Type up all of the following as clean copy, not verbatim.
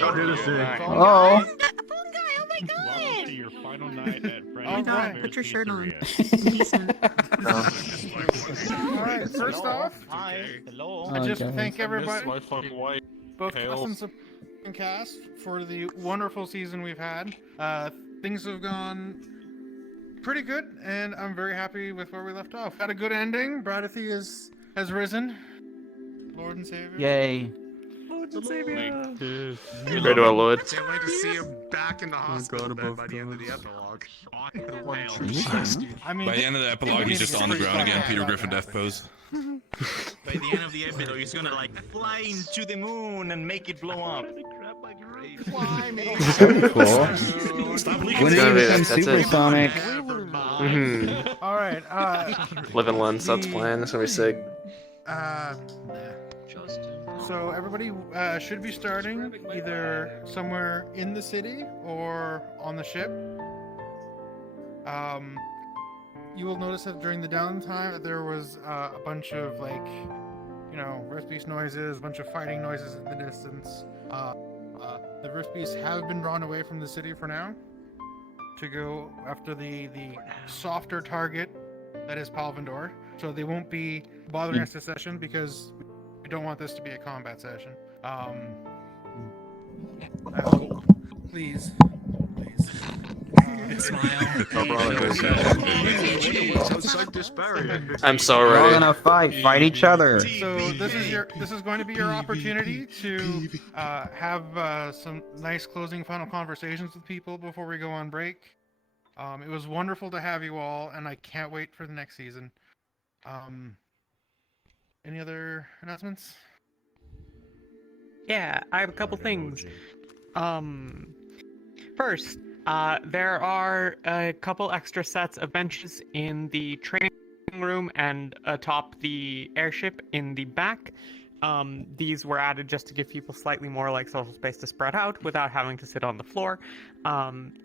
Oh. Welcome to your final night at Oh my God, put your shirt on. Alright, first off, Hello. I just Okay. thank everybody, My fucking wife. both cast and cast, for the wonderful season we've had. Things have gone pretty good, and I'm very happy with where we left off. Had a good ending. Bradathy has risen. Lord and Savior. Yay. Lord and Savior. Pray to our Lord. Can't wait to see him back in the hospital by the end of the epilogue. I mean, By the end of the epilogue, he's just on the ground again, Peter Griffin death pose. By the end of the epilogue, he's gonna like fly into the moon and make it blow up. Cool. Stop When leaking. are you become That's it. supersonic? all right. Live and learn, that's the plan. That's gonna be sick. So everybody should be starting either somewhere in the city or on the ship. You will notice that during the downtime that there was a bunch of rift beast noises, a bunch of fighting noises in the distance. The rift beasts have been drawn away from the city for now to go after the softer target that is Palvindor. So they won't be bothering us this session because we don't want this to be a combat session. Please. I'm so We're all ready. gonna fight each other. So this is going to be your opportunity to have some nice closing final conversations with people before we go on break. It was wonderful to have you all, and I can't wait for the next season. Any other announcements? Yeah, I have a couple things. First, there are a couple extra sets of benches in the training room and atop the airship in the back. These were added just to give people slightly more social space to spread out without having to sit on the floor.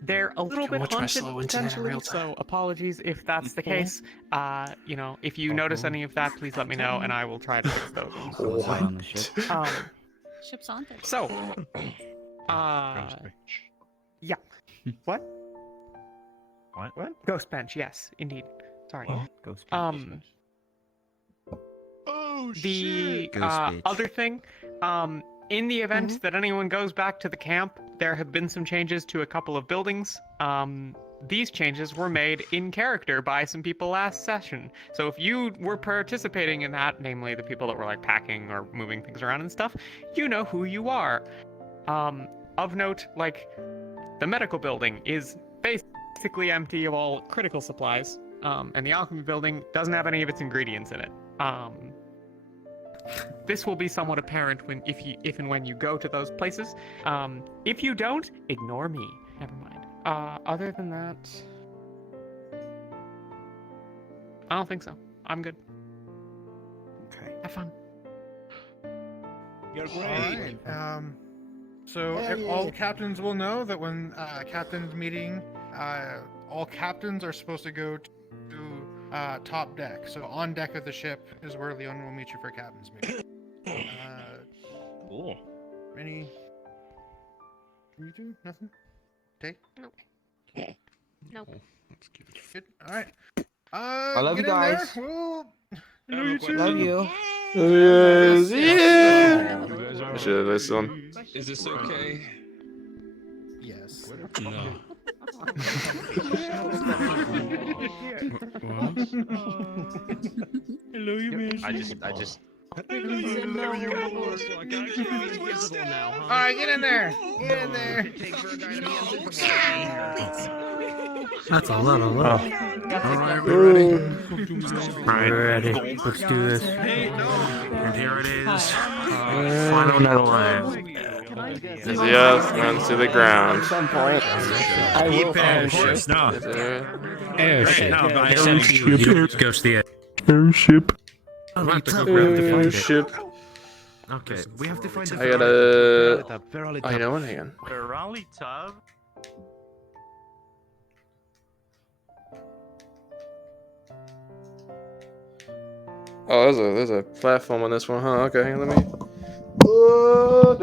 They're a little bit watch my haunted slow internet potentially, real time. so apologies if that's the case. If you notice any of that, please let me know and I will try to fix those. What's on the ship? Ship's on there. So, yeah. What? What? Ghost bench, yes, indeed. Sorry. Ghost The Ghost bitch. other thing, in the event that anyone goes back to the camp, there have been some changes to a couple of buildings. These changes were made in character by some people last session. So if you were participating in that, namely the people that were packing or moving things around and stuff, you know who you are. Of note, the medical building is basically empty of all critical supplies, and the alchemy building doesn't have any of its ingredients in it. This will be somewhat apparent if and when you go to those places. If you don't, ignore me. Never mind. Other than that, I don't think so. I'm good. Okay. Have fun. You're great. All right. So all captains will know that when captains meeting, all captains are supposed to go to top deck. So on deck of the ship is where Leon will meet you for captain's meeting. Cool. Any? You two? Nothing? Take? Nope. Let's keep it. Good. All right. I love you get in there. guys. We'll... I have a question. Love you. Yes, yeah. I should have this one. Is this okay? Yes. No. Hello, you man. I just. All right, get in there. Get in there. That's a lot of love. Alright, we ready? We're ready. Let's do this. And here it is. Final Netherlands. As the earth runs to the ground. At some point, I will Of find course, no. Is there- Airship. No, but I Airship. said You goes to the airship. We have to find it. Ship. Okay, we have to find the I gotta. Verily I know it again. Rally tub. Oh, there's a platform on this one, huh? Okay, let me. Oh,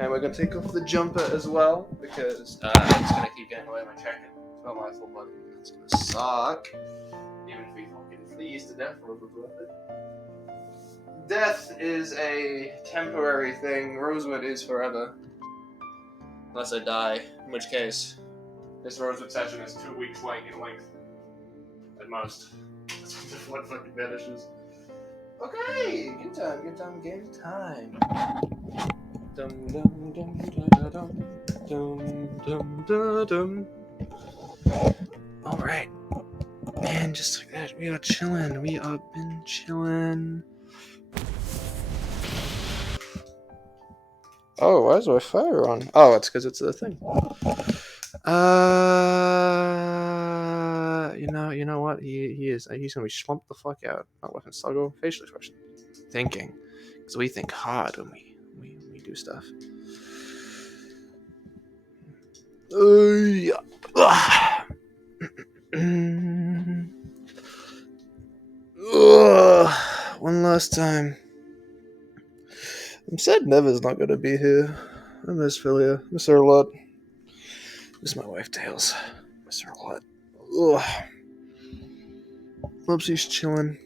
Am we're gonna take off the jumper as well because I'm just gonna keep getting away my jacket. Not my full body. It's gonna suck. Even if we fucking freeze to death, Rosewood's worth it. Death is a temporary thing. Rosewood is forever. Unless I die, in which case, this Rosewood session is 2 weeks in length. At most. That's what fucking vanishes. Okay, game time. Dum dum dum dum dum dum dum dum. All right, man, just like that, we are chilling. We have been chilling. Oh, why is my fire on? Oh, it's because it's the thing. You know what? He's gonna be slumped the fuck out. Not with his Sluggo. Facial expression. Thinking, because we think hard when we do stuff. Yeah. One last time. I'm sad Neva's not gonna be here. I miss Philia. Miss her a lot. Miss my wife Tails. Miss her a lot. Ugh. Lupsy's chilling.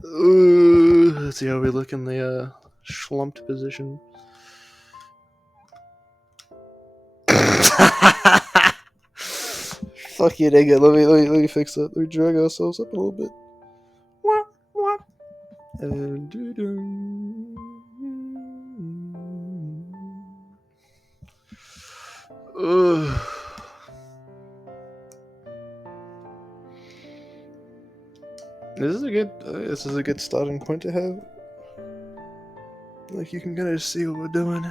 Let's see how we look in the schlumped position. Fuck you, nigga. Let me fix it. Let me drag ourselves up a little bit. And This is a good starting point to have. Like, you can kind of see what we're doing.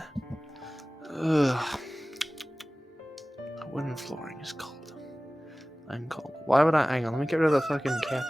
Wooden flooring is cold. I'm cold. Why would I? Hang on, let me get rid of the fucking cat.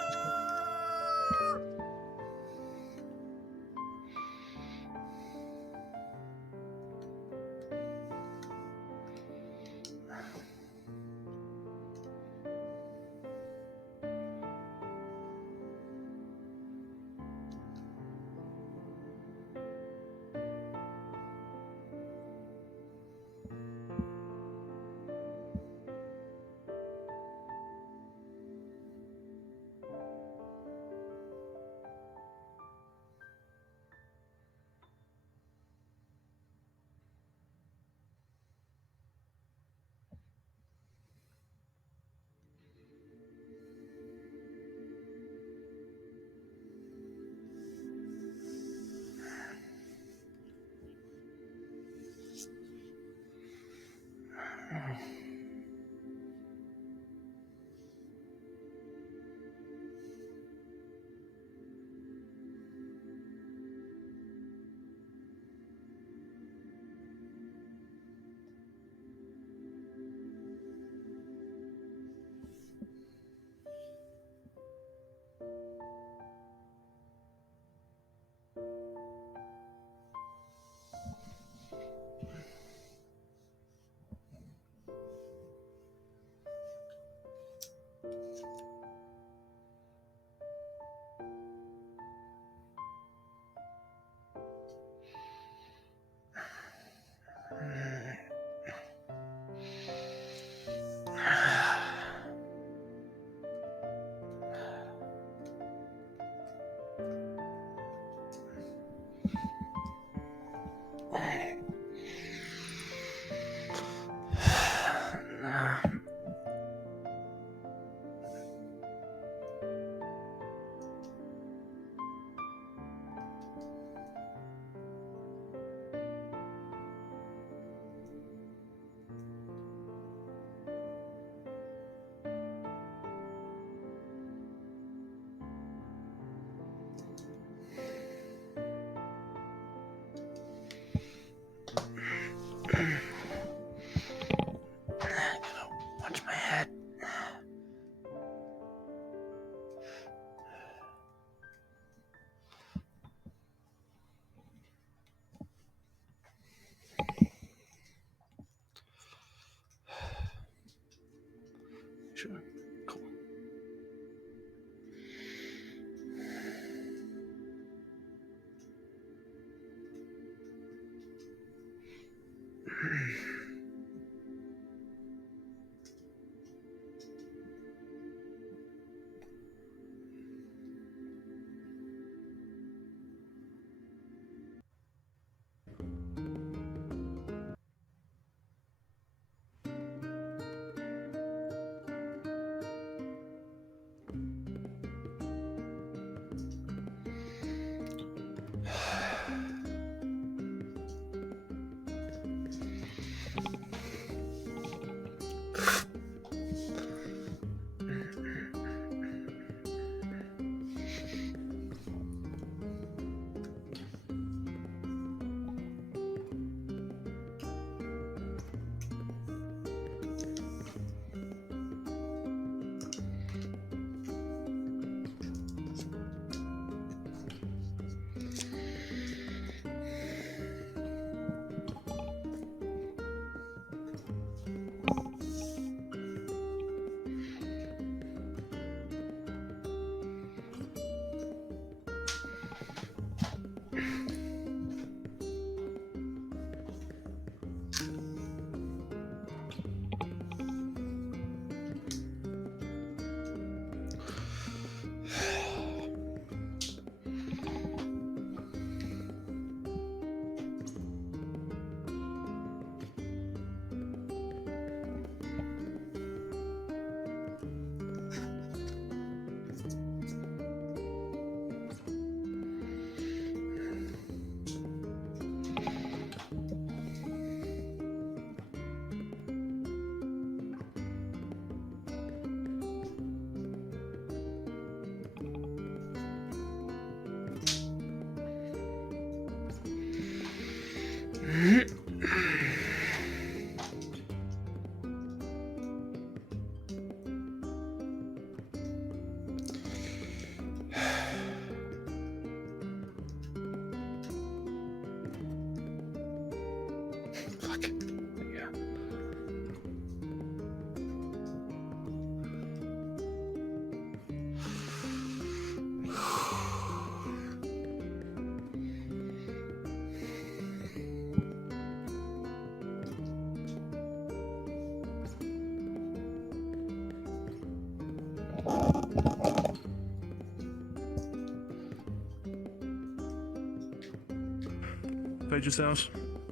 Feed yourselves.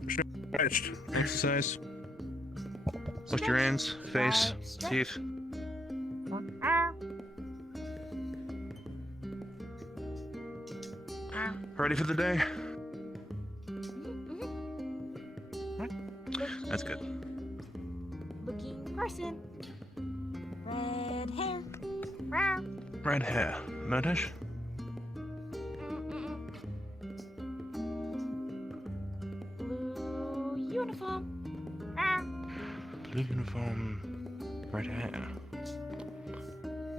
Stretched. Exercise. Wash your hands, face, teeth. Ready for the day? That's good. Looking person. Red hair. Wow. Red hair. Murdish? Blue uniform. Blue uniform. Red hair.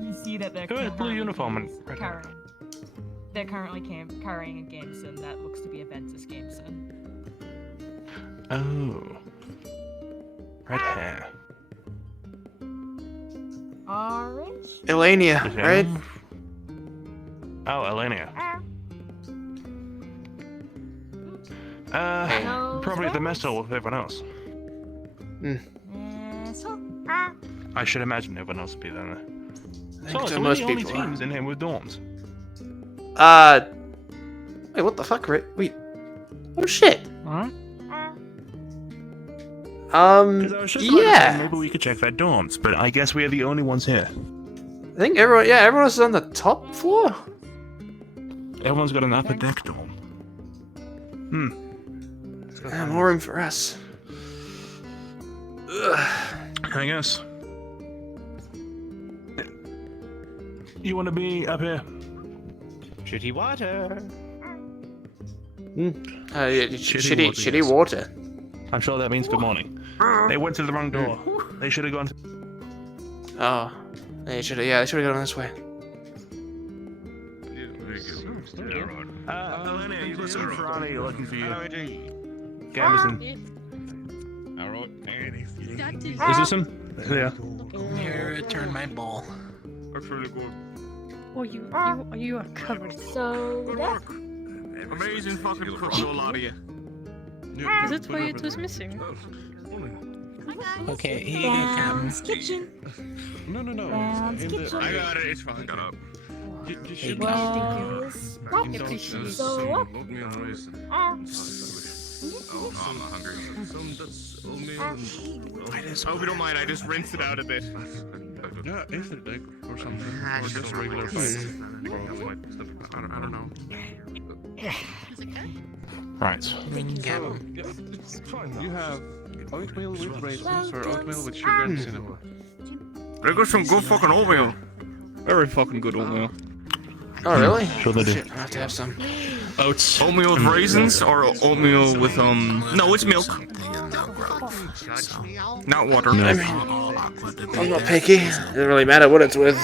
You see that they're Who has blue uniform and red hair? They're currently carrying a Gameson that looks to be a Ventus Gameson. Oh. Red hair. Orange? Elenia, right? Oh, Elenia. Probably the mess hall with everyone else. I should imagine everyone else would be there. So, so we're most the only people are. teams in here with dorms. Wait, what the fuck? Wait. Oh shit. Alright. Yeah. Maybe we could check their dorms, but I guess we are the only ones here. I think everyone else is on the top floor. Everyone's got an upper deck dorm. More room for us. I guess. You want to be up here? Shitty water. Shitty water. I'm sure that means good morning. They went to the wrong door. They should have gone. Oh, they should have gone this way. Elena, you got some Ferrari looking for you. Gamison. Is this him? Yeah. Here, return my ball. That's really good. Oh, you are covered. So, Good work. Amazing fucking control out of you. Is it why it was missing? Okay, here you go, Captain. Kitchen. No. Brown's In the- kitchen. I got it. It's fine. Got up. You Hey, should Was rocket Appreciate. so up. Oatmeal and raisin. Ah. Oh, no, I'm not hungry. I hope you don't mind. I just rinsed it out a bit. Yeah, instant egg or something. Or just regular fight. Probably. I don't know. Right. Yeah, it's fine. You have oatmeal with raisins or oatmeal with sugar and cinnamon. They got some good fucking oatmeal. Very fucking good oatmeal. Oh, really? Sure they do. Shit, I have to have some. Oats. Oatmeal with raisins or oatmeal with No, it's milk. Not water. I'm not picky. Doesn't really matter what it's with.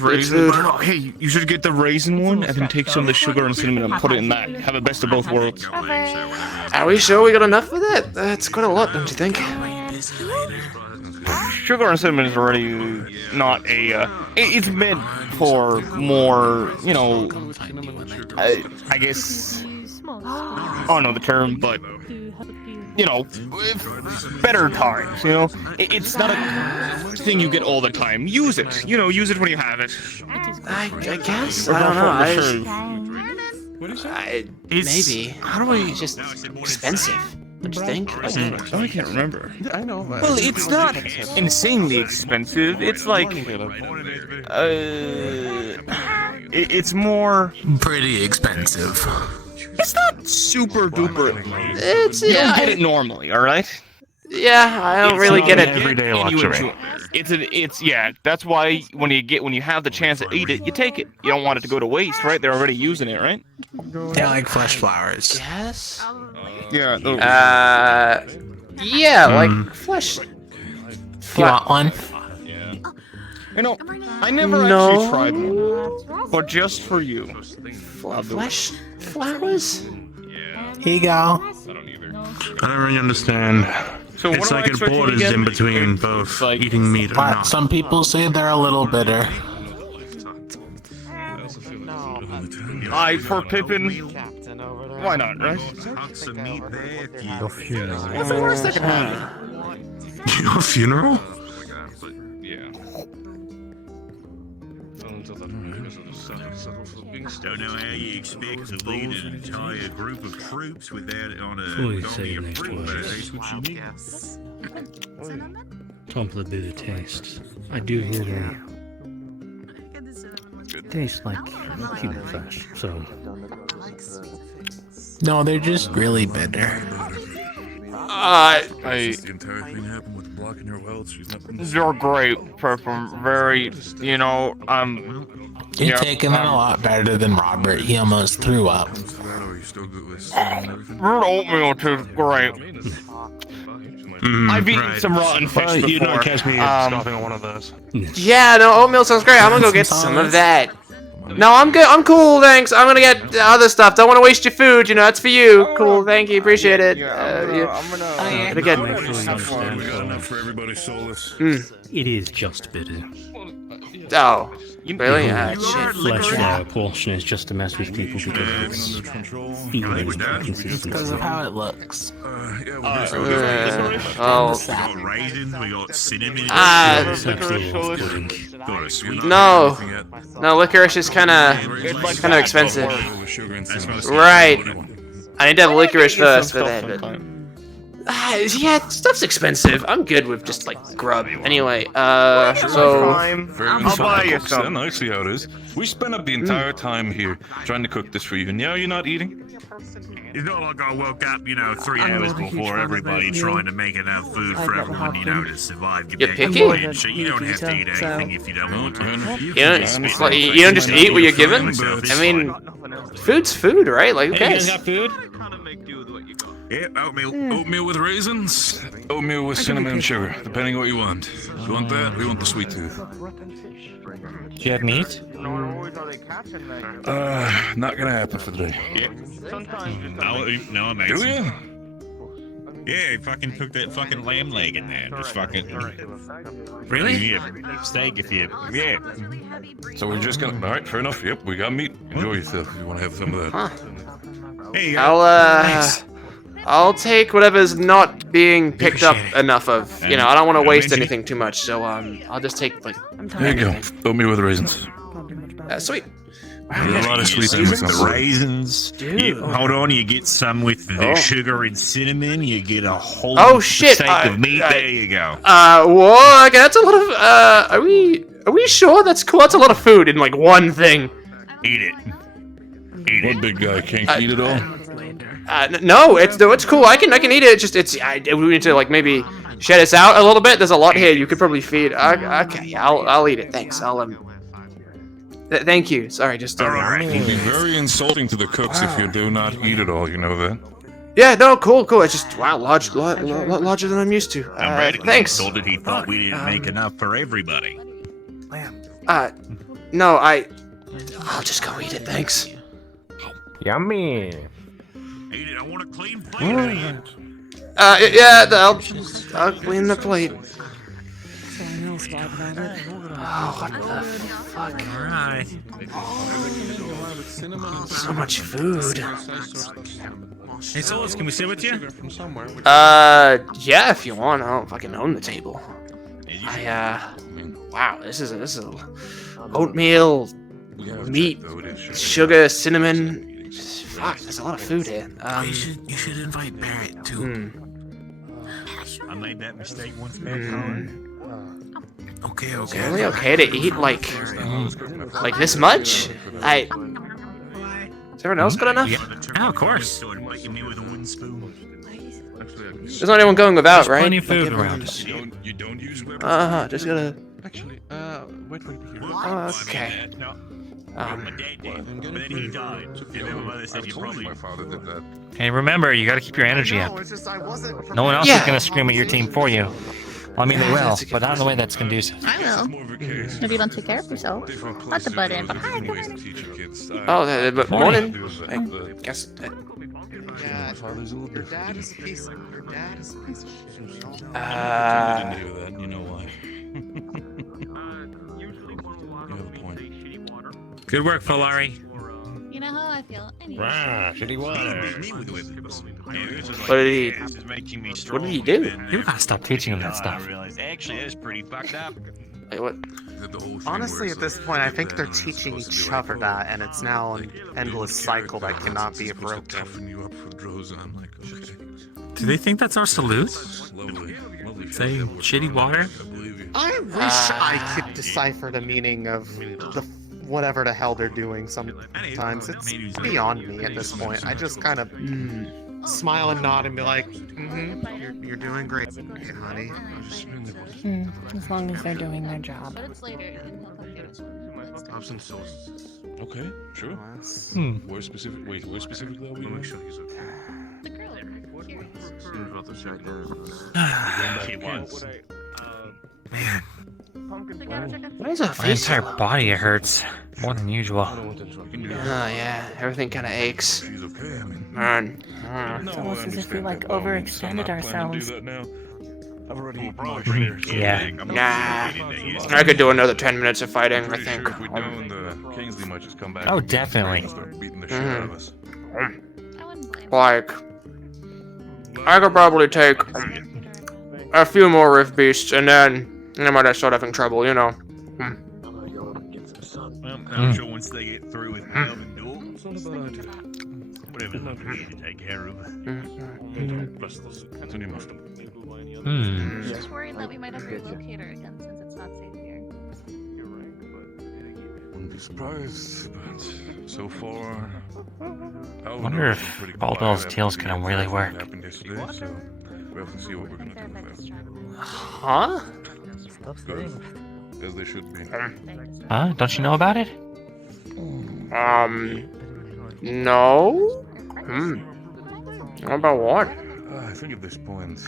Raisin. Hey, you should get the raisin one and then take some of the sugar and cinnamon and put it in that. Have a best of both worlds. Are we sure we got enough for that? That's quite a lot, don't you think? Sugar and cinnamon is already not a. It's meant for more, you know. I guess. I don't know the term, but you know, better times. You know, it's not a thing you get all the time. Use it. You know, use it when you have it. I guess. I don't know. Maybe. How do we? It's just expensive. Don't you think? Like, I can't remember. I know. Well, it's not insanely expensive. It's like, it's more. Pretty expensive. It's not super duper. it's You don't yeah. get it normally, all right? Yeah, I don't really get it. Everyday luxury. It's yeah. That's why when you have the chance to eat it, you take it. You don't want it to go to waste, right? They're already using it, right? They like fresh flowers. Yes. Yeah. Yeah, like flesh. You want one? You know, I never No. actually tried one, but just for you. Flesh flowers? Here you go. I don't really understand. So what It's am I like it expecting to borders get? in between It's both like- eating meat or But not. some people say they're a little bitter. For Pippin. Why not, right? What's What's the worst that can happen? Your funeral? Don't know how you expect to lead an entire group of troops without it on a say on next fruit, but words. that's what you need. Top of the bitter taste. I do hear they taste like human flesh, so No, they're just really bitter. The entire thing happened with blocking your wells. You're great, Pippin. Very, you know, You're yeah. taking it a lot better than Robert. He almost threw up. Your oatmeal tastes great. I've eaten some rotten fish before. You don't catch me stopping on one of those. Yeah, no, oatmeal sounds great. I'm gonna go get some of that. No, I'm good. I'm cool, thanks. I'm gonna get other stuff. Don't want to waste your food. You know, that's for you. Cool, thank you. Appreciate it. I'm gonna Again. For everybody, Solus. it is just bitter. Oh, really? The Shit. flesh flower portion is just to mess with people because it's feelings Because consistency. of how it looks. Oh. We got raisins, we got cinnamon. It's absolutely off-putting. Got a sweet. No. No, licorice is kind of expensive. Right. I need to have licorice first for that. But... yeah, stuff's expensive. I'm good with just like grub. Anyway, so I'll buy you some. I see how it is. We spent up the entire time here trying to cook this for you, and now you're not eating? It's not like I woke up, 3 hours before everybody trying to make enough food for everyone, to survive. You're Get back picky? to plan. So you don't have to eat anything if you don't want to. you don't just eat what you're given. I mean, food's food, right? Like, who cares? food? Yeah, oatmeal with raisins. Oatmeal with cinnamon and sugar, depending on what you want. You want that? We want the sweet tooth. Do you have meat? Not gonna happen for today. No, I'm Do you? Yeah, fucking cook that fucking lamb leg in there. Just fucking. Really? Yeah, steak if you. Yeah. So we're just gonna. All right, fair enough. Yep, we got meat. Enjoy yourself if you want to have some of that. Huh. Hey, I'll I'll take whatever's not being picked up Appreciate it. enough of. You know, I don't want to waste anything too much, so I'll just take like. There you go. Oatmeal with raisins. Sweet. There's a lot of You sweet get things on the board. raisins. Dude. Hold on, you get some with the Oh. sugar and cinnamon. You get a whole Oh, shit, steak of meat. There you go. Whoa, okay, that's a lot of, are we sure? That's cool, that's a lot of food in, like, one thing. Eat it. Eat What it. big guy can't eat it all? No, it's cool, I can eat it, we need to, like, maybe shed this out a little bit. There's a lot here you could probably feed. Okay, yeah, I'll eat it, thanks, thank you, sorry, just, It would be very insulting to the cooks if you do not eat it all, you know that? Yeah, no, cool, it's just, wow, larger than I'm used to. I'm radically Thanks. insulted he thought we didn't make enough for everybody. No, I'll just go eat it, thanks. Yummy. Eat it. I want a clean plate. Yeah, I'll clean the plate. Oh, what the fuck? Alright. So much food. Hey, Solus, can we sit with you? Yeah, if you want. I don't fucking own the table. Wow, this is oatmeal, meat, sugar, cinnamon. Fuck, there's a lot of food here. You should invite Barrett too. I made that mistake once back home. Okay. Is it really okay to eat like this much? Is everyone else got enough? Yeah, of course. There's not anyone going without, right? Plenty of food around. You don't use weapons? Just gotta. Actually, wait for it here. Okay. My dad did, but then he died. And my mother said you probably. My father did that. Hey, remember, you gotta keep your energy up. It's just I wasn't. No one else Yeah. is gonna scream at your team for you. I mean, they will, That's a good but not in the way that's conducive. I will. If you don't take care of yourself. Not to butt in, but hi, good morning. Oh, but morning. I guess. Yeah, your dad is a piece of shit. You know why? You have a point. Good work, Falari. You know how I feel. Anyway. Shitty water. What did he do? You gotta stop teaching him that I stuff. realized actually that's pretty fucked up. Wait, what? Honestly, at this point, I think they're teaching each other that, and it's now an endless cycle that cannot be broken. Do they think that's our salute? Say shitty water? I wish I could decipher the meaning of the whatever the hell they're doing sometimes. It's beyond me at this point. I just kind of smile and nod and be like, you're doing great, honey. As long as they're doing their job. Okay, sure. Where specifically are we going? Man, Why is that My face? entire body hurts. More than usual. Oh yeah, everything kind of aches. Man. It's almost as if we like overextended ourselves. Yeah. Nah. I could do another 10 minutes of fighting, I think. If we don't, Kingsley might just come back. Oh, definitely. Start beating the shit out of us. Like, I could probably take a few more Rift Beasts, and then I might start having trouble, you know. Well, I'm sure once they get through with Melvin Duel, whatever they need to take care of. Just worried that we might have to relocate her again since it's not safe here. Wouldn't be surprised, but so far. I wonder if Baldwell's deal's gonna really work. Happened yesterday, so we have to see what we're gonna do with that. Huh? Good. As they should be. Huh? Don't you know about it? No? What about what? I think at this point,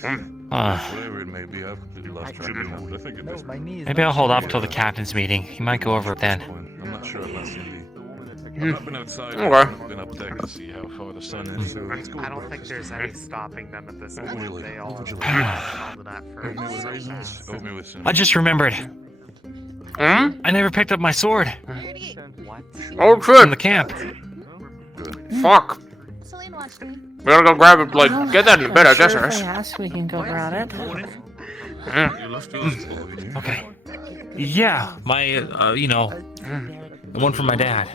Uh, whatever it may be, I've completely lost track of it. I think at this point, maybe I'll hold off till the captain's meeting. He might go over it then. I'm not sure I've not seen I've been outside. Okay. I've been up deck to see how far the sun is. So let's go. I don't think there's any stopping them at this point. Really? They all What would you all of that Oatmeal with for raisins? Oatmeal with I cinnamon. just remembered. I never picked up my sword Oh from shit! the camp. Fuck. Celine watched me. We gotta go grab it, like, get that in bed, I guess, Sure, if Iris. they ask, we can go grab it. Okay. Yeah, my, the one from my dad.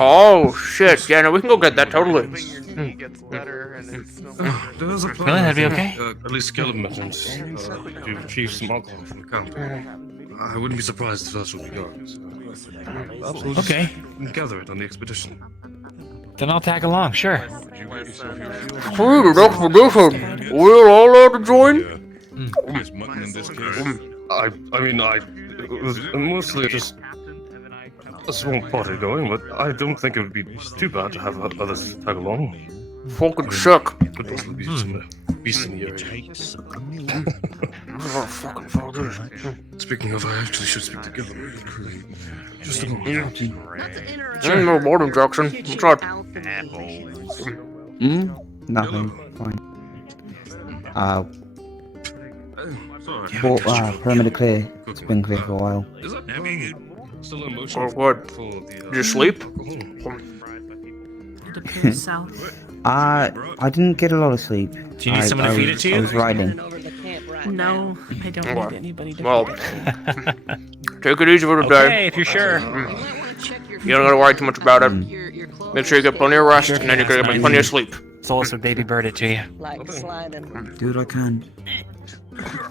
Oh, shit. Yeah, no, we can go get that, totally. Really? That'd be okay? At least skeletons. To retrieve some alcohol from the camp. I wouldn't be surprised if that's what we got. So Okay. Gather it on the expedition. Then I'll tag along, sure. Sweet, that's tradition. We're all allowed to join? Yes, mutton in this case. I mean, it was mostly just a small party going, but I don't think it would be too bad to have others tag along. Fucking sick. Could also be some beasts in the area. Speaking of, I actually should speak to Gilliam. Just a moment. No boredom, Jackson. What's up? Nothing. Fine. Perimeter clear. It's been clear for a while. Still in motion. Oh, what? Did you sleep? I didn't get a lot of sleep. Do you need someone to feed it to you? I was riding. No, I don't need anybody to Well, feed it. take it easy for today. Okay, if you're sure. You don't gotta worry too much about it. Make sure you get plenty of rest, and then you're gonna get plenty of sleep. Solus would baby bird it to you. Do what I can.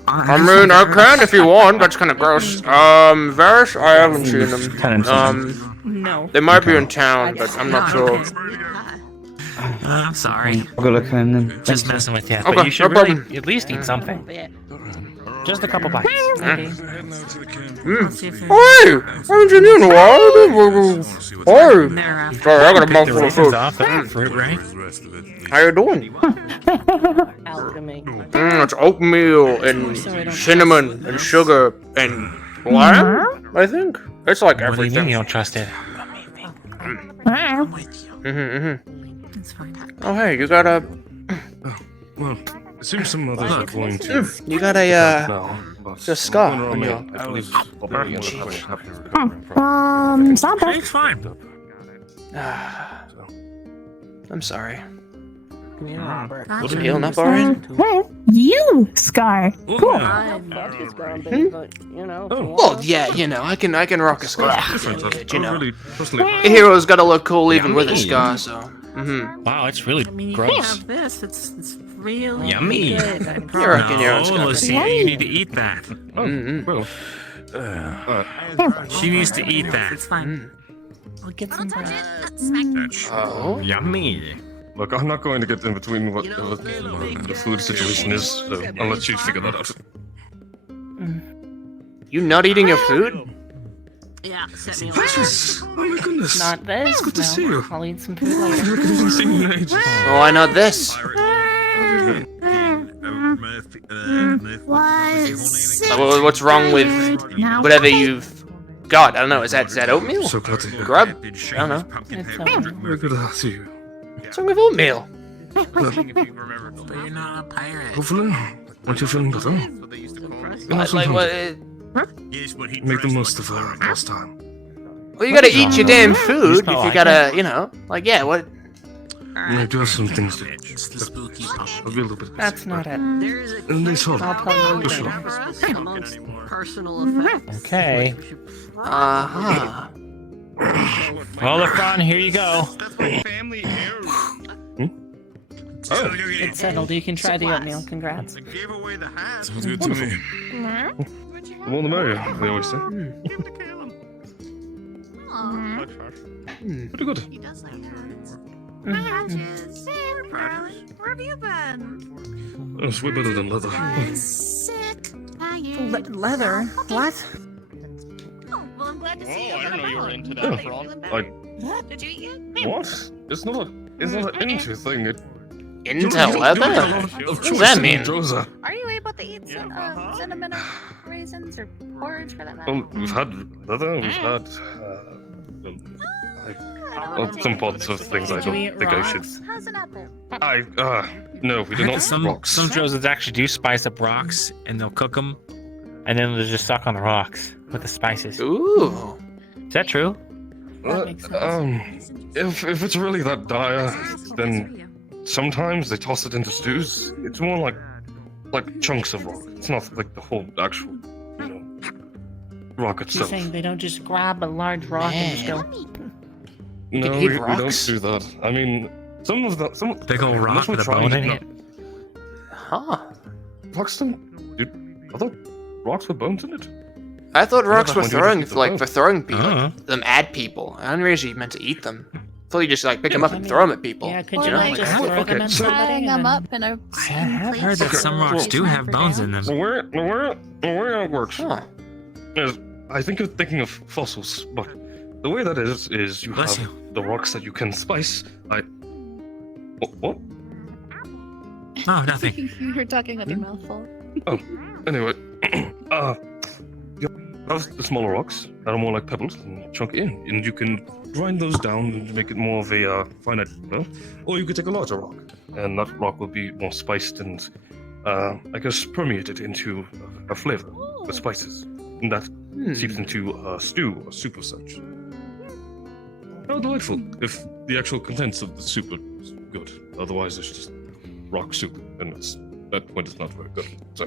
I mean, I can if you want. That's kind of gross. Varys, I haven't seen them. No. They might be in town, but I'm not sure. I'm sorry. I'll go look at them then. Just messing with you. Okay, But you should no really problem. at least eat something. Just a couple bites. Maybe. Hey, haven't seen you in a while. Hey. Sorry, I got a mouthful of food. Off that fruit, right? How you doing? Alchemy. It's oatmeal and cinnamon and sugar and lime, I think. It's like What do you mean everything. you don't trust it? Oh, hey, you got a... Well, it seems some others are going to. You got a, No, but a scar one on your... I believe Bobby and It's fine. I'm sorry. Robert. Was it healing up alright? You, Scar. Cool. Well, yeah, you know, I can rock a scar. You know, really, personally, a hero's gotta look cool even with a scar, so... Wow, it's really gross. This, it's really Yummy. good. I You reckon your own No, scar? Lucy, you need to eat that. well, She needs to eat that. It's fine. I'll get some bread. Oh? Yummy. look, I'm not going to get in between what the food situation is, so I'll let you figure that out. You not eating your food? Yeah, set me Precious! Oh my goodness! Not this. It's good to see you. I'll eat some food later. I haven't seen you in ages. Well, why not this? So what's wrong with whatever you've got? I don't know. Is that oatmeal? So glad to hear. Grub? I don't know. It's Very good to see you. What's wrong with oatmeal? But you're not a pirate. Hopefully, once you're feeling better, you'll have some Like fun. what? Make the most of our last time. Well, you gotta eat your damn food if you gotta, you know, like yeah. What? I do have some things to do. It's the spooky pop. I'll be a little bit busy. That's not it. And they solve I'll tell you Sure. later. Amongst personal effects. Okay. Uh-huh. Well, LeBron, here you go. Oh, It's settled. You can try the oatmeal. Congrats. sounds good to me. The more the merrier, they always say. Pretty good. Where have you been? Oh, it's way better than leather. Sick. Leather? What? Oh, well, I'm glad to see you. I didn't know you were into Yeah, that, Frog. Did you eat it? What? It's not an into thing. Into leather? What does that mean? Are you able to eat cinnamon or raisins or porridge for that matter? Well, we've had leather, we've had some pots of things I don't think I should. How's an apple? No, we do not. Some Joseph actually do spice up rocks, and they'll cook them, and then they'll just suck on the rocks with the spices. Ooh. Is that true? That makes sense. If it's really that dire, then sometimes they toss it into stews. It's more like chunks of rock. It's not like the whole actual, rock You're itself. saying they don't just grab a large rock and just go. No, we don't do that. I mean, some of the Big old rock with a bone in it. Huh. Rocks don't. Dude, I thought rocks with bones in it. I thought rocks that were when you throwing eat the like bone. for throwing people, Uh-huh. them at people. I didn't realize you meant to eat them. I thought you just like pick them up and throw them at people. Yeah, could Or you like not just throw them at somebody tying and them then- up in a. I have heard that some rocks do have bones in them. The way it works Huh. is, I think you're thinking of fossils, but the way that is you Bless have the rocks that you can spice. What? Oh, nothing. You're talking with your mouth full. Oh, anyway, you have the smaller rocks that are more like pebbles and chunk it in, and you can grind those down and make it more of a finite, or you could take a larger rock, and that rock will be more spiced and, I guess, permeated into a flavor with spices, and that seeps into a stew or soup of such. How delightful if the actual contents of the soup are good. Otherwise, it's just rock soup, and at that point, it's not very good. So.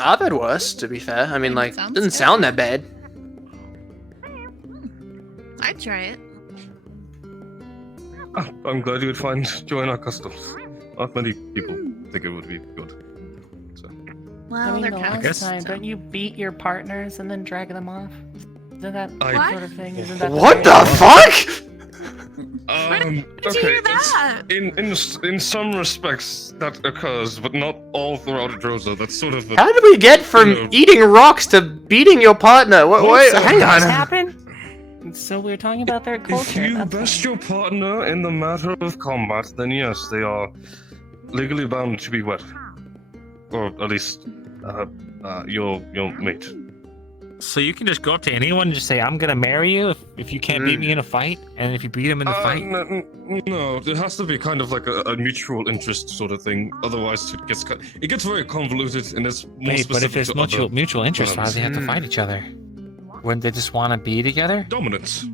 I've had worse, to be fair. I mean, like, Sounds doesn't good. sound that bad. I'd try it. I'm glad you would find joy in our customs. Not many people think it would be good. So. Well, I mean, they're the kind last time, don't you beat your partners and then drag them off? Isn't that I- sort of thing? Isn't that What the way- fuck? Did you hear that? In some respects that occurs, but not all throughout Droza. That's sort of. How did we get from eating rocks to beating your partner? Wait, hang What on. happened? So we were talking about their If culture. you that's best your partner in the matter of combat, then yes, they are legally bound to be wed, or at least your mate. So you can just go up to anyone and just say, "I'm gonna marry you if you can't beat me in a fight," and if you beat him in the fight. No, it has to be kind of like a mutual interest sort of thing. Otherwise, it gets very convoluted, and it's more Wait, but if specific there's to other mutual interest, why do they have to realms. fight each other? Wouldn't they just want to be together? Dominance.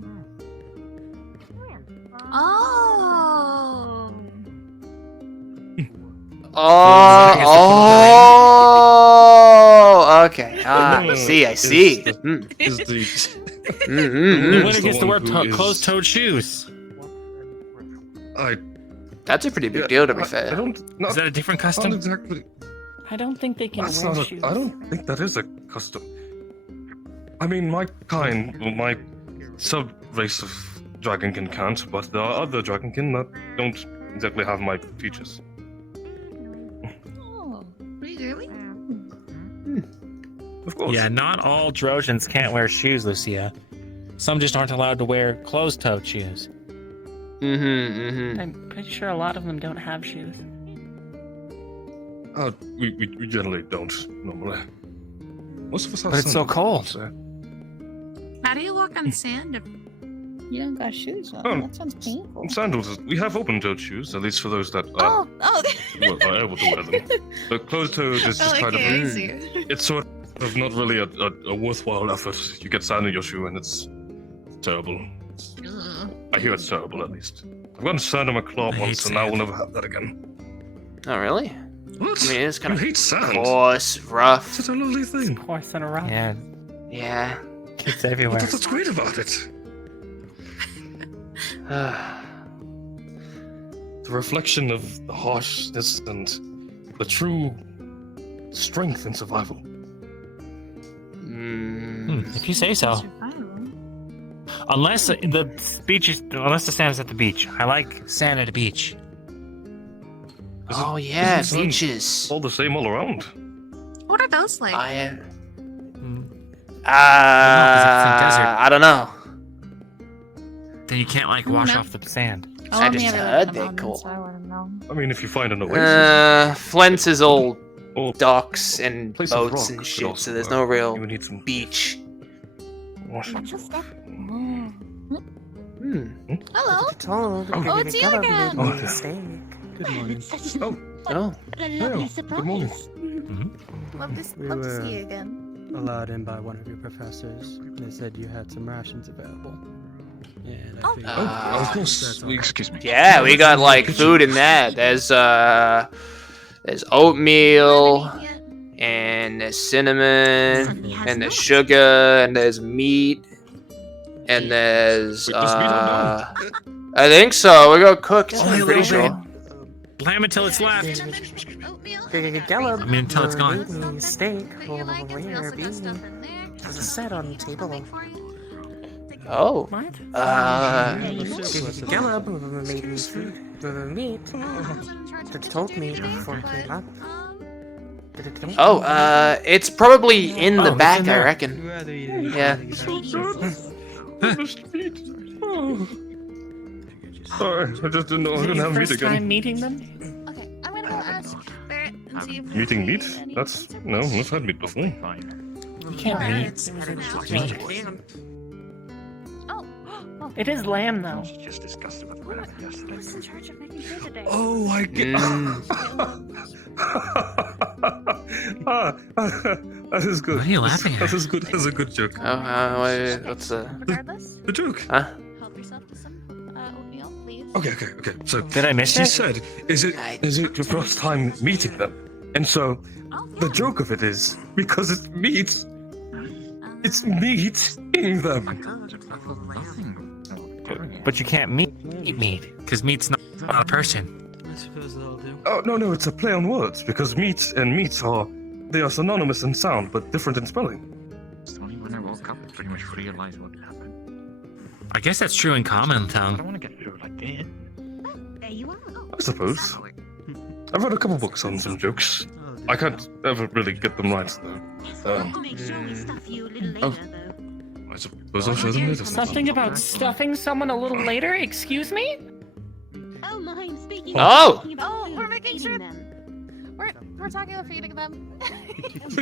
Oh. Oh, okay. I No, see. I is see. the- is the The winner is gets to wear one who is- closed-toed shoes. That's a pretty big deal, to be I fair. don't. Is that a different Not custom? exactly. I don't think they can That's wear not. shoes. I don't think that is a custom. I mean, my kind, my sub race of dragonkin can't, but there are other dragonkin that don't exactly have my features. Oh. Really? Of course. Yeah, not all Trojans can't wear shoes, Lucia. Some just aren't allowed to wear closed-toed shoes. I'm pretty sure a lot of them don't have shoes. We generally don't normally. Most of us have. But it's so cold. How do you walk on sand if you don't got shoes on? Oh. That sounds painful. Sandals. We have open-toed shoes, at least for those that Oh. are able to wear them. The closed-toed is just kind of. easier. It's sort of not really a worthwhile effort. You get sand in your shoe, and it's terrible. I hear it's terrible, at least. I've gotten sand in my claw once, and I will never have that again. Oh, really? What? I mean, it's kind You of hate sand? coarse, rough. Such a lovely thing. Coarse and rough. Yeah, Yeah. it's everywhere. That's what's great about it. The reflection of the harshness and the true strength in survival. If you say so. Unless the sand is at the beach. I like sand at the beach. Oh yeah, Isn't sand beaches. all the same all around? What are those like? I desert. I don't know. Then you can't like wash off the sand. I just heard they're cool. I mean, if you find an oasis. Flint is all docks and Place of boats rock and could shit, also so there's work. no real You would need some beach. Hello. Oh, it's you again. Good morning. Oh. Good morning. Love to see you again. Allowed in by one of your professors. They said you had some rations available. Of course. Excuse me. Yeah, we got like food in that. There's oatmeal, and there's cinnamon, and there's sugar, and there's meat, and there's I think so. We got cooked. I'm pretty sure. Lamb until it's left. I mean, until it's gone. Steak over here, there's a set on the table. Oh. Gallop made me food. Meat. Told me before it came up. Oh, it's probably in the back, I reckon. Yeah. Sorry, I just didn't know I was gonna have meat First time again. meeting them? Okay, I'm gonna go ask Barrett and see if Meeting meat? That's no, I've had meat before. You can't meet. Oh, It is lamb, though. Just discussed it with whatever yesterday. who's in charge of making food today? Oh, I get. That is good. What are you laughing at? That is good. That's a good joke. What's the Regardless, The joke. Huh? help yourself to some oatmeal, please. Okay. So Did I miss she it? said, "Is it your first time meeting them?" And so the joke of it is because it's meat. It's meat in them. But you can't meet meat, because meat's not a person. Oh no, it's a play on words because meat and meats are synonymous in sound but different in spelling. It's only when I woke up I pretty much realized what happened. I guess that's true in common I tongue. don't want to get through it like this. There you are. I suppose. I've read a couple books on some jokes. I can't ever really get them right though. Make sure we stuff you a little later, Oh. though. I suppose I'll show them later. Something about stuffing someone a little later? Excuse me? Oh, mine. Speaking Oh. we're making sure. We're talking about feeding them.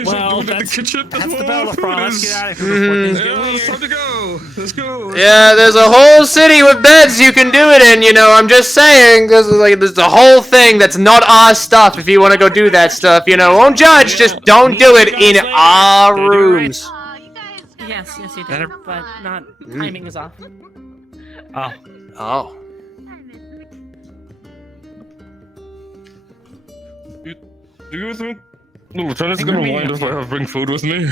Well, that's the Battlefront. Let's get out of here before things get Yeah, weird. it's time to go. Let's go. Yeah, there's a whole city with beds you can do it in, you know, I'm just saying. There's a whole thing that's not our stuff if you want to go do that stuff, you know. Won't judge, just don't do it in our rooms. Yes, you did. But not. Timing is off. Oh. Oh. Do you think Lieutenant's gonna mind if I bring food with me?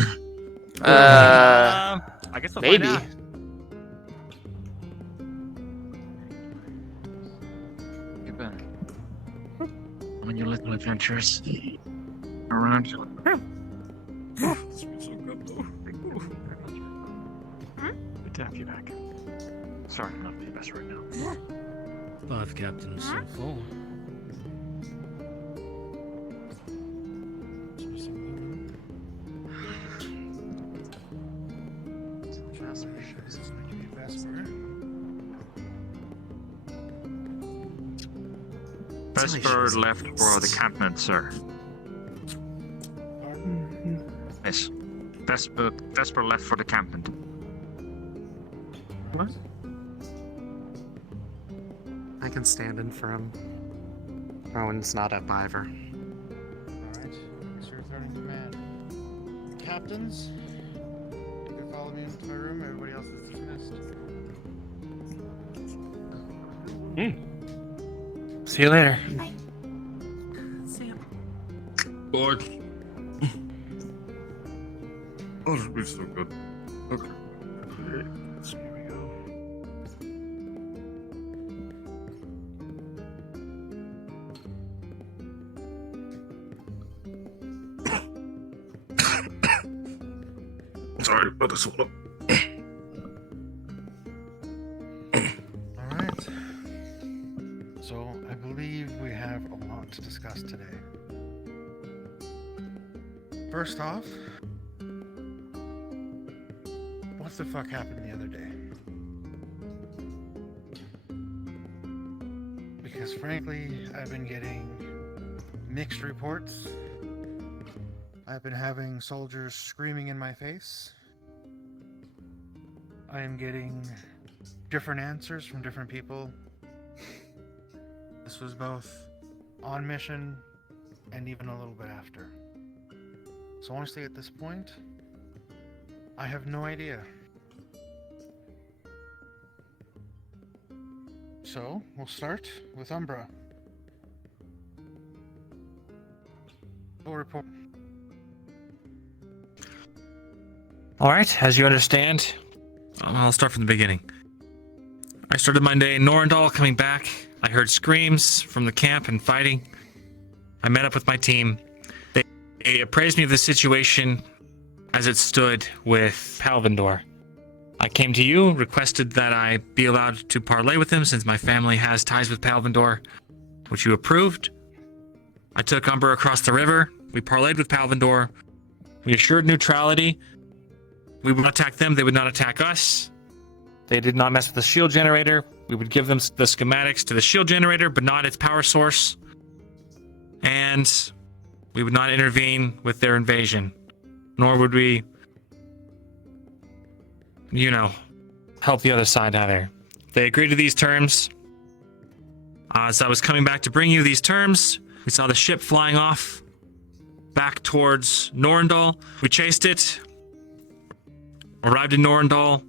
I guess we'll maybe. find out. Get back. On your little adventures around. Good to have you back. Sorry, I'm not the best right now. 5 captains so far. Vesper left for the cabinet, sir. Yes. Vesper left for the cabinet. What? I can stand in for him. Rowan's not up either. Alright, Mr. Returning Command. Captains, you can follow me into my room. Everybody else is dismissed. See you later. Boy. Oh, this would be so good. Okay. So here we go. Sorry about this one. Alright. So, I believe we have a lot to discuss today. First off, what the fuck happened the other day? Because frankly, I've been getting mixed reports. I've been having soldiers screaming in my face. I am getting different answers from different people. This was both on mission and even a little bit after. So honestly, at this point, I have no idea. So, we'll start with Umbra. Full report. All right, as you understand, I'll start from the beginning. I started my day in Norendal. Coming back, I heard screams from the camp and fighting. I met up with my team. They appraised me of the situation as it stood with Palvindor. I came to you, requested that I be allowed to parlay with him since my family has ties with Palvindor, which you approved. I took Umber across the river. We parlayed with Palvindor. We assured neutrality. We would not attack them. They would not attack us. They did not mess with the shield generator. We would give them the schematics to the shield generator, but not its power source. And we would not intervene with their invasion. Nor would we, help the other side either. They agreed to these terms. As I was coming back to bring you these terms, we saw the ship flying off back towards Norendal. We chased it. Arrived in Norendal.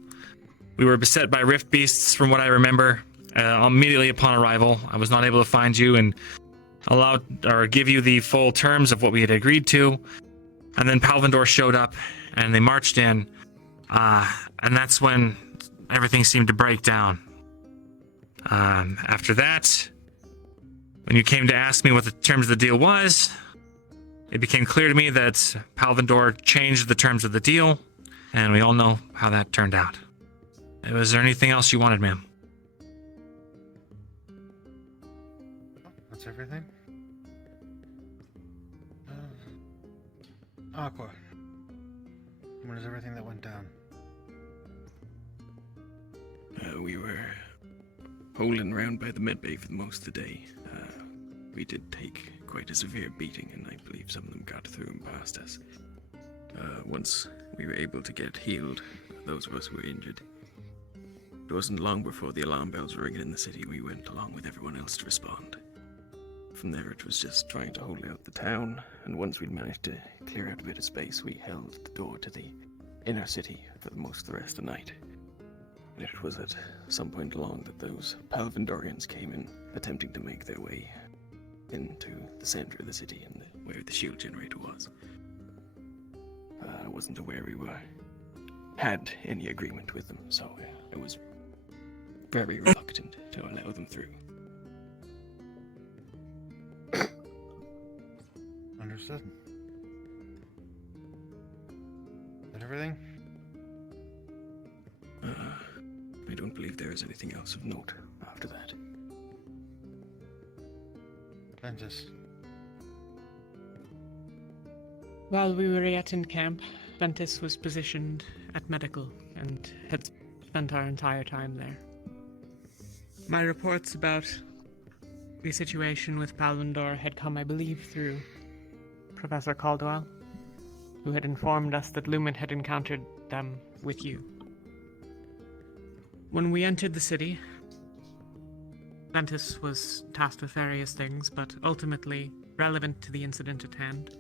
We were beset by rift beasts, from what I remember. Immediately upon arrival, I was not able to find you and give you the full terms of what we had agreed to. And then Palvindor showed up, and they marched in. And that's when everything seemed to break down. After that, when you came to ask me what the terms of the deal was, it became clear to me that Palvindor changed the terms of the deal, and we all know how that turned out. Was there anything else you wanted, ma'am? That's everything? Aqua. What is everything that went down? We were holding around by the medbay for most of the day. We did take quite a severe beating, and I believe some of them got through and past us. Once we were able to get healed, those of us who were injured. It wasn't long before the alarm bells were ringing in the city. We went along with everyone else to respond. From there, it was just trying to hold out the town, and once we'd managed to clear out a bit of space, we held the door to the inner city for most of the rest of the night. And it was at some point along that those Palvindorians came in, attempting to make their way into the center of the city and where the shield generator was. I wasn't aware we had any agreement with them, so I was very reluctant to allow them through. Understood. Is that everything? I don't believe there is anything else of note after that. Ventus. While we were yet in camp, Ventus was positioned at medical and had spent our entire time there. My reports about the situation with Palvindor had come, I believe, through Professor Caldwell, who had informed us that Lumen had encountered them with you. When we entered the city, Ventus was tasked with various things, but ultimately relevant to the incident at hand.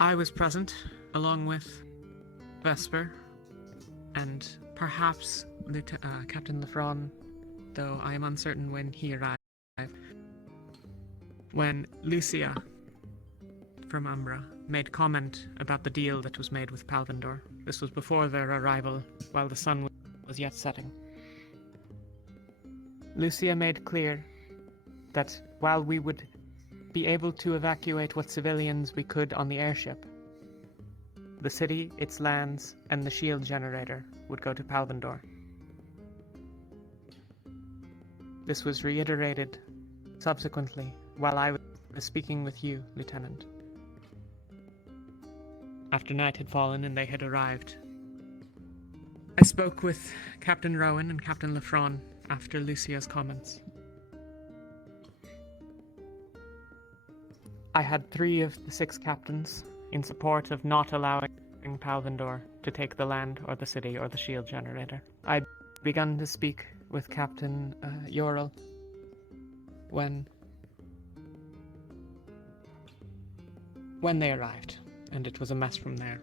I was present, along with Vesper, and perhaps Captain Lefron, though I am uncertain when he arrived. When Lucia from Umbra made comment about the deal that was made with Palvindor. This was before their arrival, while the sun was yet setting. Lucia made clear that while we would be able to evacuate what civilians we could on the airship, the city, its lands, and the shield generator would go to Palvindor. This was reiterated subsequently while I was speaking with you, Lieutenant. After night had fallen and they had arrived, I spoke with Captain Rowan and Captain Lefron after Lucia's comments. I had 3 of the 6 captains in support of not allowing Palvindor to take the land or the city or the shield generator. I'd begun to speak with Captain Yorel when they arrived, and it was a mess from there.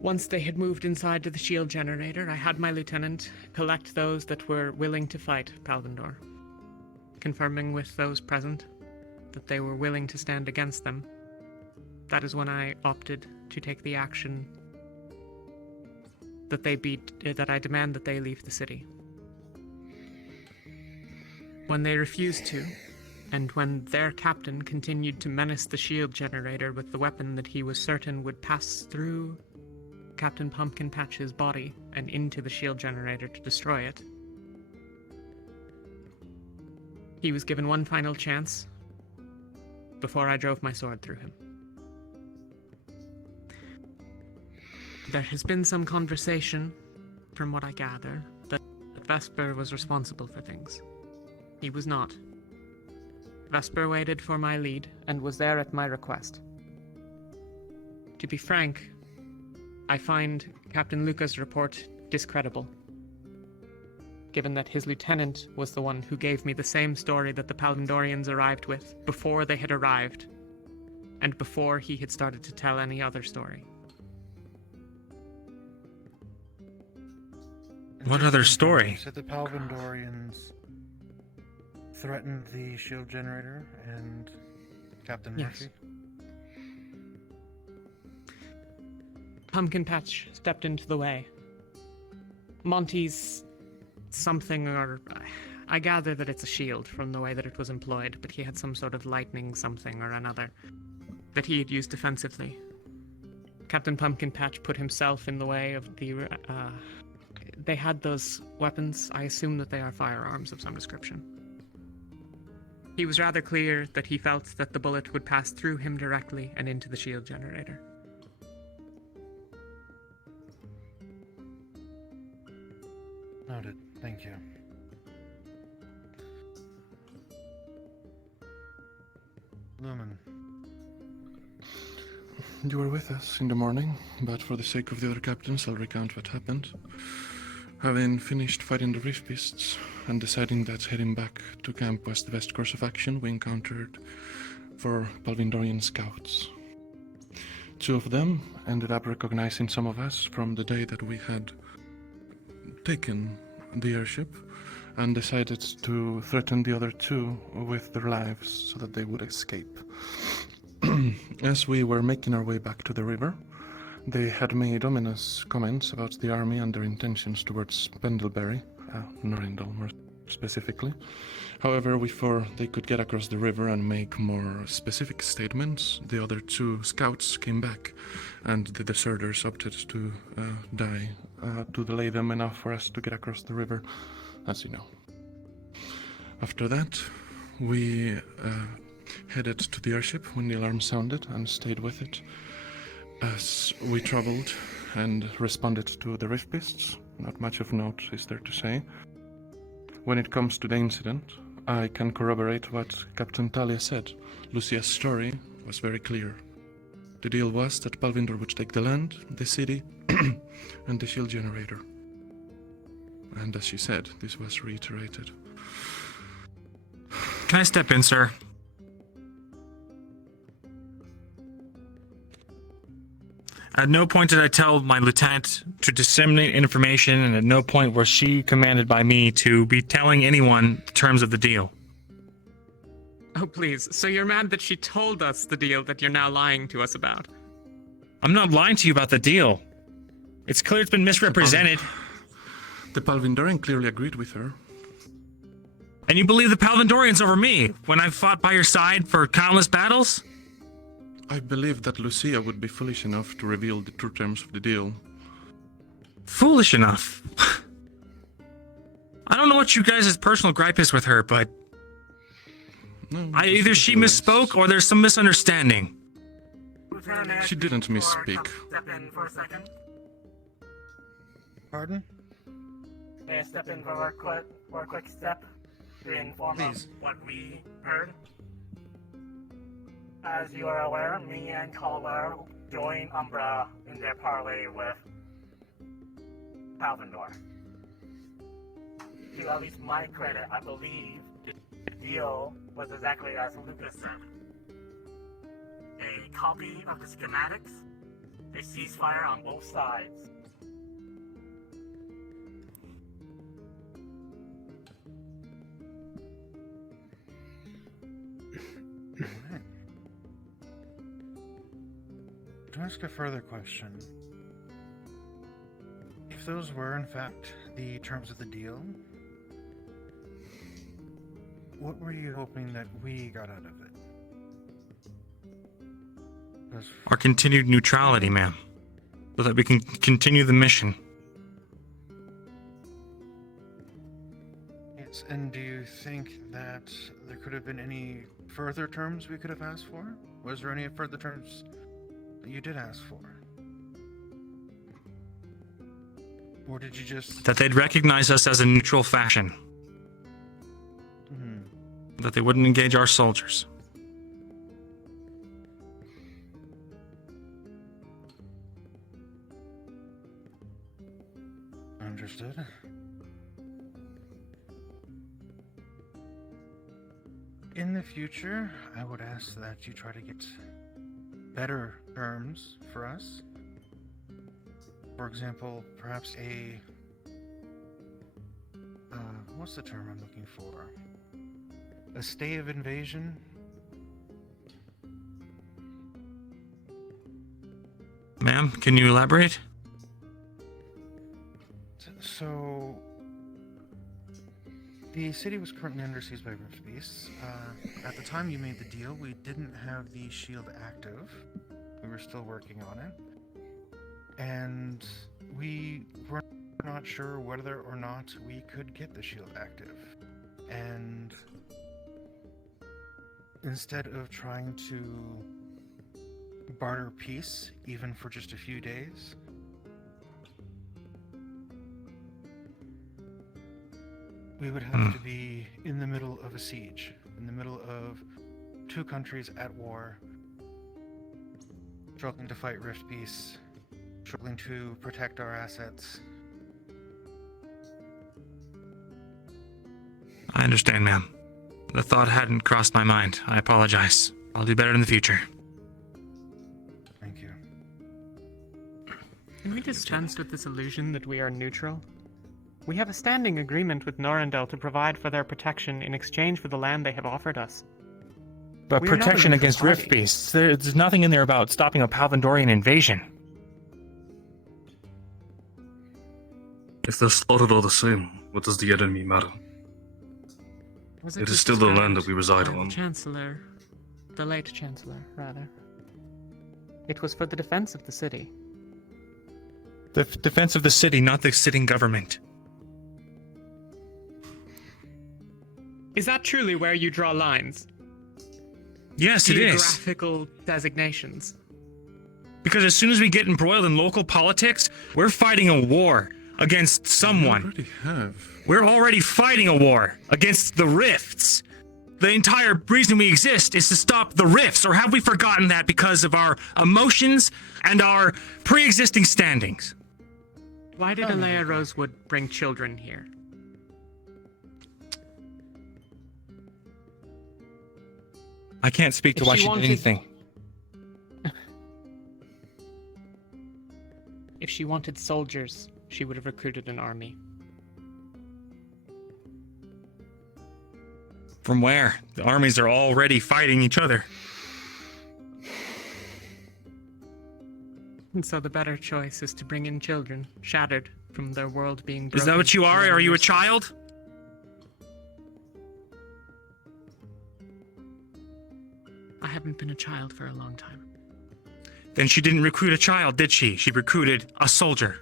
Once they had moved inside to the shield generator, I had my lieutenant collect those that were willing to fight Palvindor, confirming with those present that they were willing to stand against them. That is when I opted to take the action that I demand that they leave the city. When they refused to, and when their captain continued to menace the shield generator with the weapon that he was certain would pass through Captain Pumpkin Patch's body and into the shield generator to destroy it, he was given one final chance before I drove my sword through him. There has been some conversation, from what I gather, that Vesper was responsible for things. He was not. Vesper waited for my lead and was there at my request. To be frank, I find Captain Luca's report discreditable, given that his lieutenant was the one who gave me the same story that the Palvindorians arrived with before they had arrived, and before he had started to tell any other story. What other story? You said the Palvindorians threatened the shield generator and Captain Murphy? Pumpkin Patch stepped into the way. Monty's something, or I gather that it's a shield from the way that it was employed, but he had some sort of lightning something or another that he had used defensively. Captain Pumpkin Patch put himself in the way of the, they had those weapons. I assume that they are firearms of some description. He was rather clear that he felt that the bullet would pass through him directly and into the shield generator. Noted. Thank you. Lumen. You were with us in the morning, but for the sake of the other captains, I'll recount what happened. Having finished fighting the Reef Beasts and deciding that heading back to camp was the best course of action, we encountered 4 Palvindorian scouts. 2 of them ended up recognizing some of us from the day that we had taken the airship and decided to threaten the other 2 with their lives so that they would escape. As we were making our way back to the river, they had made ominous comments about the army and their intentions towards Pendlebury, Norindel more specifically. However, before they could get across the river and make more specific statements, the other 2 scouts came back, and the deserters opted to die to delay them enough for us to get across the river, as you know. After that, we headed to the airship when the alarm sounded and stayed with it. As we traveled and responded to the Rift Beasts, not much of note is there to say. When it comes to the incident, I can corroborate what Captain Talia said. Lucia's story was very clear. The deal was that Palvindor would take the land, the city, and the shield generator. And as she said, this was reiterated. Can I step in, sir? At no point did I tell my lieutenant to disseminate information, and at no point was she commanded by me to be telling anyone the terms of the deal. Oh, please. So you're mad that she told us the deal that you're now lying to us about? I'm not lying to you about the deal. It's clear it's been misrepresented. The Palvindorian clearly agreed with her. And you believe the Palvindorians over me when I've fought by your side for countless battles? I believe that Lucia would be foolish enough to reveal the true terms of the deal. Foolish enough? I don't know what you guys' personal gripe is with her, but either she misspoke or there's some misunderstanding. She didn't misspeak. Step in for a second. Pardon? May I step in for a quick step to inform of what we heard? As you are aware, me and Caldwell joined Umbra in their parley with Palvindor. To at least my credit, I believe the deal was exactly as Lucas said. A copy of the schematics a ceasefire on both sides. Alright. To ask a further question, if those were in fact the terms of the deal, what were you hoping that we got out of it? Our continued neutrality, ma'am. So that we can continue the mission. Yes, and do you think that there could have been any further terms we could have asked for? Was there any further terms that you did ask for? Or did you just... That they'd recognize us as a neutral faction. That they wouldn't engage our soldiers. Understood. In the future, I would ask that you try to get better terms for us. For example, perhaps a... what's the term I'm looking for? A stay of invasion? Ma'am, can you elaborate? So, the city was currently under siege by rift beasts. At the time you made the deal, we didn't have the shield active. We were still working on it. And we were not sure whether or not we could get the shield active. And instead of trying to barter peace, even for just a few days, we would have to be in the middle of a siege, in the middle of two countries at war, struggling to fight rift beasts, struggling to protect our assets. I understand, ma'am. The thought hadn't crossed my mind. I apologize. I'll do better in the future. Thank you. Can we dispense with this illusion that we are neutral? We have a standing agreement with Norandel to provide for their protection in exchange for the land they have offered us. But We are not a protection neutral against rift party. beasts. There's nothing in there about stopping a Palvandorian invasion. If they're slaughtered all the same, what does the enemy matter? It is still the land that we reside on. Chancellor, the late Chancellor, rather. It was for the defense of the city. The defense of the city, not the sitting government. Is that truly where you draw lines? Yes, it is. Geographical designations. Because as soon as we get embroiled in local politics, we're fighting a war against someone. We're already fighting a war against the rifts. The entire reason we exist is to stop the rifts, or have we forgotten that because of our emotions and our pre-existing standings? Why did Alea Rosewood bring children here? I can't speak to If why she she wanted- did anything. If she wanted soldiers, she would have recruited an army. From where? The armies are already fighting each other. And so the better choice is to bring in children, shattered from their world being broken. Is that what you are? and Are you a then- child? I haven't been a child for a long time. Then she didn't recruit a child, did she? She recruited a soldier.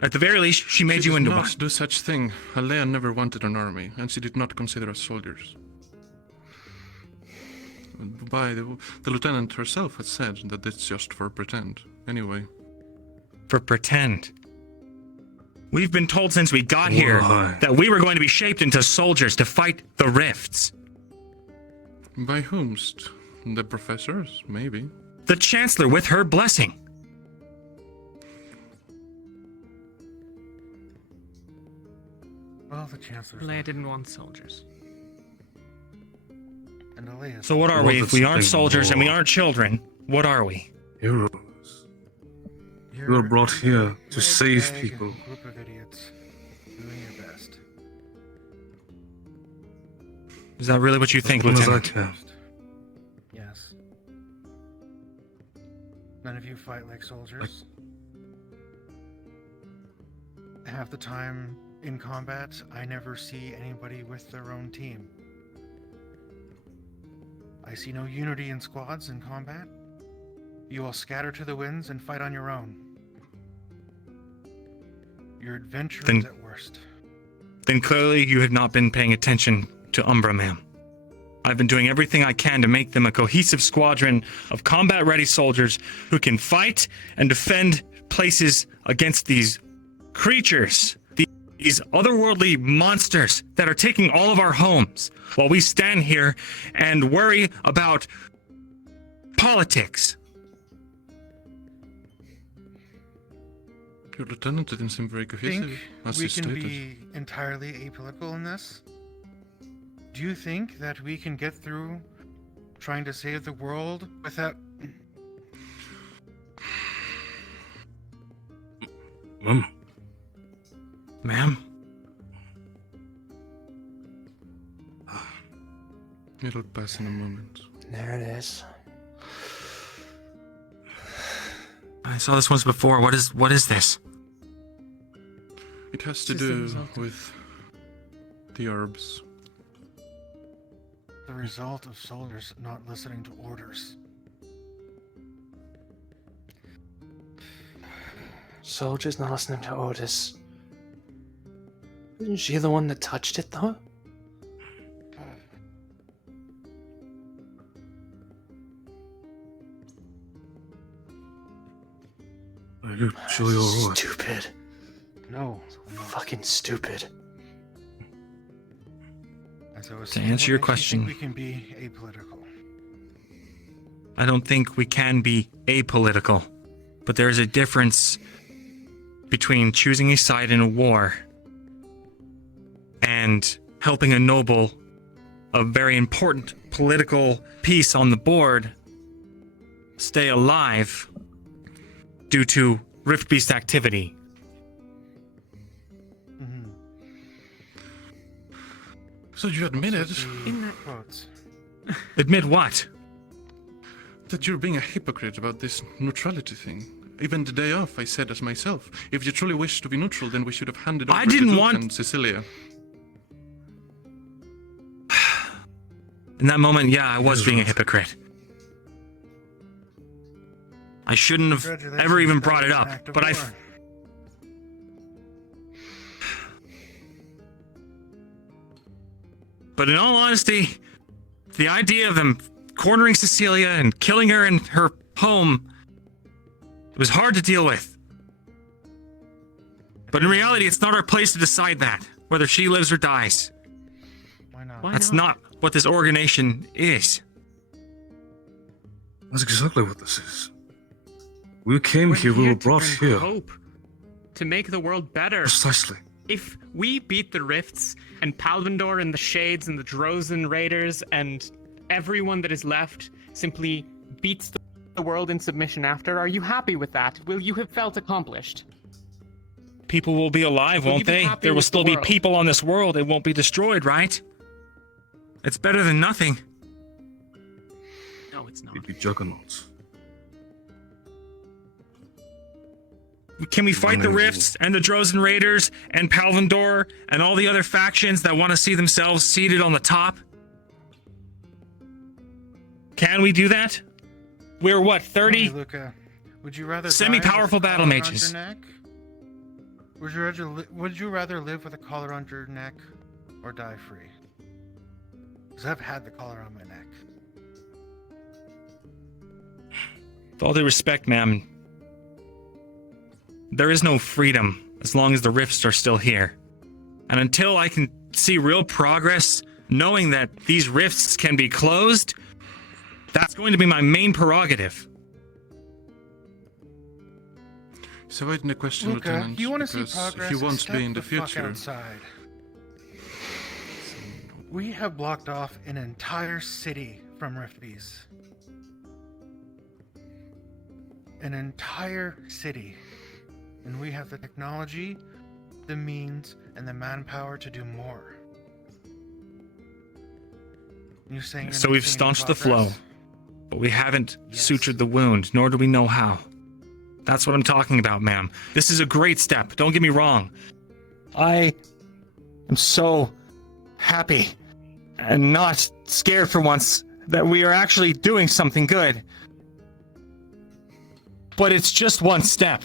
At the very least, she made you into one. She did not do such thing. Alea never wanted an army, and she did not consider us soldiers. The lieutenant herself had said that it's just for pretend. Anyway. For pretend. We've been told since we got here that we were going to be shaped into soldiers to fight the rifts. By whomst? The professors, maybe. The Chancellor with her blessing. Well, the Chancellor's Alea didn't want soldiers. and Alea. So what are we? If we aren't soldiers and we aren't children, what are we? Heroes. You were brought here to save Red people. Group of idiots doing your best. Is that really what you think, As I Lieutenant? can. Yes. None of you fight like soldiers. Half the time in combat, I never see anybody with their own team. I see no unity in squads in combat. You all scatter to the winds and fight on your own. You're adventurers at worst. Then clearly you have not been paying attention to Umbra, ma'am. I've been doing everything I can to make them a cohesive squadron of combat-ready soldiers who can fight and defend places against these creatures, these otherworldly monsters that are taking all of our homes, while we stand here and worry about politics. Your lieutenant didn't seem very cohesive, Think as we you can stated. be entirely apolitical in this? Do you think that we can get through trying to save the world without... Ma'am? It'll pass in a moment. There it is. I saw this once before. What is this? It has to do with the herbs. The result of soldiers not listening to orders. Soldiers not listening to orders. Isn't she the one that touched it, though? Are you sure you're alright? Stupid. No. Fucking stupid. As I was To saying, answer your what makes you question- think we can be apolitical. I don't think we can be apolitical, but there is a difference between choosing a side in a war and helping a noble, a very important political piece on the board, stay alive due to Rift Beast activity. So you admitted Admit what? that you're being a hypocrite about this neutrality thing. Even the day off, I said as myself, if you truly wish to be neutral, then we should have handed over I didn't to Duke want- and Cecilia. In that moment, yeah, I was being a hypocrite. I shouldn't have ever even brought it up, but But in all honesty, the idea of them cornering Cecilia and killing her in her home was hard to deal with. But in reality, it's not our place to decide that, whether she lives or dies. Why not? That's not what this organization is. That's exactly what this is. We came here, we here were to brought bring here. hope, to make the world better. Precisely. If we beat the Rifts and Palvindor and the Shades and the Drozen Raiders and everyone that is left simply beats the world in submission after, are you happy with that? Will you have felt accomplished? People will be alive, Will you won't be they? happy There will with still the be world? people on this world. It won't be destroyed, right? It's better than nothing. No, it's not. We'd be juggernauts. Can we fight the Rifts and the Drozen Raiders and Palvindor and all the other factions that want to see themselves seated on the top? Can we do that? We're what, 30? Hey, Luca, would you rather Semi-powerful die with a battle collar around mages. your neck? Would you rather live with a collar on your neck or die free? Because I've had the collar on my neck. With all due respect, ma'am, there is no freedom as long as the Rifts are still here. And until I can see real progress, knowing that these rifts can be closed, that's going to be my main prerogative. So I didn't question, Luca, Lieutenant, you want to see because progress? if you want to Step be in the fuck future, outside. We have blocked off an entire city from Rift Beast. An entire city. and we have the technology, the means, and the manpower to do more. You're saying So we've staunched the flow, but we haven't sutured the wound, nor do we know how. That's what I'm talking about, ma'am. This is a great step, don't get me wrong. I am so happy and not scared for once that we are actually doing something good. But it's just one step.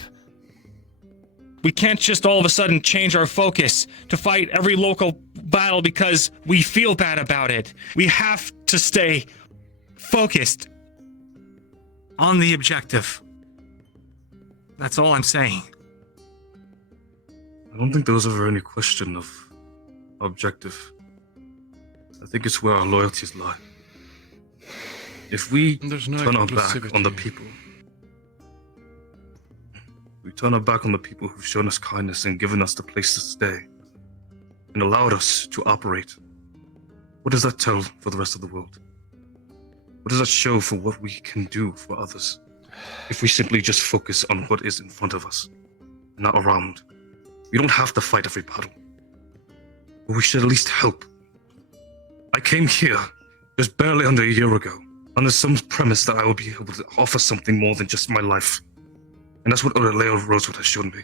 We can't just all of a sudden change our focus to fight every local battle because we feel bad about it. We have to stay focused on the objective. That's all I'm saying. I don't think there was ever any question of objective. I think it's where our loyalties lie. If we turn our back on the people, we turn our back on the people who've shown us kindness and given us the place to stay, and allowed us to operate, what does that tell for the rest of the world? What does that show for what we can do for others? If we simply just focus on what is in front of us, not around. We don't have to fight every battle, but we should at least help. I came here just barely under a year ago, under some premise that I would be able to offer something more than just my life. And that's what Aurelio Rosewood has shown me.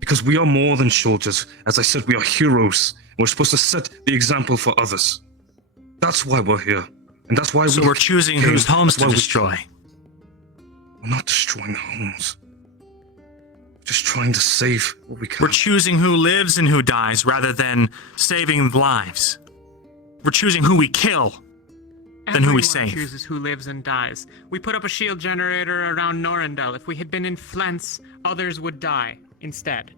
Because we are more than soldiers. As I said, we are heroes. And we're supposed to set the example for others. That's why we're here. And that's why we're choosing whose homes to destroy. We're not destroying homes. We're just trying to save what we can. We're choosing who lives and who dies rather than saving lives. We're choosing who we kill than who we save. Everyone chooses who lives and dies. We put up a shield generator around Norendel. If we had been in Flens, others would die instead.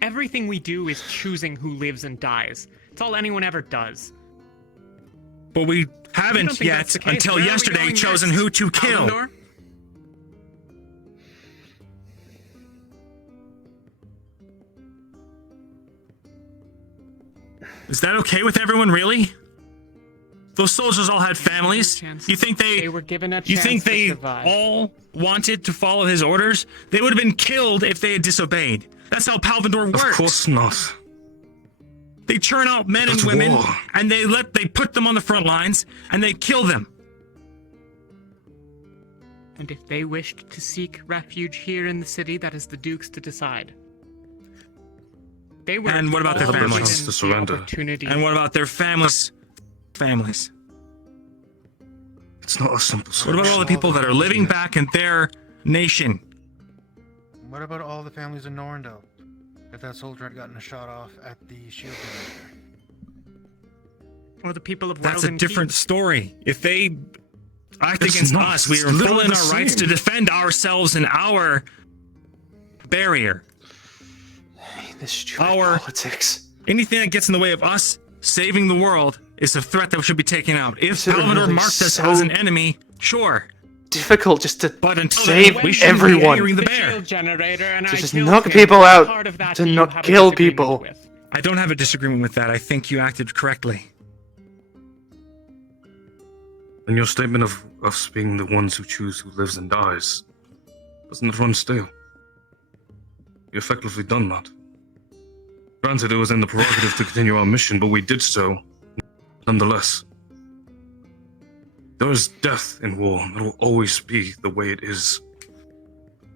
Everything we do is choosing who lives and dies. It's all anyone ever does. But we haven't yet, until yesterday, chosen who to kill. Alvendor? Is that okay with everyone, really? Those soldiers all had families. You think they were given a You chance think to they survive. all wanted to follow his orders? They would have been killed if they had disobeyed. That's how Palvendor works. Of course not. They churn out men That's and women, war. and they put them on the front lines, and they kill them. And if they wished to seek refuge here in the city, that is the Duke's to decide. They were And what about their all families? given To the surrender. opportunity. And what about their families? Families. It's not a simple What solution. about all the people that are living back in their nation? What about all the families in Norendel? If that soldier had gotten a shot off at the shield generator. Or the people of That's a Weldon different story. If they act It's against not. us, we It's are literally full in the our rights to same. defend ourselves and our barrier. This stupid Our politics. Anything that gets in the way of us saving the world is a threat that should be taken out. If Is it Palvendor really marked us so as an enemy, sure. Difficult just to But until save then, we shouldn't be everyone. angering the The bear. shield generator and To I just killed knock him. people What out, part of that to do you not have a kill disagreement people. with? I don't have a disagreement with that. I think you acted correctly. And your statement of us being the ones who choose who lives and dies, doesn't it run stale? You effectively done that. Granted, it was in the prerogative to continue our mission, but we did so nonetheless. There is death in war, and it will always be the way it is.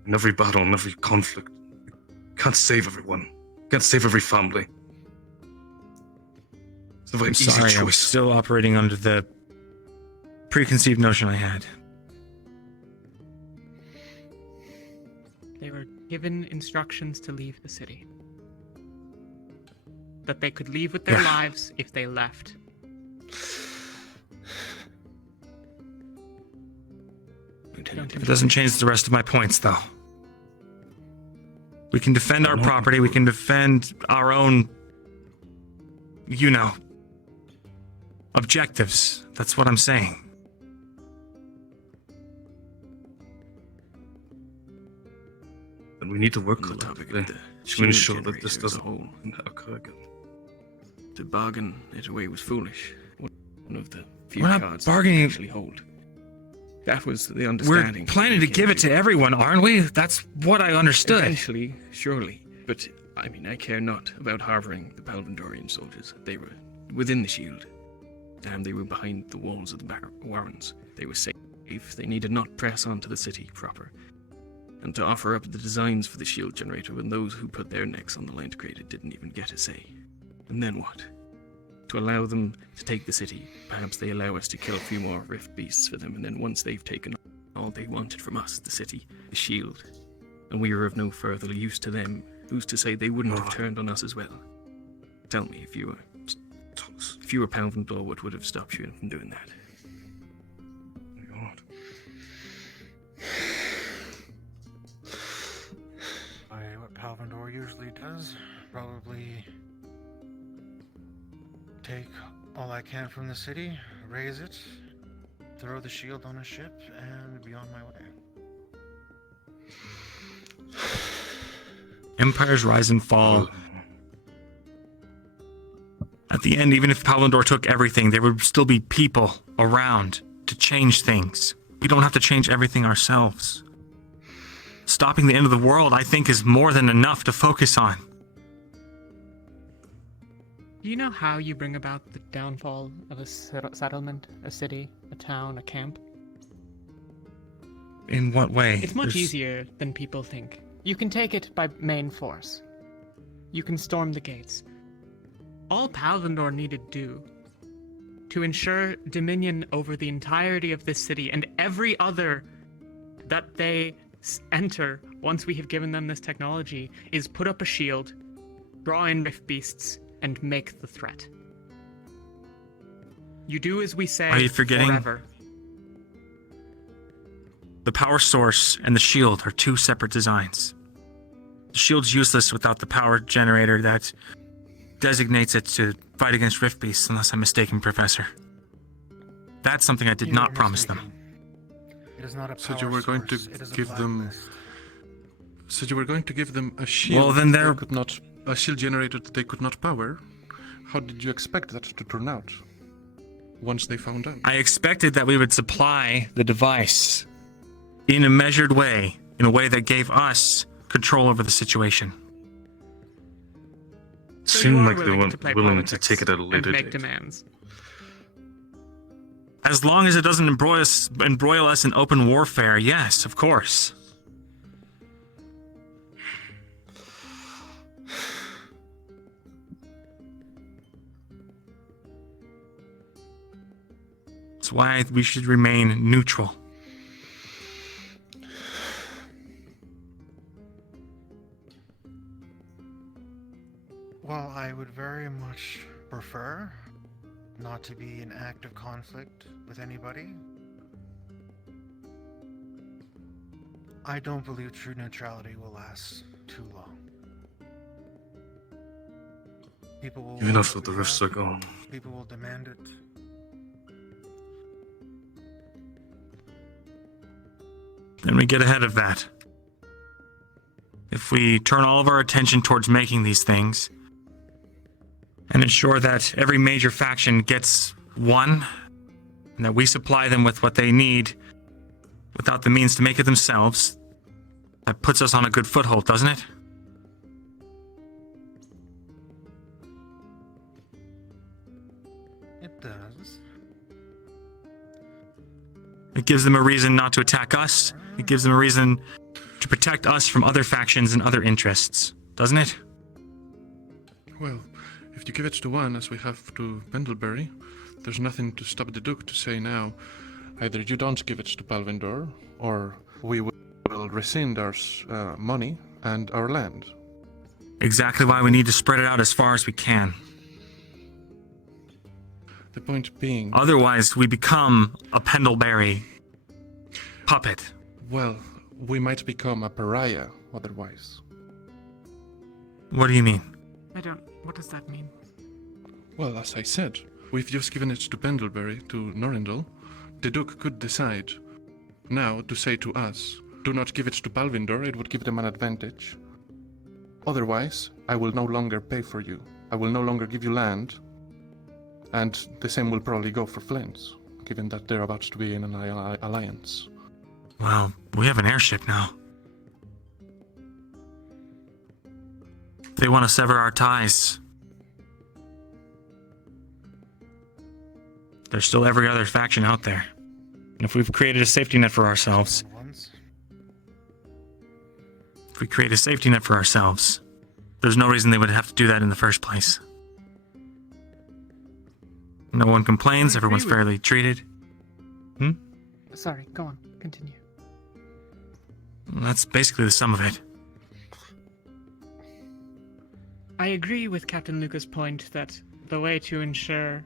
In every battle, in every conflict, you can't save everyone. You can't save every family. It's a very I'm easy sorry, I'm choice. still operating under the preconceived notion I had. They were given instructions to leave the city. That they could leave with their Yeah. lives if they left. It doesn't change the rest of my points, though. We can defend our property, we can defend our own, objectives. That's what I'm saying. And we need to work On the topic collectively of the to shield ensure that generator this as a doesn't whole. occur again. To bargain it away was foolish. One of the few We're not cards bargaining. I actually hold. That was the We're understanding. planning to give it to everyone, aren't we? That's what I understood. Eventually, surely. But, I mean, I care not about harboring the Palvandorian soldiers. They were within the shield. Damn, they were behind the walls of the warrens. They were safe. They needed not press onto the city proper. And to offer up the designs for the shield generator when those who put their necks on the line to create it didn't even get a say. And then what? To allow them to take the city, perhaps they allow us to kill a few more rift beasts for them, and then once they've taken all they wanted from us, the city, the shield, and we are of no further use to them, who's to say they wouldn't have turned on us as well? Tell me, if you were Palvandor, what would have stopped you from doing that? What Palvandor usually does, probably take all I can from the city, raise it, throw the shield on a ship, and be on my way. Empires rise and fall. At the end, even if Palvandor took everything, there would still be people around to change things. We don't have to change everything ourselves. Stopping the end of the world, I think, is more than enough to focus on. Do you know how you bring about the downfall of a settlement, a city, a town, a camp? In what way? It's much easier than people think. You can take it by main force. You can storm the gates. All Palvandor needed do to ensure dominion over the entirety of this city and every other that they enter once we have given them this technology is put up a shield, draw in rift beasts, and make the threat. You do as we say. Are you forgetting? Forever. The power source and the shield are two separate designs. The shield's useless without the power generator that designates it to fight against rift beasts, unless I'm mistaken, Professor. That's something I did not promise them. It is not a So power you were going to source, it is a give them. blacklist. So you were going to give them a shield. Well, then they could not, a shield generator that they could not power. How did you expect that to turn out? Once they found out. I expected that we would supply the device in a measured way, in a way that gave us control over the situation. So Seemed you are like they weren't play willing to politics take it at a later and make date. demands. As long as it doesn't embroil us in open warfare, yes, of course. That's why we should remain neutral. Well, I would very much prefer not to be in active conflict with anybody. I don't believe true neutrality will last too long. People will Even want after what the we rifts have. are gone. People will demand it. Then we get ahead of that. If we turn all of our attention towards making these things, and ensure that every major faction gets one, and that we supply them with what they need without the means to make it themselves, that puts us on a good foothold, doesn't it? It does. It gives them a reason not to attack us. It gives them a reason to protect us from other factions and other interests, doesn't it? Well, if you give it to one, as we have to Pendlebury, there's nothing to stop the Duke to say now. Either you don't give it to Palvandor, or we will rescind our money and our land. Exactly why we need to spread it out as far as we can. The point being... Otherwise, we become a Pendlebury puppet. Well, we might become a pariah otherwise. What do you mean? What does that mean? Well, as I said, we've just given it to Pendlebury, to Norindel. The Duke could decide now to say to us, do not give it to Palvandor, it would give them an advantage. Otherwise, I will no longer pay for you. I will no longer give you land. And the same will probably go for Flint's. given that they're about to be in an alliance. Well, we have an airship now. If they want to sever our ties, there's still every other faction out there. And if we've created a safety net for ourselves, there's no reason they would have to do that in the first place. No one complains, everyone's fairly treated. Sorry, go on. Continue. Well, that's basically the sum of it. I agree with Captain Luca's point that the way to ensure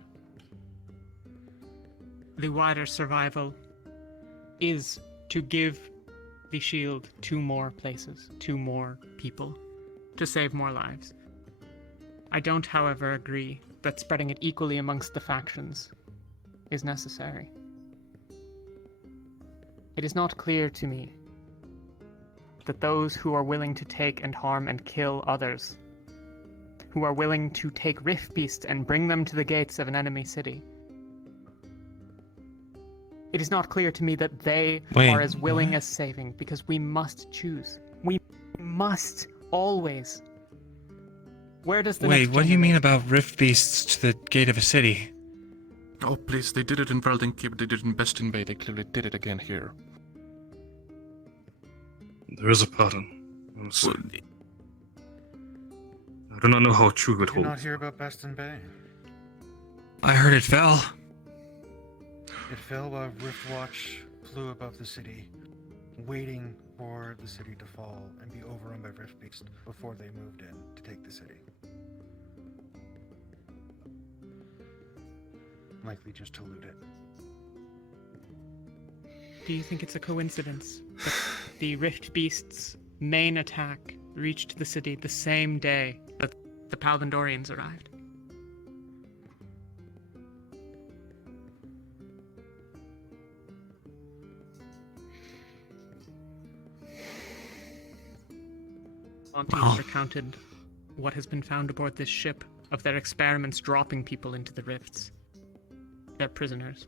the wider survival is to give the shield to more places, to more people, to save more lives. I don't, however, agree that spreading it equally amongst the factions is necessary. It is not clear to me that those who are willing to take and harm and kill others, who are willing to take rift beasts and bring them to the gates of an enemy city, it is not clear to me that they are as willing as saving, because we must choose. We must always. Where does the Wait, what do you mean about rift beasts to the gate of a city? Oh, please, they did it in Keep, they did it in Bestin Bay, they clearly did it again here. There is a pattern. Honestly. I do not know how true it Did you holds. not hear about Beston Bay? I heard it fell. It fell while Riftwatch flew above the city, waiting for the city to fall and be overrun by Rift Beast before they moved in to take the city. Likely just to loot it. Do you think it's a coincidence that the Rift Beast's main attack reached the city the same day that the Palvandorians arrived? Montes recounted what has been found aboard this ship of their experiments dropping people into the rifts. They're prisoners.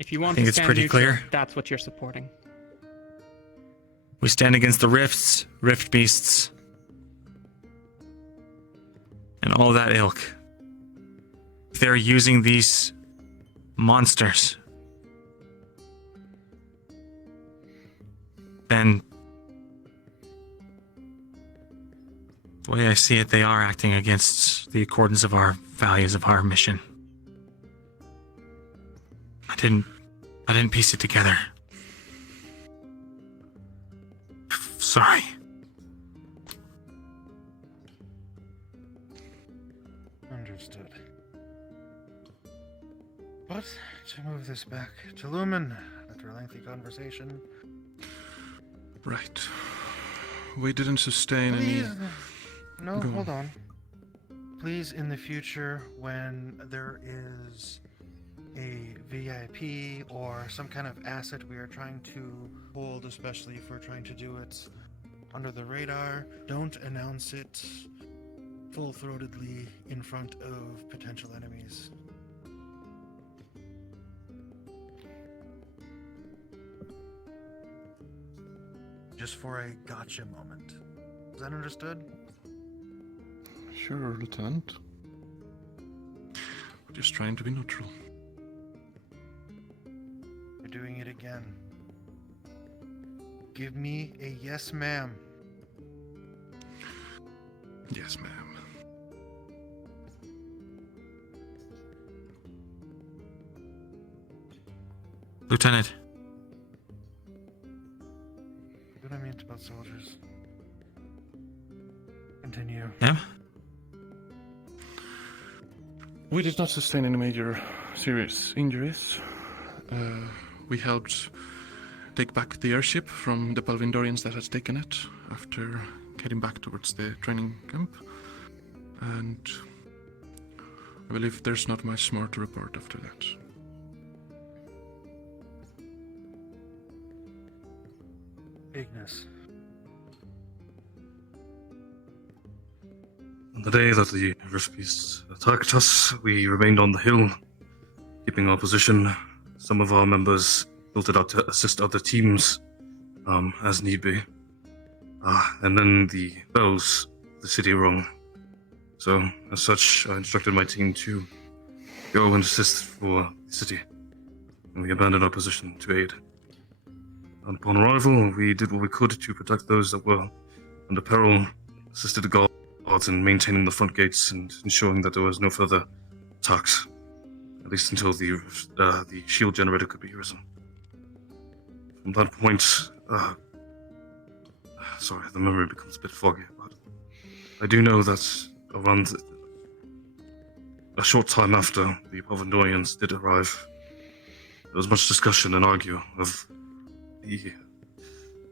If you want I think to it's stand pretty neutral, clear. that's what you're supporting. We stand against the rifts, rift beasts, and all that ilk. If they're using these monsters, then the way I see it, they are acting against the accordance of our values of our mission. I didn't piece it together. Sorry. Understood. But to move this back to Lumen, after a lengthy conversation. Right. We didn't sustain Please, any... no, Go hold on. Please, in the future, when there is a VIP or some kind of asset we are trying to hold, especially if we're trying to do it under the radar, don't announce it full-throatedly in front of potential enemies. Just for a gotcha moment. Is that understood? Sure, Lieutenant. We're just trying to be neutral. You're doing it again. Give me a yes, ma'am. Yes, ma'am. Lieutenant. What I mean about soldiers. Continue. Yeah? We did not sustain any major serious injuries. We helped take back the airship from the Palvindorians that had taken it after getting back towards the training camp. And I believe there's not much more to report after that. Ignis. On the day that the Rift Beasts attacked us, we remained on the hill, keeping our position. Some of our members built it out to assist other teams, as need be. And then the bells, the city rung. So, as such, I instructed my team to go and assist for the city, and we abandoned our position to aid. And upon arrival, we did what we could to protect those that were under peril, assisted the guards in maintaining the front gates and ensuring that there was no further attacks, at least until the shield generator could be risen. From that point, sorry, the memory becomes a bit foggy, but I do know that around a short time after the Pavendorians did arrive, there was much discussion and argue of the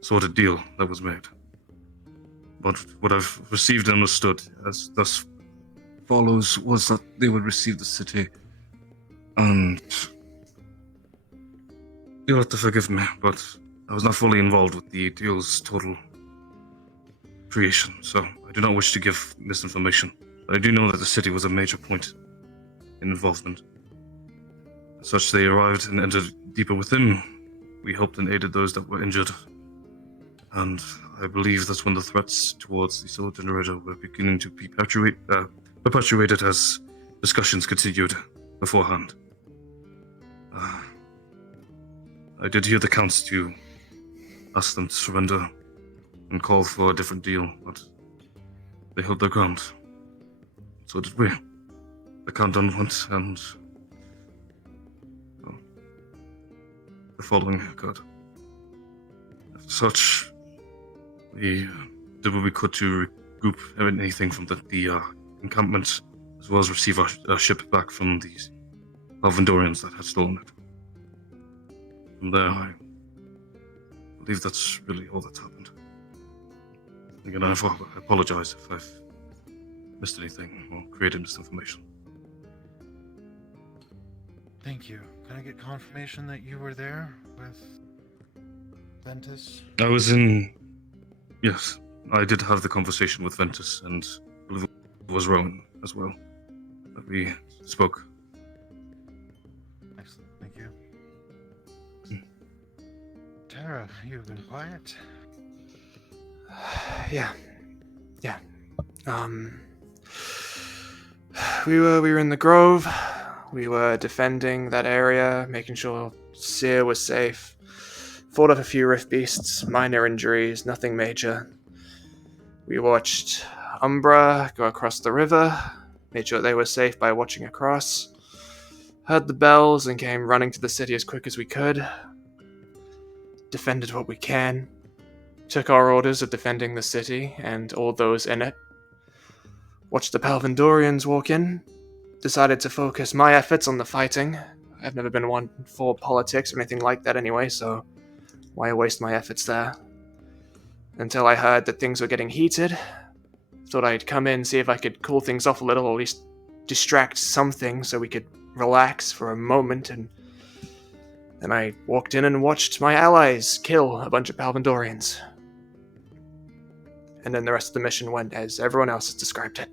sort of deal that was made. But what I've received and understood as thus follows was that they would receive the city, and you'll have to forgive me, but I was not fully involved with the deal's total creation, so I do not wish to give misinformation. But I do know that the city was a major point in involvement. As such, they arrived and entered deeper within. We helped and aided those that were injured, and I believe that's when the threats towards the solar generator were beginning to be perpetuated as discussions continued beforehand. I did hear the counts to ask them to surrender and call for a different deal, but they held their ground. So did we. The countdown went, and the following occurred. As such, we did what we could to regroup anything from the encampment, as well as receive our ship back from the Pavendorians that had stolen it. From there, I believe that's really all that's happened. Again, I apologize if I've missed anything or created misinformation. Thank you. Can I get confirmation that you were there with Ventus? I was in... Yes, I did have the conversation with Ventus, and I believe it was Rowan as well, that we spoke. Excellent, thank you. Tara, you've been quiet. Yeah. We were in the Grove. We were defending that area, making sure Seer was safe. Fought off a few Rift Beasts, minor injuries, nothing major. We watched Umbra go across the river, made sure they were safe by watching across. Heard the bells and came running to the city as quick as we could. Defended what we can. Took our orders of defending the city and all those in it. Watched the Pavendorians walk in. Decided to focus my efforts on the fighting. I've never been one for politics or anything like that anyway, so why waste my efforts there? Until I heard that things were getting heated. Thought I'd come in, see if I could cool things off a little, or at least distract something so we could relax for a moment, and then I walked in and watched my allies kill a bunch of Pavendorians. And then the rest of the mission went as everyone else has described it.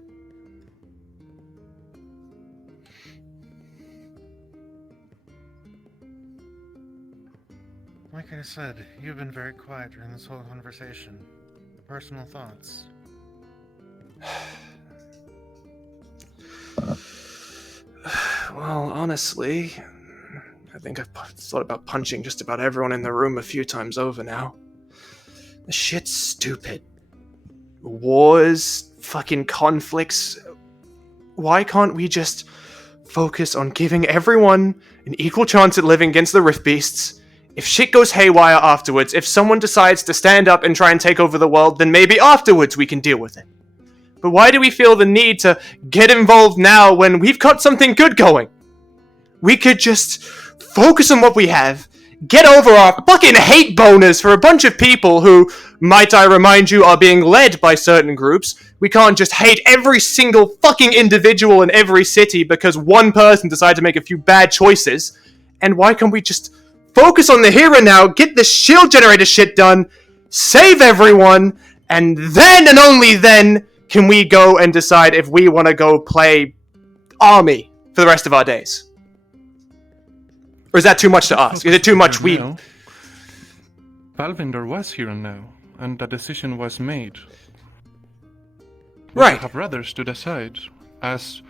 Like I said, you've been very quiet during this whole conversation. Personal thoughts? Well, honestly, I think I've thought about punching just about everyone in the room a few times over now. This shit's stupid. Wars, fucking conflicts. Why can't we just focus on giving everyone an equal chance at living against the Rift Beasts? If shit goes haywire afterwards, if someone decides to stand up and try and take over the world, then maybe afterwards we can deal with it. But why do we feel the need to get involved now when we've got something good going? We could just focus on what we have, get over our fucking hate boners for a bunch of people who, might I remind you, are being led by certain groups. We can't just hate every single fucking individual in every city because one person decided to make a few bad choices. And why can't we just focus on the here and now, get the shield generator shit done, save everyone, and then and only then can we go and decide if we want to go play army for the rest of our days? Or is that too much to ask? Is it too much? Balvinder was here and now, and a decision was made. Right. We have rather stood aside as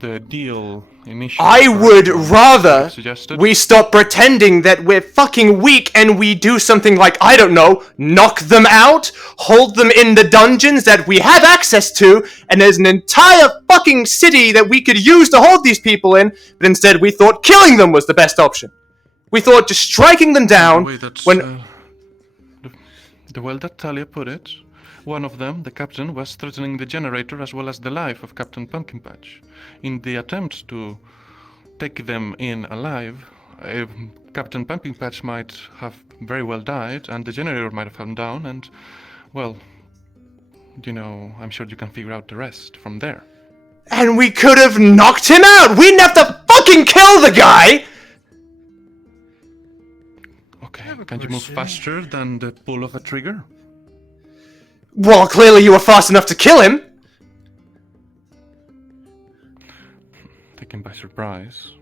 the deal initially. I would rather suggested. we stop pretending that we're fucking weak and we do something like, I don't know, knock them out, hold them in the dungeons that we have access to, and there's an entire fucking city that we could use to hold these people in, but instead we thought killing them was the best option. We thought just striking them down when... The way that Talia put it, one of them, the captain, was threatening the generator as well as the life of Captain Pumpkin Patch. In the attempt to take them in alive, Captain Pumpkin Patch might have very well died, and the generator might have come down, and, well, you know, I'm sure you can figure out the rest from there. And we could have knocked him out! We didn't have to fucking kill the guy! Okay, can you move faster than the pull of a trigger? Well, clearly you were fast enough to kill him! Taken by surprise.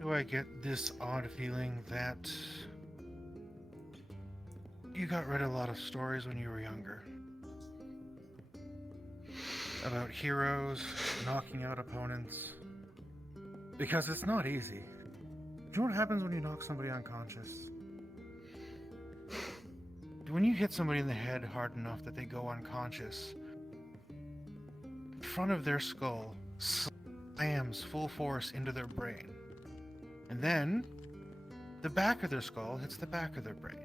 Do I get this odd feeling that you got read a lot of stories when you were younger? About heroes knocking out opponents? Because it's not easy. Do you know what happens when you knock somebody unconscious? When you hit somebody in the head hard enough that they go unconscious, the front of their skull slams full force into their brain. And then, the back of their skull hits the back of their brain.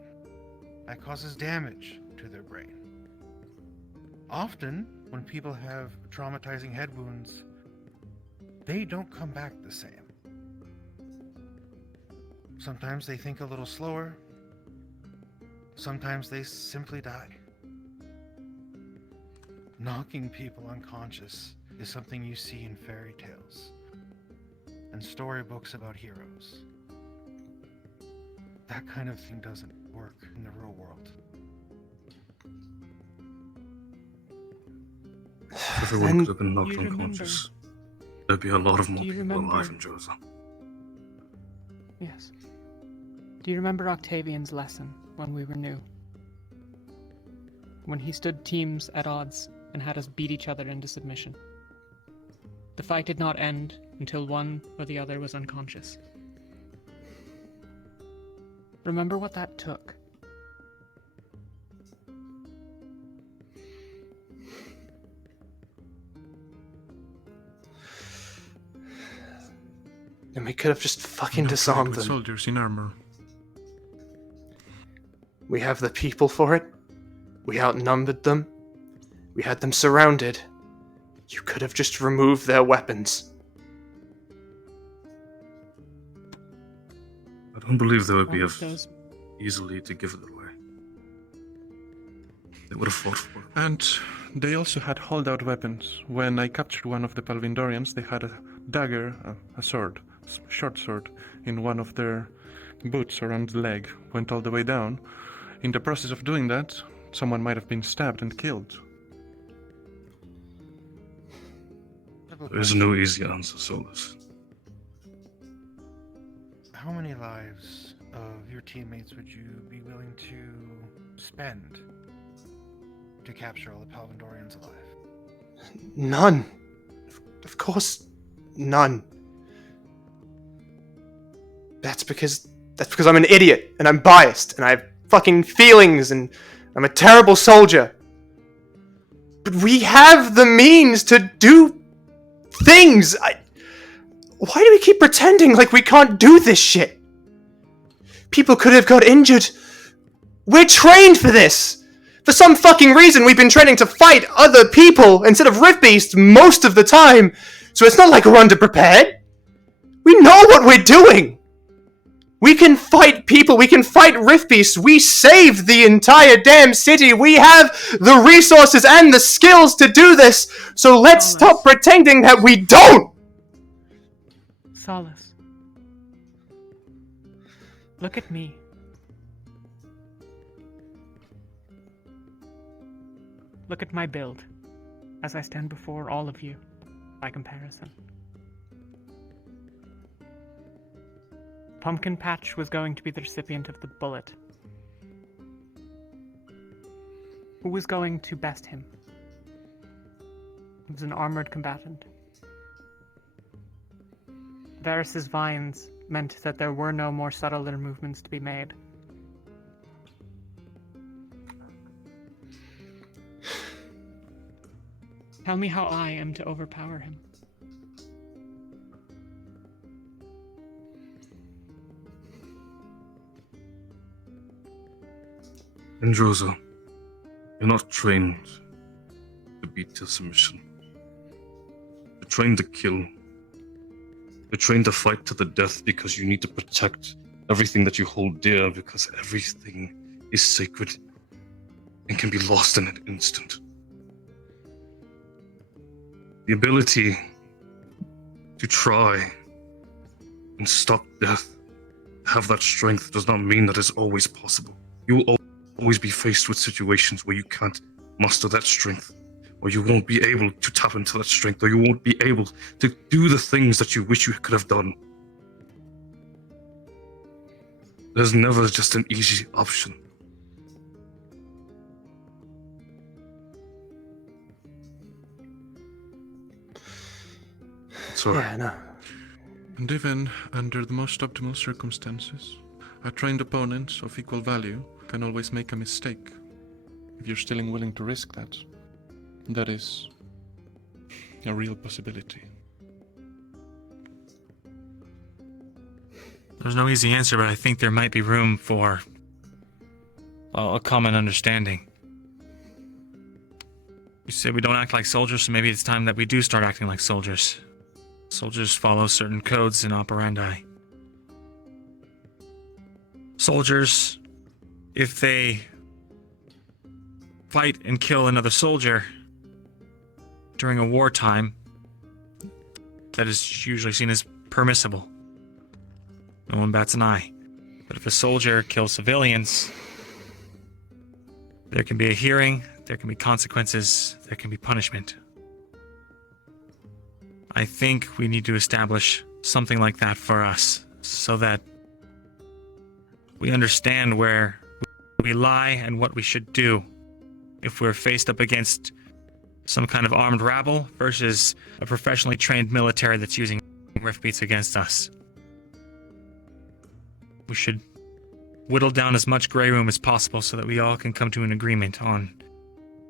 That causes damage to their brain. Often, when people have traumatizing head wounds, they don't come back the same. Sometimes they think a little slower. Sometimes they simply die. Knocking people unconscious is something you see in fairy tales and storybooks about heroes. That kind of thing doesn't work in the real world. If everyone could have been knocked unconscious, there'd be a lot of more people alive in Joseph. Yes. Do you remember Octavian's lesson when we were new? When he stood teams at odds and had us beat each other into submission. The fight did not end until one or the other was unconscious. Remember what that took. And we could have just fucking disarmed them. Soldiers in armor. We have the people for it. We outnumbered them. We had them surrounded. You could have just removed their weapons. I don't believe they would be easily to give it away. They would have fought for it. And they also had holdout weapons. When I captured one of the Palvindorians, they had a dagger, a sword, short sword, in one of their boots around the leg, went all the way down. In the process of doing that, someone might have been stabbed and killed. There is no easy answer, Solus. How many lives of your teammates would you be willing to spend to capture all the Palvindorians alive? None. Of course, none. That's because I'm an idiot and I'm biased and I have fucking feelings and I'm a terrible soldier. But we have the means to do things. Why do we keep pretending like we can't do this shit? People could have got injured. We're trained for this. For some fucking reason, we've been training to fight other people instead of Rift Beasts most of the time. So it's not like we're underprepared. We know what we're doing. We can fight people. We can fight Rift Beasts. We saved the entire damn city. We have the resources and the skills to do this. So let's stop pretending that we don't. Solus. Look at me. look at my build, as I stand before all of you, by comparison. Pumpkin Patch was going to be the recipient of the bullet. Who was going to best him? He was an armored combatant. Varys's vines meant that there were no more subtler movements to be made. Tell me how I am to overpower him. Androza, you're not trained to beat till submission. You're trained to kill. You're trained to fight to the death because you need to protect everything that you hold dear, because everything is sacred and can be lost in an instant. The ability to try and stop death, have that strength, does not mean that it's always possible. You will always be faced with situations where you can't muster that strength, or you won't be able to tap into that strength, or you won't be able to do the things that you wish you could have done. There's never just an easy option. Sorry. Yeah, no. And even under the most optimal circumstances, a trained opponent of equal value can always make a mistake. If you're still willing to risk that, that is a real possibility. There's no easy answer, but I think there might be room for a common understanding. You said we don't act like soldiers, so maybe it's time that we do start acting like soldiers. Soldiers follow certain codes and operandi. Soldiers, if they fight and kill another soldier during a wartime, that is usually seen as permissible. No one bats an eye. But if a soldier kills civilians, there can be a hearing, there can be consequences, there can be punishment. I think we need to establish something like that for us, so that we understand where we lie and what we should do if we're faced up against some kind of armed rabble versus a professionally trained military that's using rift beats against us. We should whittle down as much gray room as possible so that we all can come to an agreement on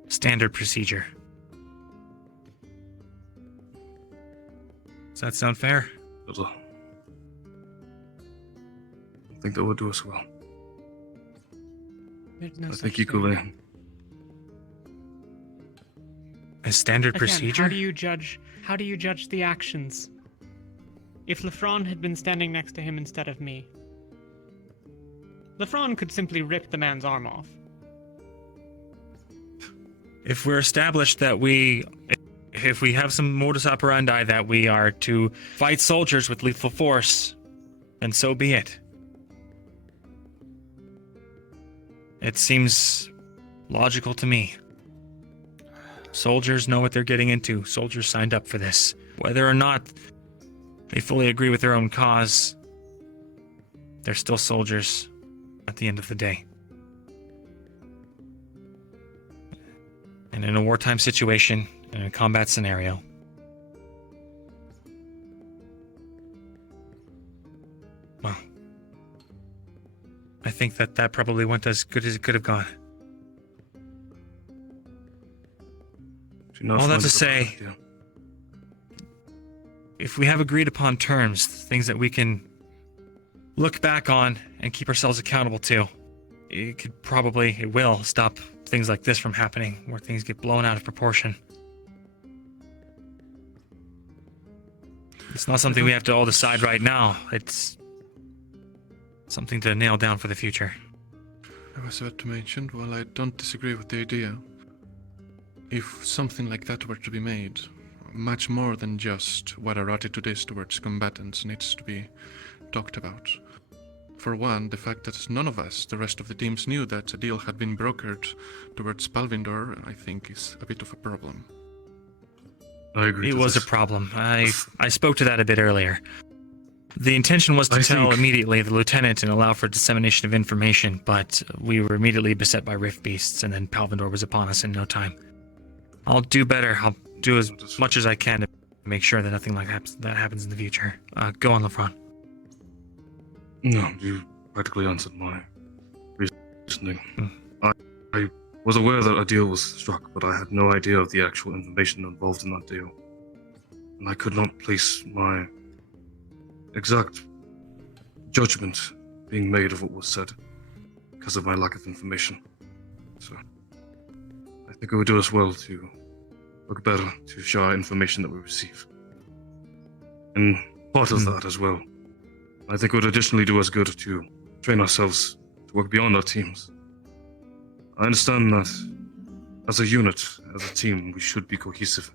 standard procedure. Does that sound fair? I think that would do us well. I think equally. A standard Again, procedure? How do you judge the actions? If Lefron had been standing next to him instead of me, Lefron could simply rip the man's arm off. If we're established that if we have some modus operandi that we are to fight soldiers with lethal force, then so be it. It seems logical to me. Soldiers know what they're getting into. Soldiers signed up for this. Whether or not they fully agree with their own cause, they're still soldiers at the end of the day. And in a wartime situation, in a combat scenario, well, I think that probably went as good as it could have gone. All that to say, if we have agreed upon terms, things that we can look back on and keep ourselves accountable to, it will stop things like this from happening, where things get blown out of proportion. It's not something we have to all decide right now. It's something to nail down for the future. I was about to mention, while I don't disagree with the idea, if something like that were to be made, much more than just what our attitude is towards combatants needs to be talked about. For one, the fact that none of us, the rest of the teams, knew that a deal had been brokered towards Balvindor, I think is a bit of a problem. I agree. It was a problem. I spoke to that a bit earlier. The intention was to tell immediately the lieutenant and allow for dissemination of information, but we were immediately beset by rift beasts, and then Palvindor was upon us in no time. I'll do better. I'll do as much as I can to make sure that nothing like that happens in the future. Go on, LeFron. No, you practically answered my reasoning. I was aware that a deal was struck, but I had no idea of the actual information involved in that deal. And I could not place my exact judgment being made of what was said because of my lack of information. So, I think it would do us well to look better to share information that we receive. And part of that as well. I think it would additionally do us good to train ourselves to work beyond our teams. I understand that as a unit, as a team, we should be cohesive.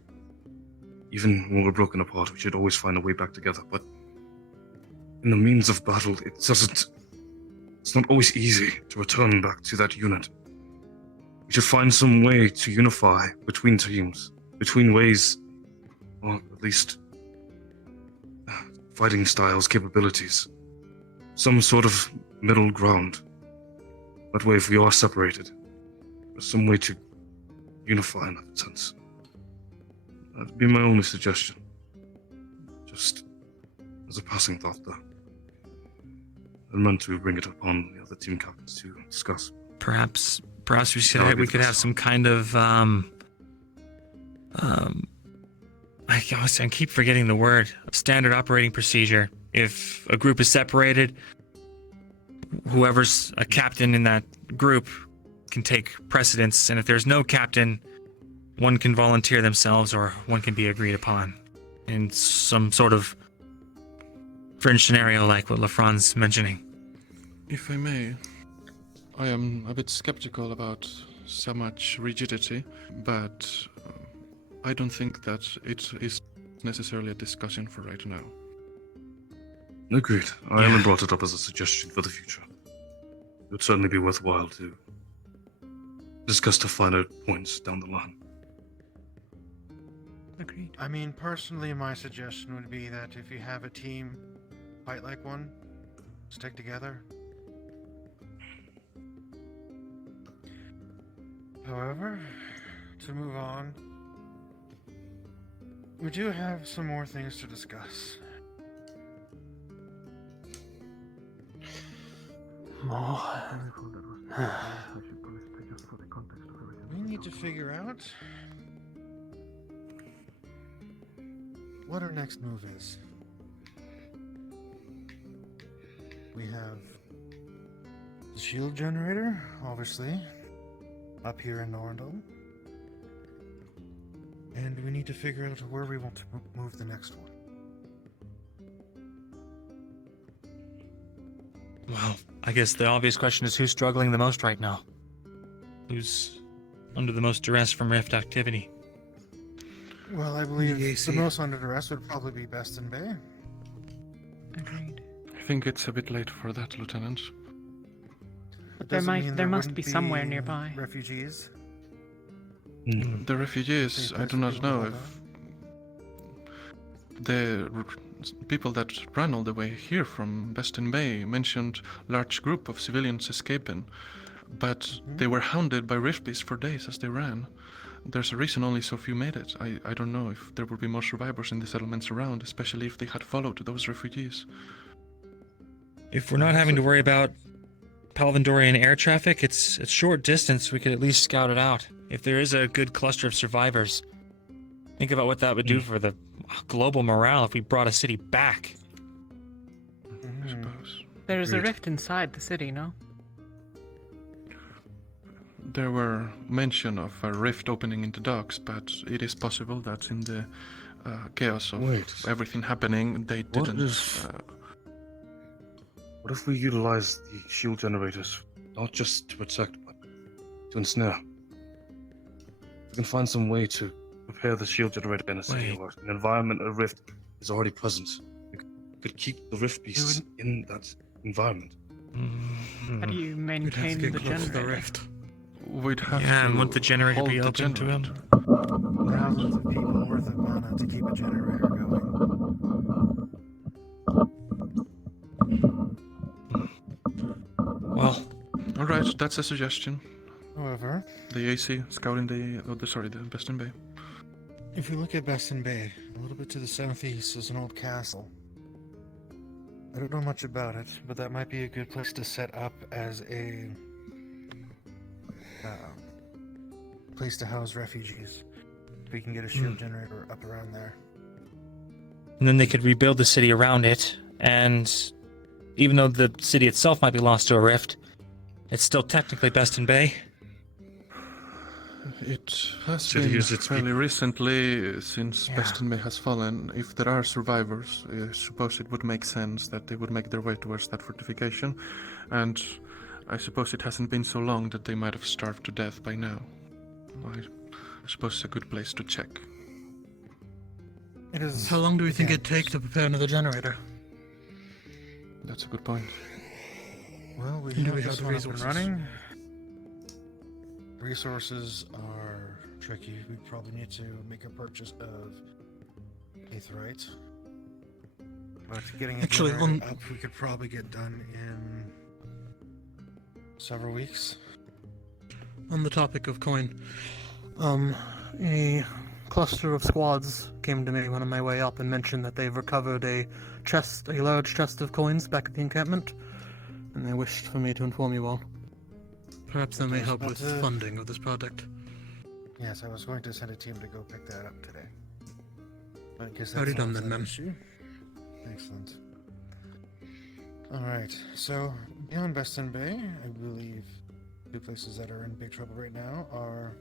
Even when we're broken apart, we should always find a way back together. But in the means of battle, it's not always easy to return back to that unit. We should find some way to unify between teams, between ways, or at least fighting styles, capabilities. Some sort of middle ground. That way, if we are separated, there's some way to unify in that sense. That'd be my only suggestion. Just as a passing thought, though. I meant to bring it upon the other team captains to discuss. Perhaps we could have some kind of I keep forgetting the word. Standard operating procedure. If a group is separated, whoever's a captain in that group can take precedence, and if there's no captain, one can volunteer themselves or one can be agreed upon in some sort of fringe scenario like what LeFron's mentioning. If I may, I am a bit skeptical about so much rigidity, but I don't think that it is necessarily a discussion for right now. Agreed. I only brought it up as a suggestion for the future. It would certainly be worthwhile to discuss the finer points down the line. Agreed. I mean, personally, my suggestion would be that if you have a team fight like one, stick together. However, to move on, we do have some more things to discuss. More. We need to figure out what our next move is. We have the shield generator, obviously, up here in Norndal. And we need to figure out where we want to move the next one. Well, I guess the obvious question is who's struggling the most right now? Who's under the most duress from Rift activity? Well, I believe the most under duress would probably be Beston Bay. Agreed. I think it's a bit late for that, Lieutenant. But there must be somewhere nearby. Refugees. The refugees, I do not know if the people that ran all the way here from Beston Bay mentioned large group of civilians escaping, but they were hounded by rift beasts for days as they ran. There's a reason only so few made it. I don't know if there would be more survivors in the settlements around, especially if they had followed those refugees. If we're not having to worry about Palvindorian air traffic, it's short distance. We could at least scout it out. If there is a good cluster of survivors, think about what that would do for the global morale if we brought a city back. I suppose. There's a rift inside the city, no? There were mention of a rift opening in the docks, but it is possible that in the chaos of everything happening, they didn't. What if we utilize the shield generators, not just to protect, but to ensnare? We can find some way to prepare the shield generator in a city or an environment a rift is already present. We could keep the rift beasts in that environment. How do you maintain the generator? We'd have Yeah, to and want the generator hold be the open to him? Thousands of people worth of mana to keep a generator going. Well, all right, that's a suggestion. However, The AC scouting the Beston Bay. if you look at Beston Bay, a little bit to the southeast is an old castle. I don't know much about it, but that might be a good place to set up as a place to house refugees. We can get a shield generator up around there. And then they could rebuild the city around it, and even though the city itself might be lost to a rift, it's still technically Beston Bay. It has Should been use its fairly recently since Beston Bay has fallen. If there are survivors, I suppose it would make sense that they would make their way towards that fortification. And I suppose it hasn't been so long that they might have starved to death by now. I suppose it's a good place to check. It is. How long do we think it'd take to prepare another generator? That's a good point. Well, we Do have we this have the one up and resources? running. Resources are tricky. We probably need to make a purchase of aetherite. But getting a Actually, generator up, we could probably get done in several weeks. On the topic of coin, a cluster of squads came to me on my way up and mentioned that they've recovered a large chest of coins back at the encampment, and they wished for me to inform you all. Perhaps that may help with funding of this project. Yes, I was going to send a team to go pick that up today. But I guess that's Already done then, ma'am. Excellent. Alright, so beyond Beston Bay, I believe two places that are in big trouble right now are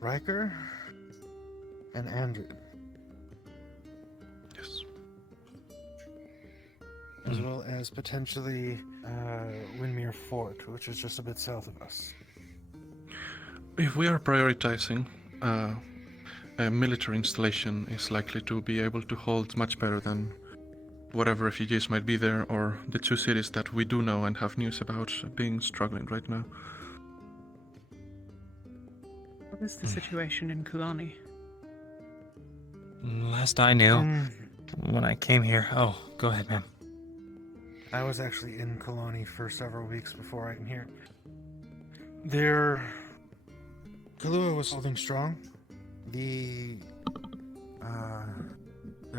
Riker and Andrew. Yes. As well as potentially Windmere Fort, which is just a bit south of us. If we are prioritizing, a military installation is likely to be able to hold much better than whatever refugees might be there, or the two cities that we do know and have news about being struggling right now. What is the situation in Kulani? Last I knew, when I came here. Oh, go ahead, ma'am. I was actually in Kalani for several weeks before I came here. Kahlua was holding strong. Their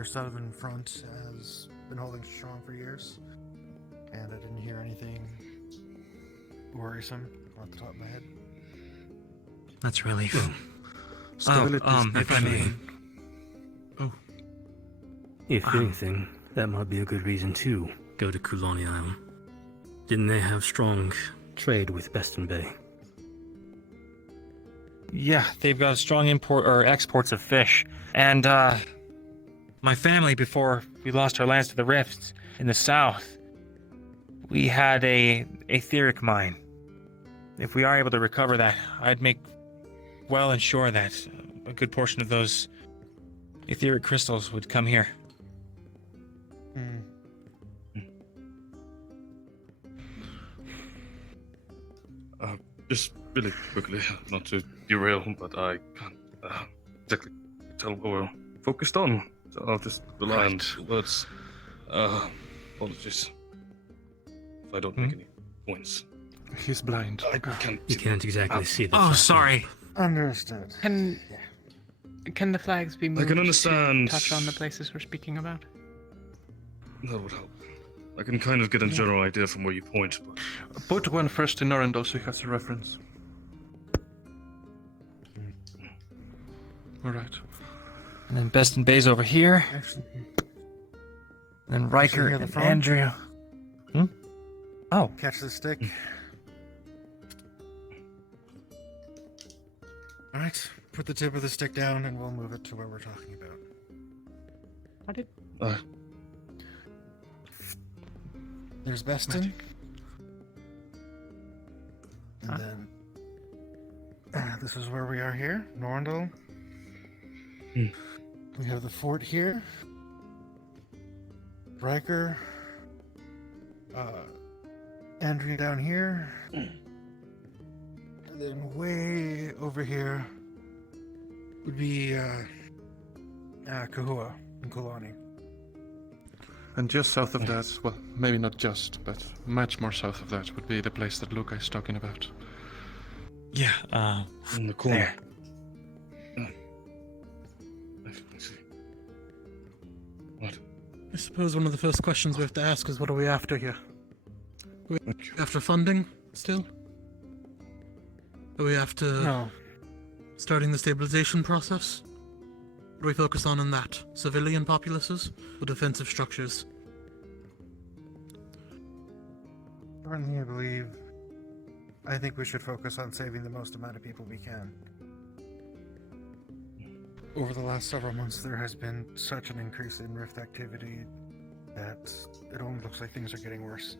southern front has been holding strong for years, and I didn't hear anything worrisome off the top of my head. That's relief. If I may. Oh. If anything, that might be a good reason to go to Kulani Island. Didn't they have strong trade with Beston Bay? Yeah, they've got strong import or exports of fish. And my family, before we lost our lands to the rifts in the south, we had a etheric mine. If we are able to recover that, I'd make well and sure that a good portion of those etheric crystals would come here. Just really quickly, not to derail, but I can't exactly tell what we're focused on, so I'll just rely on words. Apologies if I don't make any points. He's blind. I can't. You can't exactly see the. Oh, sorry. Understood. Can the flags be moved I can understand. to touch on the places we're speaking about? That would help. I can kind of get a general idea from where you point, but... Put one first in Norendal so he has a reference. Alright. And then Beston Bay's over here. And then Riker hear the and phone? Andrew. Oh. Catch the stick. Alright, put the tip of the stick down and we'll move it to where we're talking about. What did... There's Beston. And then this is where we are here, Norendal. We have the fort here. Riker, Andrea down here, and then way over here would be Kahua and Kulani. And just south of that, well, maybe not just, but much more south of that would be the place that Luca is talking about. Yeah, in the corner. There. What? I suppose one of the first questions we have to ask is what are we after here? Are we after funding still? Are we after No. starting the stabilization process? What do we focus on in that? Civilian populaces or defensive structures? Currently, I think we should focus on saving the most amount of people we can. Over the last several months, there has been such an increase in Rift activity that it only looks like things are getting worse.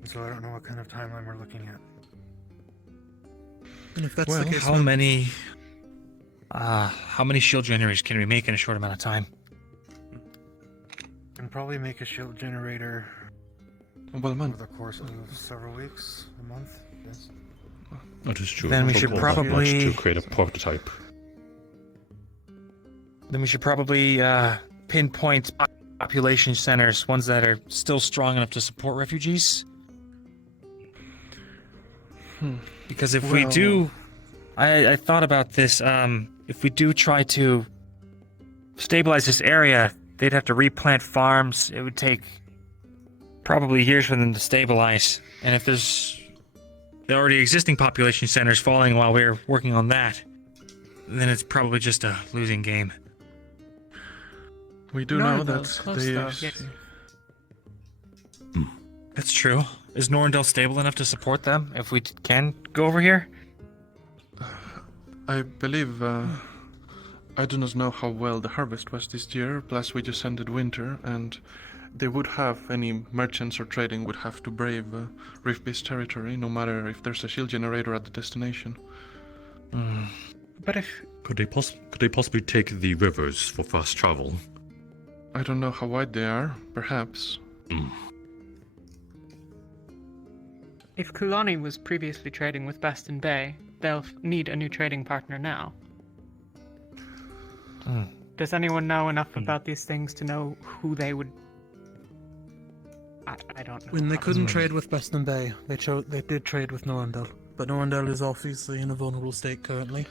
And so I don't know what kind of timeline we're looking at. And if that's Well, the case, how many shield generators can we make in a short amount of time? Can probably make a shield generator well, over the course of several weeks, a month. Yes. That is true. Then we should probably to create a prototype. Then we should probably pinpoint population centers, ones that are still strong enough to support refugees. Because if we do, I thought about this. If we do try to stabilize this area, they'd have to replant farms. It would take probably years for them to stabilize. And if there's the already existing population centers falling while we're working on that, then it's probably just a losing game. We do know that That's true. Is Norandel stable enough to support them if we can go over here? I believe, I do not know how well the harvest was this year, plus we just ended winter, and they would have, any merchants or trading would have to brave Rift-based territory, no matter if there's a shield generator at the destination. But if... Could they possibly take the rivers for fast travel? I don't know how wide they are, perhaps. If Kulani was previously trading with Baston Bay, they'll need a new trading partner now. Does anyone know enough about these things to know who they would... I don't know. When they couldn't trade with Baston Bay, they did trade with Norandel. But Norandel is obviously in a vulnerable state currently.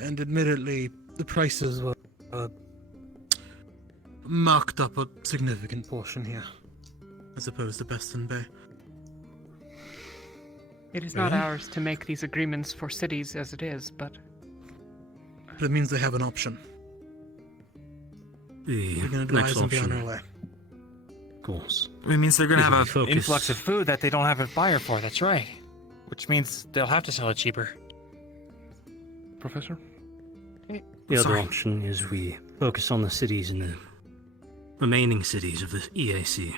And admittedly, the prices were marked up a significant portion here, as opposed to Baston Bay. It is not ours to make these agreements for cities as it is, but... But it means they have an option. The We can advise them beyond our way. Of course. It means they're gonna have an Focus. influx of food that they don't have a buyer for, that's right. Which means they'll have to sell it cheaper. Professor? The other option is we focus on the cities and the remaining cities of the EAC.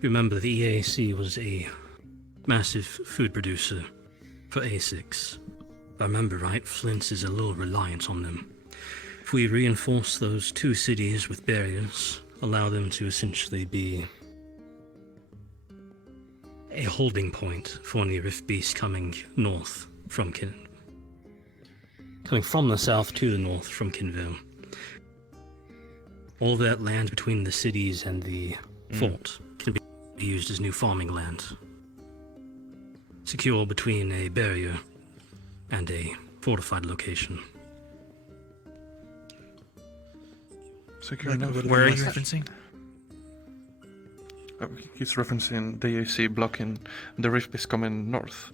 Remember, the EAC was a massive food producer for A6. If I remember right, Flint is a little reliant on them. If we reinforce those two cities with barriers, allow them to essentially be a holding point for any Rift Beast coming north from coming from the south to the north from Kinville. All of that land between the cities and the fort can be used as new farming land. Secure between a barrier and a fortified location. Secure enough. Where are you referencing? He's referencing the AC blocking the Rift is coming north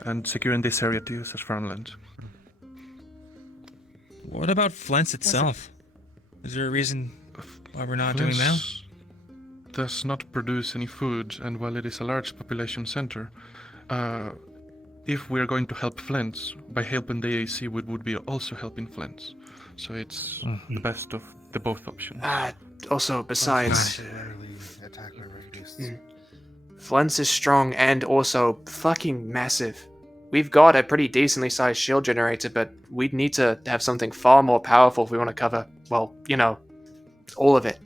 and securing this area to use as farmland. What about Flens itself? Is there a reason why we're not doing that? Does not produce any food, and while it is a large population center, if we're going to help Flens, by helping the AC, we would be also helping Flens. So it's the best of the both options. Also, besides, Attack by Rift Flens is strong and also fucking massive. We've got a pretty decently sized shield generator, but we'd need to have something far more powerful if we want to cover, well, you know, all of it.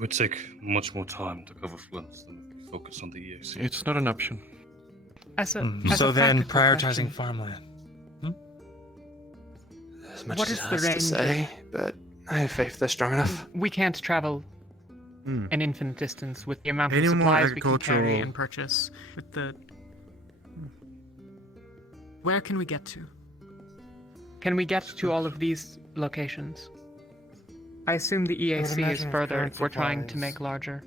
It would take much more time to cover Flint than if we focus on the EAC. It's not an option. As a, So then, practical prioritizing question, farmland. As much What as is it the hurts to range say, but I have faith they're strong enough. we can't travel an infinite distance with the amount of Any more supplies we can carry agricultural- and purchase. With the, where can we get to? Can we get to all of these locations? I assume the EAC is imagine with further current if we're trying to supplies- make larger.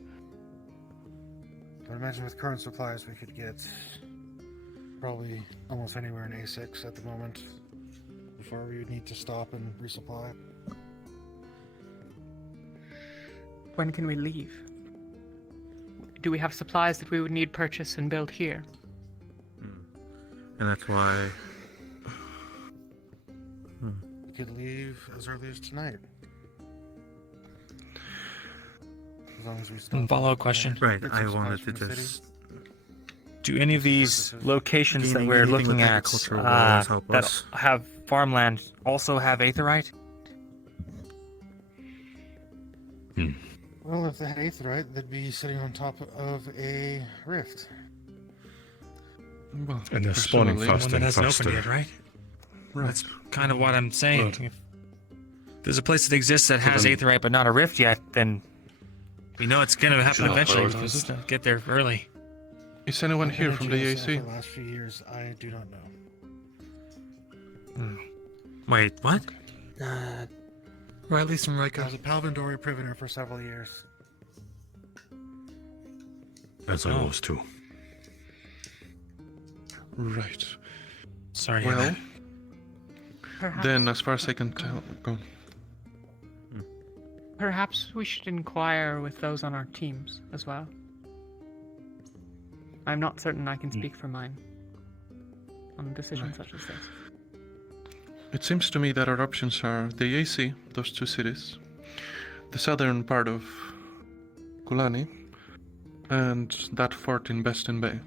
I would imagine with current supplies we could get probably almost anywhere in A6 at the moment before we would need to stop and resupply. When can we leave? Do we have supplies that we would need purchase and build here? And that's why. We could leave as early as tonight. As long as we stop. Follow-up question. Right, Get I some wanted supplies to from the just. city. Do any of these locations that Gaining we're anything looking with at agricultural will always help that us. have farmland also have aetherite? Well, if they had aetherite, they'd be sitting on top of a rift. Well, And they're spawning personally- faster One that and hasn't faster. opened yet, right? Right. That's kind of what I'm saying. Right. If there's a place that exists that So has then- aetherite but not a rift yet, then we know it's gonna happen Should I eventually. prioritize Just it? get there early. Is anyone I've here been from in the GSL EAC? For the last few years, I do not know. Wait, what? Or at least from Riker. I was a Palvindori prisoner for several years. As I was too. Right. Sorry. Well, Perhaps, then, as far as I can tell, go. perhaps we should inquire with those on our teams as well. I'm not certain I can speak for mine on decisions such as this. It seems to me that our options are the EAC, those two cities, the southern part of Kulani, and that fort in Beston Bay.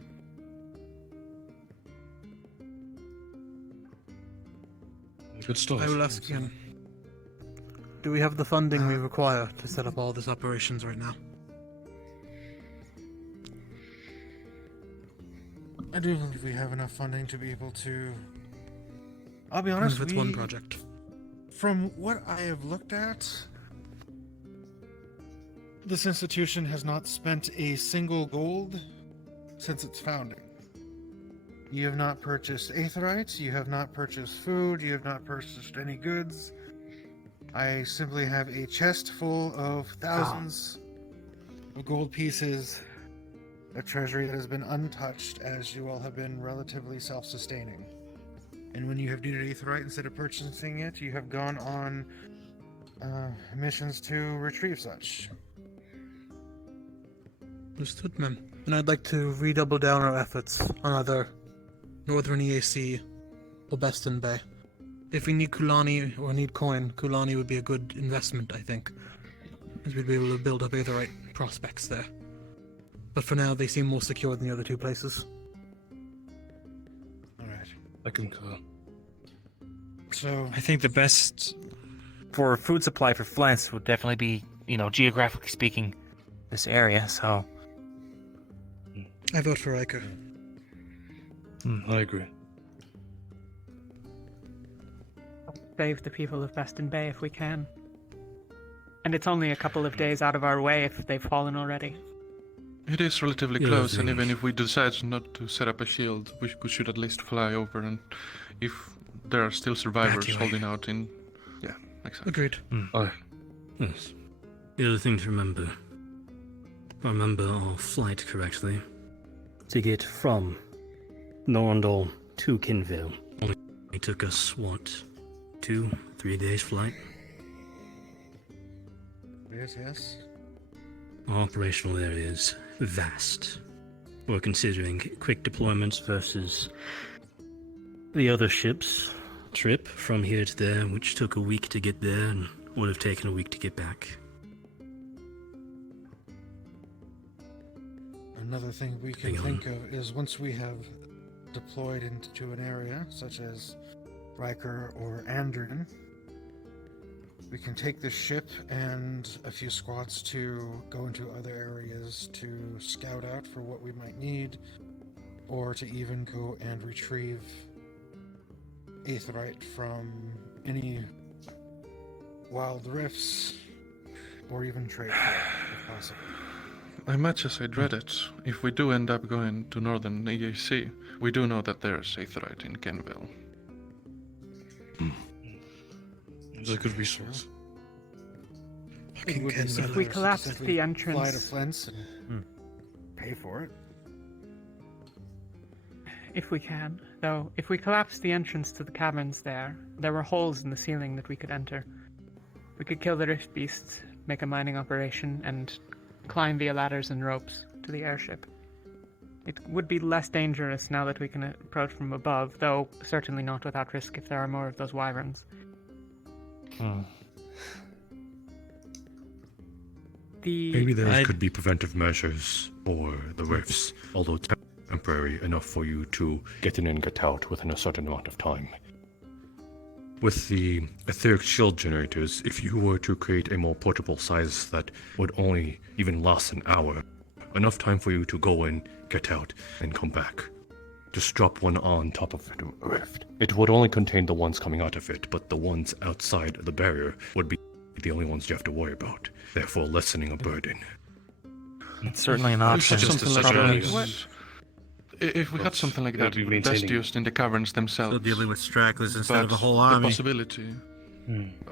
Good stuff. I will ask again. Do we have the funding we require to set up all these operations right now? I do believe we have enough funding to be able to. I'll be honest. If it's one project. From what I have looked at, this institution has not spent a single gold since its founding. You have not purchased aetherites, you have not purchased food, you have not purchased any goods. I simply have a chest full of thousands of gold pieces, a treasury that has been untouched as you all have been relatively self-sustaining. And when you have needed aetherite, instead of purchasing it, you have gone on missions to retrieve such. Understood, ma'am. And I'd like to redouble down our efforts on either Northern EAC or Beston Bay. If we need Kulani or need coin, Kulani would be a good investment, I think, as we'd be able to build up aetherite prospects there. But for now, they seem more secure than the other two places. Alright. I concur. So I think the best for food supply for Flint would definitely be, geographically speaking, this area. So I vote for Riker. I agree. Save the people of Beston Bay if we can. And it's only a couple of days out of our way if they've fallen already. It is relatively Yeah, close, and the- even if we decide not to set up a shield, we should at least fly over, and if there are still survivors Evacuate. holding out in... Yeah, exactly. Agreed. Aye. Yes. The other thing to remember, if I remember our flight correctly, to get from Norandol to Kinville, it took us, 2-3 days flight? yes. Our operational area is vast. We're considering quick deployments versus the other ship's trip from here to there, which took a week to get there and would have taken a week to get back. Another thing we can Hang on. think of is once we have deployed into an area, such as Riker or Andrin, we can take this ship and a few squads to go into other areas to scout out for what we might need, or to even go and retrieve aetheryte from any wild rifts, or even trade for it, if possible. I much as I dread it, if we do end up going to northern EAC, we do know that there's aetheryte in Kenville. It's a good resource. If we collapse the Fly to entrance, Flint's and pay for it. if we can, though, if we collapse the entrance to the caverns there were holes in the ceiling that we could enter. We could kill the rift beasts, make a mining operation, and climb via ladders and ropes to the airship. It would be less dangerous now that we can approach from above, though certainly not without risk if there are more of those wyverns. Maybe there could be preventive measures for the rifts, although temporary enough for you to get in and get out within a certain amount of time. With the etheric shield generators, if you were to create a more portable size that would only even last an hour, enough time for you to go in, get out, and come back. Just drop one on top of a rift. It would only contain the ones coming out of it, but the ones outside the barrier would be the only ones you have to worry about, therefore lessening a burden. It's certainly an option. If we had something like that, best used in the caverns themselves. So dealing with stragglers instead But of a whole army. The possibility.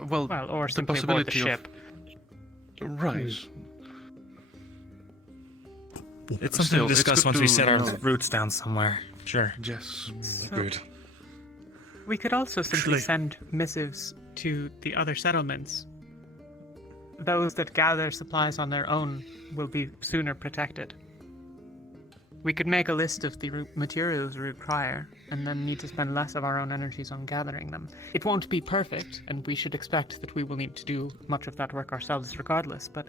Well, or the simply aboard the possibility ship. Right. It's something to discuss once we set our roots down somewhere. Sure. Yes. Agreed. We could also simply send missives to the other settlements. Those that gather supplies on their own will be sooner protected. We could make a list of the materials we require, and then need to spend less of our own energies on gathering them. It won't be perfect, and we should expect that we will need to do much of that work ourselves regardless, but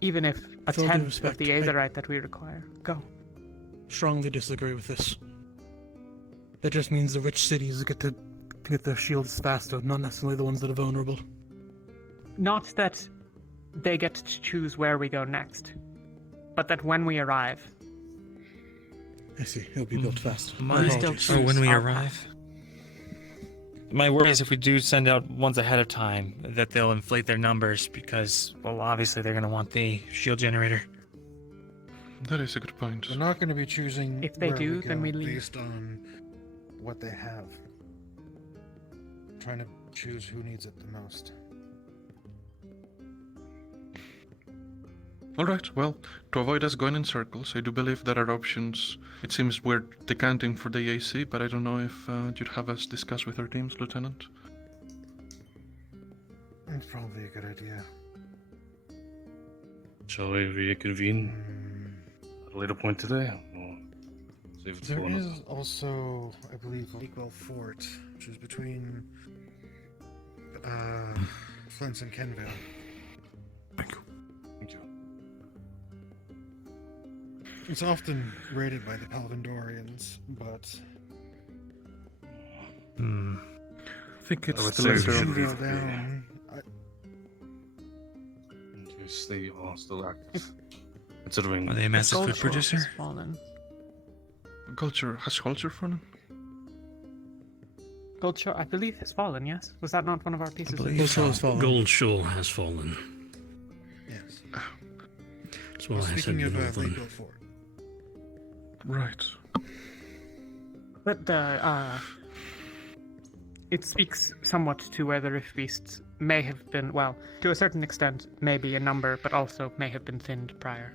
even if a With all due tenth of respect, the aetherite that we require, go. Strongly disagree with this. That just means the rich cities get to get their shields faster, not necessarily the ones that are vulnerable. Not that they get to choose where we go next, but that when we arrive... I see, it'll be built fast. When we arrive. My worry is if we do send out ones ahead of time, that they'll inflate their numbers because, well, obviously they're going to want the shield generator. That is a good point. They're not going to be choosing. If they where do, we then go we leave. based on what they have. Trying to choose who needs it the most. Alright, well, to avoid us going in circles, I do believe there are options. It seems we're decanting for the EAC, but I don't know if you'd have us discuss with our teams, Lieutenant. It's probably a good idea. Shall we reconvene at a later point today? Or save it There for is another? also, I believe, Lakewell Fort, which is between Flint and Kenville. Thank you. It's often raided by the Palvindorians, but I think it's With the the leader laser. of Kenville down. In case they are still active. Considering... Are they a massive food Gold producer? has fallen. Culture, has culture fallen? Gold Shore, I believe, has fallen, yes? Was that not one of our pieces? Gold Shoal has fallen. Yes. That's why I said Speaking the of northern. Lakewell Fort. Right. But it speaks somewhat to where the Rift Beasts may have been, well, to a certain extent, maybe a number, but also may have been thinned prior.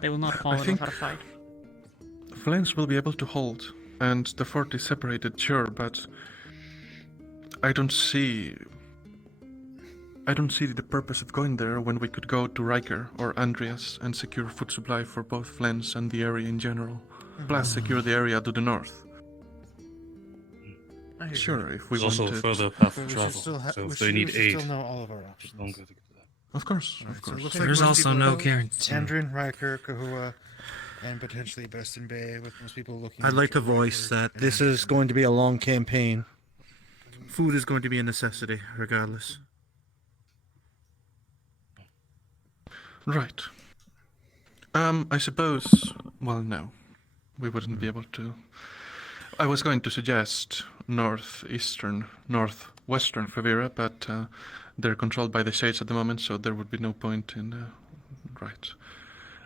They will not fall in think- without a fight. Flames will be able to hold, and the fort is separated, sure, but I don't see the purpose of going there when we could go to Riker or Andreas and secure food supply for both Flens and the area in general, plus secure the area to the north. Sure, if we There's also wanted... a further path But of we should travel, still so we if they should- need we should aid, still know all of our options. it's longer to get to that. Of course, Alright, of so it course. looks like There's most also people no go guarantee. Andrin, Riker, Kahua, and potentially Beston Bay, with most people looking. I'd like to voice that this is going to be a long campaign. food is going to be a necessity, regardless. Right. I suppose. Well, no, we wouldn't be able to. I was going to suggest northwestern Favira, but they're controlled by the Shades at the moment, so there would be no point in. Right.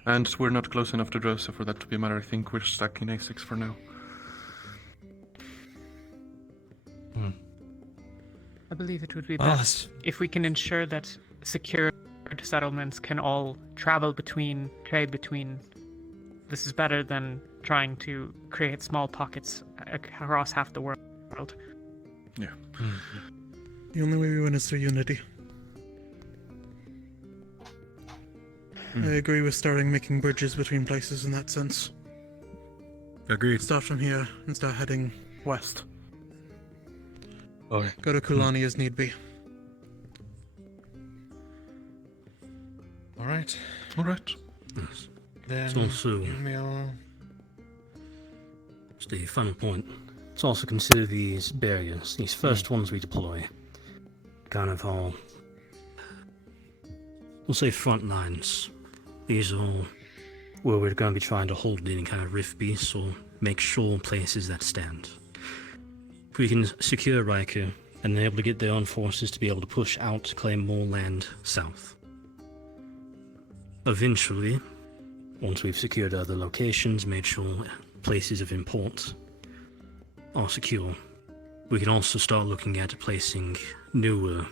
And we're not close enough to Drosa for that to be a matter. I think we're stuck in A6 for now. I believe it would be Well, best if we can ensure that secure settlements can all travel between, trade between. This is better than trying to create small pockets across half the world. Yeah. The only way we win is through unity. I agree with starting making bridges between places in that sense. Agreed. Start from here and start heading west. Okay. Go to Kulani as need be. Alright. Yes. Then It's also email. it's the final point. Let's also consider these barriers, these first ones we deploy. Kind of all, we'll say front lines. These are all where we're going to be trying to hold any kind of rift beasts or make sure places that stand. If we can secure Riker and they're able to get their own forces to be able to push out to claim more land south. Eventually, once we've secured other locations, made sure places of importance are secure, we can also start looking at placing newer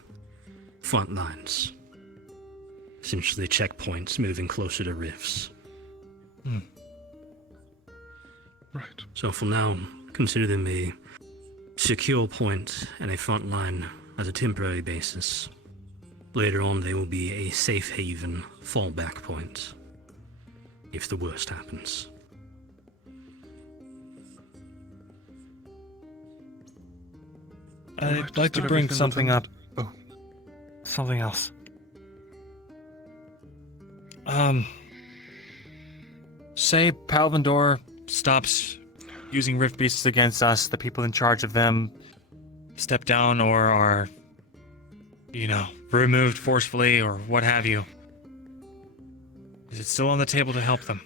front lines. Essentially checkpoints moving closer to rifts. Right. So for now, consider them a secure point and a front line as a temporary basis. Later on, they will be a safe haven fallback point if the worst happens. I'd like to bring something up. Oh. Something else. Say Palvindor stops using Rift Beasts against us, the people in charge of them step down or are, removed forcefully or what have you. Is it still on the table to help them?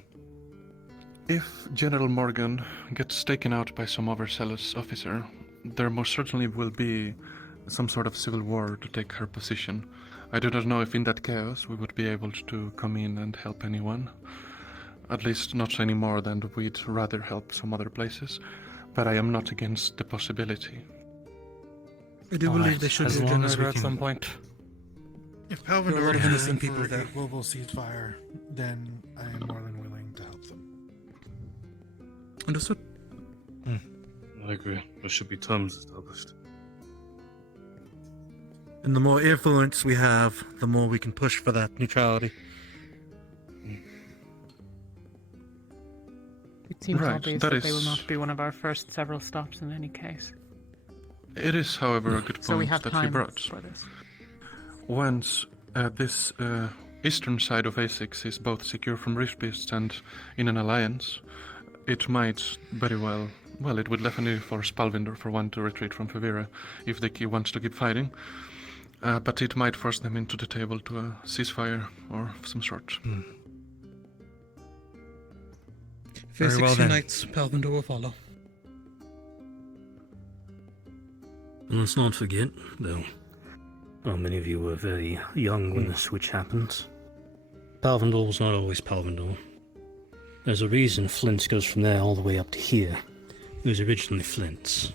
If General Morgan gets taken out by some overzealous officer, there most certainly will be some sort of civil war to take her position. I do not know if in that chaos we would be able to come in and help anyone. At least not any more than we'd rather help some other places. But I am not against the possibility. I do believe they should as do a long as we generator at can- some point. If There are a lot Palvindor of is innocent for people a there. global ceasefire, then I am more than willing to help them. Understood. I agree. There should be terms established. And the more influence we have, the more we can push for that neutrality. It seems Right, obvious that that they will is- not be one of our first several stops in any case. It is, however, a good point So we have that you time brought. for this. Once this eastern side of A6 is both secure from Rift Beasts and in an alliance, it might very well it would definitely force Palvindor for one to retreat from Favira if they wants to keep fighting. But it might force them into the table to a ceasefire or of some sort. If Very A6 well then. unites, Palvindor will follow. And let's not forget, though, many of you were very young when the switch happened. Palvindor was not always Palvindor. There's a reason Flint's goes from there all the way up to here. It was originally Flint's.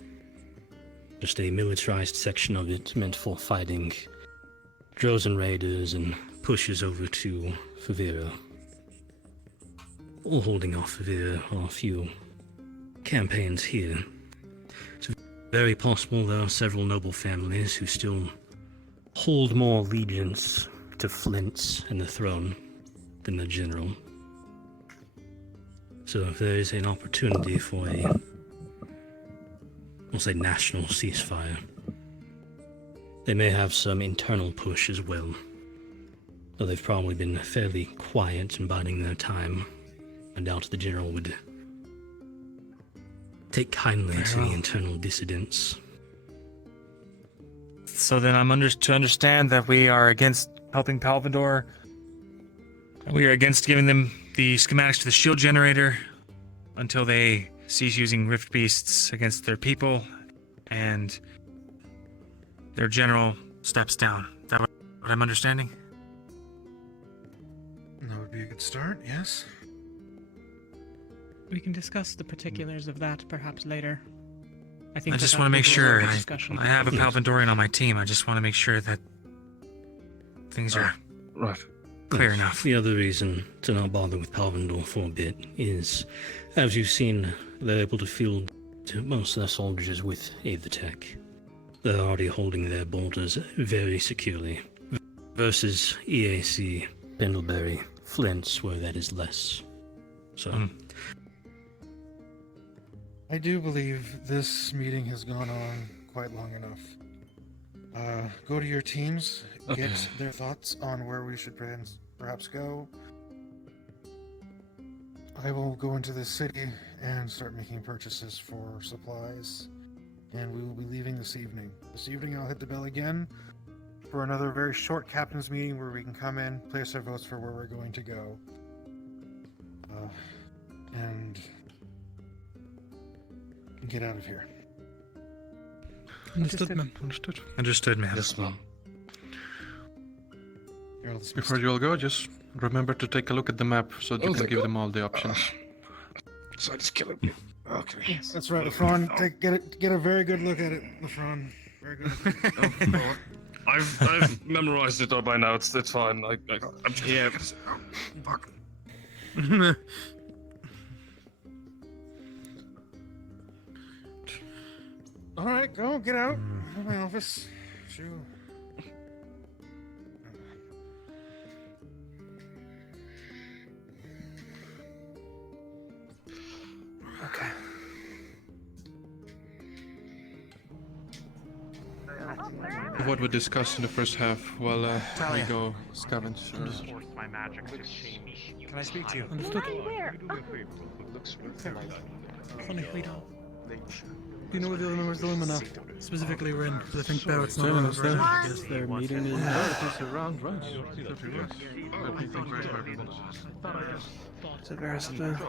Just a militarized section of it meant for fighting Drozen raiders and pushes over to Favira. Or holding off Favira on a few campaigns here. It's very possible there are several noble families who still hold more allegiance to Flint's and the throne than the general. So if there is an opportunity for we'll say national ceasefire, they may have some internal push as well. Though they've probably been fairly quiet and biding their time. I doubt the general would take kindly to the internal dissidents. So then I'm to understand that we are against helping Palvador. We are against giving them the schematics to the shield generator until they cease using rift beasts against their people, and their general steps down. Is that what I'm understanding? That would be a good start, yes. We can discuss the particulars of that perhaps later. I think I that just that want to would make be a sure. good discussion. I have a Palvadorian on my team. I just want to make sure that things are clear enough. The other reason to not bother with Palvindor for a bit is, as you've seen, they're able to field most of their soldiers with Aethertech. They're already holding their borders very securely, versus EAC, Pendlebury, Flints, where that is less. So. I do believe this meeting has gone on quite long enough. Go to your teams, get their thoughts on where we should perhaps go. I will go into the city and start making purchases for supplies, and we will be leaving this evening. This evening I'll hit the bell again for another very short captain's meeting where we can come in, place our votes for where we're going to go. And get out of here. Understood, man. Understood. Understood, man. Yes, ma'am. Before you all go, just remember to take a look at the map so that you can give them all the options. So I just kill him. Okay. Yes, that's right, Lefron. Get a very good look at it, Lefron. Very good. I've memorized it all by now. It's fine. I'm just fuck. All right, go get out of my office. Shoo. Okay. What we discussed in the first half while we go scavenge. My magic to change. Can I speak to you? Understood. Funny, we don't. Do you know where the other members of the Lumina specifically were in? Because I think Barrett's not on those, right? I guess their meeting is around, right? Is it Barrett's there?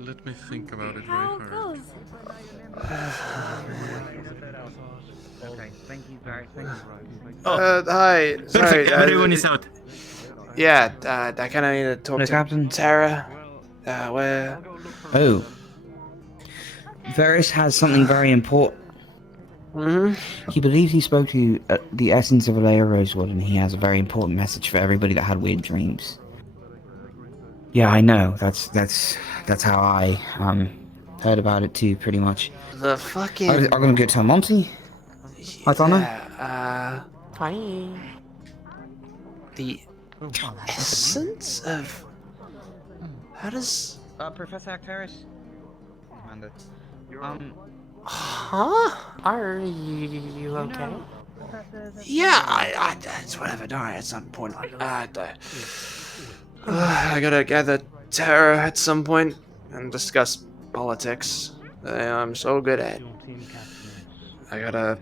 Let me think about it very hard. Okay, thank you, Barrett. Thank you. Hi. Sorry. Everyone is out. Yeah, I kind of need to talk to Captain Tara. Where? Oh. Varys has something very important. He believes he spoke to the essence of Alea Rosewood, and he has a very important message for everybody that had weird dreams. Yeah, I know. That's how I heard about it too, pretty much. The fucking. I'm gonna go tell Monty. Hi, Donna. Hi. The essence of. How does? Professor Actaris. Amanda. Huh? Are you okay? Yeah, it's whatever. Don't worry, it's not important. I gotta gather Tara at some point and discuss politics. I'm so good at. I gotta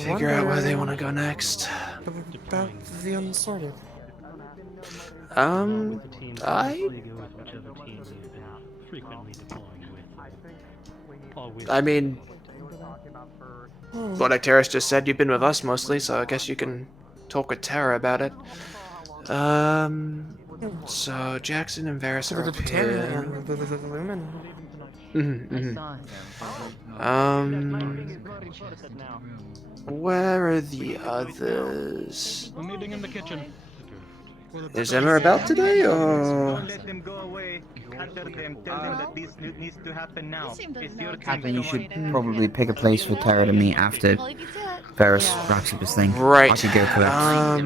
figure out where they want to go next. About the unsorted. I mean, what Actaris just said, you've been with us mostly, so I guess you can talk with Tara about it. So Jackson and Varys are up here. Where are the others? We're meeting in the kitchen. Is Emma about today, or? Let them go away. Answer them. Tell them that this needs to happen now. It's your time. Captain, you should probably pick a place for Tara to meet after Varys wraps up his thing. Right. I should go collect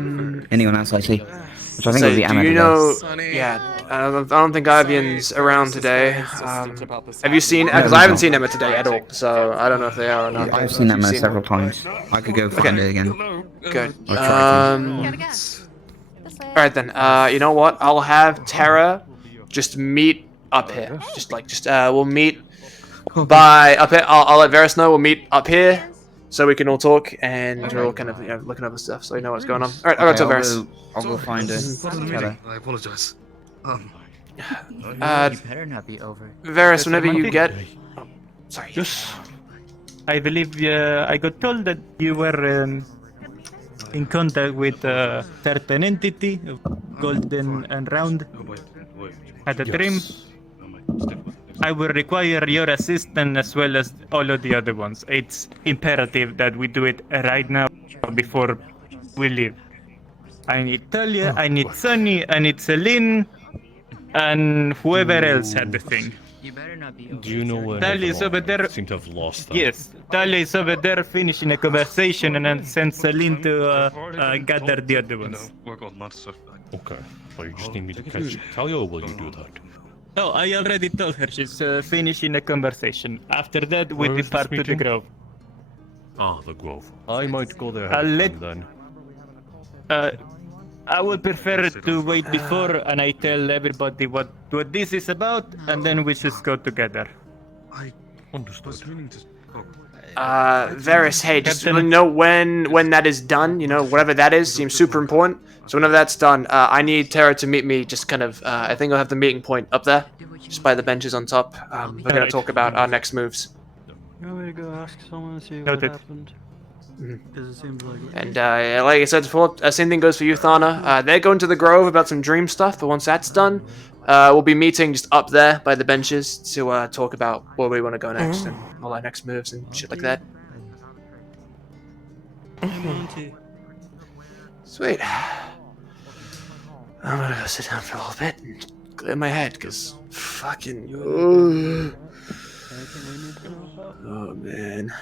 anyone else I see. Which I think So, would be Emma. do you know? Yeah, I don't think Ivian's around today. Have you seen? Because I haven't seen Emma today at all, so I don't know if they are or not. I've seen Emma several times. I could go find her again. Good. Or try to. Alright then, you know what? I'll have Tara just meet up here. We'll meet by up here. I'll let Varys know. We'll meet up here so we can all talk and we're all kind of looking over stuff so we know what's going on. All right, I'll go tell Varys. I'll go find her. Tell her. I apologize. You better not be over. Varys, whenever you get. Oh, sorry. Yes. I believe I got told that you were in contact with a certain entity, golden and round. Had a dream. I will require your assistance as well as all of the other ones. It's imperative that we do it right now before we leave. I need Talia, I need Sunny, I need Celine, and whoever else had the thing. You better not be Do you know where Talia is over there. Seem to have lost that. Yes, Talia is over there finishing a conversation and then send Celine to gather the other ones. Work on that stuff. Okay. Well, you just need me to catch Talia, or will you do that? Oh, I already told her she's finishing a conversation. After that, we Where is depart this to the meeting? grove. Ah, the Grove. I might go there I'll let- then. I would prefer to wait before and I tell everybody what this is about, and then we just go together. I understood. Varys, hey, just let me know when that is done. You know, whatever that is seems super important. So whenever that's done, I need Tara to meet me. Just kind of, I think I'll have the meeting point up there, just by the benches on top. We're gonna talk about our next moves. You want me to go ask someone and see what Noted. happened? Mhm. Because it seems like. And like I said before, same thing goes for you, Thana. They're going to the Grove about some dream stuff, but once that's done, we'll be meeting just up there by the benches to talk about where we want to go next and all our next moves and shit like that. Sweet. I'm gonna go sit down for a little bit and clear my head, because fucking. Oh, man.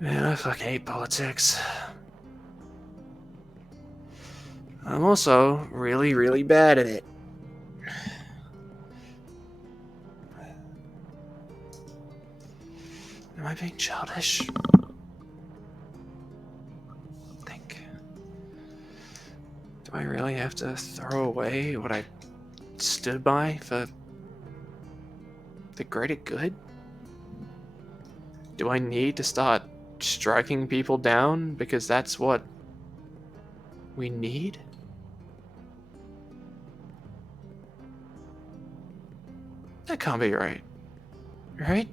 Man, I fucking hate politics. I'm also really, really bad at it. Am I being childish? Think. Do I really have to throw away what I stood by for the greater good? Do I need to start striking people down because that's what we need? That can't be right. Right?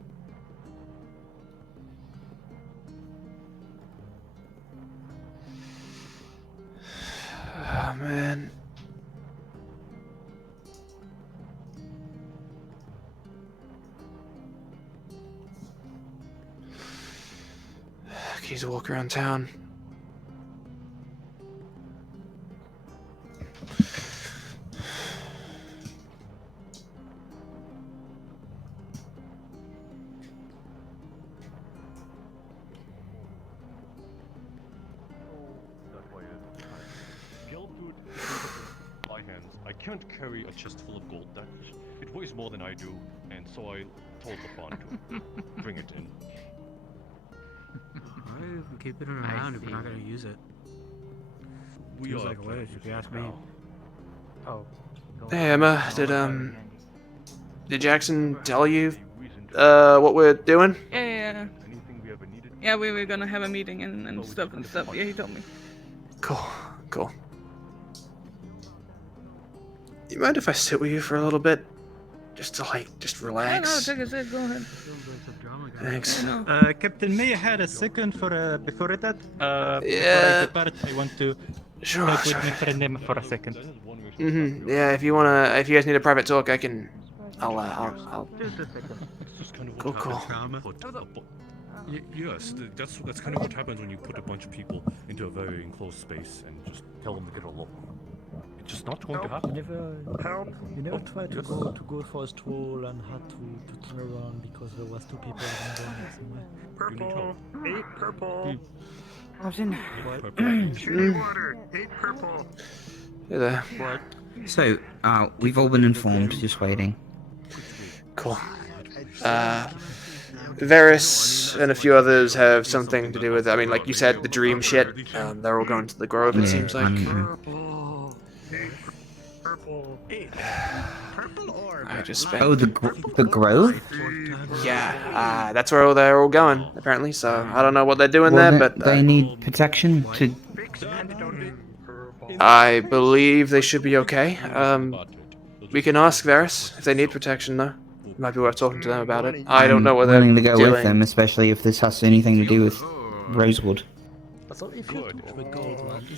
Oh, man. Keys walk around town. My hands. I can't carry a chest full of gold. It weighs more than I do, and so I told the fawn to bring it in. Why keep it around if we're not gonna use it? We Feels are like a waste if you ask me. Oh. Hey Emma, did Jackson tell you what we're doing? Yeah. Yeah, we were gonna have a meeting and stuff. Yeah, he told me. Cool. You mind if I sit with you for a little bit? Just to just No, relax? take a seat. Go ahead. Thanks. Captain, may I had a second for before that? Yeah. Before I depart, I want to Sure, talk sure. with my friend Emma for a second. Mm-hmm. Yeah, if you guys need a private talk, I can. I'll. Cool. Yes, that's kind of what happens when you put a bunch of people into a very enclosed space and just tell them to get along. It's just not going to happen. You never tried to go for a stroll and had to turn around because there was two people going somewhere. Purple. Eat purple. Captain. Eat purple. Hey there. So, we've all been informed, just waiting. Cool. Varys and a few others have something to do with it. I mean, like you said, the dream shit. They're all going to the Grove, it Yeah, seems like. I just spent... Oh, the Grove? Yeah, that's where they're all going, apparently, so I don't know what they're doing there, but... They need protection to... I believe they should be okay. We can ask Varys if they need protection, though. Might be worth talking to them about it. I don't know what they're willing to go doing. with them, especially if this has anything to do with Rosewood.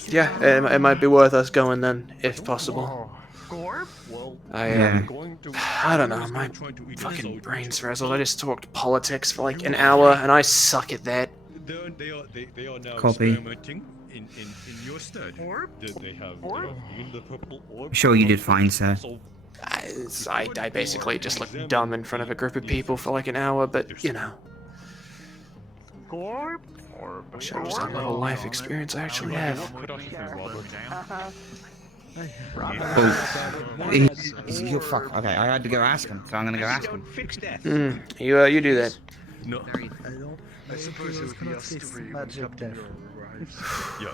Yeah, it might be worth us going then, if possible. I don't know, my fucking brain's frazzled. I just talked politics for like an hour, and I suck at that. Copy. In your stead. They have the purple orb. Sure you did fine, sir. I basically just looked dumb in front of a group of people for like an hour, but you know. Shows how little life experience I actually have. You fuck. Okay, I had to go ask him, so I'm gonna go ask him. You do that. No. I suppose it would be us three. Yes.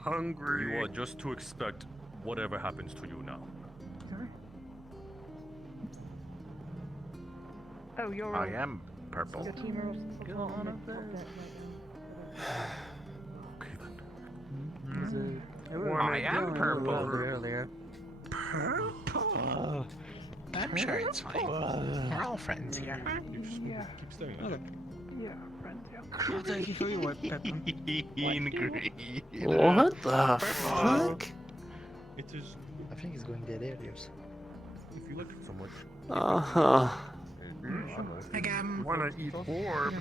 Hungry. You are just to expect whatever happens to you now. Oh, you're. I am purple. Your team are also on it. I am purple. Earlier. Purple. I'm sure it's fine. We're all friends here. Yeah. Keep staring at it. Yeah, friends. Yeah. What the fuck? It is. I think he's going dead areas. If you like it so much. Wanna eat orb?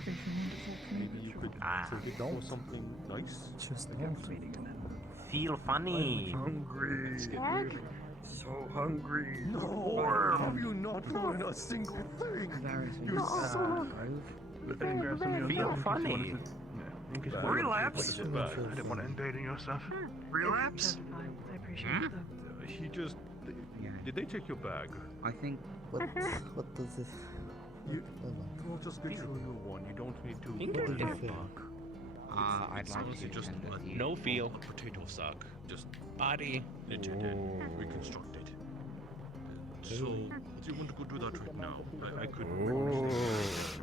Maybe you could take it for something nice. Just Feel funny. Hungry. So hungry. No. Orb. Have you not learned a single thing? You feel funny. Relapse? I didn't want to invade your stuff. Relapse? I appreciate it. He just. Did they take your bag? I think. What does this? We'll just get you a new one. You don't need to. What do you think? I'd like to just no feel. a potato sack. Just Body. reconstructed. So, do you want to go do that right now? I could.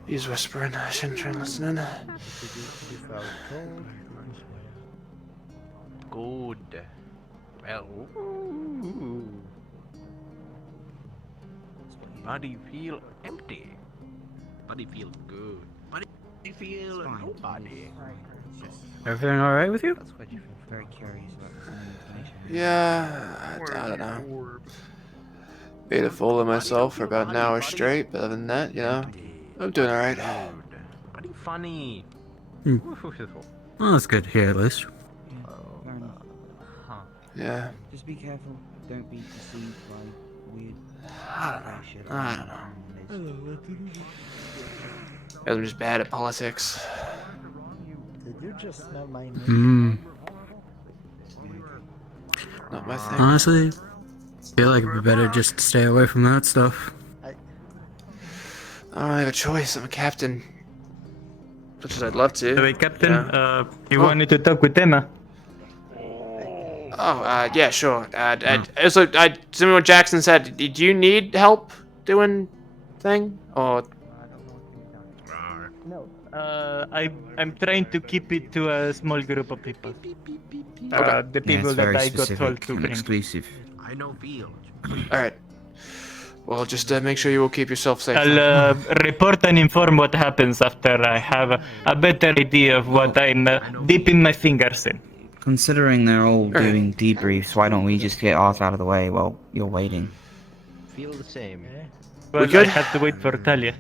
He's whispering. I shouldn't try and listen in. Good. Well. Body feel empty. Body feel good. Body feel nobody. Everything all right with you? That's what you're very curious about. Yeah, I don't know. Made a fool of myself for about an hour straight, but other than that, you know, I'm doing alright. Body funny. Well, that's good to hear, at least. Yeah. Just be careful. Don't be deceived by weird. I don't know. I'm just bad at politics. Did you just smell my Not my thing. Honestly, I feel like it'd be better just to stay away from that stuff. I don't have a choice. I'm a captain. Much as I'd love to. Hey, Captain, Yeah. you wanted to talk with Emma? Yeah, sure. Also, tell me what Jackson said. Do you need help doing thing? Or... No. I'm trying to keep it to a small group of people. The people that I got told to bring. Exclusive. I know feel. Alright. Well, just make sure you will keep yourself safe. I'll report and inform what happens after I have a better idea of what I'm dipping my fingers in. Considering they're all doing debriefs, why don't we just get ours out of the way while you're waiting? Feel the same. Well, good? I have to wait for Talia.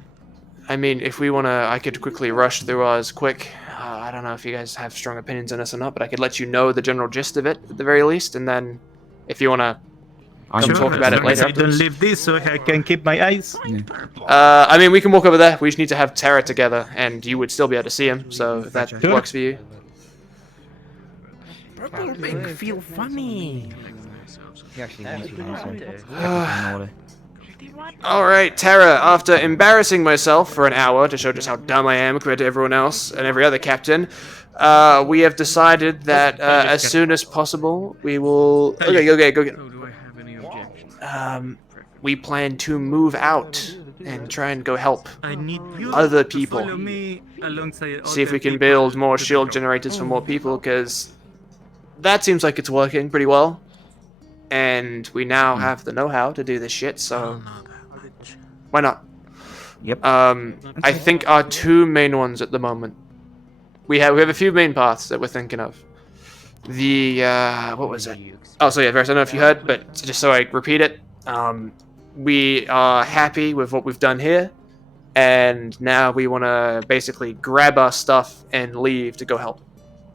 I mean, if we wanna, I could quickly rush through ours quick. I don't know if you guys have strong opinions on us or not, but I could let you know the general gist of it at the very least, and then if you wanna come talk about it later. I don't leave this so I can keep my eyes. I mean, we can walk over there. We just need to have Terra together, and you would still be able to see him. So if that Sure. works for you. Purple make feel funny. He actually wants to know, so Uh, in order. Alright, Terra, after embarrassing myself for an hour to show just how dumb I am compared to everyone else and every other captain, we have decided that as soon as possible, we will... Okay, go get... We plan to move out and try and go help other people. Follow me alongside See if other we can people. build more shield generators for more people, because that seems like it's working pretty well. And we now have the know-how to do this shit, so why not? Yep. I think our two main ones at the moment. We have a few main paths that we're thinking of. The what was it? Oh, so yeah, Varys, I don't know if you heard, but just so I repeat it, we are happy with what we've done here, and now we want to basically grab our stuff and leave to go help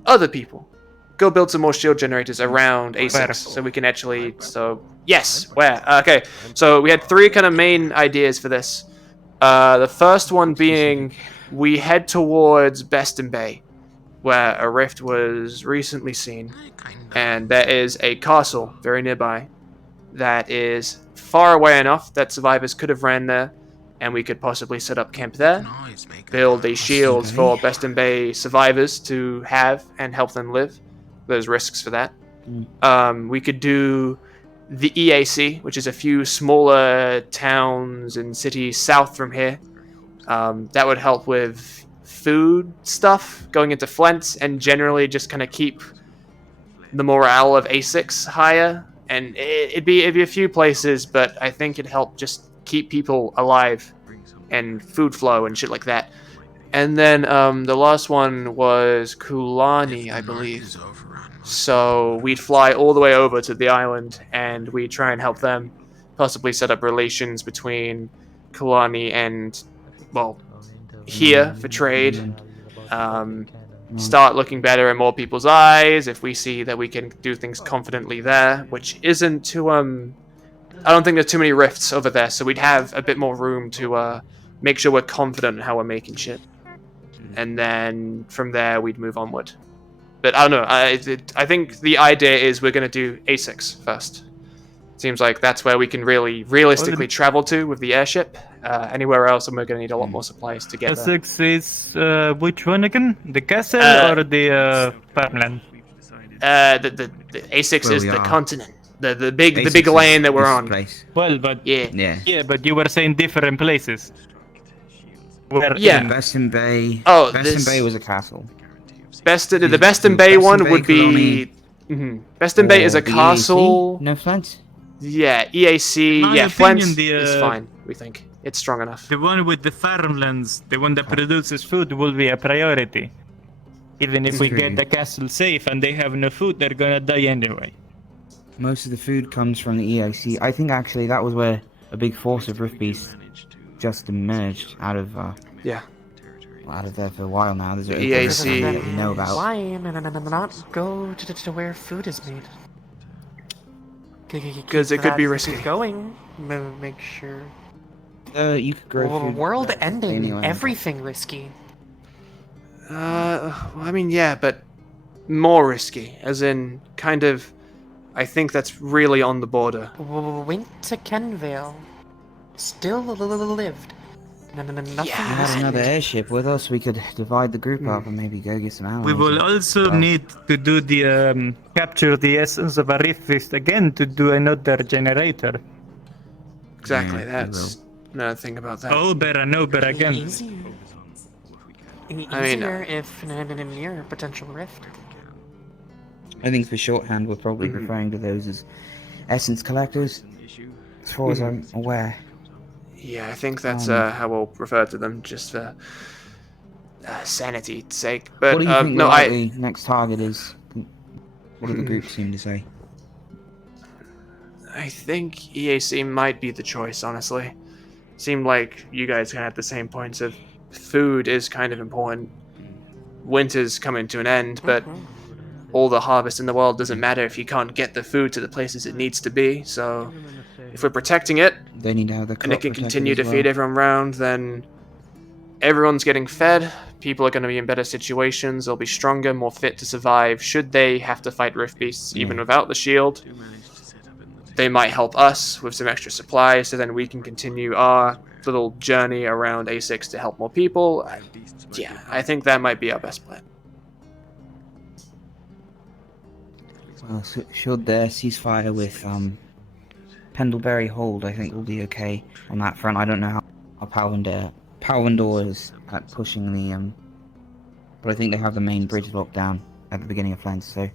other people. Go build some more shield generators around A6 so we can actually... So, yes, where? Okay, so we had three kind of main ideas for this. The first one being we head towards Beston Bay, where a rift was recently seen. And there is a castle very nearby that is far away enough that survivors could have ran there, and we could possibly set up camp there, build a shield for Beston Bay survivors to have and help them live. There's risks for that. We could do the EAC, which is a few smaller towns and cities south from here. That would help with food stuff going into Flint, and generally just kind of keep the morale of A6 higher. And it'd be a few places, but I think it'd help just keep people alive and food flow and shit like that. And then the last one was Kulani, I believe. So we'd fly all the way over to the island, and we'd try and help them, possibly set up relations between Kulani and, well, here for trade. Start looking better in more people's eyes if we see that we can do things confidently there, which isn't too, I don't think there's too many rifts over there, so we'd have a bit more room to make sure we're confident in how we're making shit. And then from there, we'd move onward. But I don't know, I think the idea is we're going to do A6 first. Seems like that's where we can really realistically travel to with the airship. Anywhere else, and we're going to need a lot more supplies to get there. A6 is which one again? The castle or the farmland? The A6 is the continent. The big lane that we're on. Well, but yeah, but you were saying different places. Where Beston Bay. Oh, Beston Bay was a castle. The Beston Bay one would be... Beston Bay is a castle... No, Flint? Yeah, EAC... My Yeah, Flint opinion, is fine, we think. It's strong enough. The one with the farmlands, the one that produces food will be a priority. Even if we get the castle safe and they have no food, they're gonna die anyway. Most of the food comes from the EAC. I think actually that was where a big force of Rift Beasts just emerged out of... yeah. Out of there for a while now. There's a EAC that we know about. Why not go to where food is made? Because it could be risky. Going, make sure. You could grow food. World ending, anywhere. everything risky. I mean, yeah, but more risky. As in, kind of, I think that's really on the border. Went to Kenvale. Still lived. Nothing We had another airship with us. We could divide the group up and maybe go get some allies. We will also need to do the capture the essence of a rift fist again to do another generator. Exactly, that's another thing about that. Oh, better, no, better again. Easier if near a potential rift. I think for shorthand, we're probably referring to those as essence collectors, as far as I'm aware. Yeah, I think that's how we'll refer to them, just for sanity's sake. But what do you think the likely next target is? What do the groups seem to say? I think EAC might be the choice, honestly. Seemed like you guys kind of had the same points of food is kind of important. Winter's coming to an end, but all the harvest in the world doesn't matter if you can't get the food to the places it needs to be, so... If we're protecting it, they need to have the and it can continue to feed everyone around, then everyone's getting fed, people are going to be in better situations, they'll be stronger, more fit to survive, should they have to fight Rift Beasts, even without the shield. they might help us with some extra supplies, so then we can continue our little journey around A6 to help more people. Yeah, I think that might be our best plan. Well, should the ceasefire with Pendlebury hold, I think we'll be okay on that front. I don't know how Palvindor is at pushing the but I think they have the main bridge locked down at the beginning of Flens, so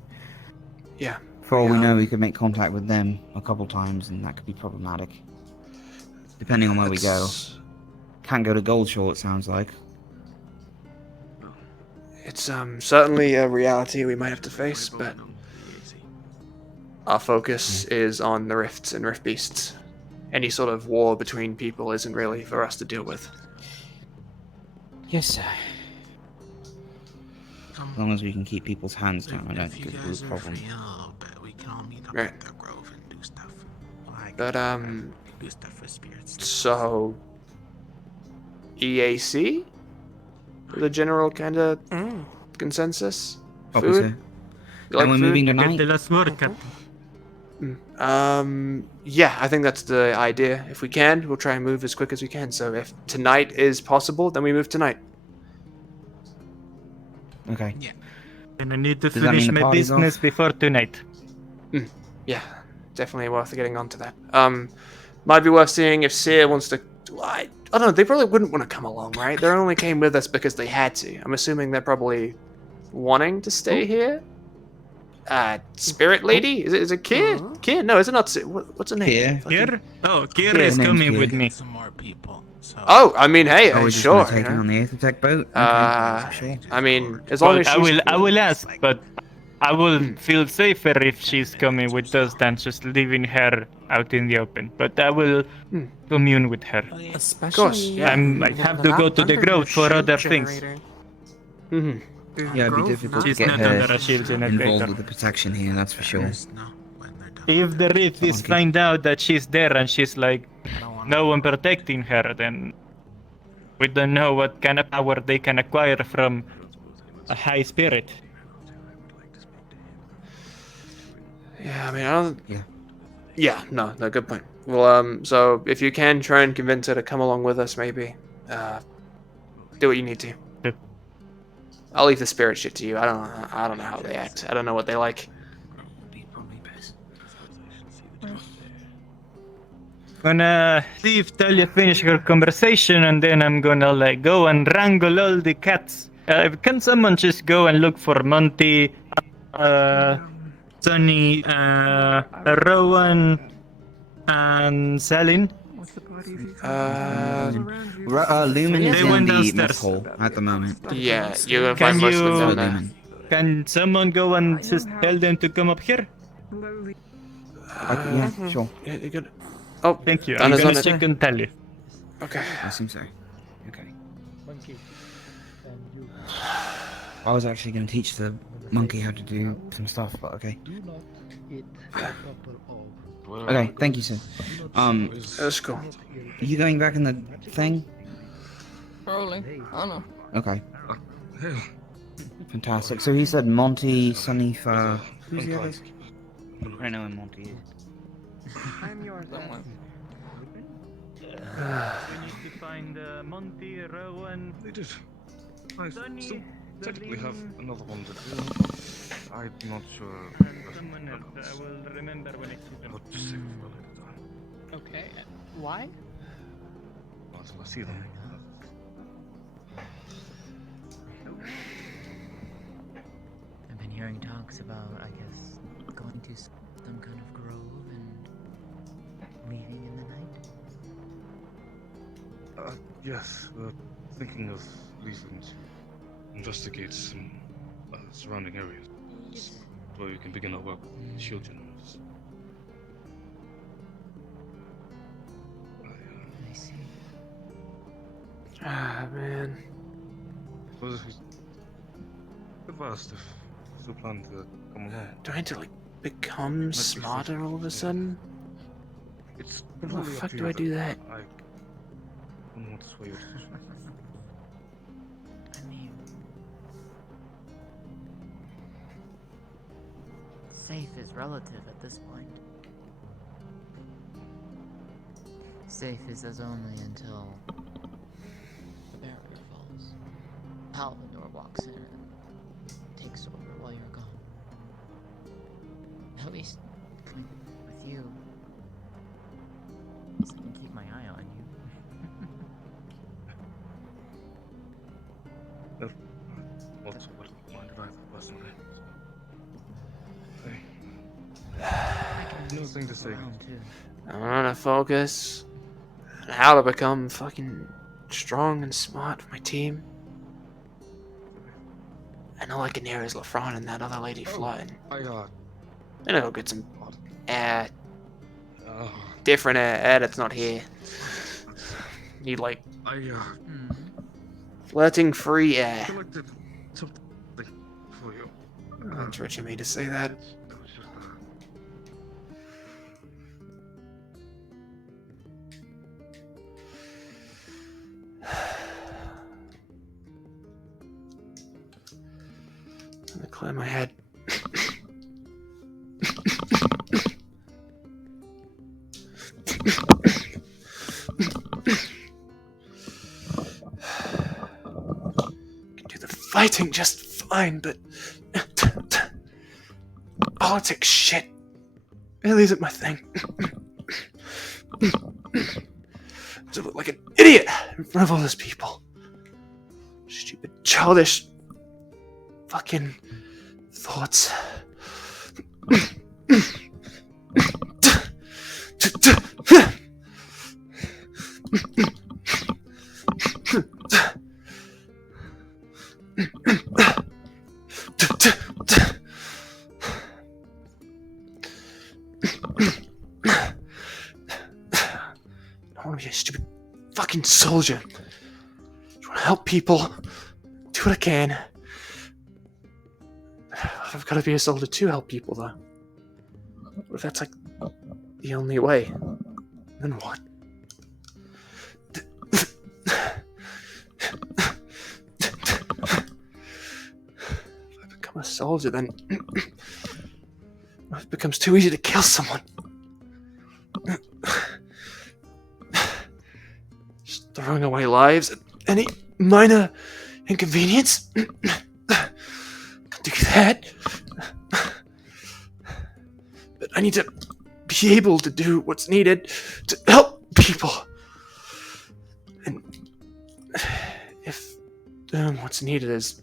yeah. For all we know, we could make contact with them a couple times, and that could be problematic. Depending on where we go. Can't go to Goldshore, it sounds like. It's certainly a reality we might have to face, but our focus is on the rifts and rift beasts. Any sort of war between people isn't really for us to deal with. Yes, sir. As long as we can keep people's hands down, I don't think it'll be a problem. Right. But so EAC? The general kind of consensus? Copy, Food? sir. You like And we're food? moving tonight? Yeah, I think that's the idea. If we can, we'll try and move as quick as we can. So if tonight is possible, then we move tonight. Okay. Yeah. And I need to Does that mean finish the my party's business off? before tonight. Yeah, definitely worth getting onto that. Might be worth seeing if Seer wants to. I don't know. They probably wouldn't want to come along, right? They only came with us because they had to. I'm assuming they're probably wanting to stay here. Spirit Lady? Is it Kier? Kier? No, is it not? What's her name? Kier? Oh, Kier Kier. is Her name's coming Kier. with me. Oh, I mean, hey, Oh, we're just sure. gonna take him on the Aethertech boat? Sure. I mean, as long as she's I will ask, but I will feel safer if she's coming with us than just leaving her out in the open. But I will commune with her. Of course, yeah. I have to go to the grove for other things. Yeah, it'd be difficult to She's get not her under a shield generator. involved with the protection here, that's for sure. If the Rifties find out that she's there and she's like, no one protecting her, then we don't know what kind of power they can acquire from a high spirit. Yeah, I mean, I don't. Yeah, no, good point. Well, so if you can try and convince her to come along with us, maybe. Do what you need to. I'll leave the spirit shit to you. I don't know how they act. I don't know what they like. Gonna leave till you finish your conversation, and then I'm gonna like go and wrangle all the cats. Can someone just go and look for Monty, Sonny, Rowan, and Selin? Lumen is They in went the downstairs. mess hall at the moment. Yeah, you're gonna find most of them down there. Can someone go and just tell them to come up here? Yeah, sure. Yeah, you're good. Oh, thank you. done I'm is gonna on it. check and tell you. Okay. I assume so. Okay. I was actually going to teach the monkey how to do some stuff, but okay. Okay, thank you, sir. That's cool. Are you going back in the thing? Probably. I don't know. Okay. Fantastic. So he said Monty, Sunny for... Who's the others? I don't know where Monty is. I'm yours. We need to find Monty, Rowan. They did. I still technically have another one, but I'm not sure. Someone else. I will remember when I see them. I'll just save it for later time. Okay. Why? Until I see them. I've been hearing talks about, I guess, going to some kind of grove and leaving in the night. Yes, we're thinking of leaving to investigate some surrounding areas where we can begin our work with shield generators. I see. Ah, man. Well, I've asked if you still plan to come along. Do I need to, like, become smarter all of a sudden? It's How the totally up fuck to do you, I do though. that? I wouldn't want to sway your decision. I mean, safe is relative at this point. Safe is as only until the barrier falls. Palvador walks in and takes over while you're gone. At least, with you, I can keep my eye on you. Also, what mind if I personally? No thing to say. I'm gonna focus on how to become fucking strong and smart for my team. I know I can hear his LaFron and that other lady flirting. I'm gonna go get some air. Different air that's not here. Need like flirting free air. That's rich of me to say that. I'm gonna clear my head. Can do the fighting just fine, but politics shit really isn't my thing. To look like an idiot in front of all those people. Stupid, childish, fucking thoughts. I want to be a stupid fucking soldier. I want to help people. Do what I can. I've got to be a soldier to help people, though. What if that's like the only way? Then what? If I become a soldier, then it becomes too easy to kill someone. Just throwing away lives at any minor inconvenience. Can do that. But I need to be able to do what's needed to help people. And if what's needed is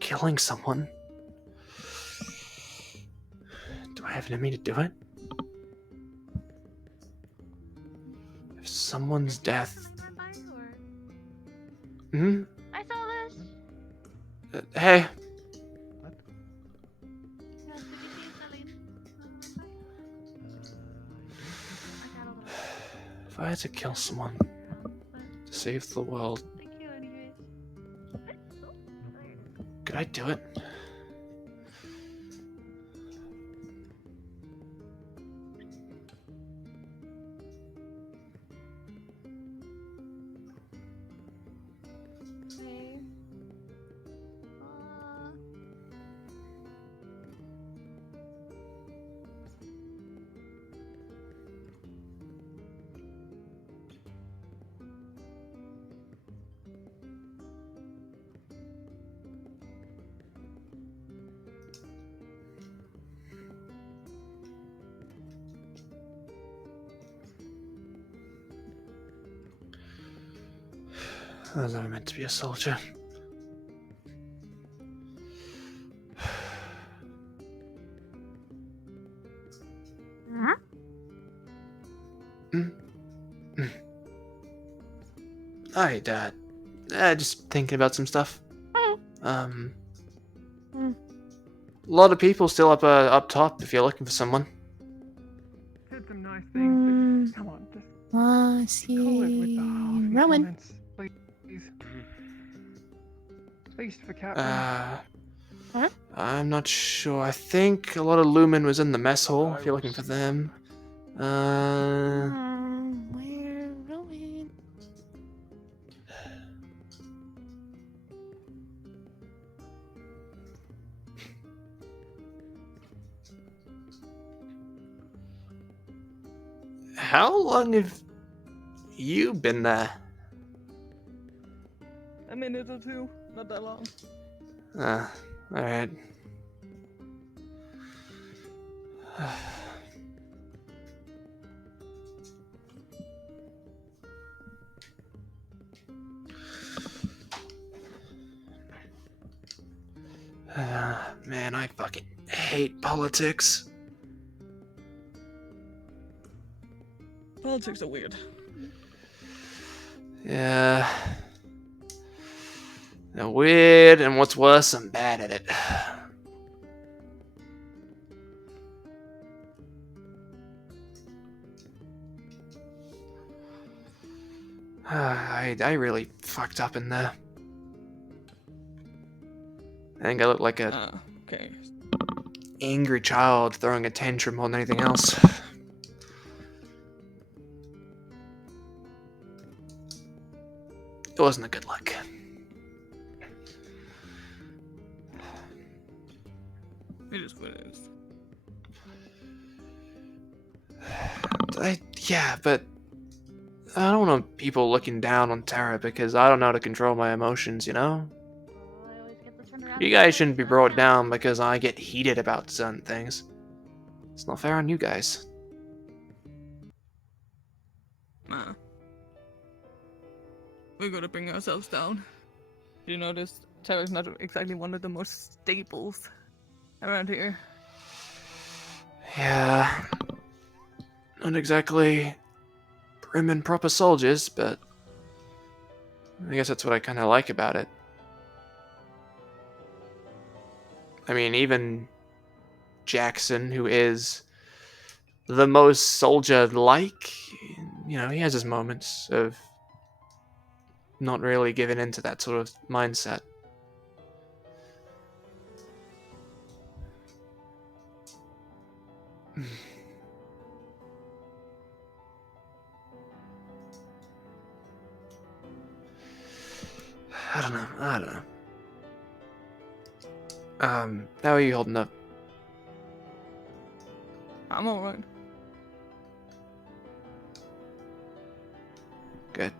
killing someone, do I have it in me to do it? If someone's death... Hmm? I saw this. Hey. If I had to kill someone to save the world, could I do it? I was never meant to be a soldier. Hi, Dad. Just thinking about some stuff. A lot of people still up top if you're looking for someone. Said some nice things. Come on, just Rowan. please. At least for Captain. I'm not sure. I think a lot of Lumen was in the mess hall if you're looking for them. Where Rowan? How long have you been there? A minute or two, not that long. Alright. Man, I fucking hate politics. Politics are weird. Yeah. They're weird, and what's worse, I'm bad at it. I really fucked up in there. I think I look like a okay. angry child throwing a tantrum more than anything else. It wasn't a good look. It is what it is. Yeah, but I don't want people looking down on Tara because I don't know how to control my emotions, you know? You guys shouldn't be brought down because I get heated about certain things. It's not fair on you guys. Nah. We gotta bring ourselves down. You notice Tara's not exactly one of the most staples around here. Yeah. Not exactly prim and proper soldiers, but I guess that's what I kind of like about it. I mean, even Jackson, who is the most soldier-like, you know, he has his moments of not really giving into that sort of mindset. I don't know. How are you holding up? I'm alright. Good.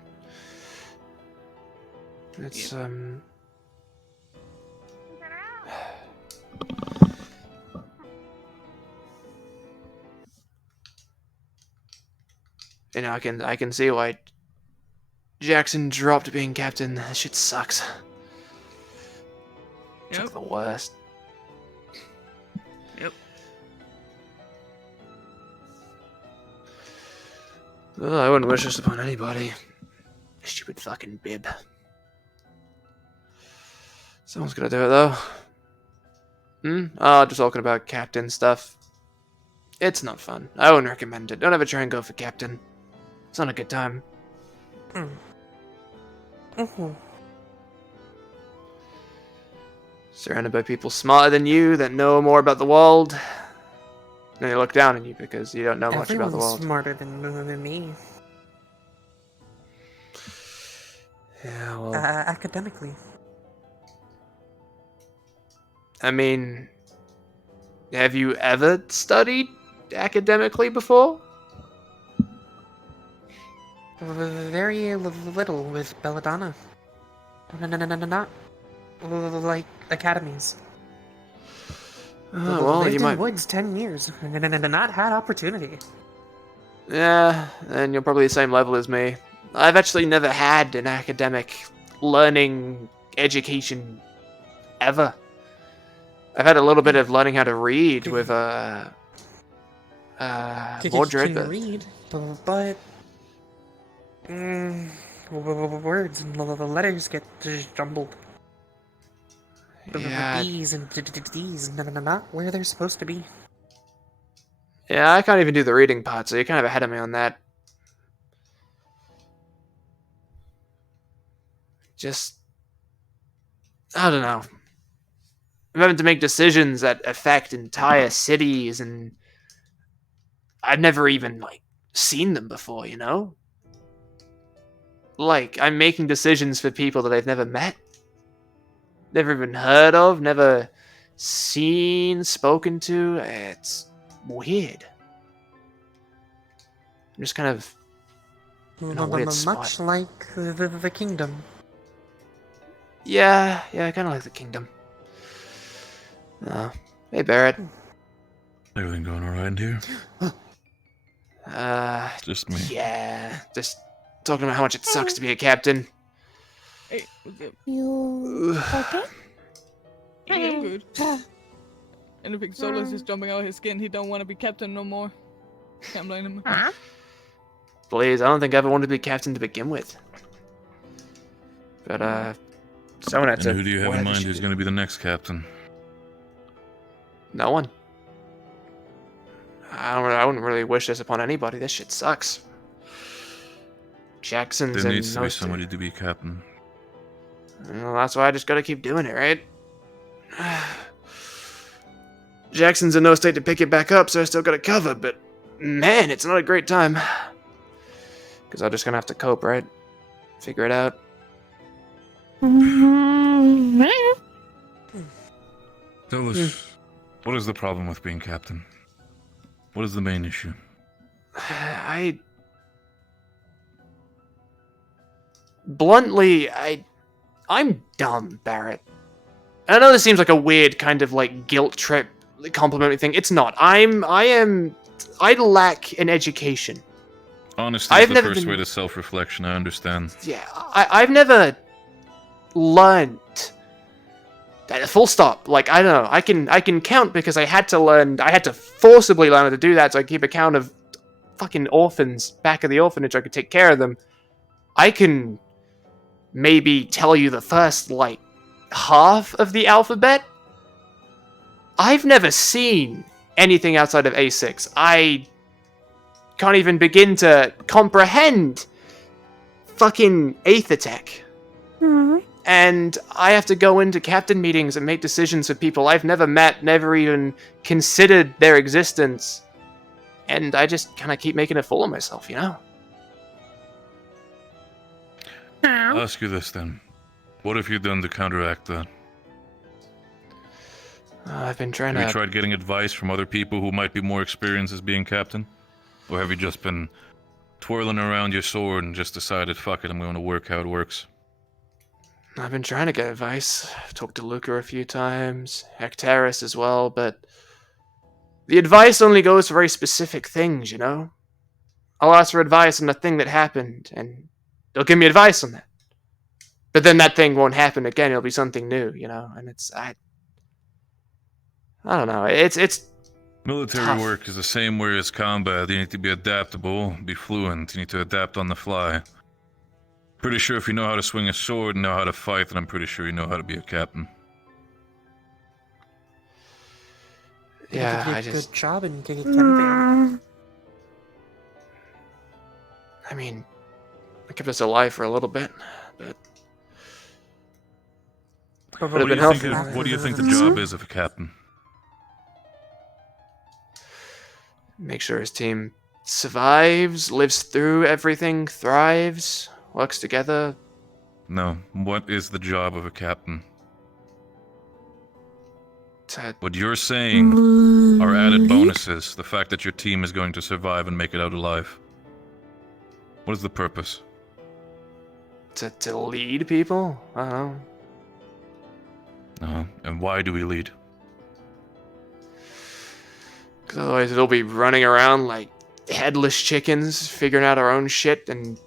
It's, you know, I can see why Jackson dropped being captain. That shit sucks. It's like the worst. Yep. Well, I wouldn't wish this upon anybody. Stupid fucking bib. Someone's gonna do it though. Oh, just talking about captain stuff. It's not fun. I wouldn't recommend it. Don't ever try and go for captain. It's not a good time. Surrounded by people smarter than you that know more about the world. And they look down on you because you don't know much about the Everyone's world. smarter than me. Yeah, well, Academically. I mean, have you ever studied academically before? Very little with Belladonna. Not like academies. Oh, well, lived you in might. woods 10 years and not had opportunity. Yeah, and you're probably the same level as me. I've actually never had an academic learning education ever. I've had a little bit of learning how to read with Mordred, Can but read, but words and the letters get just jumbled. Yeah. D's and D's not where they're supposed to be. Yeah, I can't even do the reading part, so you're kind of ahead of me on that. Just, I don't know. I'm having to make decisions that affect entire cities, and I've never even, like, seen them before, you know? Like, I'm making decisions for people that I've never met, never even heard of, never seen, spoken to. It's weird. I'm just kind of in a weird spot. Much like the kingdom. Yeah, kind of like the kingdom. Hey, Barrett. Everything going alright in here? Just me. Yeah, just talking about how much it sucks to be a captain. Hey, you okay? Yeah, I'm good. And if Solus is jumping out of his skin, he don't want to be captain no more. Can't blame him. Please, I don't think I ever wanted to be captain to begin with. But, someone had And to... who do you have in mind who's going to be the next captain? No one. I wouldn't really wish this upon anybody. This shit sucks. Jackson's There in needs to no be somebody to be captain. Well, that's why I just gotta keep doing it, right? Jackson's in no state to pick it back up, so I still gotta cover, but man, it's not a great time. Because I'm just gonna have to cope, right? Figure it out. Solus, what is the problem with being captain? What is the main issue? Bluntly, I'm dumb, Barrett. I know this seems like a weird kind of like guilt trip complimentary thing. It's not. I lack an education. Honesty is the first way to self-reflection, I understand. Yeah, I've never learned. Full stop. Like, I don't know. I can count because I had to learn. I had to forcibly learn how to do that so I keep account of fucking orphans back at the orphanage. I could take care of them. I can maybe tell you the first, like, half of the alphabet. I've never seen anything outside of A6. I can't even begin to comprehend fucking Aethertech. And I have to go into captain meetings and make decisions with people I've never met, never even considered their existence. And I just kind of keep making a fool of myself, you know? I'll ask you this then. What have you done to counteract that? I've been trying Have you tried getting advice from other people who might be more experienced as being captain? Or have you just been twirling around your sword and just decided, fuck it, I'm going to work how it works? I've been trying to get advice. I've talked to Luca a few times, Hectaris as well, but the advice only goes for very specific things, you know? I'll ask for advice on the thing that happened, and they'll give me advice on that. But then that thing won't happen again, it'll be something new, you know? And I don't know, it's Military tough. work is the same way as combat. You need to be adaptable, be fluent, you need to adapt on the fly. Pretty sure if you know how to swing a sword and know how to fight, then I'm pretty sure you know how to be a captain. Yeah, you I did a just... good job in getting everything. I mean, I kept us alive for a little bit, but... What Would have do been you think helpful. what do you think the job is of a captain? Make sure his team survives, lives through everything, thrives, works together. No, what is the job of a captain? What you're saying are added bonuses. The fact that your team is going to survive and make it out alive. What is the purpose? To lead people? I don't know. And why do we lead? Because otherwise it'll be running around like headless chickens, figuring out our own shit, and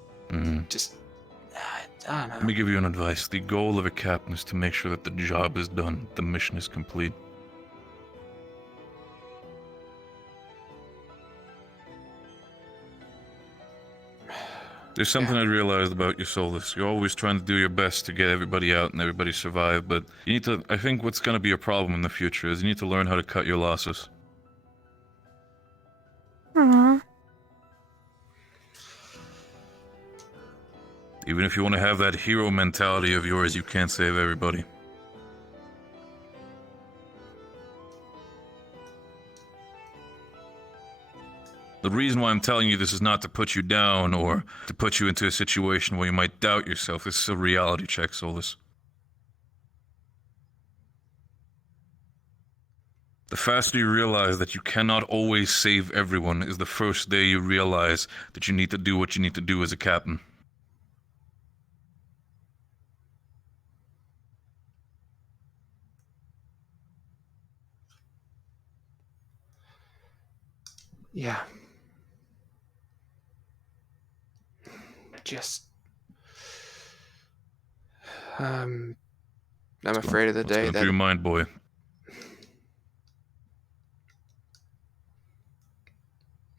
just... I don't know. Let me give you an advice. The goal of a captain is to make sure that the job is done, the mission is complete. There's something I realized about you, Solus. You're always trying to do your best to get everybody out and everybody survive, but you need to... I think what's going to be a problem in the future is you need to learn how to cut your losses. Even if you want to have that hero mentality of yours, you can't save everybody. The reason why I'm telling you this is not to put you down or to put you into a situation where you might doubt yourself. This is a reality check, Solus. The faster you realize that you cannot always save everyone is the first day you realize that you need to do what you need to do as a captain. Yeah. Just... I'm afraid of the day What's going that... through your mind, boy?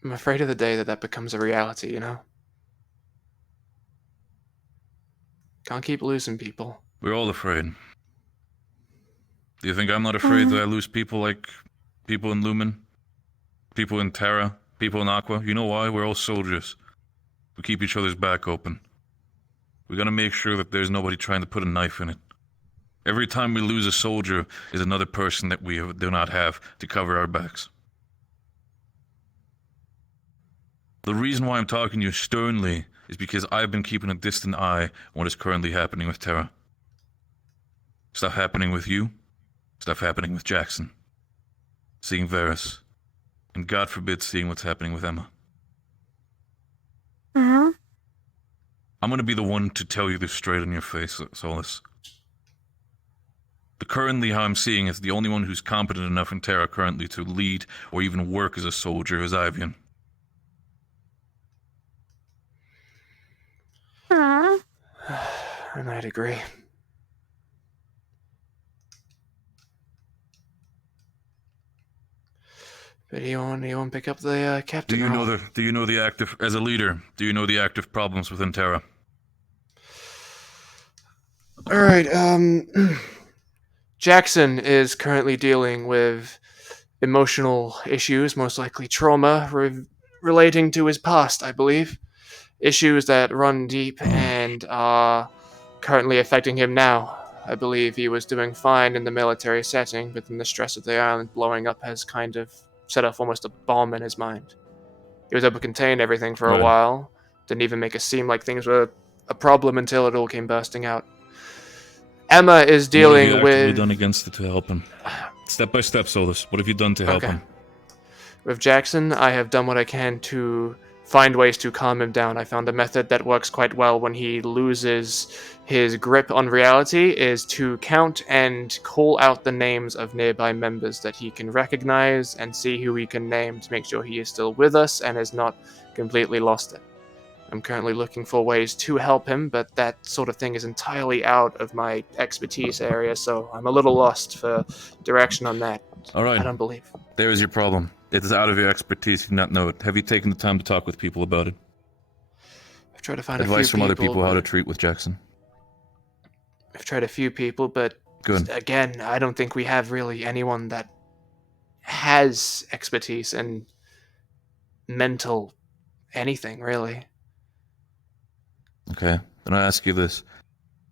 I'm afraid of the day that becomes a reality, you know? Can't keep losing people. We're all afraid. Do you think I'm not afraid that I lose people like people in Lumen? People in Terra? People in Aqua? You know why? We're all soldiers. We keep each other's back open. We gotta make sure that there's nobody trying to put a knife in it. Every time we lose a soldier is another person that we do not have to cover our backs. The reason why I'm talking to you sternly is because I've been keeping a distant eye on what is currently happening with Terra. Stuff happening with you, stuff happening with Jackson. Seeing Varys, and God forbid seeing what's happening with Emma. I'm gonna be the one to tell you this straight in your face, Solus. Currently, how I'm seeing is the only one who's competent enough in Terra currently to lead or even work as a soldier is Ivian. And I'd agree. But he won't pick up the captain. Do you know the active, as a leader, do you know the active problems within Terra? Alright, Jackson is currently dealing with emotional issues, most likely trauma relating to his past, I believe. Issues that run deep and are currently affecting him now. I believe he was doing fine in the military setting, but then the stress of the island blowing up has kind of set off almost a bomb in his mind. He was able to contain everything for a while, didn't even make it seem like things were a problem until it all came bursting out. Emma is dealing What have you with... done against it to help him? Step by step, Solus. What have you done to help him? With Jackson, I have done what I can to find ways to calm him down. I found a method that works quite well when he loses his grip on reality is to count and call out the names of nearby members that he can recognize and see who he can name to make sure he is still with us and has not completely lost it. I'm currently looking for ways to help him, but that sort of thing is entirely out of my expertise area, so I'm a little lost for direction on that. Alright. I don't believe. There is your problem. It is out of your expertise, you do not know it. Have you taken the time to talk with people about it? I've tried to find advice a few from other people how to but- treat with Jackson. I've tried a few people, but Good. again, I don't think we have really anyone that has expertise in mental anything, really. Okay, then I ask you this.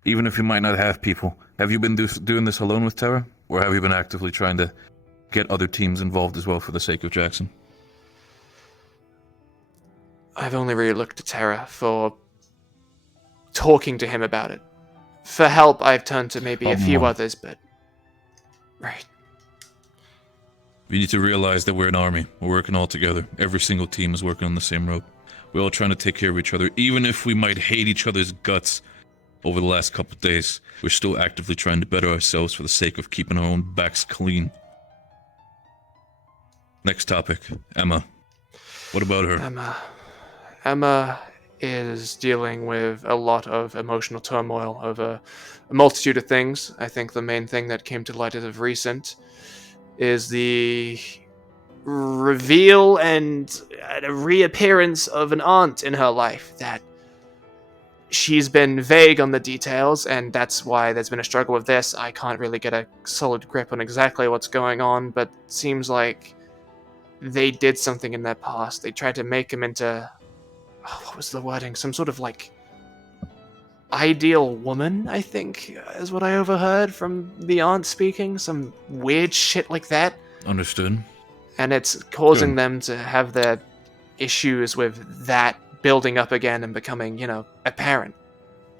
Even if you might not have people, have you been doing this alone with Terra? Or have you been actively trying to get other teams involved as well for the sake of Jackson? I've only really looked to Terra for talking to him about it. For help, I've turned to maybe a few others, but... Right. We need to realize that we're an army. We're working all together. Every single team is working on the same rope. We're all trying to take care of each other. Even if we might hate each other's guts over the last couple of days, we're still actively trying to better ourselves for the sake of keeping our own backs clean. Next topic, Emma. What about her? Emma is dealing with a lot of emotional turmoil over a multitude of things. I think the main thing that came to light as of recent is the reveal and a reappearance of an aunt in her life that she's been vague on the details, and that's why there's been a struggle with this. I can't really get a solid grip on exactly what's going on, but it seems like they did something in their past. They tried to make him into... what was the wording? Some sort of, like, ideal woman, I think, is what I overheard from the aunt speaking. Some weird shit like that. Understood. And it's causing them to have their issues with that building up again and becoming, apparent.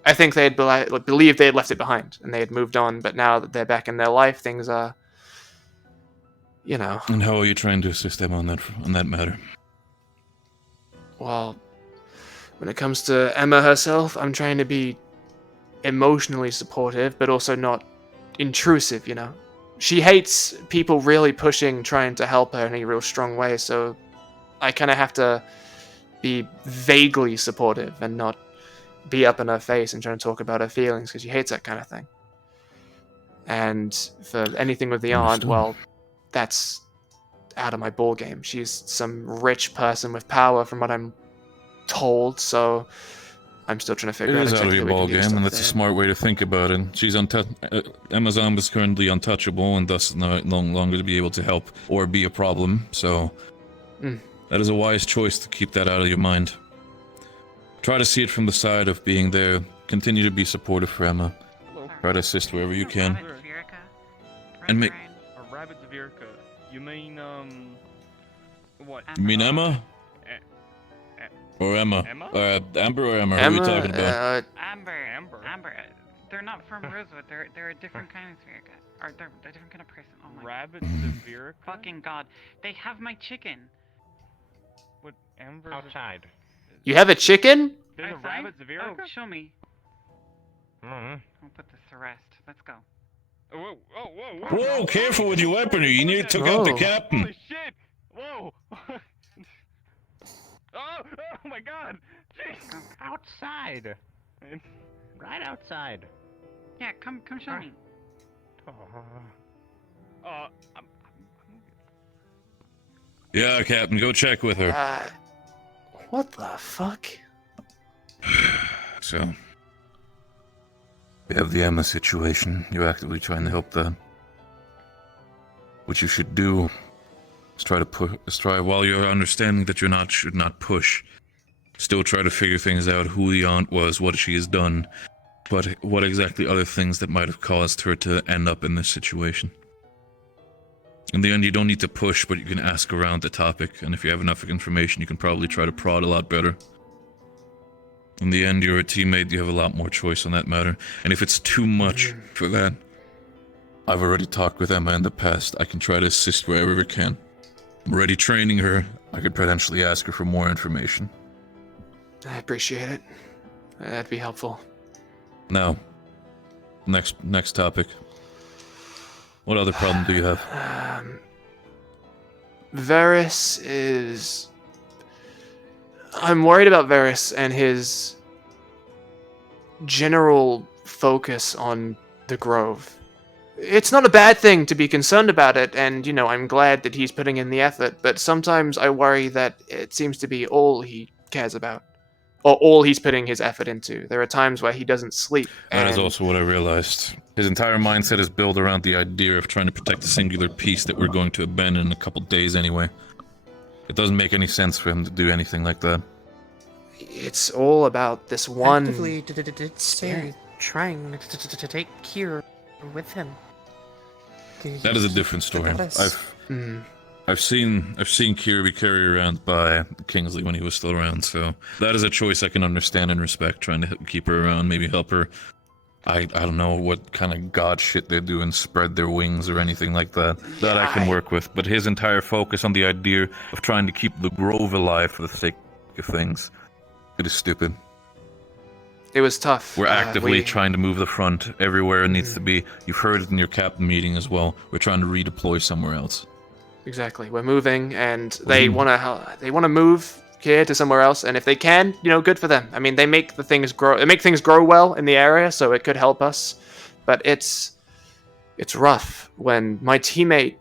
I think they had believed they had left it behind and they had moved on, but now that they're back in their life, things are you know. And how are you trying to assist them on that matter? Well, when it comes to Emma herself, I'm trying to be emotionally supportive, but also not intrusive, you know. She hates people really pushing, trying to help her in a real strong way, so I kind of have to be vaguely supportive and not be up in her face and trying to talk about her feelings, because she hates that kind of thing. And for anything with the aunt, well, that's out of my ball game. She's some rich person with power, from what I'm told, so I'm still trying to figure out It is out of exactly your what we ball can do to game, stop and that's a that. smart way to think about it. She's Emma's arm is currently untouchable, and thus no longer to be able to help or be a problem. So that is a wise choice to keep that out of your mind. Try to see it from the side of being there. Continue to be supportive for Emma. Try to assist wherever you can. And make. A rabbit Zvierka. You mean, what? You mean Emma? Or Emma? Amber or Emma? Who are we talking about? Amber. They're not from Rosewood. They're a different kind of Zvierka. Or they're a different kind of person. Oh my Rabbit Zvierka? fucking god. They have my chicken. What, Amber? Outside. You have a chicken? There's a rabbit Zvierka? Oh, show me. I'll put this to rest. Let's go. Whoa, careful with your weaponry. You nearly took out the captain. Holy shit! Whoa! oh my god! Jeez. Outside. Right outside. Yeah, come show me. Yeah, Captain, go check with her. What the fuck? So, we have the Emma situation. You're actively trying to help them. What you should do is try while you're understanding that should not push. Still try to figure things out, who the aunt was, what she has done, but what exactly other things that might have caused her to end up in this situation. In the end, you don't need to push, but you can ask around the topic, and if you have enough information, you can probably try to prod a lot better. In the end, you're a teammate, you have a lot more choice on that matter, and if it's too much for that, I've already talked with Emma in the past. I can try to assist wherever I can. I'm already training her. I could potentially ask her for more information. I appreciate it. That'd be helpful. Now, next topic. What other problem do you have? Varys is... I'm worried about Varys and his general focus on the Grove. It's not a bad thing to be concerned about it, and, you know, I'm glad that he's putting in the effort, but sometimes I worry that it seems to be all he cares about. Or all he's putting his effort into. There are times where he doesn't sleep. That is also what I realized. His entire mindset is built around the idea of trying to protect a singular piece that we're going to abandon in a couple days anyway. It doesn't make any sense for him to do anything like that. It's all about this one... Actively trying to take Kier with him. That is a different story. I've seen Kirby carry around by Kingsley when he was still around, so that is a choice I can understand and respect, trying to keep her around, maybe help her. I don't know what kind of god shit they're doing, spread their wings or anything like that. That I can work with, but his entire focus on the idea of trying to keep the Grove alive for the sake of things, it is stupid. It was tough. We're actively trying to move the front everywhere it needs to be. You've heard it in your captain meeting as well. We're trying to redeploy somewhere else. Exactly. We're moving, and they want to move here to somewhere else, and if they can, you know, good for them. I mean, they make things grow well in the area, so it could help us. But it's rough when my teammate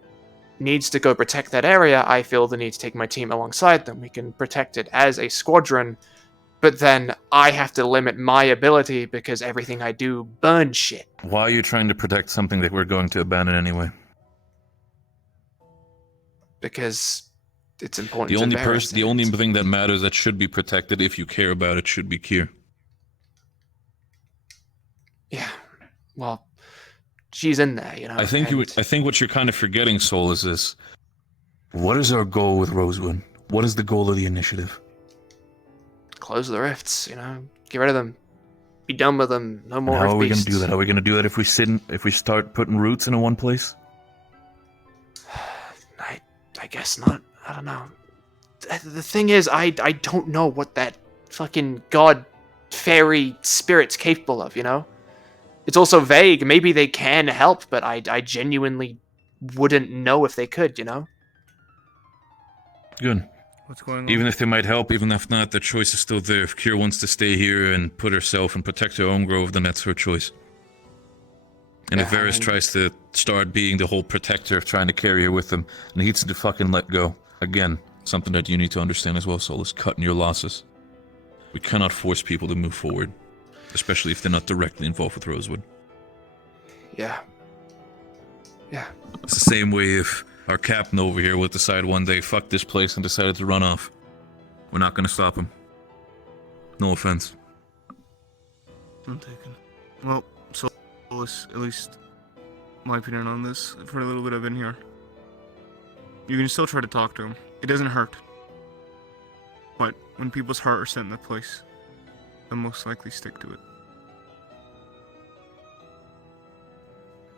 needs to go protect that area. I feel the need to take my team alongside them. We can protect it as a squadron, but then I have to limit my ability because everything I do burns shit. Why are you trying to protect something that we're going to abandon anyway? Because it's important. The only thing that matters that should be protected, if you care about it, should be Kier. Yeah, well, she's in there, you know. I think what you're kind of forgetting, Solus, is what is our goal with Rosewood? What is the goal of the initiative? Close the rifts, you know. Get rid of them. Be done with them. No more. How are we going to do that? Are we going to do that if we start putting roots in one place? guess not. I don't know. The thing is, I don't know what that fucking god fairy spirit's capable of, you know? It's also vague. Maybe they can help, but I genuinely wouldn't know if they could, you know? Good. What's going on? Even if they might help, even if not, the choice is still there. If Kira wants to stay here and put herself and protect her own grove, then that's her choice. And if Varys tries to start being the whole protector, trying to carry her with him, and he needs to fucking let go. Again, something that you need to understand as well, Solus. Cutting your losses. We cannot force people to move forward. Especially if they're not directly involved with Rosewood. Yeah. Yeah. It's the same way if our captain over here would decide one day, fuck this place, and decided to run off. We're not gonna stop him. No offense. I'm taken. Well, Solus, at least my opinion on this, for a little bit I've been here. You can still try to talk to him. It doesn't hurt. But when people's heart are set in that place, they'll most likely stick to it.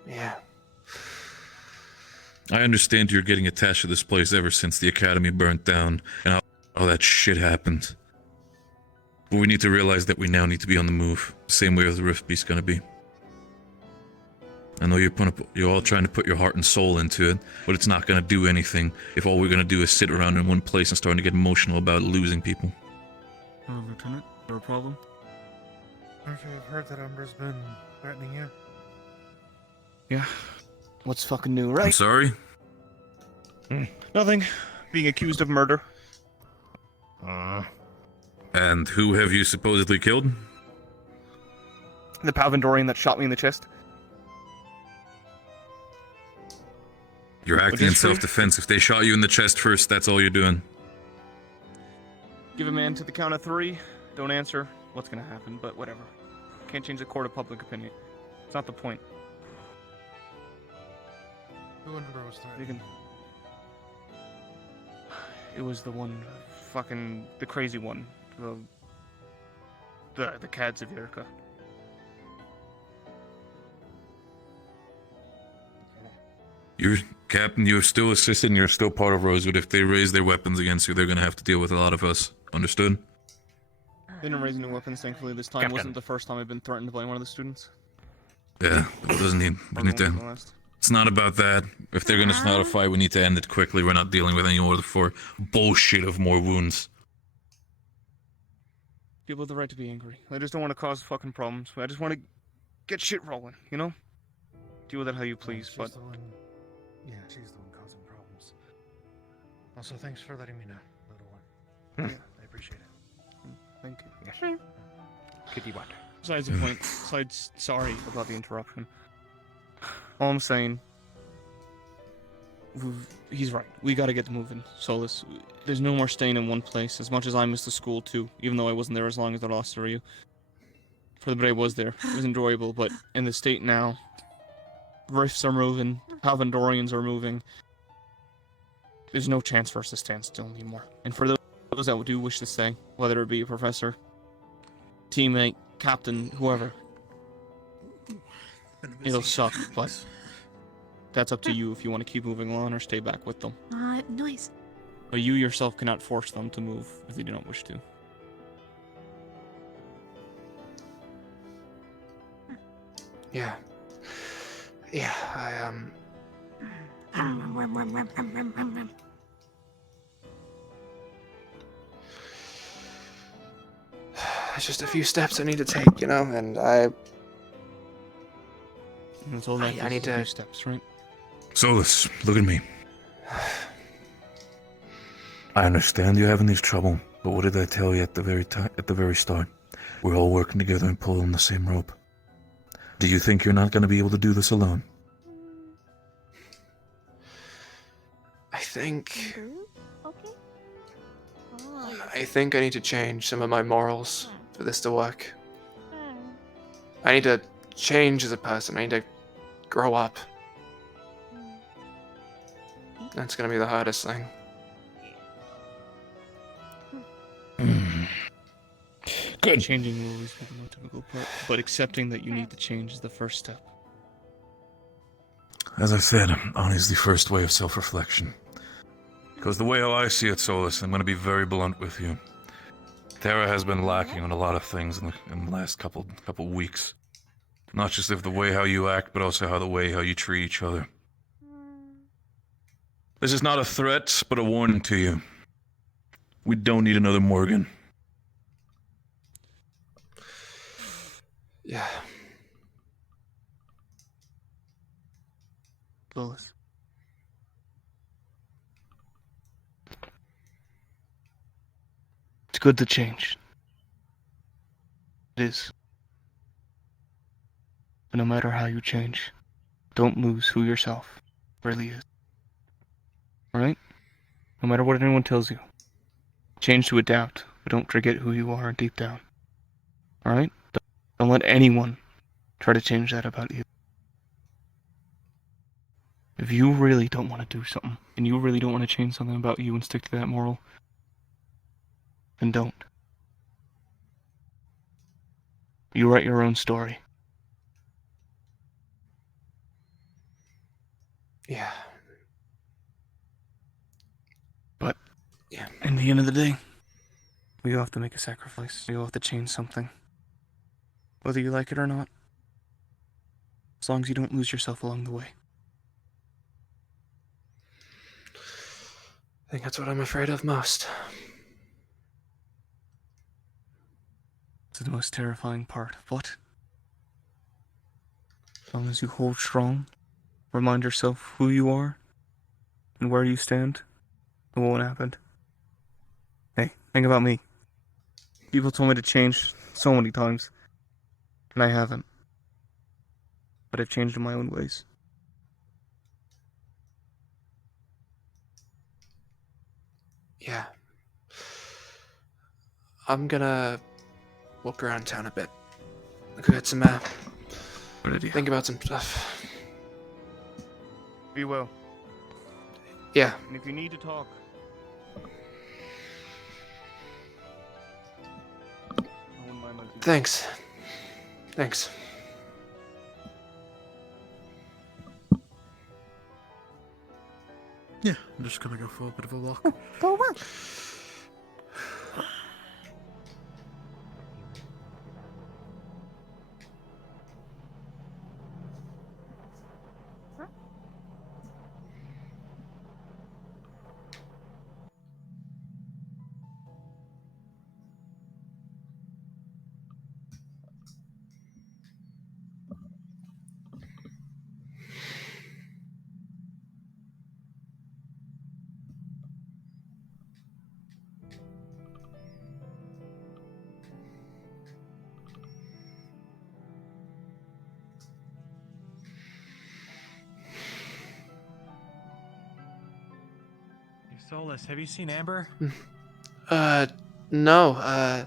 Yeah. I understand you're getting attached to this place ever since the academy burnt down and all that shit happened. But we need to realize that we now need to be on the move. Same way as the Rift Beast's gonna be. I know you're all trying to put your heart and soul into it, but it's not gonna do anything if all we're gonna do is sit around in one place and starting to get emotional about losing people. Oh, Lieutenant, is there a problem? If you've heard that Umber's been threatening you. Yeah. What's fucking new, right? I'm sorry? Nothing. Being accused of murder. And who have you supposedly killed? The Palvindorian that shot me in the chest. You're acting in self-defense. If they shot you in the chest first, that's all you're doing. Give a man to the count of 3. Don't answer. What's gonna happen? But whatever. Can't change the court of public opinion. It's not the point. Who Umber was threatening? It was the one, fucking the crazy one, the Cads of Yurka. You're Captain. You're still assistant. You're still part of Rosewood. If they raise their weapons against you, they're gonna have to deal with a lot of us. Understood? They didn't raise any weapons, thankfully. This time Captain. wasn't the first time I've been threatened by one of the students. Yeah, it doesn't need. We need to. It's not about that. If they're gonna start a fight, we need to end it quickly. We're not dealing with any more for bullshit of more wounds. People have the right to be angry. I just don't want to cause fucking problems. I just want to get shit rolling, you know? Deal with it how you please, but... Yeah, she's the one causing problems. Also, thanks for letting me know, little one. Yeah, I appreciate it. Thank you. Yes. Kitty what? Besides the point, besides sorry about the interruption. All I'm saying, he's right. We gotta get moving, Solus. There's no more staying in one place. As much as I miss the school too, even though I wasn't there as long as the lost of you. For the bit I was there, it was enjoyable. But in the state now, Rifts are moving, Palvindorians are moving. There's no chance for us to stand still anymore. And for those that do wish to stay, whether it be a professor, teammate, captain, whoever, it'll suck, but that's up to you if you want to keep moving on or stay back with them. Noise. But you yourself cannot force them to move if they do not wish to. Yeah. Yeah, It's just a few steps I need to take, you know, and That's all that I need to... steps, right? Solus, look at me. I understand you're having this trouble, but what did I tell you at the very start? We're all working together and pulling the same rope. Do you think you're not going to be able to do this alone? I think I need to change some of my morals for this to work. I need to change as a person. I need to grow up. That's gonna be the hardest thing. Good. Changing will always be the most difficult part, but accepting that you need to change is the first step. As I said, honesty is the first way of self-reflection. Because the way how I see it, Solus, I'm going to be very blunt with you. Terra has been lacking on a lot of things in the last couple weeks. Not just of the way how you act, but also how you treat each other. This is not a threat, but a warning to you. We don't need another Morgan. Yeah. Solus. It's good to change. It is. But no matter how you change, don't lose who yourself really is. Alright? No matter what anyone tells you. Change to adapt, but don't forget who you are deep down. Alright? Don't let anyone try to change that about you. If you really don't want to do something, and you really don't want to change something about you and stick to that moral, then don't. You write your own story. Yeah. But, in the end of the day, we all have to make a sacrifice. We all have to change something. Whether you like it or not. As long as you don't lose yourself along the way. I think that's what I'm afraid of most. It's the most terrifying part. But as long as you hold strong, remind yourself who you are and where you stand, it won't happen. Hey, think about me. People told me to change so many times, and I haven't. But I've changed in my own ways. Yeah. I'm gonna walk around town a bit. Go get some think about some stuff. Be well. Yeah. And if you need to talk, Thanks. Thanks. Yeah, I'm just gonna go for a bit of a walk. Go on. Solus, have you seen Amber? No.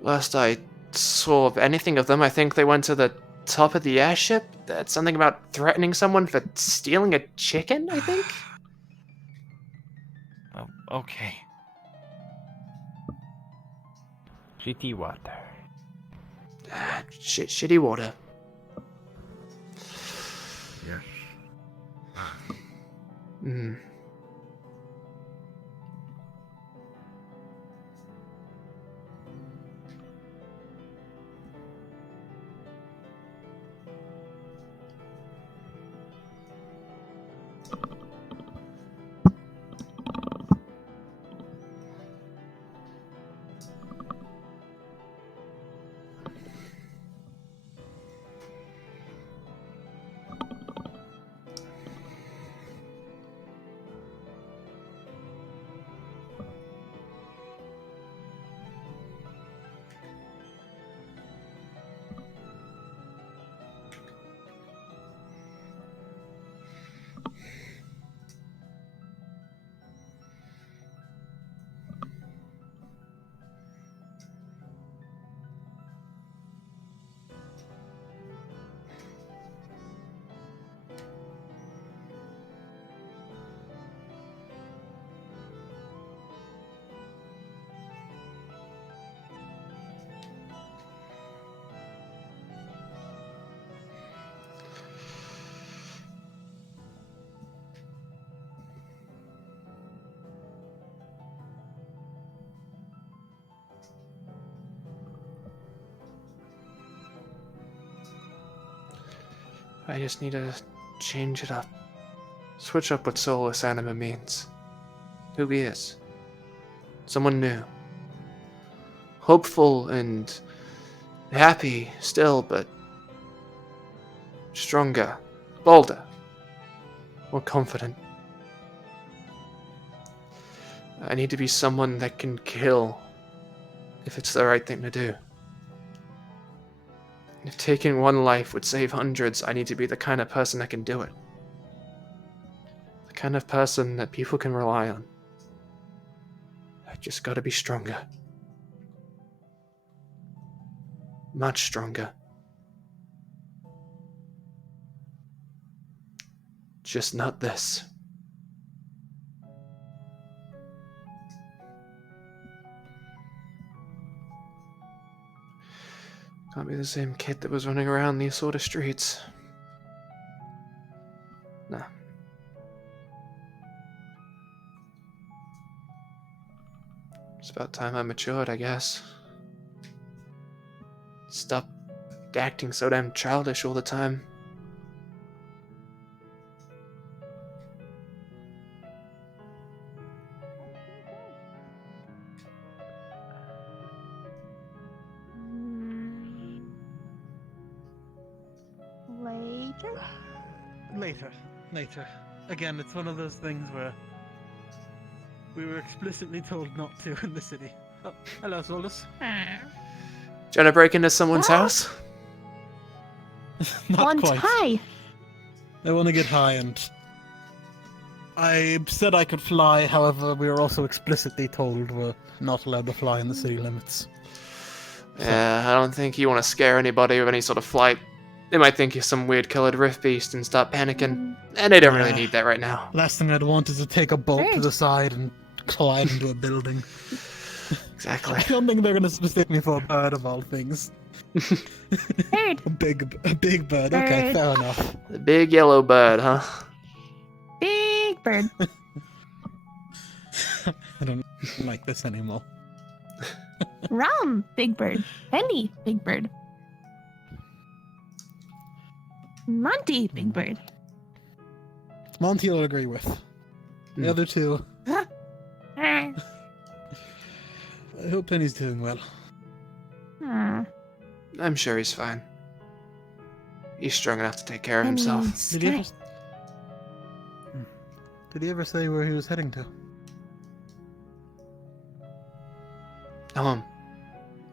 Last I saw of anything of them, I think they went to the top of the airship. That's something about threatening someone for stealing a chicken, I think? Oh, okay. Shitty water. Shitty water. Yes. Hmm. I just need to change it up. Switch up what Solus Anima means. Who he is. Someone new. Hopeful and happy still, but stronger, bolder, more confident. I need to be someone that can kill if it's the right thing to do. If taking one life would save hundreds, I need to be the kind of person that can do it. The kind of person that people can rely on. I just gotta be stronger. Much stronger. Just not this. Can't be the same kid that was running around these sort of streets. Nah. It's about time I matured, I guess. Stop acting so damn childish all the time. Later. Again, it's one of those things where we were explicitly told not to in the city. Oh, hello, Solus. Trying to break into someone's house? Not quite. High. I want to get high, and I said I could fly. However, we were also explicitly told we're not allowed to fly in the city limits. Yeah, I don't think you want to scare anybody with any sort of flight. They might think you're some weird colored rift beast and start panicking. And they don't really need that right now. Last thing I'd want is to take a bolt to the side and collide into a building. Exactly. I don't think they're going to mistake me for a bird of all things. Bird. A big bird. Okay, fair enough. The big yellow bird, huh? Big bird. I don't like this anymore. Rum, big bird. Penny, big bird. Monty, big bird. Monty I'll agree with. The other two. I hope Penny's doing well. I'm sure he's fine. He's strong enough to take care of himself. Did he ever say where he was heading to? Home.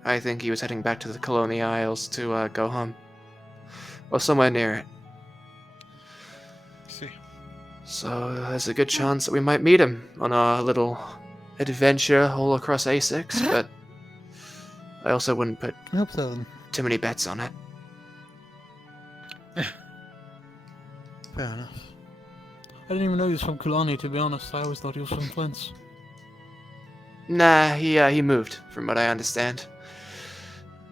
I think he was heading back to the Colonial Isles to go home. Or somewhere near it. See. So there's a good chance that we might meet him on our little adventure all across A6, but I also wouldn't put I hope so, then. too many bets on it. Fair enough. I didn't even know he was from Kulani, to be honest. I always thought he was from Flint's. Nah, he moved, from what I understand.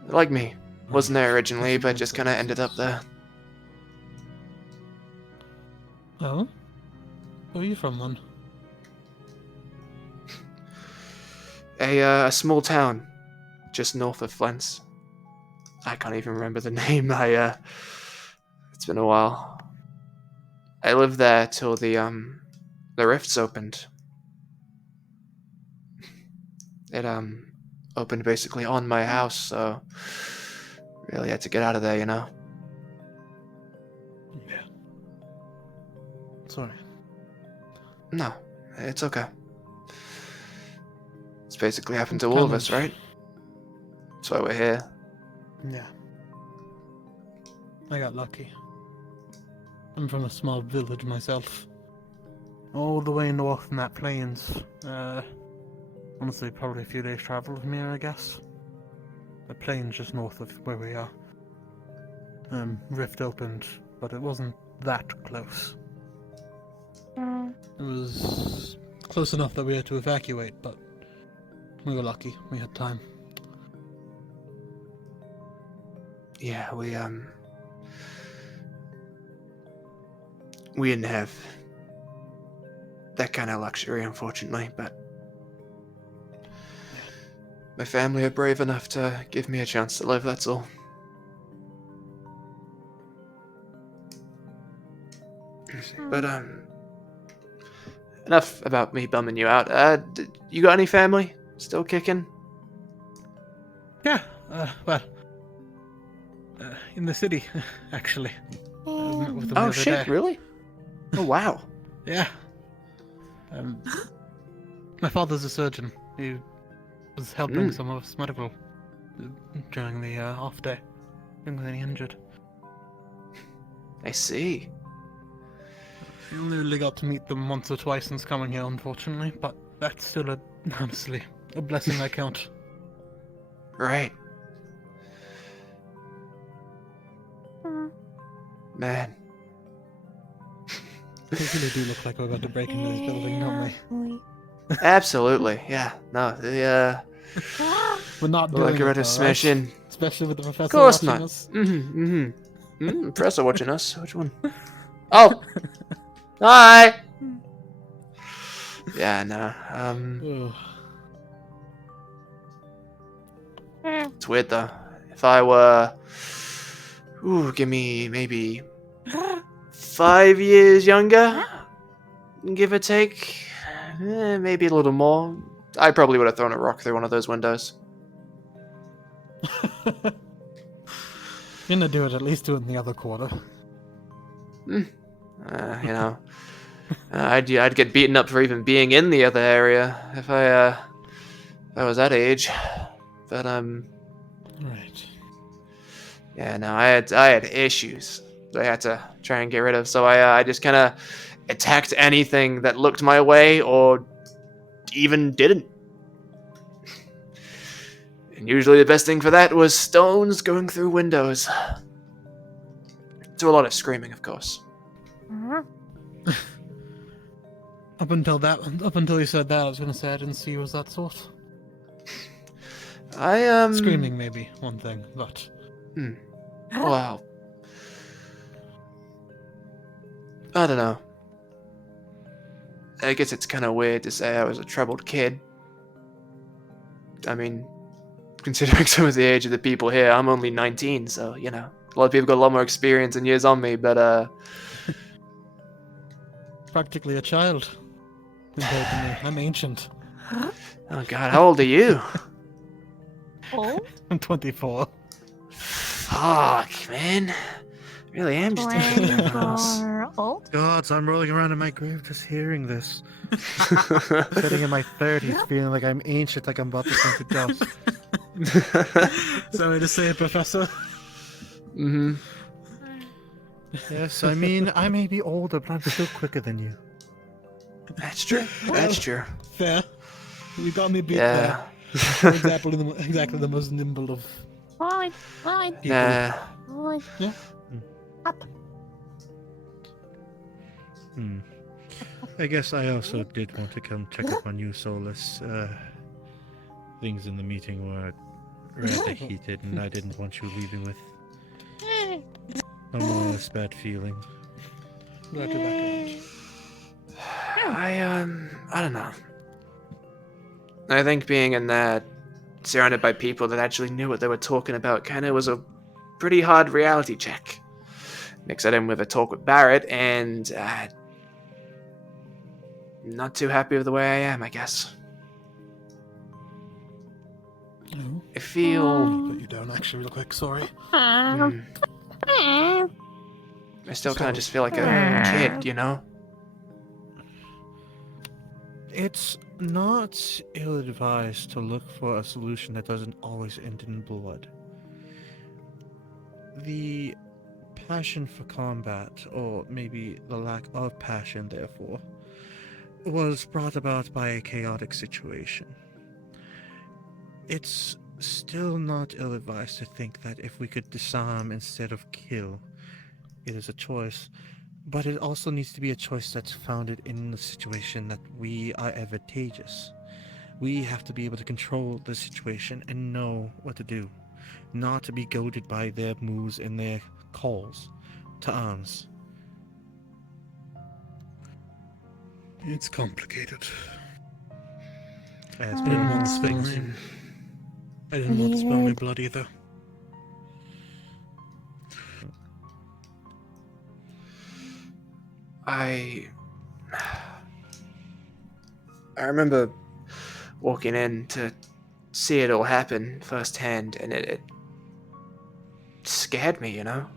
Like me. Wasn't there originally, but just kind of ended up there. Oh? Where are you from, then? A small town, just north of Flens. I can't even remember the name. It's been a while. I lived there till the rifts opened. It opened basically on my house, so really had to get out of there, you know. Yeah. Sorry. No, it's okay. It's basically happened to all of us, right? That's why we're here. Yeah. I got lucky. I'm from a small village myself. All the way north in that plains. Honestly, probably a few days travel from here, I guess. The plains just north of where we are. Rift opened, but it wasn't that close. It was close enough that we had to evacuate, but we were lucky. We had time. Yeah, we didn't have that kind of luxury, unfortunately, but my family are brave enough to give me a chance to live, that's all. But enough about me bumming you out. You got any family still kicking? Yeah, well, in the city, actually. Met with them the Oh other shit! day. Really? Oh wow. Yeah. My father's a surgeon. He was helping some of us medical during the off day. Didn't get any injured. I see. I only really got to meet them once or twice since coming here, unfortunately, but that's still honestly a blessing I count. Right. Man. They really do look like we're about to break into this building, don't we? Absolutely. Yeah. No. We're not Look like doing you're it, ready to though, smash right? in. Especially with the professor Of course watching not. us. Professor watching us. Which one? Oh. Hi. Yeah. No. It's weird though. If I were, give me maybe 5 years younger, give or take, maybe a little more. I probably would have thrown a rock through one of those windows. Gonna do it, at least do it in the other quarter. You know, I'd get beaten up for even being in the other area if I was that age. But Right. yeah, no, I had issues that I had to try and get rid of. So I just kind of attacked anything that looked my way or even didn't. And usually the best thing for that was stones going through windows. To a lot of screaming, of course. Up until you said that, I was gonna say I didn't see you as that sort. Screaming maybe one thing, but. Wow. I don't know. I guess it's kind of weird to say I was a troubled kid. I mean, considering some of the age of the people here, I'm only 19, so, you know, a lot of people got a lot more experience and years on me, but, Practically a child compared to me. I'm ancient. Oh god, how old are you? Old? I'm 24. Fuck, man. Really am just Old? Gods, I'm rolling around in my grave just hearing this. Sitting in my 30s, feeling like I'm ancient, like I'm about to turn to dust. Sorry to say it, Professor. Mm-hmm. Yes, I mean, I may be older, but I'm still quicker than you. That's true. That's true. Fair. You got me beat Yeah. there. exactly the most nimble of. Fine. Nah. Yeah. Up. I guess I also did want to come check up on you, Solus. Things in the meeting were rather heated, and I didn't want you leaving with a more or less bad feeling. Glad you're back around. I don't know. I think being in there, surrounded by people that actually knew what they were talking about, kind of was a pretty hard reality check. Mix that in with a talk with Barrett, and not too happy with the way I am, I guess. No. I feel. Put you down actually real quick, sorry. I still kind of just feel like a kid, you know? It's not ill-advised to look for a solution that doesn't always end in blood. The passion for combat, or maybe the lack of passion, therefore, was brought about by a chaotic situation. It's still not ill-advised to think that if we could disarm instead of kill, it is a choice, but it also needs to be a choice that's founded in the situation that we are advantageous. We have to be able to control the situation and know what to do, not to be goaded by their moves and their calls to arms. It's complicated. As I didn't want to per spill things. I didn't want to spill my blood either. I remember walking in to see it all happen firsthand, and it scared me, you know?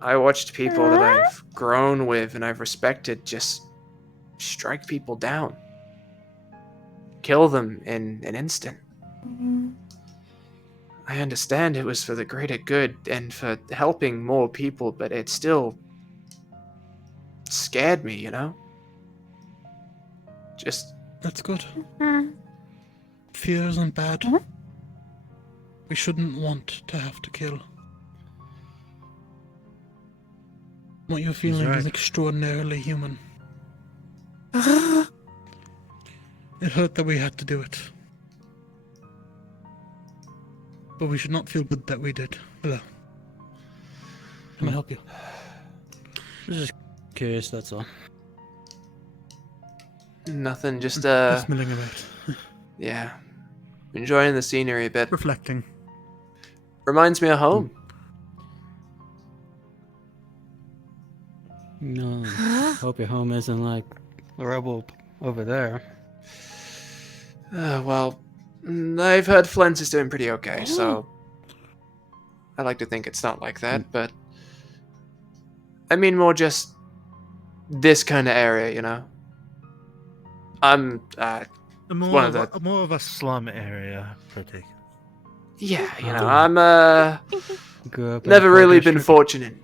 I watched people that I've grown with and I've respected just strike people down, kill them in an instant. I understand it was for the greater good and for helping more people, but it still scared me, you know? Just... That's good. Fear isn't bad. We shouldn't want to have to kill. What you're feeling is extraordinarily human. It hurt that we had to do it. But we should not feel good that we did. Hello. Can I help you? Just curious, that's all. Nothing, just Just milling about. yeah. Enjoying the scenery a bit. Reflecting. Reminds me of home. No, hope your home isn't like the rubble over there. Well, I've heard Flens is doing pretty okay, so I like to think it's not like that, but I mean more just this kind of area, you know? I'm one of the... more of a slum area, partake. Yeah, you know, I'm never really been fortunate.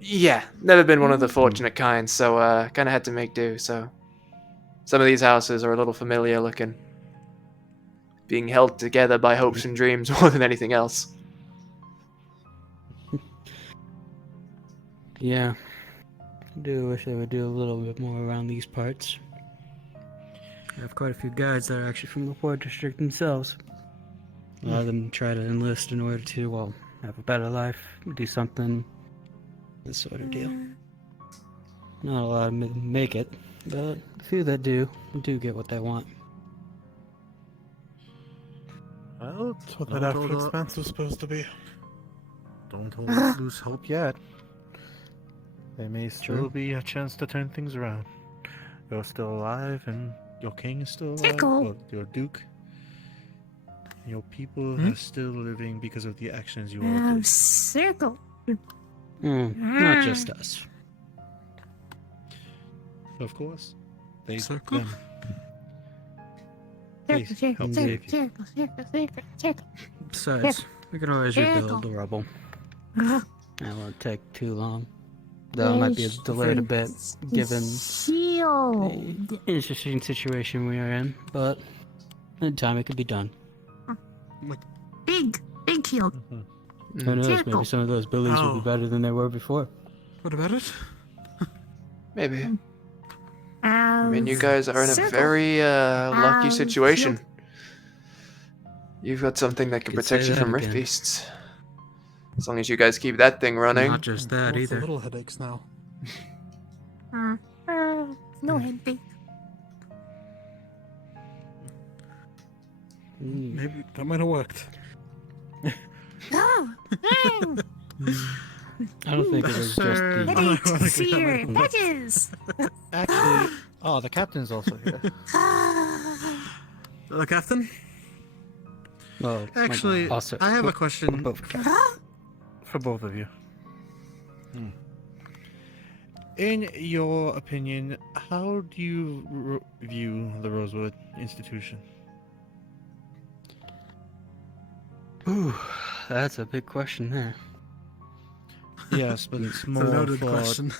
Yeah, never been one of the fortunate kind, so kind of had to make do, so some of these houses are a little familiar looking. Being held together by hopes and dreams more than anything else. Yeah. I do wish they would do a little bit more around these parts. I have quite a few guys that are actually from the Port District themselves. A lot of them try to enlist in order to, well, have a better life, do something, this sort of deal. Not a lot of them make it, but a few that do get what they want. Well, That's what that after expanse was supposed to be. Don't lose hope yet. There may still be a chance to turn things around. You're still alive, and your king is still alive. Well, your duke. Your people are still living because of the actions you all did. Circle. Not just us. Of course. They Circle? them. Please, help me if you- Besides, we can always rebuild the rubble. That won't take too long. Though it might be delayed a bit, given the interesting situation we are in, but in time it could be done. Big shield. Who knows, maybe some of those buildings will be better than they were before. What about it? Maybe. I mean, you guys are in a very lucky situation. You've got something that can protect you from rift beasts. As long as you guys keep that thing running. Not just that either. Little headaches now. No headache. Maybe that might have worked. I don't think it was just the... Headaches, fear, badges. Actually, the captain's also here. The captain? Well, actually, also, I have a question. For both of you. In your opinion, how do you view the Rosewood Institution? Ooh, that's a big question there. Yes, but it's more a loaded for... question.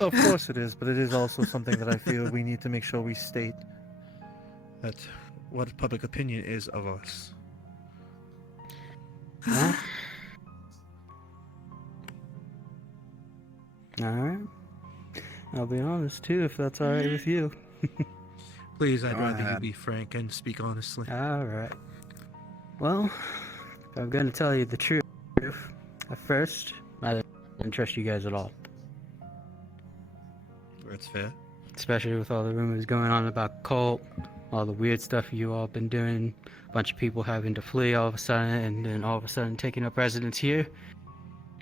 Of course it is, but it is also something that I feel we need to make sure we state that what public opinion is of us. Huh? Alright. I'll be honest too, if that's alright with you. Please, I'd rather you be frank and speak honestly. Alright. Well, if I'm gonna tell you the truth, at first, I didn't trust you guys at all. That's fair. Especially with all the rumors going on about cult, all the weird stuff you all been doing, a bunch of people having to flee all of a sudden, and then all of a sudden taking up residence here.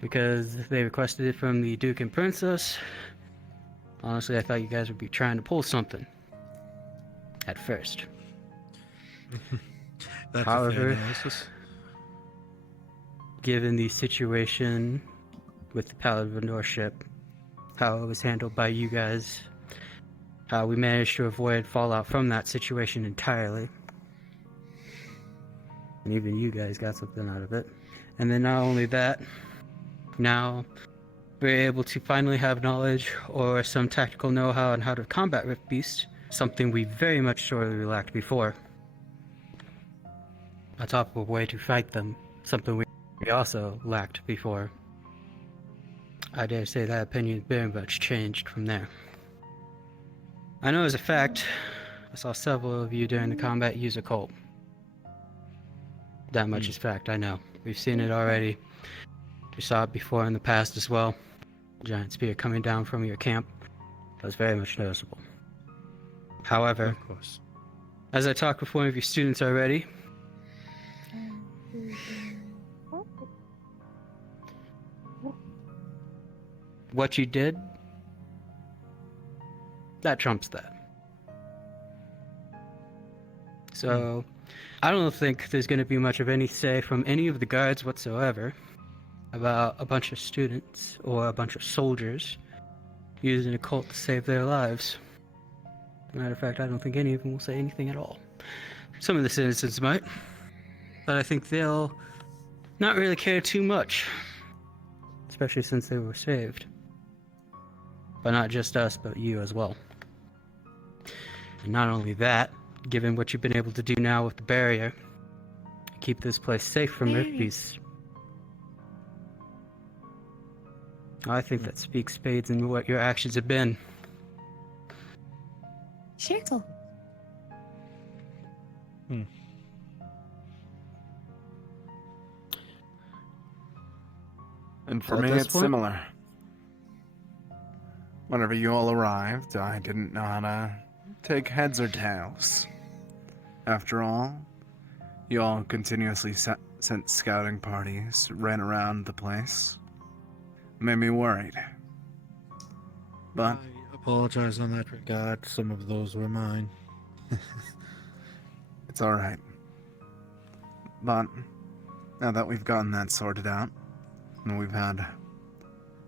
because they requested it from the Duke and Princess. Honestly, I thought you guys would be trying to pull something. At first. That's a fair However, analysis. given the situation with the Paladin ship, how it was handled by you guys, how we managed to avoid fallout from that situation entirely, and even you guys got something out of it. And then not only that, now we're able to finally have knowledge or some tactical know-how on how to combat Rift Beast, something we very much sorely lacked before. On top of a way to fight them, something we also lacked before. I dare say that opinion very much changed from there. I know as a fact, I saw several of you during the combat use a cult. That much is fact, I know. We've seen it already. We saw it before in the past as well. Giant spear coming down from your camp. That was very much noticeable. However, Of course. as I talked with one of your students already, what you did, that trumps that. So, I don't think there's going to be much of any say from any of the guards whatsoever about a bunch of students or a bunch of soldiers using a cult to save their lives. Matter of fact, I don't think any of them will say anything at all. Some of the citizens might, but I think they'll not really care too much, especially since they were saved. But not just us, but you as well. And not only that, given what you've been able to do now with the barrier, keep this place safe from Rift Beasts, I think that speaks spades in what your actions have been. Circle. And for At me, this it's point? similar. Whenever you all arrived, I didn't know how to take heads or tails. After all, you all continuously sent scouting parties, ran around the place. Made me worried. But I apologize on that regard. Some of those were mine. it's alright. But now that we've gotten that sorted out, and we've had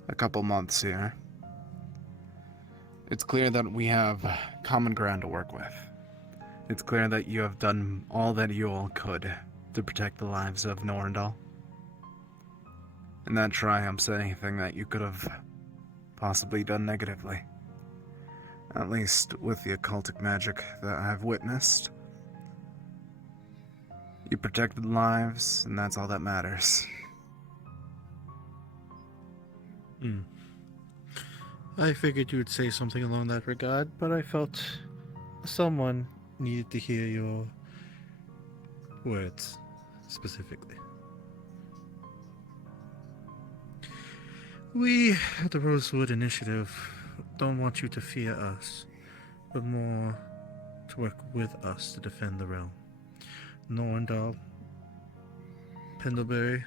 a couple months here, it's clear that we have common ground to work with. It's clear that you have done all that you all could to protect the lives of Norandal. And that triumphs anything that you could have possibly done negatively. At least with the occultic magic that I've witnessed. You protected lives, and that's all that matters. I figured you would say something along that regard, but I felt someone needed to hear your words specifically. We at the Rosewood Initiative don't want you to fear us, but more to work with us to defend the realm. Norandal, Pendlebury,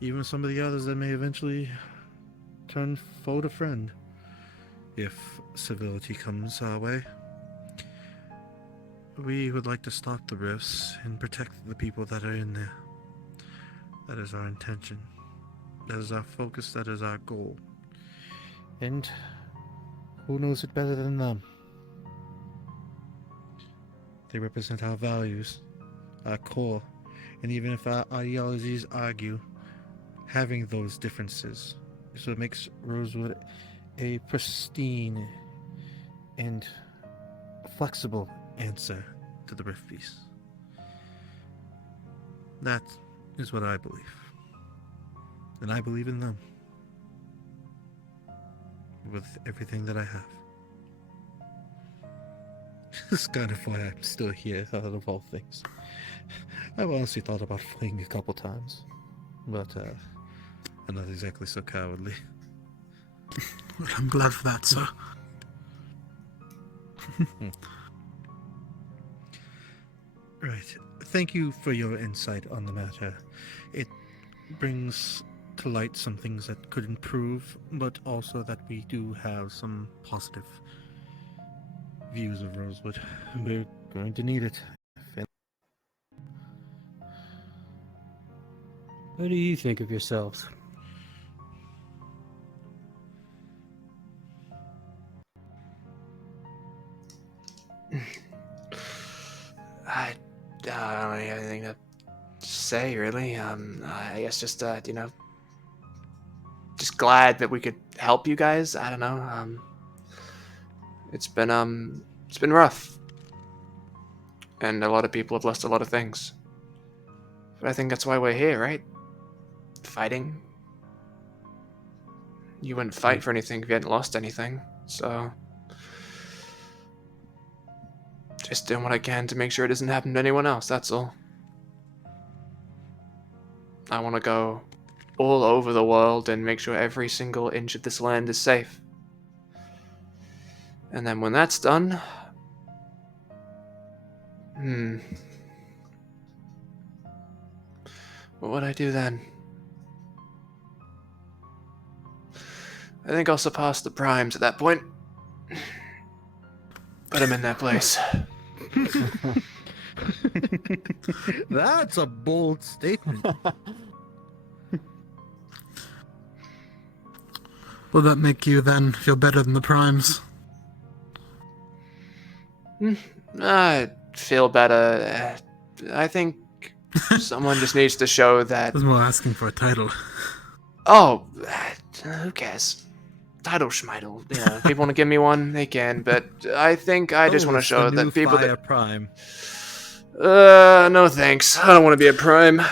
even some of the others that may eventually turn foe to friend if civility comes our way. We would like to stop the rifts and protect the people that are in there. That is our intention. That is our focus. That is our goal. And who knows it better than them? They represent our values, our core, and even if our ideologies argue, having those differences is what makes Rosewood a pristine and flexible answer to the Rift Beast. That is what I believe. And I believe in them. With everything that I have. It's kind of why I'm still here, out of all things. I've honestly thought about fleeing a couple times. But, I'm not exactly so cowardly. Well, I'm glad for that, sir. Right. Thank you for your insight on the matter. It brings to light some things that could improve, but also that we do have some positive views of Rosewood. We're going to need it. What do you think of yourselves? I don't have anything to say, really. I guess just, just glad that we could help you guys. I don't know. It's been rough. And a lot of people have lost a lot of things. But I think that's why we're here, right? Fighting. You wouldn't fight for anything if you hadn't lost anything, so... Just doing what I can to make sure it doesn't happen to anyone else, that's all. I want to go all over the world and make sure every single inch of this land is safe. And then when that's done... What would I do then? I think I'll surpass the primes at that point. Put them in their place. That's a bold statement. Will that make you then feel better than the primes? I feel better. I think someone just needs to show that... I was more asking for a title. Oh, who cares? Title schmeidel. You know, if people want to give me one, they can, but I think I just want to show that people that... Prime. No thanks. I don't want to be a prime.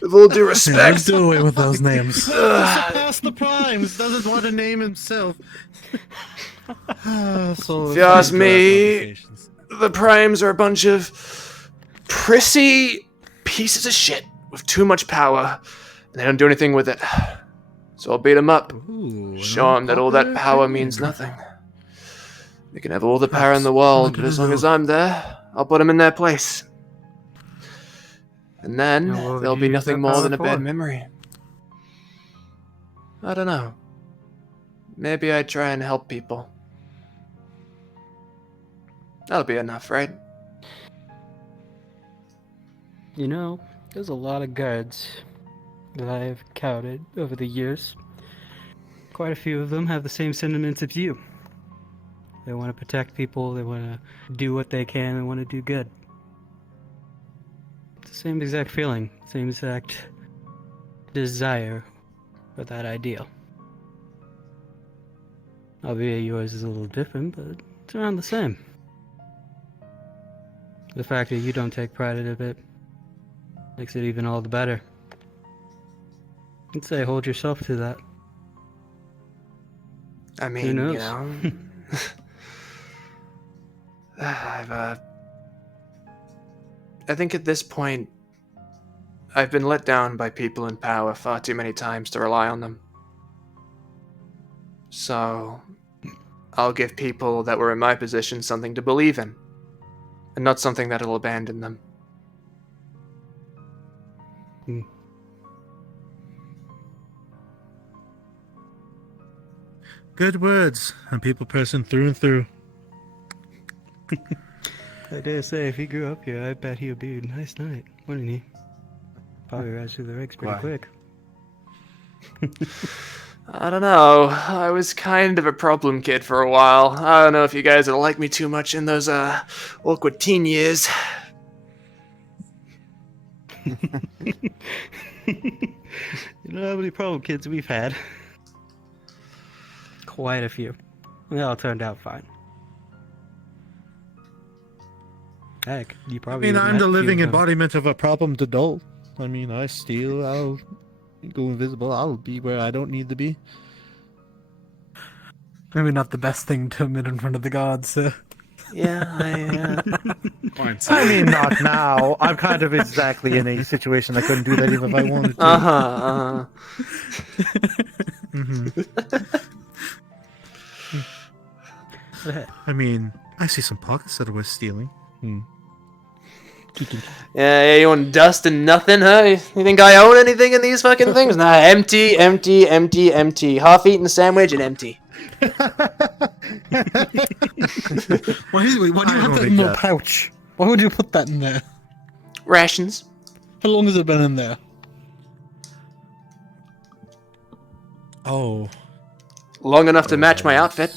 With all due respect. Let's do away with those names. Surpass the primes. Doesn't want to name himself. So if you ask me, the primes are a bunch of prissy pieces of shit with too much power, and they don't do anything with it. So I'll beat them up. Show them that all that power means nothing. They can have all the power in the world, but as long as I'm there, I'll put them in their place. And then there'll be nothing more than a bad memory. I don't know. Maybe I'd try and help people. That'll be enough, right? You know, there's a lot of guards that I've counted over the years. Quite a few of them have the same sentiments as you. They want to protect people, they want to do what they can, they want to do good. It's the same exact feeling, same exact desire for that ideal. Albeit yours is a little different, but it's around the same. The fact that you don't take pride in it makes it even all the better. I'd say hold yourself to that. I mean, who knows? You know, I think at this point, I've been let down by people in power far too many times to rely on them. So, I'll give people that were in my position something to believe in, and not something that'll abandon them. Good words. A people person through and through. I dare say, if he grew up here, I bet he would be a nice knight, wouldn't he? Probably rise through the ranks pretty quick. I don't know. I was kind of a problem kid for a while. I don't know if you guys would like me too much in those awkward teen years. You know how many problem kids we've had? Quite a few. They all turned out fine. Heck, you probably. I mean, I'm the living embodiment of a problemed adult. I mean, I steal, I'll go invisible, I'll be where I don't need to be. Maybe not the best thing to admit in front of the gods. Yeah, I mean, not now. I'm kind of exactly in a situation I couldn't do that even if I wanted to. I mean, I see some pockets that are worth stealing. Yeah, you want dust and nothing, huh? You think I own anything in these fucking things? Nah, empty, empty, empty, empty. Half-eaten sandwich and empty. Why do you have that in your pouch? Why would you put that in there? Rations. How long has it been in there? Oh. Long enough to match my outfit.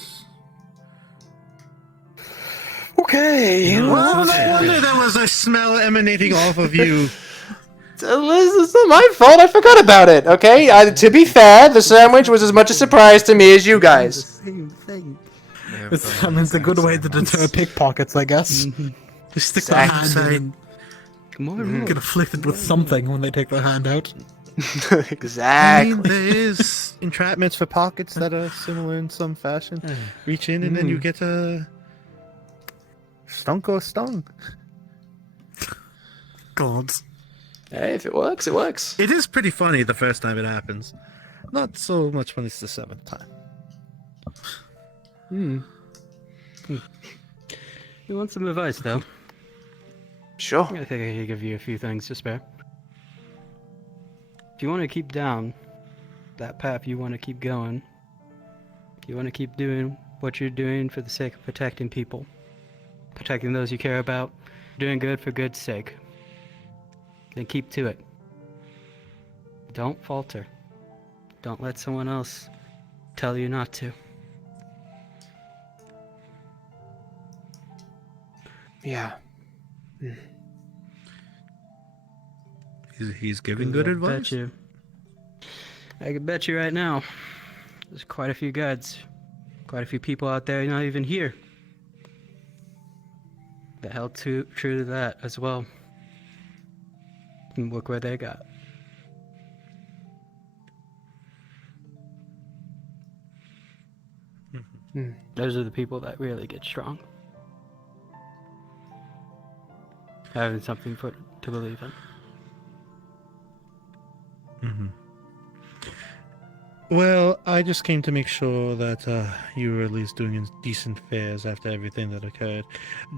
Okay. Well, no wonder there was a smell emanating off of you. It's not my fault. I forgot about it. Okay. To be fair, the sandwich was as much a surprise to me as you guys. Same thing. It's a good way to deter pickpockets, I guess. Just stick their hand in and get afflicted with something when they take their hand out. Exactly. I mean, there is entrapments for pockets that are similar in some fashion. Reach in and then you get a stunk or stung. God. Hey, if it works, it works. It is pretty funny the first time it happens. Not so much when it's the 7th time. You want some advice, though? Sure. I think I can give you a few things to spare. If you want to keep down that path, you want to keep going. You want to keep doing what you're doing for the sake of protecting people. Protecting those you care about. Doing good for good's sake. Then keep to it. Don't falter. Don't let someone else tell you not to. Yeah. He's giving good advice. I can bet you right now, there's quite a few guides, quite a few people out there not even here that held true to that as well. And look where they got. Those are the people that really get strong. Having something to believe in. Well, I just came to make sure that you were at least doing decent fares after everything that occurred.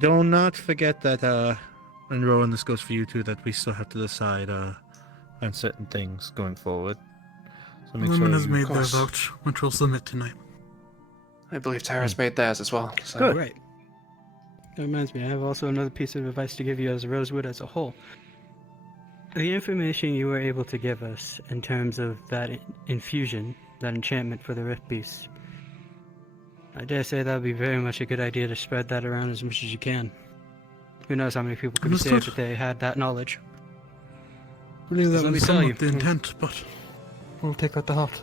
Do not forget that, and Rowan, this goes for you too, that we still have to decide on certain things going forward. So make Women sure has made their vote, which we'll submit tonight. I believe Tara's made theirs as well. So. Good. Right. That reminds me, I have also another piece of advice to give you as Rosewood as a whole. The information you were able to give us in terms of that infusion, that enchantment for the Rift Beasts, I dare say that would be very much a good idea to spread that around as much as you can. Who knows how many people could be saved if they had that knowledge. I believe that Let me was tell you. somewhat the intent, but we'll take that to heart.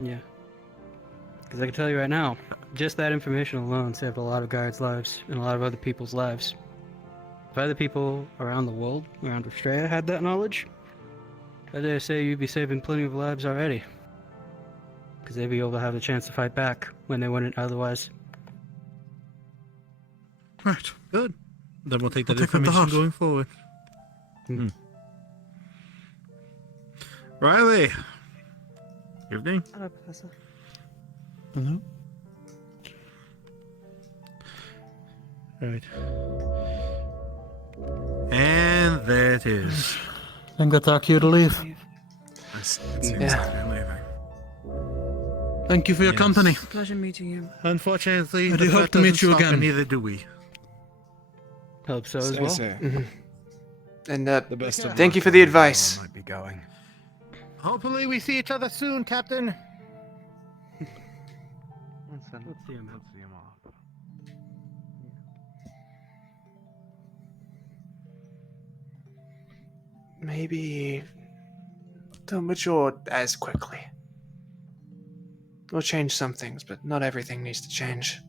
Yeah. Because I can tell you right now, just that information alone saved a lot of guards' lives and a lot of other people's lives. If other people around the world, around Australia, had that knowledge, I dare say you'd be saving plenty of lives already. Because they'd be able to have the chance to fight back when they wouldn't otherwise. Right. Good. Then we'll take that We'll take that to information heart. going forward. Riley. Evening. Hello, Professor. Hello? Right. And there it is. I think that's our cue to leave. It seems Yeah. like we're leaving. Thank you for your company. Pleasure meeting you. Unfortunately, I the do hope threat to meet doesn't you stop, and again. neither do we. Hope so as well. And The best of thank luck you for to the anyone advice. Might be going. Hopefully we see each other soon, Captain. Let's see him off. Maybe don't mature as quickly. We'll change some things, but not everything needs to change.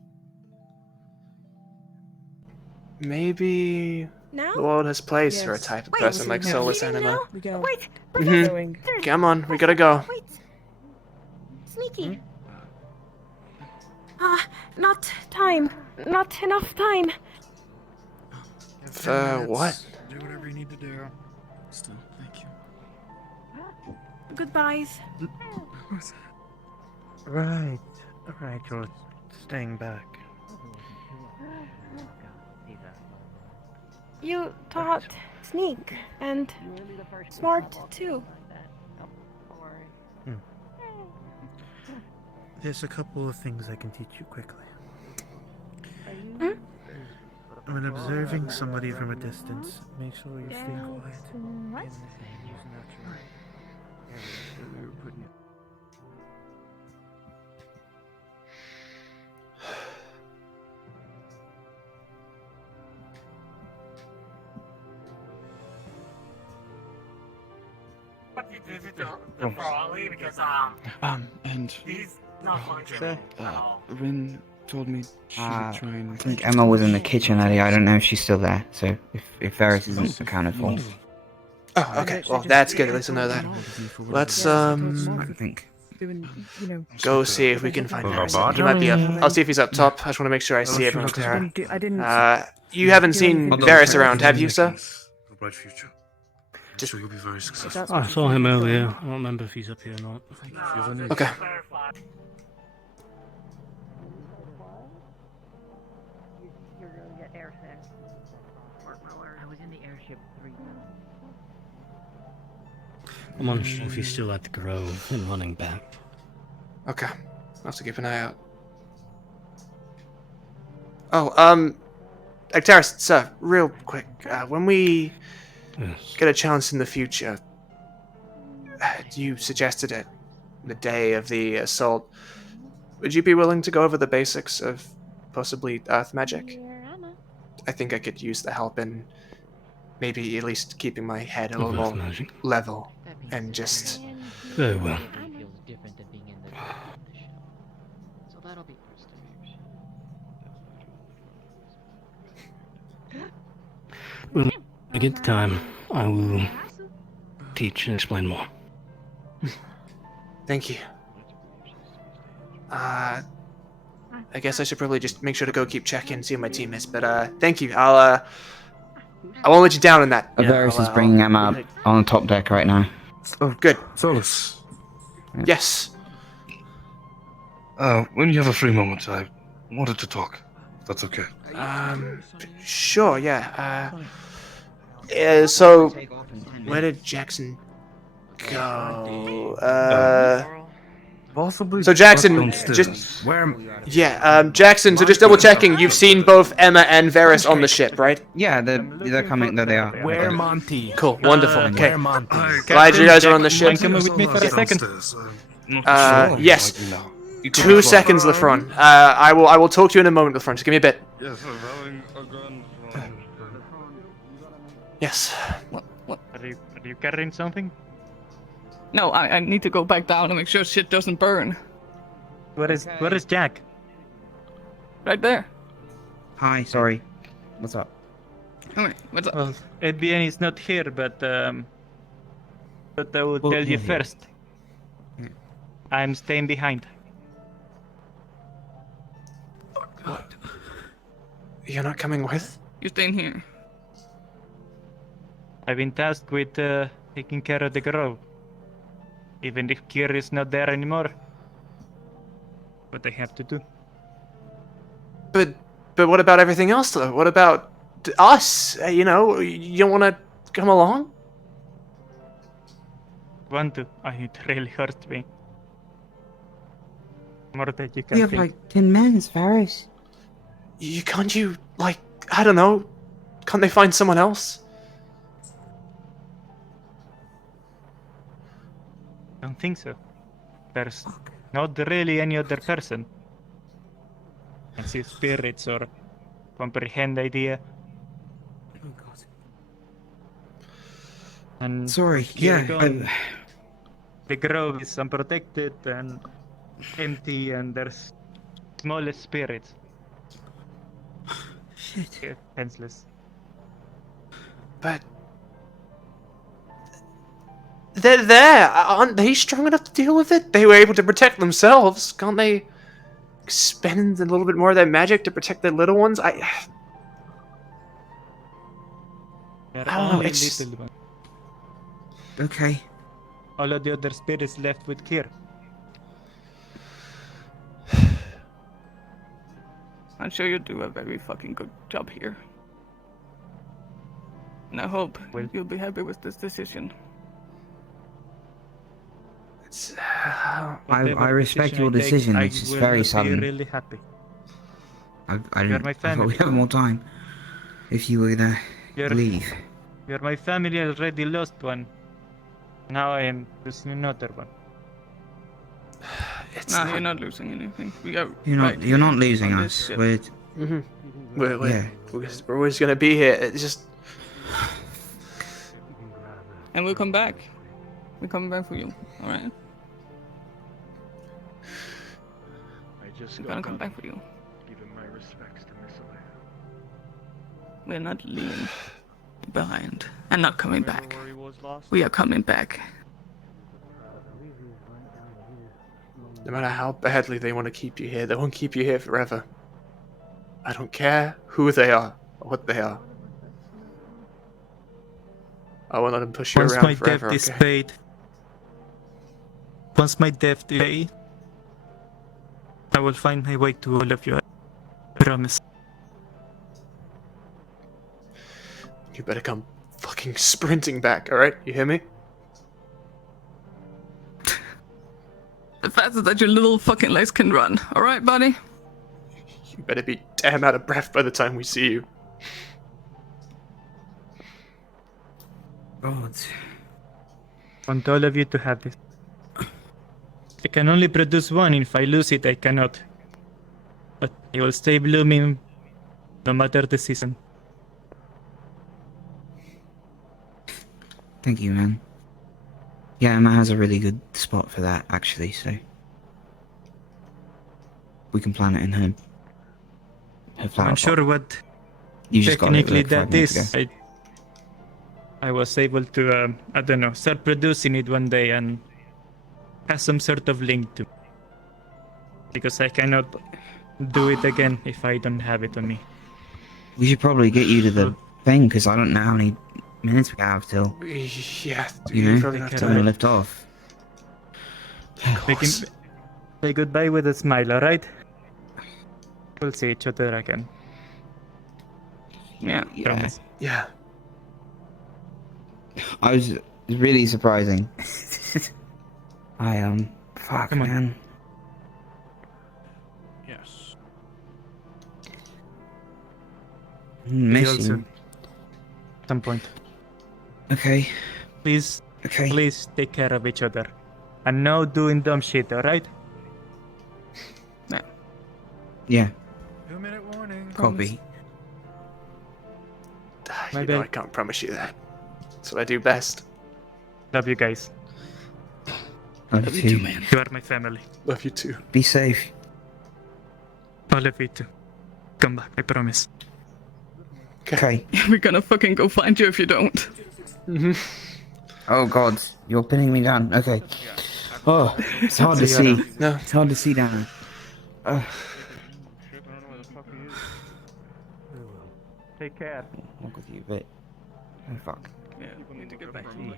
Maybe Now? the world has place for a Yes. type of Wait, person like now? Solus Leaving Anima. now? We go. Wait, Mhm. Come on, we gotta go. Wait. Sneaky. Not time. Not enough time. For what? Do whatever you need to do. Still, thank you. Goodbyes. Right. Alright, you're staying back. You taught sneak and smart too. There's a couple of things I can teach you quickly. Hmm? When observing somebody from a distance, make sure you stay quiet. What? And Rin told me she would try and. I think Emma was in the kitchen earlier. I don't know if she's still there. So if Varys isn't accounted for. Oh, okay. Well, that's good. At least I know that. Let's I think. go see if we can find Varys. He might be up. I'll see if he's up top. I just want to make sure I see everyone there. You haven't seen Varys around, have you, sir? Bright future. Just you'll be very successful. I saw him earlier. I don't remember if he's up here or not. Okay. I'm unsure if he's still at the Grove and running back. Okay. I'll have to keep an eye out. Oh, Actaris, sir, real quick. When we get a chance in the future, you suggested it, the day of the assault. Would you be willing to go over the basics of possibly earth magic? I think I could use the help in maybe at least keeping my head a little more level and just... Very well. When I get the time, I will teach and explain more. Thank you. I guess I should probably just make sure to go keep checking, see how my team is. But thank you. I won't let you down on that. Varys is bringing Emma up on the top deck right now. Oh, good. Solus. Yes. When you have a free moment, I wanted to talk. If that's okay. Sure, yeah. So, where did Jackson go? Possibly. So Jackson, just Jackson. So just double checking. You've seen both Emma and Varys on the ship, right? Yeah, they're coming. There they are. Where Monty? Cool, wonderful. Okay. Where Monty? Glad you guys are on the ship. Come with me for a second. Yes. 2 seconds, Lefron. I will talk to you in a moment, Lefron. Just give me a bit. Yes, having a gun. Yes. What? Are you carrying something? No, I need to go back down and make sure shit doesn't burn. Where is Jack? Right there. Hi, sorry. What's up? Okay, what's up? Well, ABN is not here, but I will tell you first. I'm staying behind. What? You're not coming with? You're staying here. I've been tasked with taking care of the grove. Even if Kir is not there anymore. What they have to do. But what about everything else, though? What about us? You don't want to come along? Want to? It really hurts me. More than you can We have think. like 10 men, Varys. Can't you, I don't know, can't they find someone else? Don't think so. There's not really any other person. Can see spirits or comprehend idea. And Sorry, you're yeah. gone. The grove is unprotected and empty, and there's smallest spirits. Shit. Defenseless. But they're there. Aren't they strong enough to deal with it? They were able to protect themselves. Can't they spend a little bit more of their magic to protect their little ones? I don't know. It's okay. All of the other spirits left with Kir. I'm sure you'll do a very fucking good job here. And I hope you'll be happy with this decision. I respect your decision. It's just very sudden. Really happy. I You're didn't. my I thought family. we'd have more time. If you were to leave. You're my family. Already lost one. Now I am losing another one. You're not losing anything. We are You're not losing on us. this ship. Yeah. We're always gonna be here. It's just. And we'll come back. We're coming back for you. Alright? We're gonna come back for you. Giving my respects to Miss Alea. We're not leaving behind and not coming back. We are coming back. No matter how badly they want to keep you here, they won't keep you here forever. I don't care who they are or what they are. I won't let them push you Once around my forever. debt is Okay? paid. Once my debt is paid, I will find my way to all of you. I promise. You better come fucking sprinting back, alright? You hear me? The fastest that your little fucking legs can run. Alright, buddy? You better be damn out of breath by the time we see you. God. I want all of you to have this. I can only produce one. If I lose it, I cannot. But it will stay blooming no matter the season. Thank you, man. Yeah, Emma has a really good spot for that, actually, so... We can plan it in her flower I'm pot. sure what You just got it technically like 5 that minutes is. ago. I was able to, I don't know, start producing it one day and has some sort of link to. Because I cannot do it again if I don't have it on me. We should probably get you to the thing, because I don't know how many minutes we have till... Yeah, You know, probably have till we to. lift off. Say goodbye with a smile, alright? We'll see each other again. Yeah. Promise. Yeah. I was really surprising. Fuck, Come on. man. Yes. Miss you. Some point. Okay. Please, please take care of each other. And no doing dumb shit, alright? Yeah. 2-minute warning. Copy. My You know bad. I can't promise you that. That's what I do best. Love you guys. Love you too, man. You are my family. Love you too. Be safe. All of you too. Come back, I promise. Okay. We're gonna fucking go find you if you don't. Oh god, you're pinning me down. Okay. Oh, it's hard to see. No. It's hard to see down there. Take care. Walk with you a bit. Oh fuck. Yeah, we need to get back to you.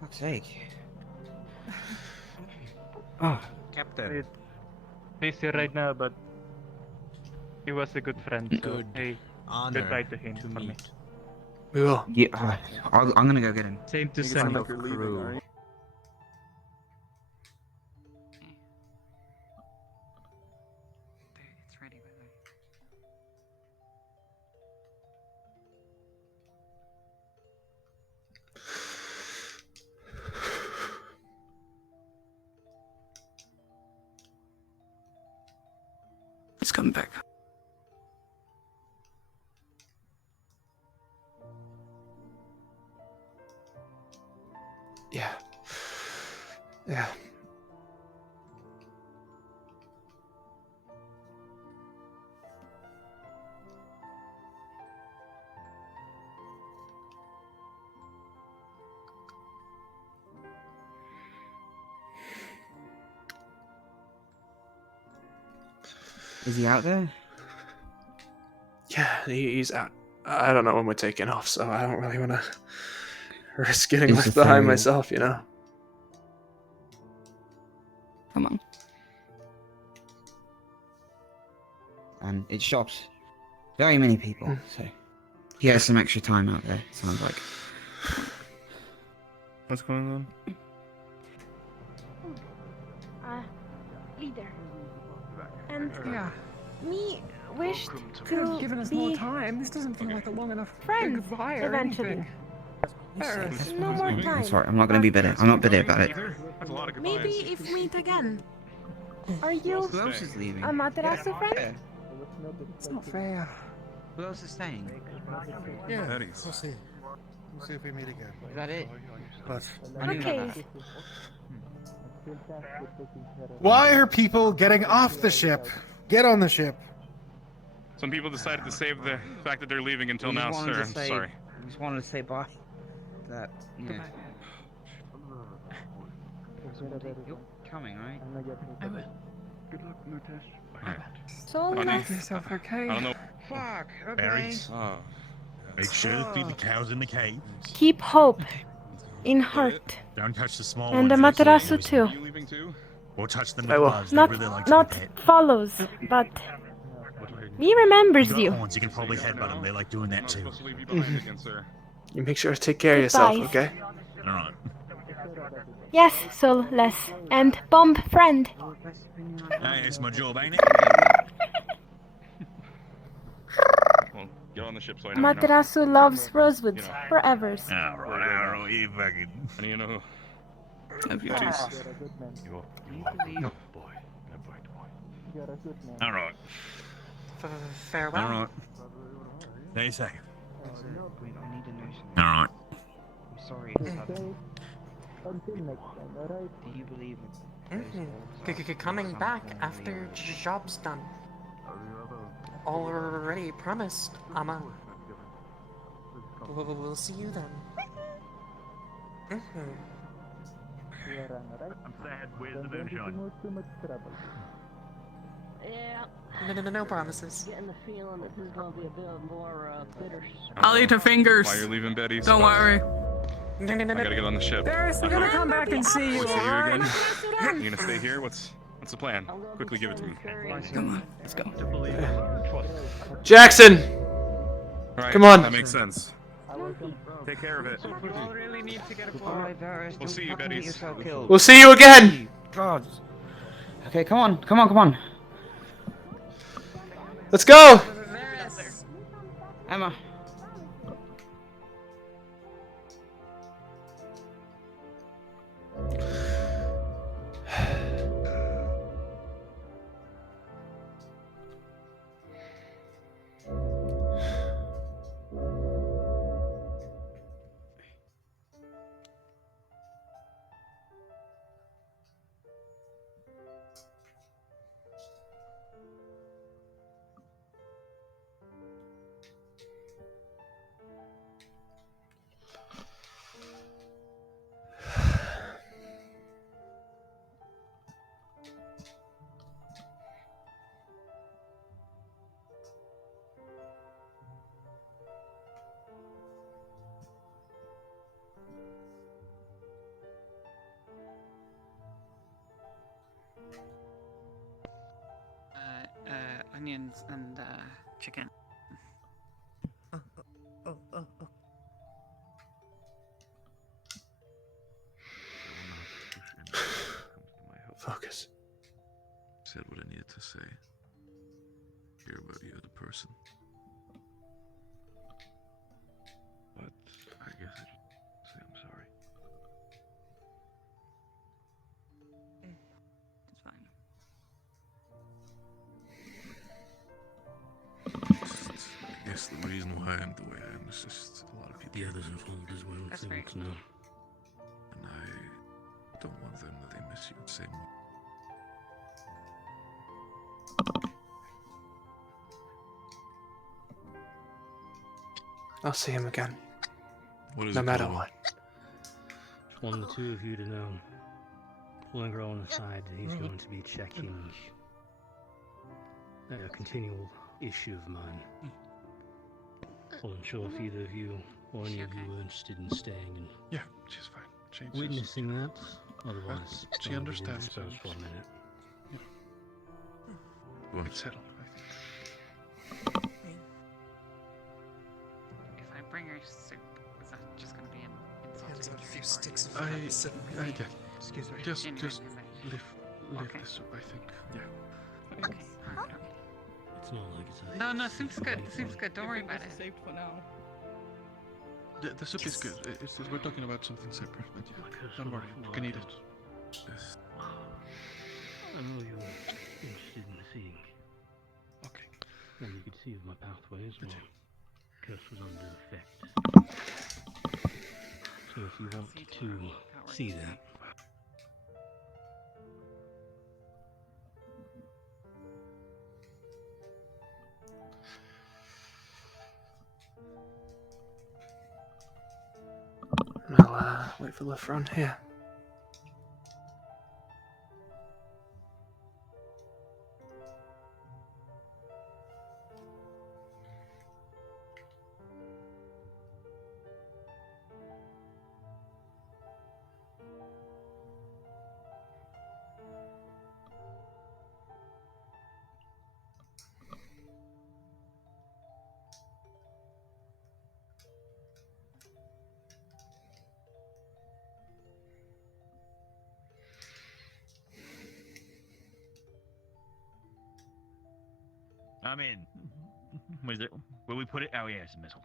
Fuck's sake. Oh. Captain. Busy right now, but he was a good friend. So Good. hey, Honor goodbye to him for me. We will. Yeah, I'm gonna go get him. Same to Find Sunny. the crew. He's coming back. Yeah. Yeah. Is he out there? Yeah, he's out. I don't know when we're taking off, so I don't really want to risk getting Is left the behind ferry- myself, you know? Come on. and it shocked very many people. So he has some extra time out there. Sounds like. What's going on? Leader. And Yeah. me wished Could have to given us be more time. This doesn't feel like a long enough friends goodbye or eventually. anything. Ferris. No more time. That's right. I'm not going to be bitter. I'm not bitter about it. Maybe if we meet again. Are you Who else is leaving? a Materasu friend? It's not fair. Who else is staying? Yeah, we'll see. We'll see if we meet again. Is that it? But Okay. why are people getting off the ship? Get on the ship. Some people decided to save the fact that they're leaving until We now, just wanted sir. to I'm say- sorry. We just wanted to say bye. That, yeah. You're coming, right? I will. Good luck, Mutesh. So Honey, nice. Yourself okay? I don't know. Fuck, okay. Berries. Oh. Make sure to feed the cows in the cave. Keep hope in heart. Don't touch the small And the ones. They're Materasu poisonous. too. You leaving too? Or touch them I with will. gloves. They Not really like to not be pet. follows, but he remembers You you. got horns, you can probably headbutt them. They like doing that too. Supposed to leave you behind again, sir. You make sure to take care of yourself, Goodbye. okay? Alright. Yes, Solus. And bomb friend. Hey, it's my job, ain't it? Well, get on the ship so I know. you know. Materasu loves Rosewoods forever. Alright, you fucking. And you know. Love you too. Alright. Farewell. Alright. Stay safe. We need to know something. Alright. I'm sorry. Do you believe in Coming back after job's done. Already promised, Amma. We'll see you then. I'm sad. Where's the moonshine? Yeah. No promises. Getting the feeling that this is gonna be a bit more bitter. I'll eat her fingers. Why you're leaving, Betty? Don't worry. I gotta get on the ship. Ferris, we're gonna come back and see you. We'll see you again. You gonna stay here? What's the plan? Quickly give it to me. Come on, let's go. Jackson! Right, Come on. That makes sense. Take care of it. really need to get a boy, Varys. We'll see you, Betty. We'll see you again! God. Okay, come on. Let's go! Emma. Onions and chicken. Focus. Said what I needed to say. Care about you, the person. But I guess I should say I'm sorry. It's fine. I guess the reason why I'm the way I am is just a lot of people. The others involved as well. That's They fair. want to know. And I don't want them that they miss you the same way. I'll see him again. What is no it matter called? what. Just want the two of you to know. Pulling her on the side that he's going to be checking a continual issue of mine. Wasn't sure if either of you or any of you were interested in staying and Yeah, she's fine. Change witnessing that. Otherwise, she I'll understands. leave it for a minute. Well, It's settled. soup? Is that just going to be an Hands insult? out a few sticks of I soup. yeah. Excuse me. Just Genuine, leave Okay. the soup. I think. Yeah. Okay, alright, okay. It's not like it's a. No, soup's good. Soup's good. Don't worry about it. Saved for now. The soup is good. We're talking about something separate, but yeah, don't worry. You can eat it. I know you were interested in seeing. Okay. And you could see my pathways while curse was under effect. So if you want to see that. I'll wait for Lefron here. I'm in. Was it? Where we put it? Oh yeah, it's a missile.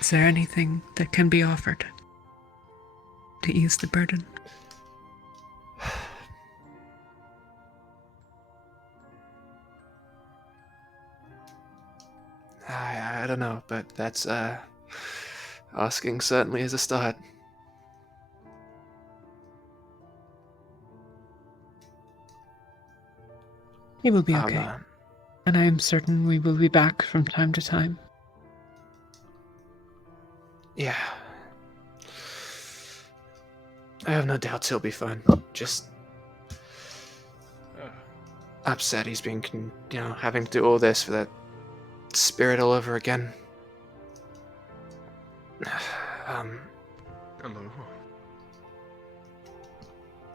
Is there anything that can be offered to ease the burden? I don't know, but that's asking certainly is a start. It will be okay. And I am certain we will be back from time to time. Yeah. I have no doubts he'll be fine. Just upset he's been, having to do all this for that spirit all over again. Hello.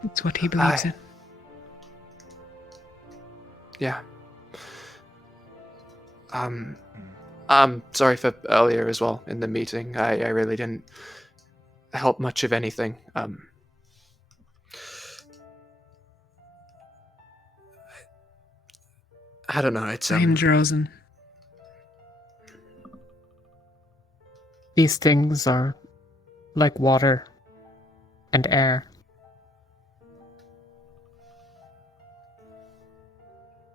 It's what he believes in. Yeah. I'm sorry for earlier as well in the meeting. I really didn't help much of anything. I don't know, it's I am Drozen. These things are like water and air.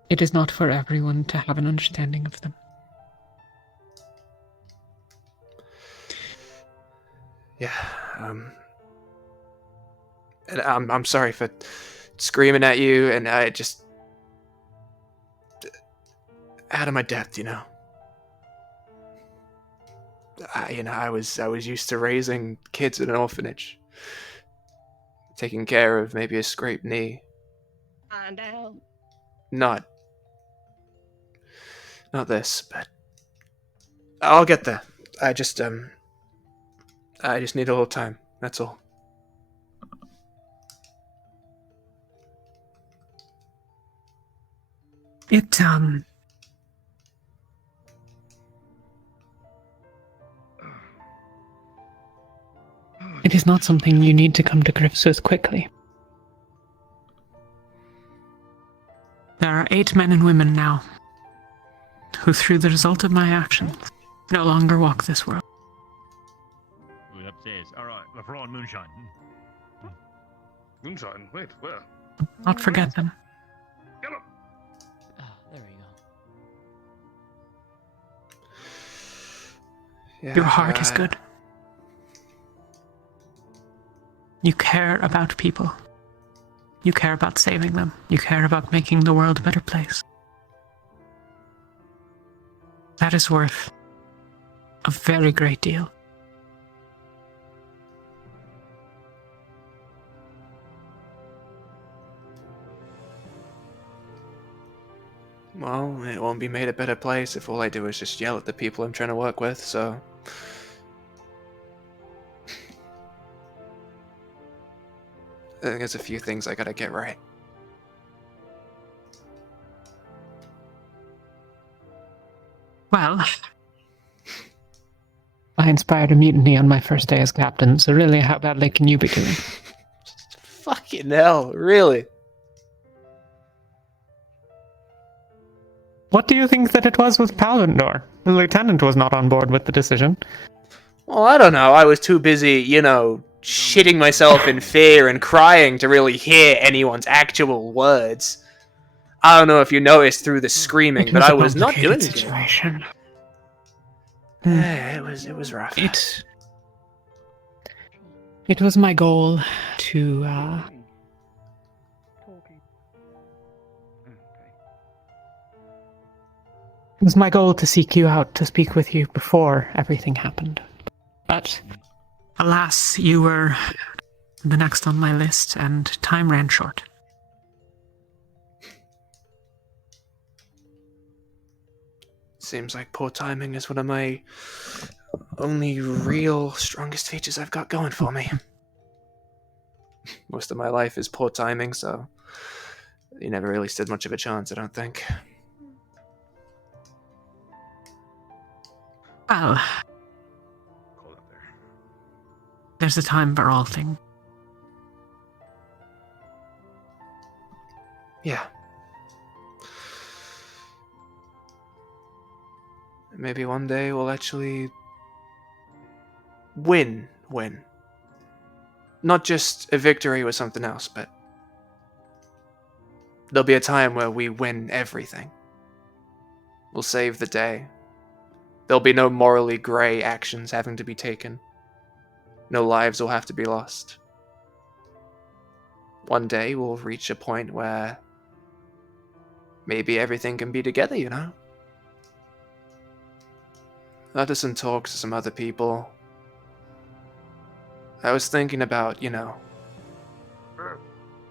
It is not for everyone to have an understanding of them. Yeah, and I'm sorry for screaming at you, and I just out of my depth, I was used to raising kids in an orphanage, taking care of maybe a scraped knee. Find out. Not this, but I'll get there. I just need a little time. That's all. It is not something you need to come to grips with quickly. There are 8 men and women now who, through the result of my actions, no longer walk this world. We're upstairs. All right, we're on moonshine. Moonshine? Wait, where? Not forget them. Yellow. There we go. Yeah, Your heart is good. You care about people. You care about saving them. You care about making the world a better place. That is worth a very great deal. Well, it won't be made a better place if all I do is just yell at the people I'm trying to work with, so... I think there's a few things I gotta get right. Well, I inspired a mutiny on my first day as captain, so really, how badly can you be doing? Fucking hell, really? What do you think that it was with Palvindor? The lieutenant was not on board with the decision. Well, I don't know. I was too busy, you know, shitting myself in fear and crying to really hear anyone's actual words. I don't know if you noticed through the screaming, but I was not doing it. Situation. Yeah, it was rough. It was my goal to It was my goal to seek you out, to speak with you before everything happened. But, alas, you were the next on my list, and time ran short. Seems like poor timing is one of my only real strongest features I've got going for me. Most of my life is poor timing, so you never really stood much of a chance, I don't think. Well, there's a time for all things. Yeah. Maybe one day we'll actually win. Not just a victory with something else, but there'll be a time where we win everything. We'll save the day. There'll be no morally grey actions having to be taken. No lives will have to be lost. One day we'll reach a point where maybe everything can be together, you know? I had some talks to some other people. I was thinking about, you know...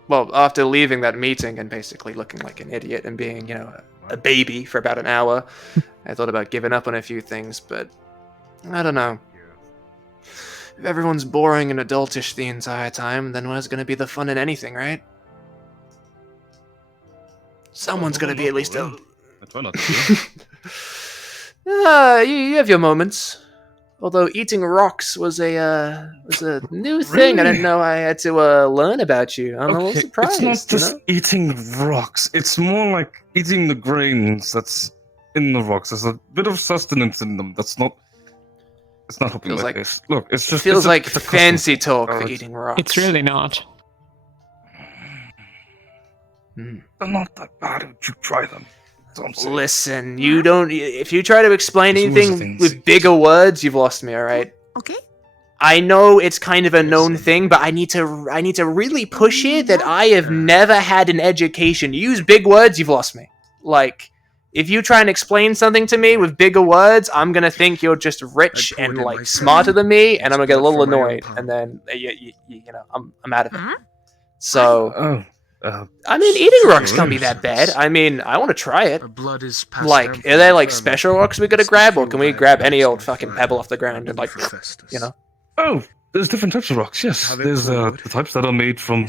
Well, after leaving that meeting and basically looking like an idiot and being, you know, a baby for about an hour, I thought about giving up on a few things, but I don't know. If everyone's boring and adultish the entire time, then where's going to be the fun in anything, right? Someone's going to be at least a... I try not to. You have your moments. Although eating rocks was a new thing. I didn't know I had to learn about you. I'm a little surprised. It's not just eating rocks. It's more like eating the grains that's in the rocks. There's a bit of sustenance in them. That's not. It's not helping like this. Look, it's just. Feels like it's a fancy custom. talk for eating rocks. It's really not. They're not that bad if you try them. Listen, you don't. If you try to explain There's anything things. with bigger words, you've lost me. All right. Okay. I know it's kind of a known thing, but I need to really push it that I have never had an education. You use big words, you've lost me. Like, if you try and explain something to me with bigger words, I'm gonna think you're just rich and like smarter than me, and I'm gonna get a little annoyed, and then you know I'm out of it. So. I mean, eating rocks can't be that bad. I mean, I want to try it. Blood is Like, are there like special rocks we gotta grab, or can we grab any old fucking pebble off the ground and like, you know? Oh, there's different types of rocks. Yes, there's the types that are made from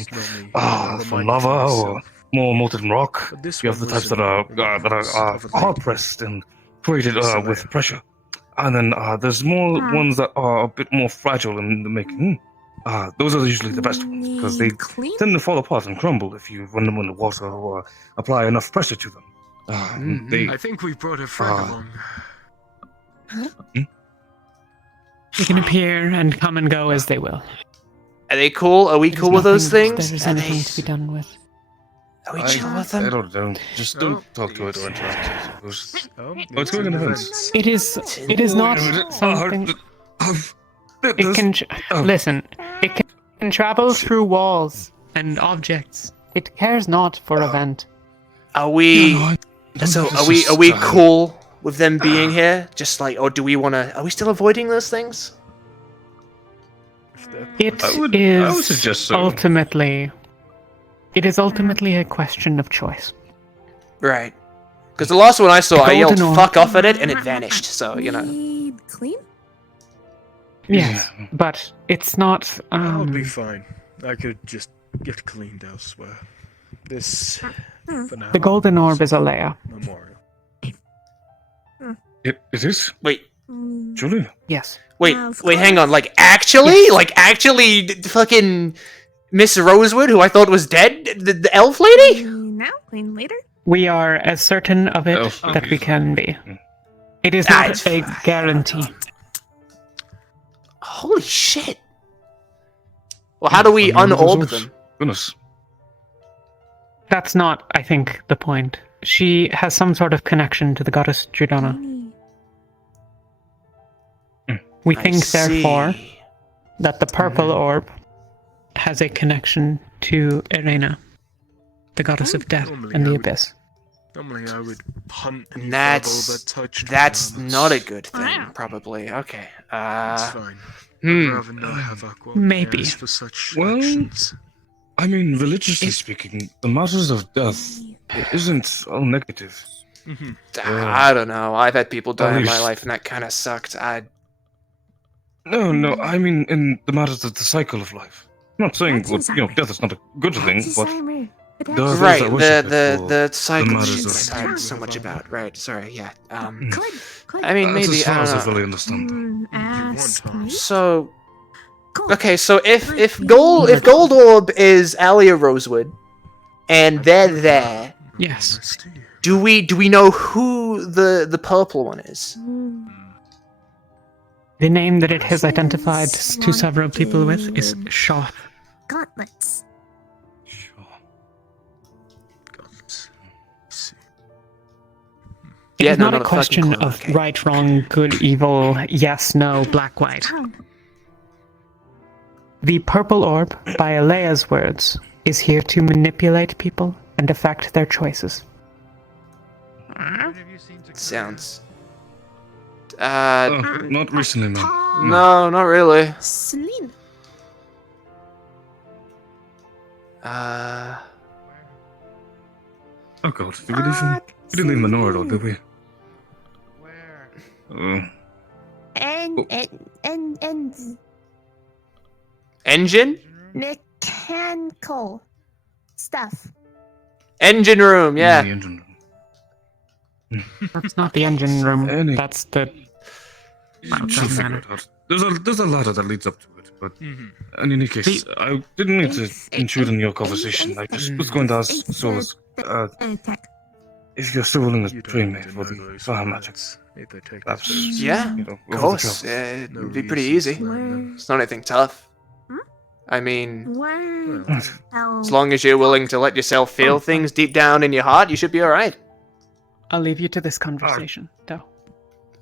lava or more molten rock. You have the types that are hard pressed and created with pressure, and then there's more ones that are a bit more fragile in the making. Those are usually the best ones because they tend to fall apart and crumble if you run them in the water or apply enough pressure to them. I think we brought a friend along. They can appear and come and go as they will. Are they cool? Are we cool with those things? There's anything to be done with. Are we chill with them? I don't. Just don't talk to it or interact with it. What's going on? It is not something. It can listen. It can travel through walls and objects. It cares not for event. Are we? So are we cool with them being here? Just like, or do we want to? Are we still avoiding those things? It would suggest so. ultimately. It is ultimately a question of choice. Right. Because the last one I saw, I yelled Golden orb. "fuck off" at it, and it vanished. So you know. Clean? Yes, but it's not. I'll be fine. I could just get cleaned elsewhere. This, for now, The golden orb is Alea. memorial. It is? Wait. Julia? Yes. Wait, hang on. Like actually, fucking Miss Rosewood, who I thought was dead, the elf lady. Now, clean later. We are as certain of it that we can be. It is not a guarantee. Holy shit! Well, how do we unorb them? Goodness. That's not, I think, the point. She has some sort of connection to the goddess Judona. We think, therefore, that the purple orb has a connection to Irena, the goddess of death and the abyss. Normally I would hunt And that's not a good thing, probably. Okay. It's fine. I'd rather not have Aqua Maybe. for such Well, actions. I mean, religiously speaking, the matters of death, it isn't all negative. I don't know. I've had people die in my least- life, and that kind of sucked. No, I mean in the matters of the cycle of life. I'm not saying, well, death is not a good thing, but there are those Right, that worship it the for cycle matters shit of- I heard so much about. Right, sorry, yeah. I mean, That's maybe as far I as I don't know. really understand. So, okay, so if Gold Orb is Alia Rosewood, and they're there, yes. Do we know who the purple one is? The name that it has identified to several people with is Shoth. Gauntlets. It Yeah, is no, not a not a fucking question clue, of okay. right, wrong, good, evil, yes, no, black, white. The purple orb, by Alea's words, is here to manipulate people and affect their choices. Sounds. Not recently, man. No, not really. Celine. Oh god, we didn't leave Menorah though, did we? Where? And Engine? mechanical stuff. Engine room, yeah. The engine room. That's not the engine room. That's the. She'll figure it out. There's a ladder that leads up to it, but in any case, I didn't mean to intrude in your conversation. I just was going to ask Solus, if you're still willing to train me for the fire magic. That's, Yeah, you know, of over the course. top. It'd be pretty easy. It's not anything tough. I mean, as long as you're willing to let yourself feel things deep down in your heart, you should be alright. I'll leave you to this conversation, though.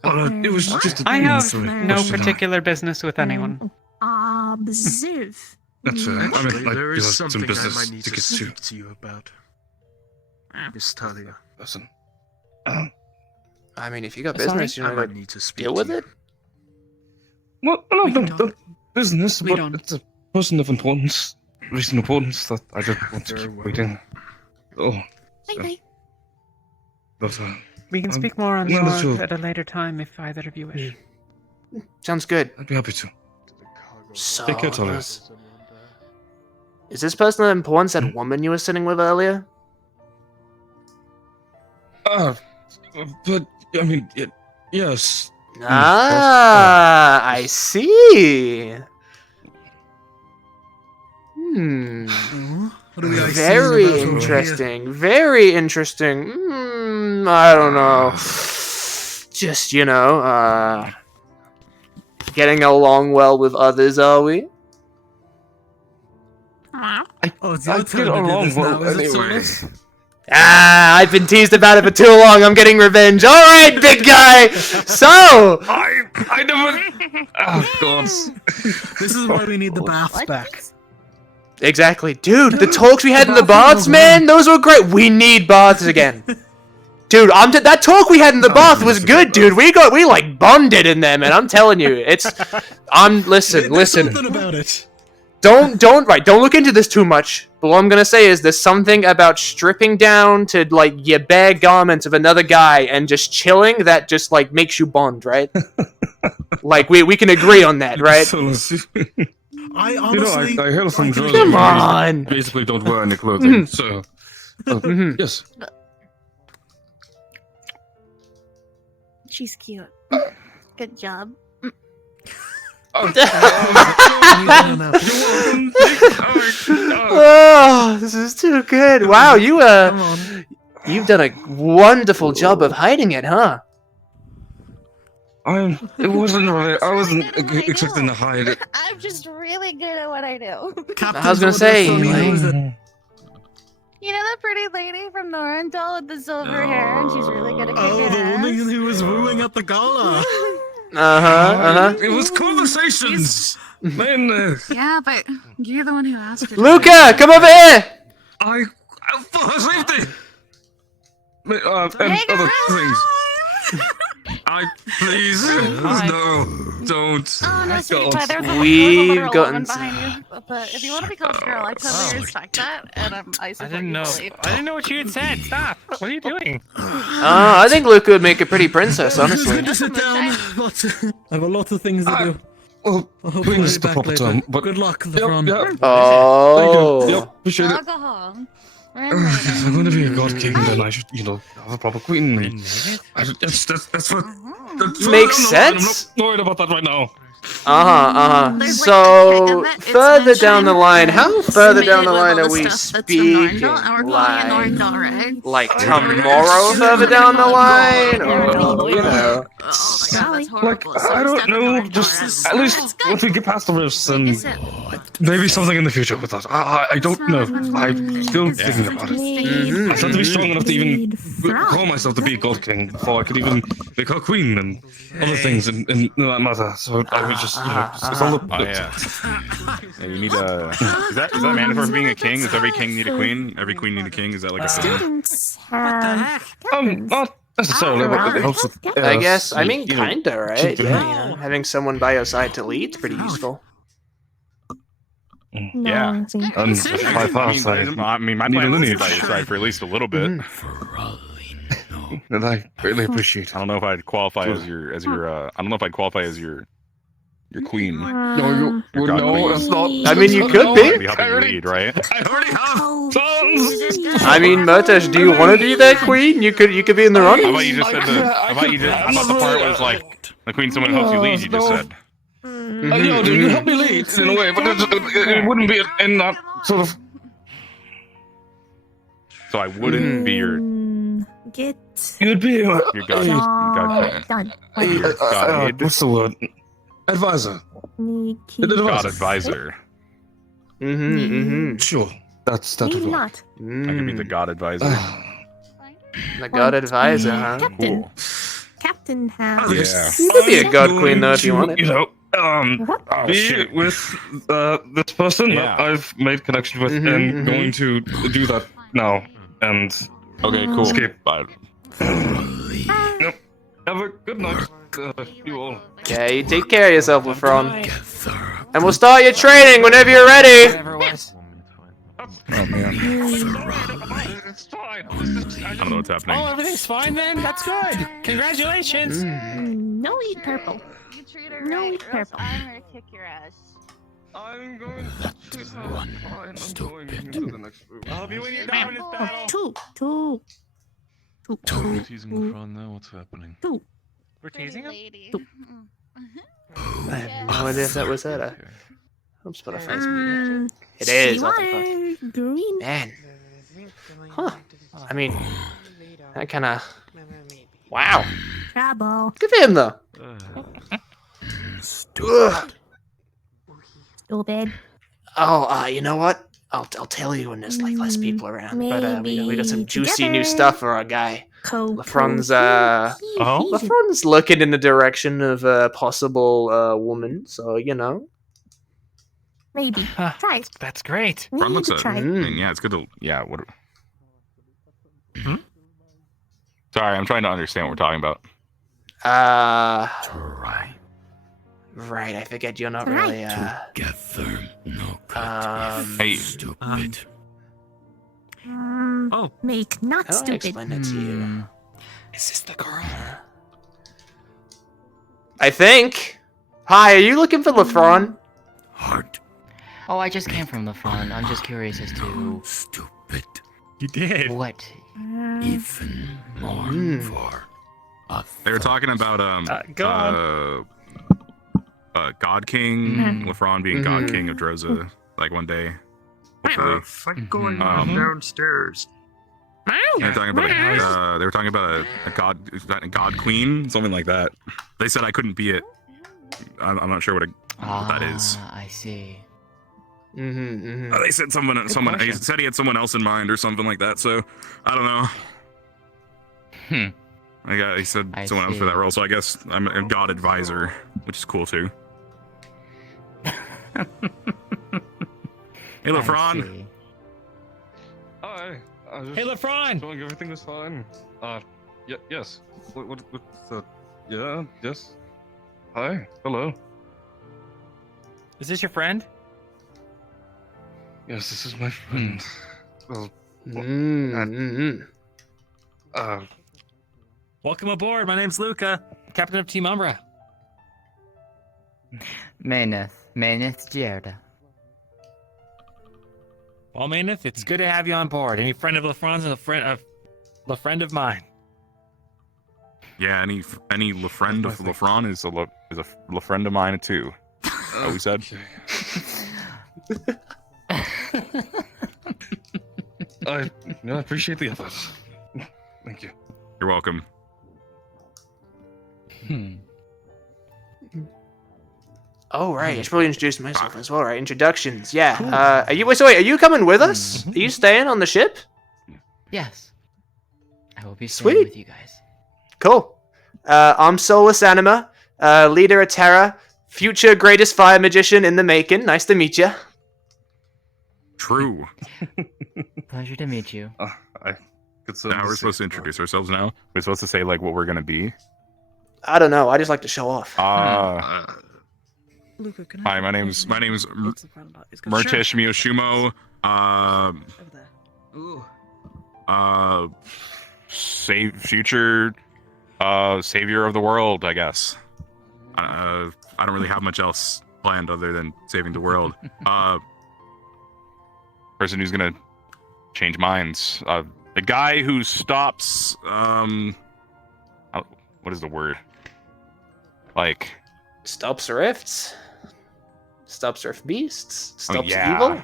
It was just a I have silly no question. particular business with anyone. Observe. That's right. I mean, Actually, there I is do have something some I business might need to to get to. speak to you about. Miss Talia. Listen. I mean, if you got Sorry? business, you I know, might to need to speak deal to with you. it. Well, no, business, Lead but on. it's a person of importance, recent importance that I don't want to keep waiting. Oh, so. But, We can speak more on no, that's Zorg all. at a later time if either of you wish. Sounds good. I'd be happy to. So, Take care, Talia. is this person of importance that woman you were sitting with earlier? But, I mean, yes. Ah, I see. What do we like Very seeing about over interesting. Very interesting. I don't know. Just, you know, getting along well with others, are we? it's your turn to do this now, is it, Solus? Ah, I've been teased about it for too long. I'm getting revenge. All right, big guy. So, I never. Oh God. This is why we need the baths back. exactly, dude. The talks we had in the baths, man, those were great. We need baths again, dude. That talk we had in the bath was good, dude. We like bonded in there, man. I'm telling you, listen. Something about it. don't look into this too much. But what I'm gonna say is there's something about stripping down to like your bare garments of another guy and just chilling that just like makes you bond, right? Like we can agree on that, right? I honestly, I hail from Jordan. Come on. Basically, don't wear any clothing. So, yes. She's cute. Good job. Oh, this is too good. Wow, you've done a wonderful job of hiding it, huh? It wasn't really. I wasn't expecting to hide it. I'm just really good at what I do. I was gonna say, You know that pretty lady from Norendal with the silver hair, and she's really good at kicking the ass? woman who was wooing at the gala. It was conversations. Man. Yeah, but you're the one who asked her. Luca, come over here. For her safety. And other things. Please, no, don't. Oh, no, sweetie pie, there's a We've little gotten woman behind you. But if you want to be called a girl, I totally respect that, and I support you fully. I didn't know what you had said. Stop. What are you doing? I think Luca would make a pretty princess, honestly. Just sit down. I have a lot of things to do. Well, bring us the proper term. But good luck, LeBron. Oh. Thank you. Yep, appreciate it. Alcohol. If I'm going to be a god king, then I should, have a proper queen. That's what. Makes sense. I'm not worried about that right now. So further down the line, how further down the line are we speaking? Like tomorrow further down the line, or Like I don't know. Just at least once we get past the rifts, and maybe something in the future with us. I don't know. I'm still thinking about it. I have to be strong enough to even call myself to be god king before I could even make her queen and other things in that matter. So I would just, it's all the. Yeah, you need a. Is that mandatory for being a king? Does every king need a queen? Every queen need a king? Is that like a thing? Students have Not necessarily, but it helps with. I guess. I mean, kinda, right? Yeah, having someone by your side to lead's pretty useful. Yeah. My past, I mean, my plan is by your side for at least a little bit. And I greatly appreciate. I don't know if I'd qualify as your. I don't know if I'd qualify as your queen. No, that's not. I mean, you could be. Be helping you lead, right? I already have sons. I mean, Murtash, do you want to be that queen? You could be in the running. How about you just said how about the part was like the queen someone who helps you lead? You just said. You help me lead in a way, but it wouldn't be in that sort of. So I wouldn't be your. You'd be your god. Done. What's the word? Advisor. God advisor. Sure. That would work. Not. I could be the god advisor. The god advisor, huh? Captain. Cool. Captain has. Yeah. You could be a god queen though if you wanted. Be with this person that I've made connection with, and going to do that now. And okay, cool. Escape. Bye. Yep. Have a good night, you all. Yeah, you take care of yourself, Lefron. And we'll start your training whenever you're ready. Oh man. I don't know what's happening. Oh, everything's fine then? That's good. Congratulations. No eat purple. You treat her No, right, eat or else purple. I'm gonna kick your ass. I'm going to fine. I'm going into the next room. I'll be when you're done with this battle. Two. Teasing the front now. What's happening? We're teasing him? I have no idea if that was at a. I'm Spotify's meeting. It is. Green. Man. Huh. I mean, that kind of. Wow. Trouble. Good for him though. Stupid. Oh, you know what? I'll tell you when there's like less people around. But we got some juicy new together. stuff for our guy. Lefron's Lefron's looking in the direction of a possible woman. So you know. Maybe. Try it. That's great. We Front need looks to good. try. Yeah, it's good to. Yeah. What? Sorry, I'm trying to understand what we're talking about. Right, I forget you're not really, Together, no Hey. Stupid. Oh. Make, not How do I stupid. explain that to you? Is this the girl? I think. Hi, are you looking for Lefron? Heart. Oh, I just came from the front. I'm just curious as to... Stupid. You did. What? Even more for a They were talking about go on. God King Lefron being God King of Droza, like one day. Hopefully. Fight going on downstairs. They were talking about a God Queen, something like that. They said I couldn't be it. I'm not sure what that is. I see. They said someone. He said he had someone else in mind or something like that. So I don't know. He said someone else for that role. So I guess I'm a God advisor, which is cool too. Hey, Lefron. Hi. Hey, Lefron. Everything was fine. Yes. What's the? Yeah. Yes. Hi. Hello. Is this your friend? Yes, this is my friend. Well, Welcome aboard. My name's Luca, captain of Team Umbra. Maineth Gierda. Well, Maineth, it's good to have you on board. Any friend of Lefron's is a friend of mine. Yeah, any Lefriend of Lefron is a Lefriend of mine too. That we said. I appreciate the effort. Thank you. You're welcome. Oh, right. I should probably introduce myself as well, right? Introductions, yeah. Are you coming with us? Are you staying on the ship? Yes. I will be staying with you guys. Cool. I'm Solus Anima, leader of Terra, future greatest fire magician in the making. Nice to meet you. True. Pleasure to meet you. Now we're supposed to introduce ourselves now. We're supposed to say like what we're gonna be. I don't know. I just like to show off. Luca, can Hi, my name's Murtish Miyoshumo. Future savior of the world, I guess. I don't really have much else planned other than saving the world. Person who's gonna change minds. The guy who stops. What is the word? Like. Stops rifts. Stops rift beasts. Stops yeah. evil.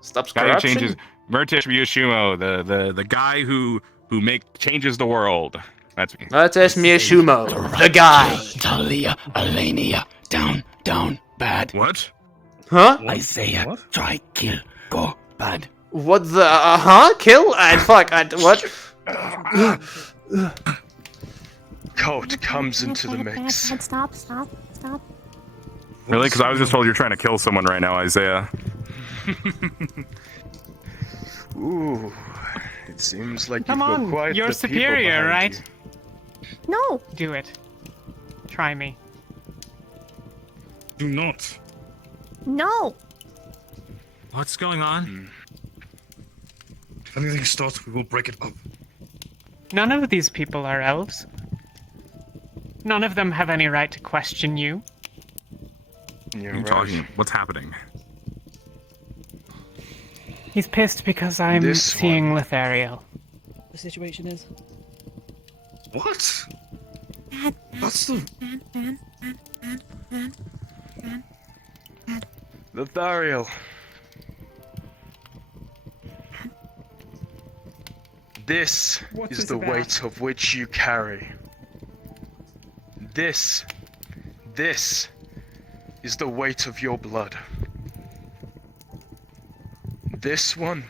Stops Guy corruption. who changes. Murtish Miyoshumo, the guy who changes the world. That's me. Murtish Miyoshumo, the guy. Talia, Alania, down, bad. What? Huh? Isaiah, try, kill, go, bad. What the? Kill? What? Cult comes into the mix. Stop. Really? Because I was just told you're trying to kill someone right now, Isaiah. Ooh, it seems like Come you've got on, quite you're the people superior, behind right? you. No. Do it. Try me. Do not. No. What's going on? If anything starts, we will break it up. None of these people are elves. None of them have any right to question you. What are you talking? What's happening? He's pissed because I'm seeing Lithariel. The situation is. What? What's the? Lithariel. This What's is this the about? weight of which you carry. This is the weight of your blood. This one,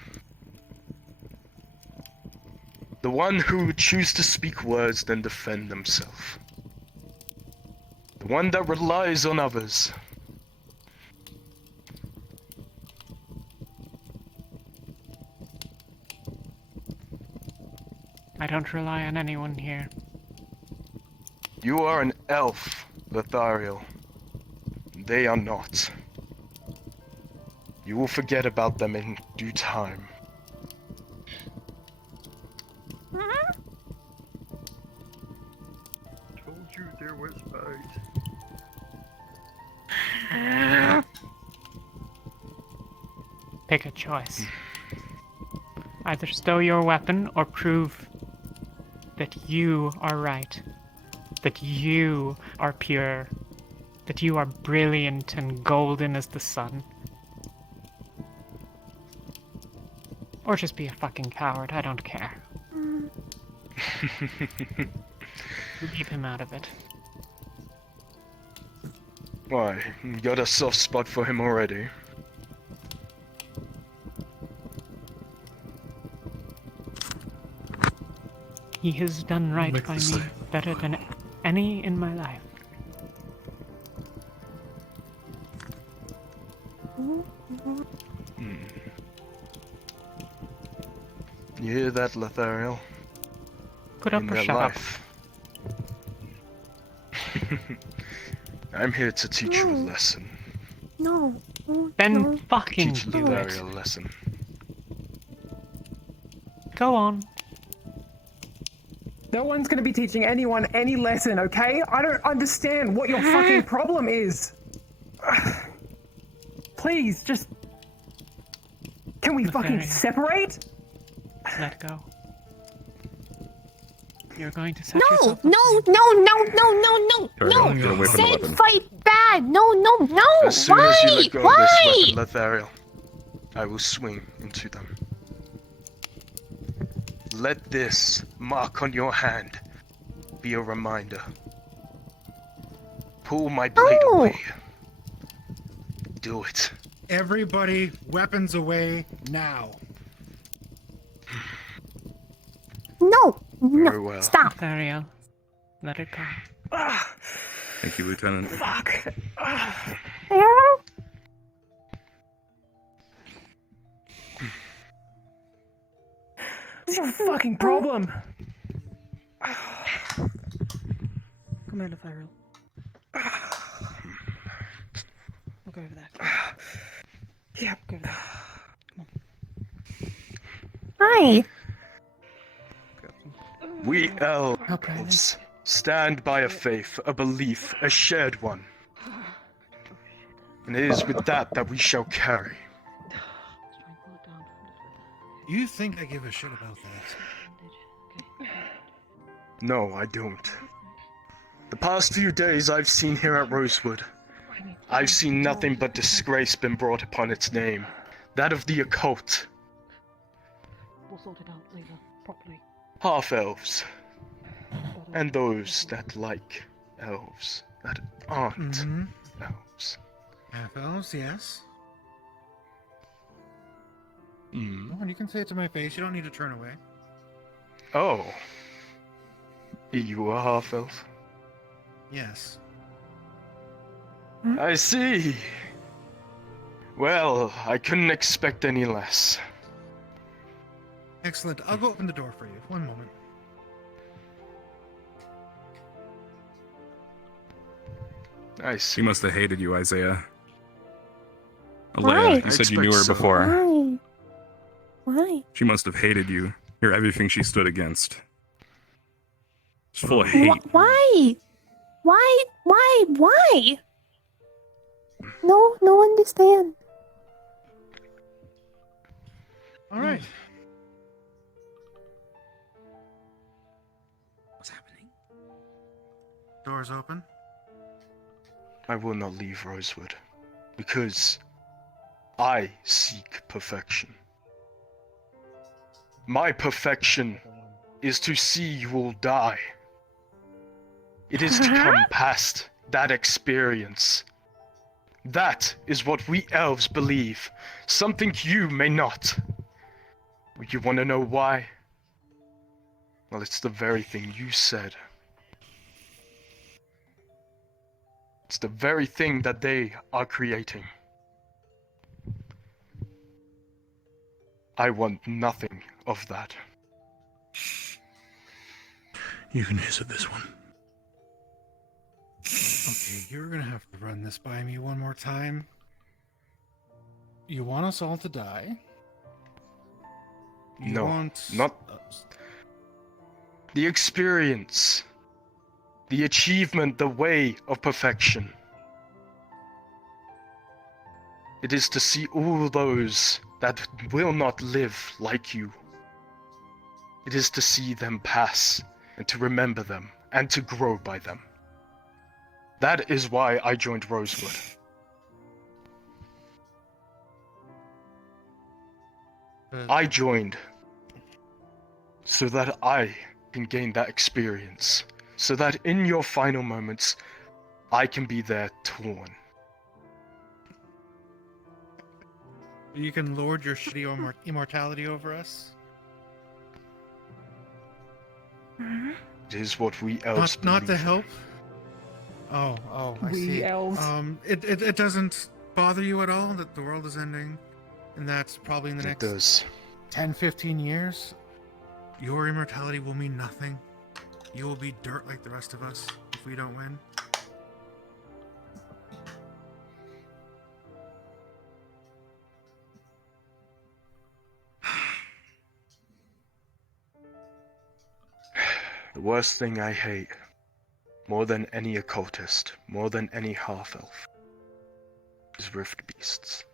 the one who would choose to speak words then defend themselves. The one that relies on others. I don't rely on anyone here. You are an elf, Lithariel. they are not. You will forget about them in due time. Told you there was bugs. Pick a choice. Either stow your weapon or prove that you are right. That you are pure. That you are brilliant and golden as the sun. Or just be a fucking coward, I don't care. Leave him out of it. Why, you got a soft spot for him already. He has done right Make by this me say. better than any in my life. You hear that, Lethariel? Put up In or their shut up. life. I'm here to teach you a lesson. No. Then fucking Teach do it. Lethariel a lesson. Go on. No one's gonna be teaching anyone any lesson, okay? I don't understand what your fucking problem is. Please, just... Can we fucking Lothario. separate? Let go. You're going to set No, yourself no, up. no, no, no, no, no, Turtle, get no. away from the Said weapon. fight bad. No, no, no. As soon Why? as you let go of Why? this weapon, Lethariel, I will swing into them. Let this mark on your hand be a reminder. Pull my blade away. Do it. Everybody, weapons away now. No, Very no. well. Stop. Ariel, let it go. Thank you, Lieutenant. Fuck. Arrow? What's your fucking problem? Come here, Lethariel. We'll go over there. Yeah. Go over there. Hi. We elves stand by a faith, a belief, a shared one. And it is with that that we shall carry. You think I give a shit about that? No, I don't. The past few days I've seen here at Rosewood, I've seen nothing but disgrace been brought upon its name. That of the occult. We'll sort it out later, properly. Half-elves. And those that like elves, that aren't elves. Half elves, yes. Mm. Come on, you can say it to my face. You don't need to turn away. Oh. You a half-elf? Yes. I see. Well, I couldn't expect any less. Excellent. I'll go open the door for you. One moment. Nice. She must have hated you, Isaiah. Why? Alea, you said you knew her before. Why? Why? She must have hated you. You're everything she stood against. She's full of hate. Why? Why? Why? Why? No understand. All right. What's happening? Doors open. I will not leave Rosewood, because I seek perfection. My perfection is to see you all die. It is to come past that experience. That is what we elves believe, something you may not. You want to know why? Well, it's the very thing you said. It's the very thing that they are creating. I want nothing of that. You can hiss at this one. Okay, you're gonna have to run this by me one more time. You want us all to die? You No, want not the experience, the achievement, the way of perfection. It is to see all those that will not live like you. It is to see them pass, and to remember them, and to grow by them. That is why I joined Rosewood. I joined so that I can gain that experience, so that in your final moments, I can be there torn. You can lord your shitty immortality over us? It is what we elves Not to believe. help? Oh, I We see. elves. It doesn't bother you at all that the world is ending, and that's probably in the It next does. 10, 15 years? Your immortality will mean nothing. You will be dirt like the rest of us if we don't win. The worst thing I hate, more than any occultist, more than any half-elf, is rift beasts.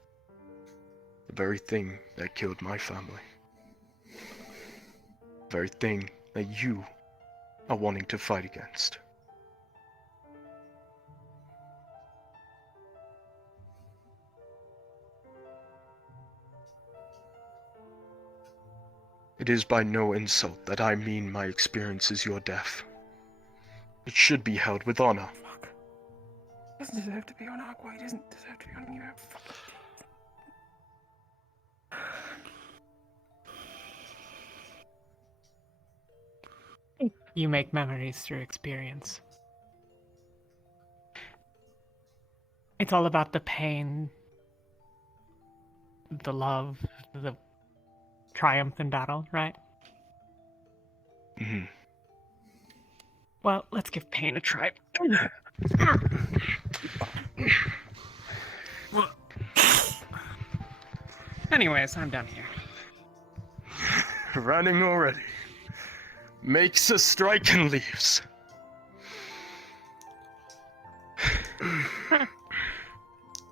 The very thing that killed my family. The very thing that you are wanting to fight against. It is by no insult that I mean my experience is your death. It should be held with honor. Fuck. It doesn't deserve to be on Aqua. It doesn't deserve to be on you. You make memories through experience. It's all about the pain, the love, the triumph in battle, right? Mm-hmm. Well, let's give pain a try. Anyways, I'm done here. Running already. Makes a strike and leaves.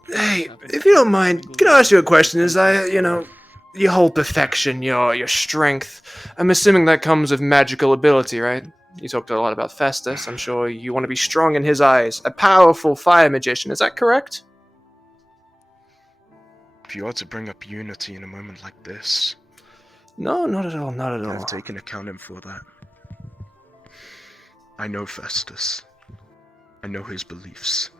Hey, if you don't mind, can I ask you a question? Your whole perfection, your strength, I'm assuming that comes with magical ability, right? You talked a lot about Festus. I'm sure you want to be strong in his eyes. A powerful fire magician, is that correct? If you are to bring up unity in a moment like this... No, not at all, not at all. I've taken accounting for that. I know Festus. I know his beliefs.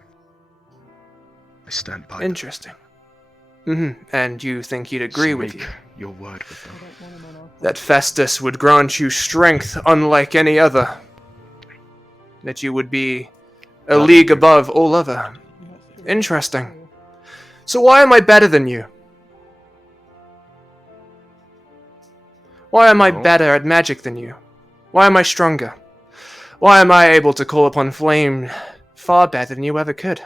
I stand by them. Interesting. Mm-hmm. And you think he'd agree with you? Your word with them. That Festus would grant you strength unlike any other. That you would be a league above all other. Interesting. So why am I better than you? Why am I better at magic than you? Why am I stronger? Why am I able to call upon flame far better than you ever could?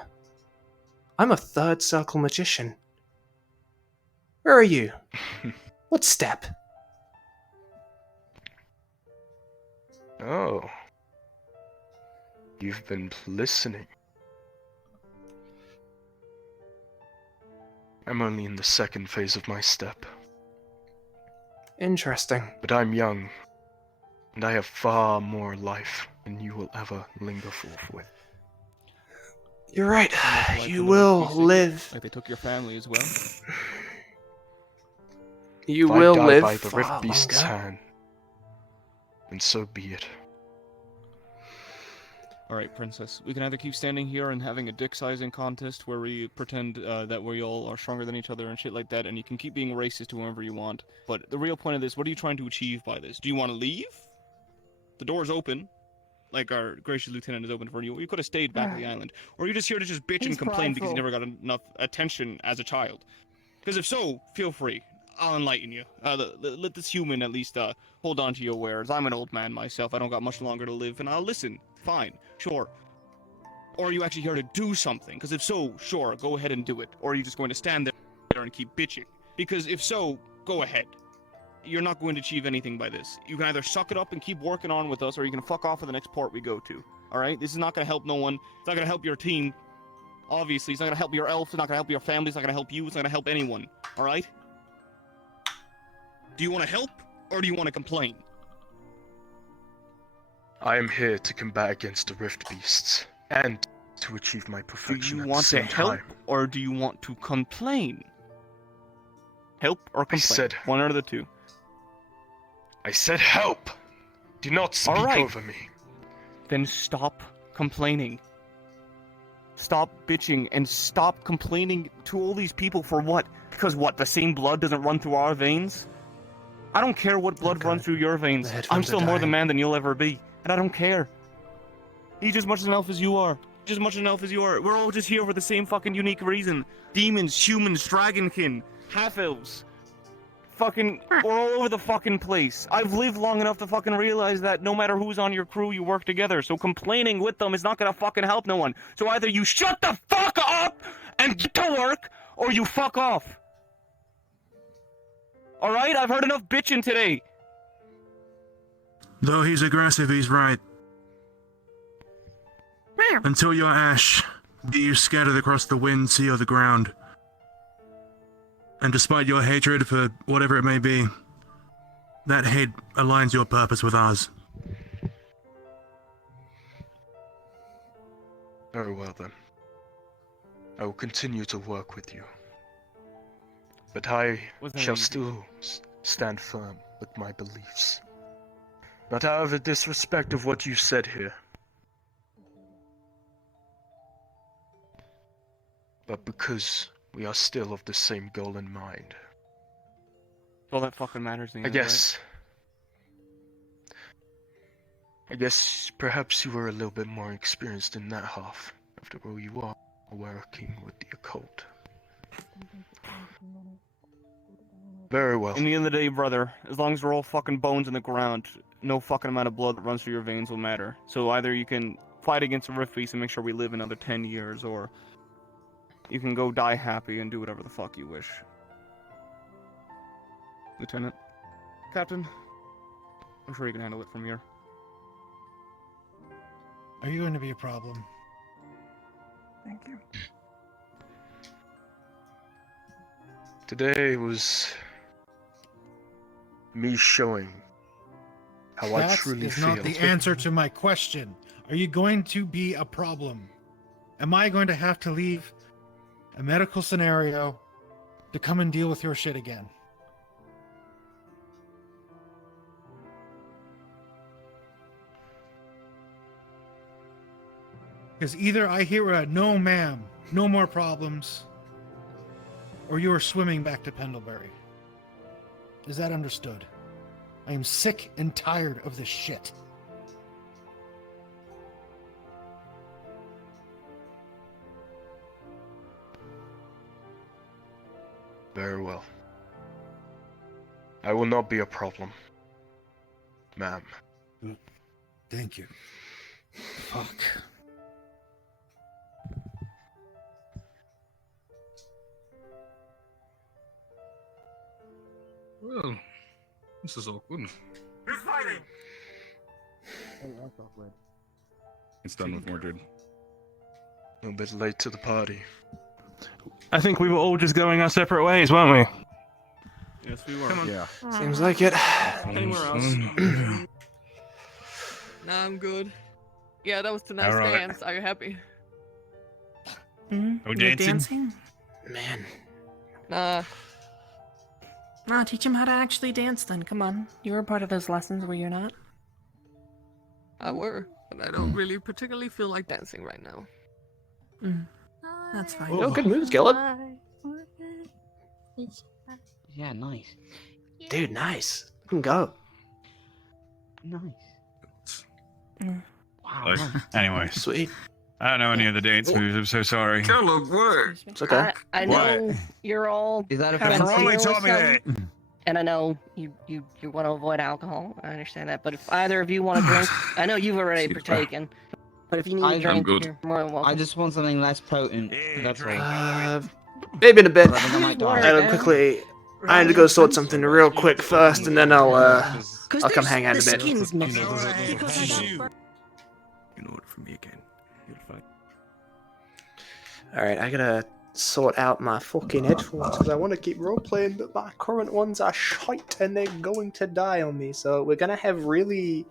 I'm a third circle magician. Where are you? What step? Oh. You've been listening. I'm only in the second phase of my step. Interesting. But I'm young, and I have far more life than you will ever linger forth with. You're right. You will live. Like they took your family as well. You will live by the Rift Beast's hand, and so be it. Alright, Princess. We can either keep standing here and having a dick-sizing contest where we pretend that we all are stronger than each other and shit like that, and you can keep being racist to whoever you want. But the real point of this, what are you trying to achieve by this? Do you want to leave? The door's open. Like our gracious lieutenant is open for you. You could have stayed back at the island. Or are you just here to just bitch and complain because you never got enough attention as a child? Because if so, feel free. I'll enlighten you. Let this human at least hold on to your wares. I'm an old man myself. I don't got much longer to live, and I'll listen. Fine. Sure. Or are you actually here to do something? Because if so, sure, go ahead and do it. Or are you just going to stand there and keep bitching? Because if so, go ahead. You're not going to achieve anything by this. You can either suck it up and keep working on with us, or you can fuck off at the next port we go to. Alright? This is not going to help no one. It's not going to help your team. Obviously, it's not going to help your elf. It's not going to help your family. It's not going to help you. It's not going to help anyone. Alright? Do you want to help, or do you want to complain? I am here to combat against the Rift Beasts, and to achieve my perfection Do you at want the to same help, time. or do you want to complain? Help or complain? said- one or the two. I said help! Do not speak over me. Then stop complaining. Stop bitching and stop complaining to all these people for what? Because what, the same blood doesn't run through our veins? I don't care what blood runs through your veins. I'm headphones still are more the dying. man than you'll ever be. And I don't care. He's as much an elf as you are. Just as much an elf as you are. We're all just here for the same fucking unique reason. Demons, humans, dragonkin, half-elves. Fucking, we're all over the fucking place. I've lived long enough to fucking realize that no matter who's on your crew, you work together. So complaining with them is not gonna fucking help no one. So either you shut the fuck up and get to work, or you fuck off. Alright? I've heard enough bitching today. Though he's aggressive, he's right. Until your ash be you scattered across the wind, sea, or the ground. And despite your hatred for whatever it may be, that hate aligns your purpose with ours. Very well then. I will continue to work with you. But I shall still stand firm with my beliefs. Not out of a disrespect of what you said here, but because we are still of the same goal in mind. All that fucking matters. I guess perhaps you were a little bit more experienced in that half. After all, you are working with the occult. Very well. In the end of the day, brother, as long as we're all fucking bones in the ground, no fucking amount of blood that runs through your veins will matter. So either you can fight against the Rift Beast and make sure we live another 10 years, or you can go die happy and do whatever the fuck you wish. Lieutenant. Captain. I'm sure you can handle it from here. Are you going to be a problem? Thank you. Today was me showing how I That truly is feel. not the answer to my question. Are you going to be a problem? Am I going to have to leave a medical scenario to come and deal with your shit again? Because either I hear a no ma'am, no more problems, or you are swimming back to Pendlebury. Is that understood? I am sick and tired of this shit. Very well. I will not be a problem, ma'am. Thank you. Fuck. Well, this is awkward. Who's fighting? It's done with Mordred. A little bit late to the party. I think we were all just going our separate ways, weren't we? Yes, we were. Come on. Yeah. Seems like it. Anywhere else? Nah, I'm good. Yeah, that was a nice Alright. dance. Are you happy? No dancing? Man. Nah. No, teach him how to actually dance then. Come on. You were part of those lessons, were you not? I were, but I don't really particularly feel like dancing right now. That's fine. Oh, good moves, Gillett. Yeah, nice. Dude, nice. You can go. Nice. Wow. Anyway. Sweet. I don't know any of the dance moves. I'm so sorry. Hello, what? It's okay. I know you're all Is that a kind of fancy? here with told me that. some- and I know you want to avoid alcohol. I understand that. But if either of you want to drink, I know you've already partaken. But if you need a drink, you're more than welcome. I just want something less potent. That's all. Maybe in a bit. Or I think I might die. I quickly. I had to go sort something real quick first, and then I'll come hang out a bit. You know it from me again. You're fine. All right, I gotta sort out my fucking headphones because I want to keep roleplaying, but my current ones are shite and they're going to die on me. So we're gonna have really.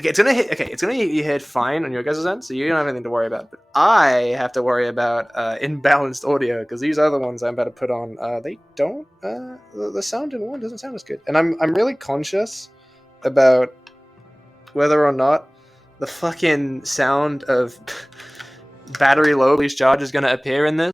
Okay, it's gonna hit your head fine on your guys' end, so you don't have anything to worry about. But I have to worry about imbalanced audio because these other ones I'm about to put on, they don't. The sound in one doesn't sound as good, and I'm really conscious about whether or not the fucking sound of battery low release charge is gonna appear in this.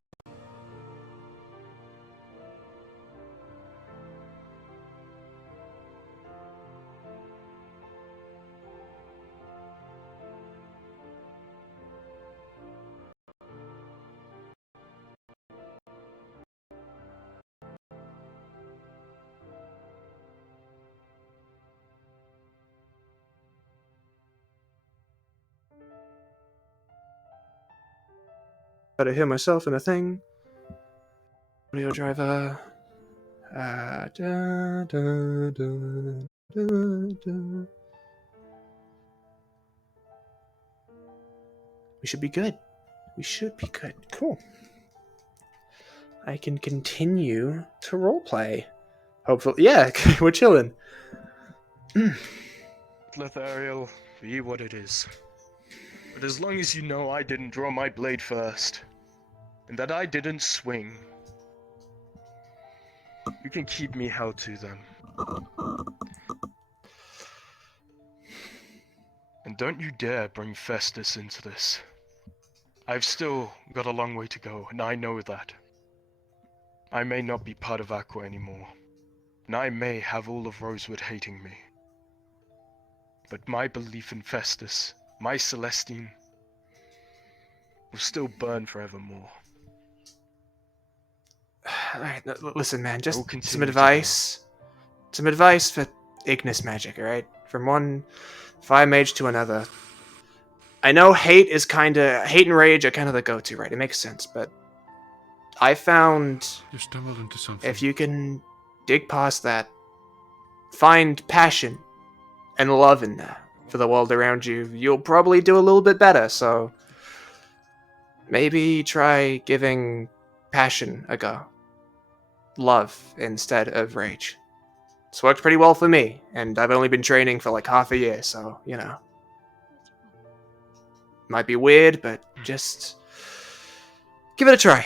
Gotta hear myself in a thing. Audio driver. We should be good. We should be good. Cool. I can continue to roleplay. Hopefully. Yeah, we're chilling. Let Ariel be what it is. But as long as you know I didn't draw my blade first, and that I didn't swing, you can keep me held to them. And don't you dare bring Festus into this. I've still got a long way to go, and I know that. I may not be part of Aqua anymore, and I may have all of Rosewood hating me. But my belief in Festus, my Celestine, will still burn forevermore. Alright, listen, man, just some advice. Some advice for Ignis magic, alright? From one fire mage to another. I know hate and rage are kind of the go-to, right? It makes sense, but I found You stumbled into something. if you can dig past that, find passion and love in there for the world around you, you'll probably do a little bit better, so maybe try giving passion a go. Love instead of rage. It's worked pretty well for me, and I've only been training for like half a year, so, you know. Might be weird, but just give it a try.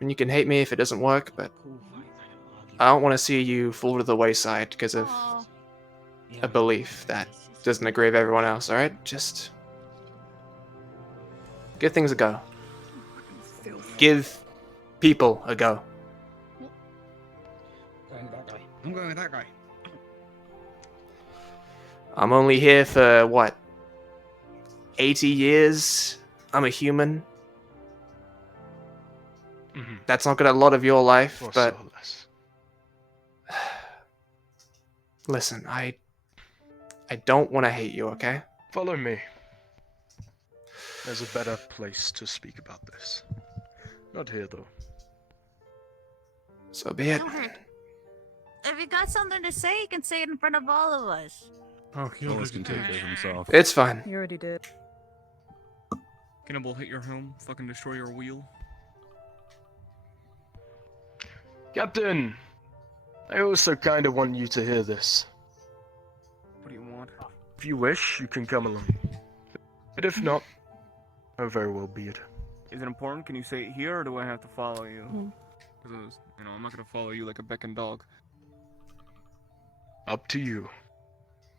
And you can hate me if it doesn't work, but I don't want to see you fall to the wayside because of a belief that doesn't agree with everyone else, alright? Just give things a go. Give people a go. I'm going with that guy. I'm only here for, what, 80 years? I'm a human. That's not gonna a lot of your life, but listen, I don't want to hate you, okay? Follow me. There's a better place to speak about this. Not here, though. So be it. Okay. If you got something to say, you can say it in front of all of us. Oh, he Solus can take care of himself. It's fine. You already did. Cannibal hit your home, fucking destroy your wheel. Captain! I also kinda want you to hear this. What do you want? If you wish, you can come along. But if not, oh, very well be it. Is it important? Can you say it here, or do I have to follow you? Because, you know, I'm not gonna follow you like a beckoned dog. Up to you.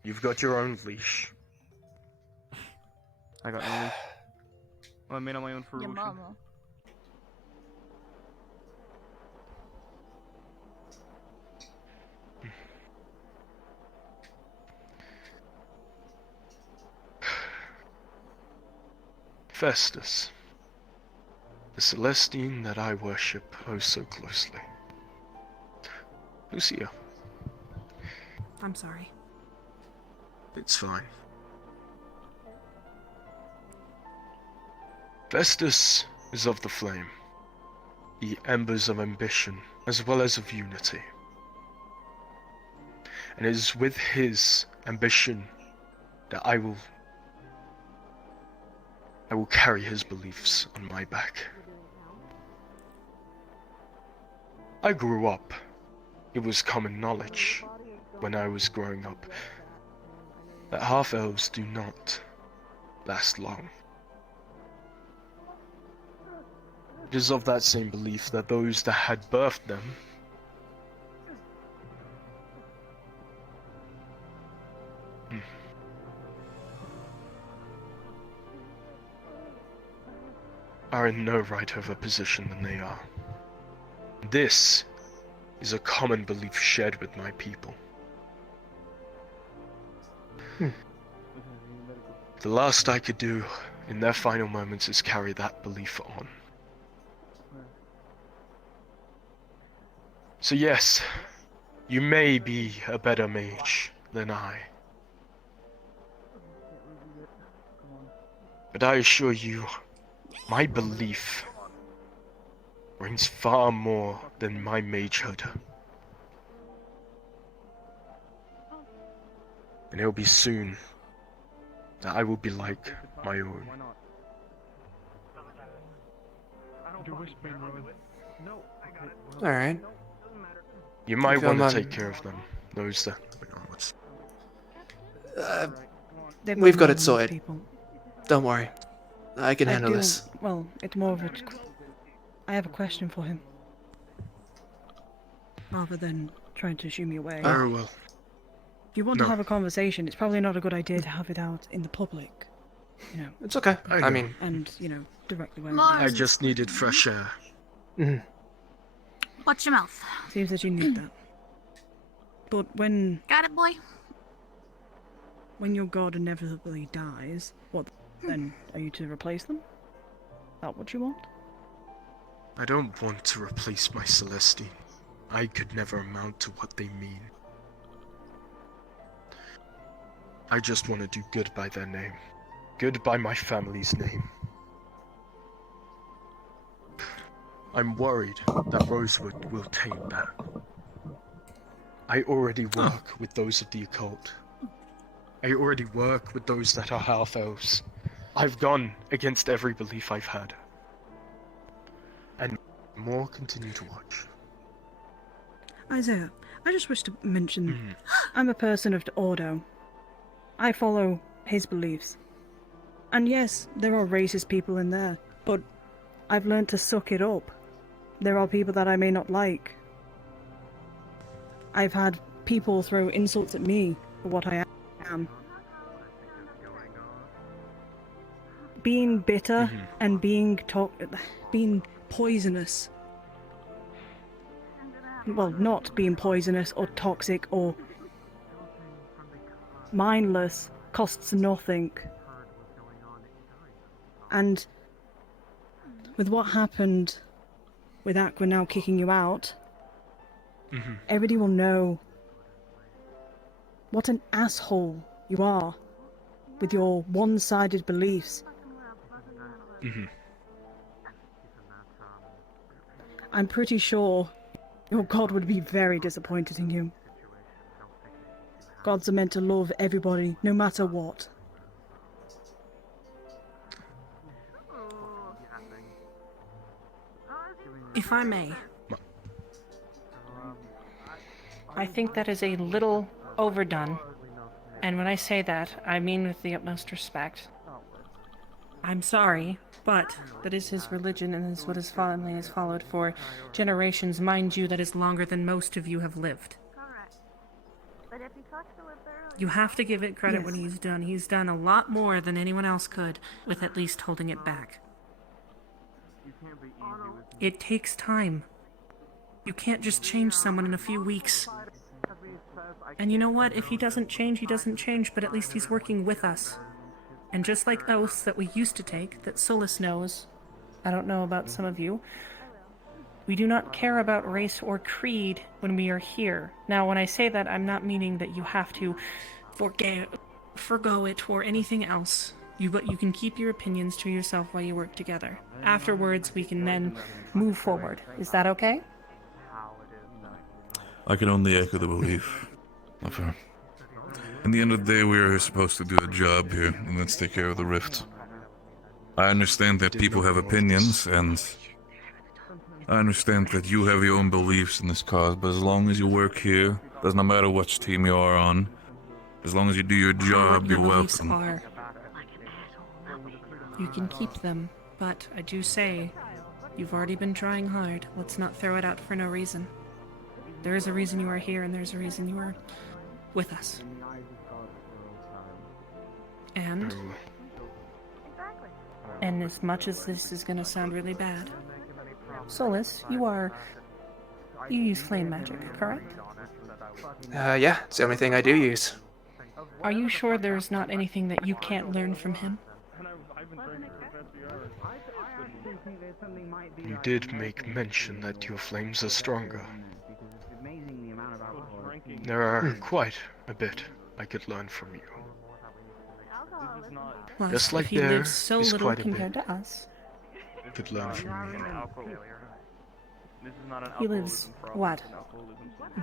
You've got your own leash. I got no leash. Well, I made on my own for Your Roshan. mama. Festus. The Celestine that I worship oh so closely. Lucia. I'm sorry. It's fine. Festus is of the flame, the embers of ambition, as well as of unity. And it is with his ambition that I will carry his beliefs on my back. I grew up. It was common knowledge when I was growing up that half-elves do not last long. It is of that same belief that those that had birthed them are in no righter position than they are. This is a common belief shared with my people. The last I could do in their final moments is carry that belief on. So yes, you may be a better mage than I. But I assure you, my belief brings far more than my magehood. And it'll be soon that I will be like my own. Alright. You might If I'm want on- to take care of them. Those that... We've got it sorted. Don't worry. I can handle this. Well, it's more of a... I have a question for him. Rather than trying to shoo me away. Very well. If you want No. to have a conversation, it's probably not a good idea to have it out in the public. You know. It's okay. I mean... And, you know, directly where... I just needed fresh air. Watch your mouth. Seems that you need that. But when... Got it, boy? When your god inevitably dies, what then? Are you to replace them? Is that what you want? I don't want to replace my Celestine. I could never amount to what they mean. I just want to do good by their name. Good by my family's name. I'm worried that Rosewood will take that. I already work with those of the occult. I already work with those that are half-elves. I've gone against every belief I've had. And more continue to watch. Isaiah, I just wish to mention, I'm a person of the Ordo. I follow his beliefs. And yes, there are racist people in there, but I've learned to suck it up. There are people that I may not like. I've had people throw insults at me for what I am. Being bitter and being poisonous. Well, not being poisonous or toxic or mindless costs nothing. And with what happened with Aqua now kicking you out, everybody will know what an asshole you are with your one-sided beliefs. I'm pretty sure your god would be very disappointed in you. Gods are meant to love everybody, no matter what. If I may. I think that is a little overdone. And when I say that, I mean with the utmost respect. I'm sorry, but that is his religion and is what his family has followed for generations. Mind you, that is longer than most of you have lived. You have to give it credit what he's done. He's done a lot more than anyone else could, with at least holding it back. It takes time. You can't just change someone in a few weeks. And you know what? If he doesn't change, he doesn't change, but at least he's working with us. And just like oaths that we used to take, that Solus knows, I don't know about some of you, we do not care about race or creed when we are here. Now, when I say that, I'm not meaning that you have to forgo it or anything else. But you can keep your opinions to yourself while you work together. Afterwards, we can then move forward. Is that okay? I can only echo the belief. Not fair. In the end of the day, we're supposed to do a job here, and let's take care of the rift. I understand that people have opinions, and I understand that you have your own beliefs in this cause, but as long as you work here, doesn't matter which team you are on, as long as you do your job, What your you're beliefs welcome. are. You can keep them, but I do say, you've already been trying hard. Let's not throw it out for no reason. There is a reason you are here, and there's a reason you are with us. And as much as this is gonna sound really bad, Solus, you use flame magic, correct? Yeah, it's the only thing I do use. Are you sure there's not anything that you can't learn from him? You did make mention that your flames are stronger. There are quite a bit I could learn from you. Plus, Just like if he there lives so is little quite a compared bit to us. I could learn from me. He lives, what?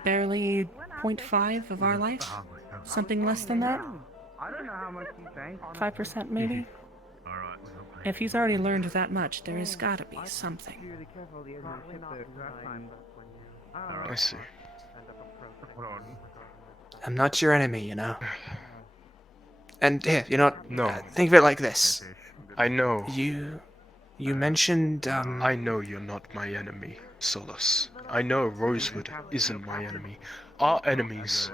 Barely 0.5 of our life? Something less than that? 5% maybe? If he's already learned that much, there has gotta be something. I see. I'm not your enemy, you know. And here, you know what? No. Think of it like this. I know. You mentioned, I know you're not my enemy, Solus. I know Rosewood isn't my enemy. Our enemies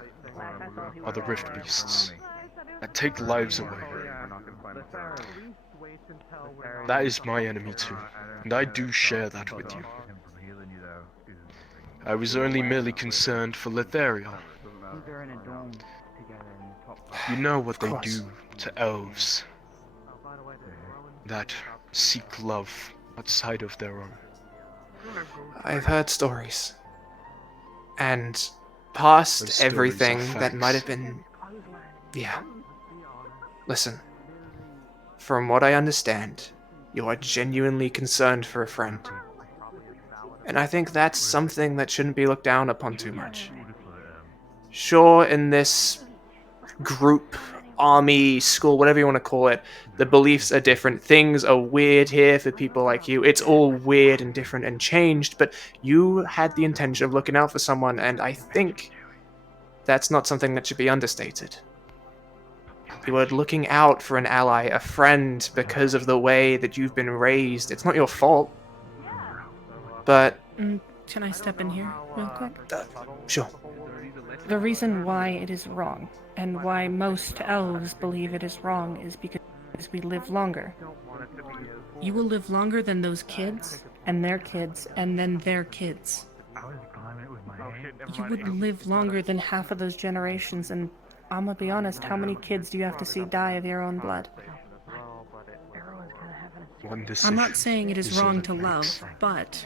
are the Rift Beasts that take lives away. That is my enemy too, and I do share that with you. I was only merely concerned for Lethariel. You know what they do to elves that seek love outside of their own. I've heard stories. And past Those stories everything are that might have facts. been... Yeah. Listen. From what I understand, you are genuinely concerned for a friend. And I think that's something that shouldn't be looked down upon too much. Sure, in this group, army, school, whatever you want to call it, the beliefs are different. Things are weird here for people like you. It's all weird and different and changed, but you had the intention of looking out for someone, and I think that's not something that should be understated. You were looking out for an ally, a friend, because of the way that you've been raised. It's not your fault. But... Can I step in here real quick? Sure. The reason why it is wrong, and why most elves believe it is wrong, is because we live longer. You will live longer than those kids, and then their kids. You would live longer than half of those generations, and I'm gonna be honest, how many kids do you have to see die of your own blood? I'm not saying it is wrong to love, but...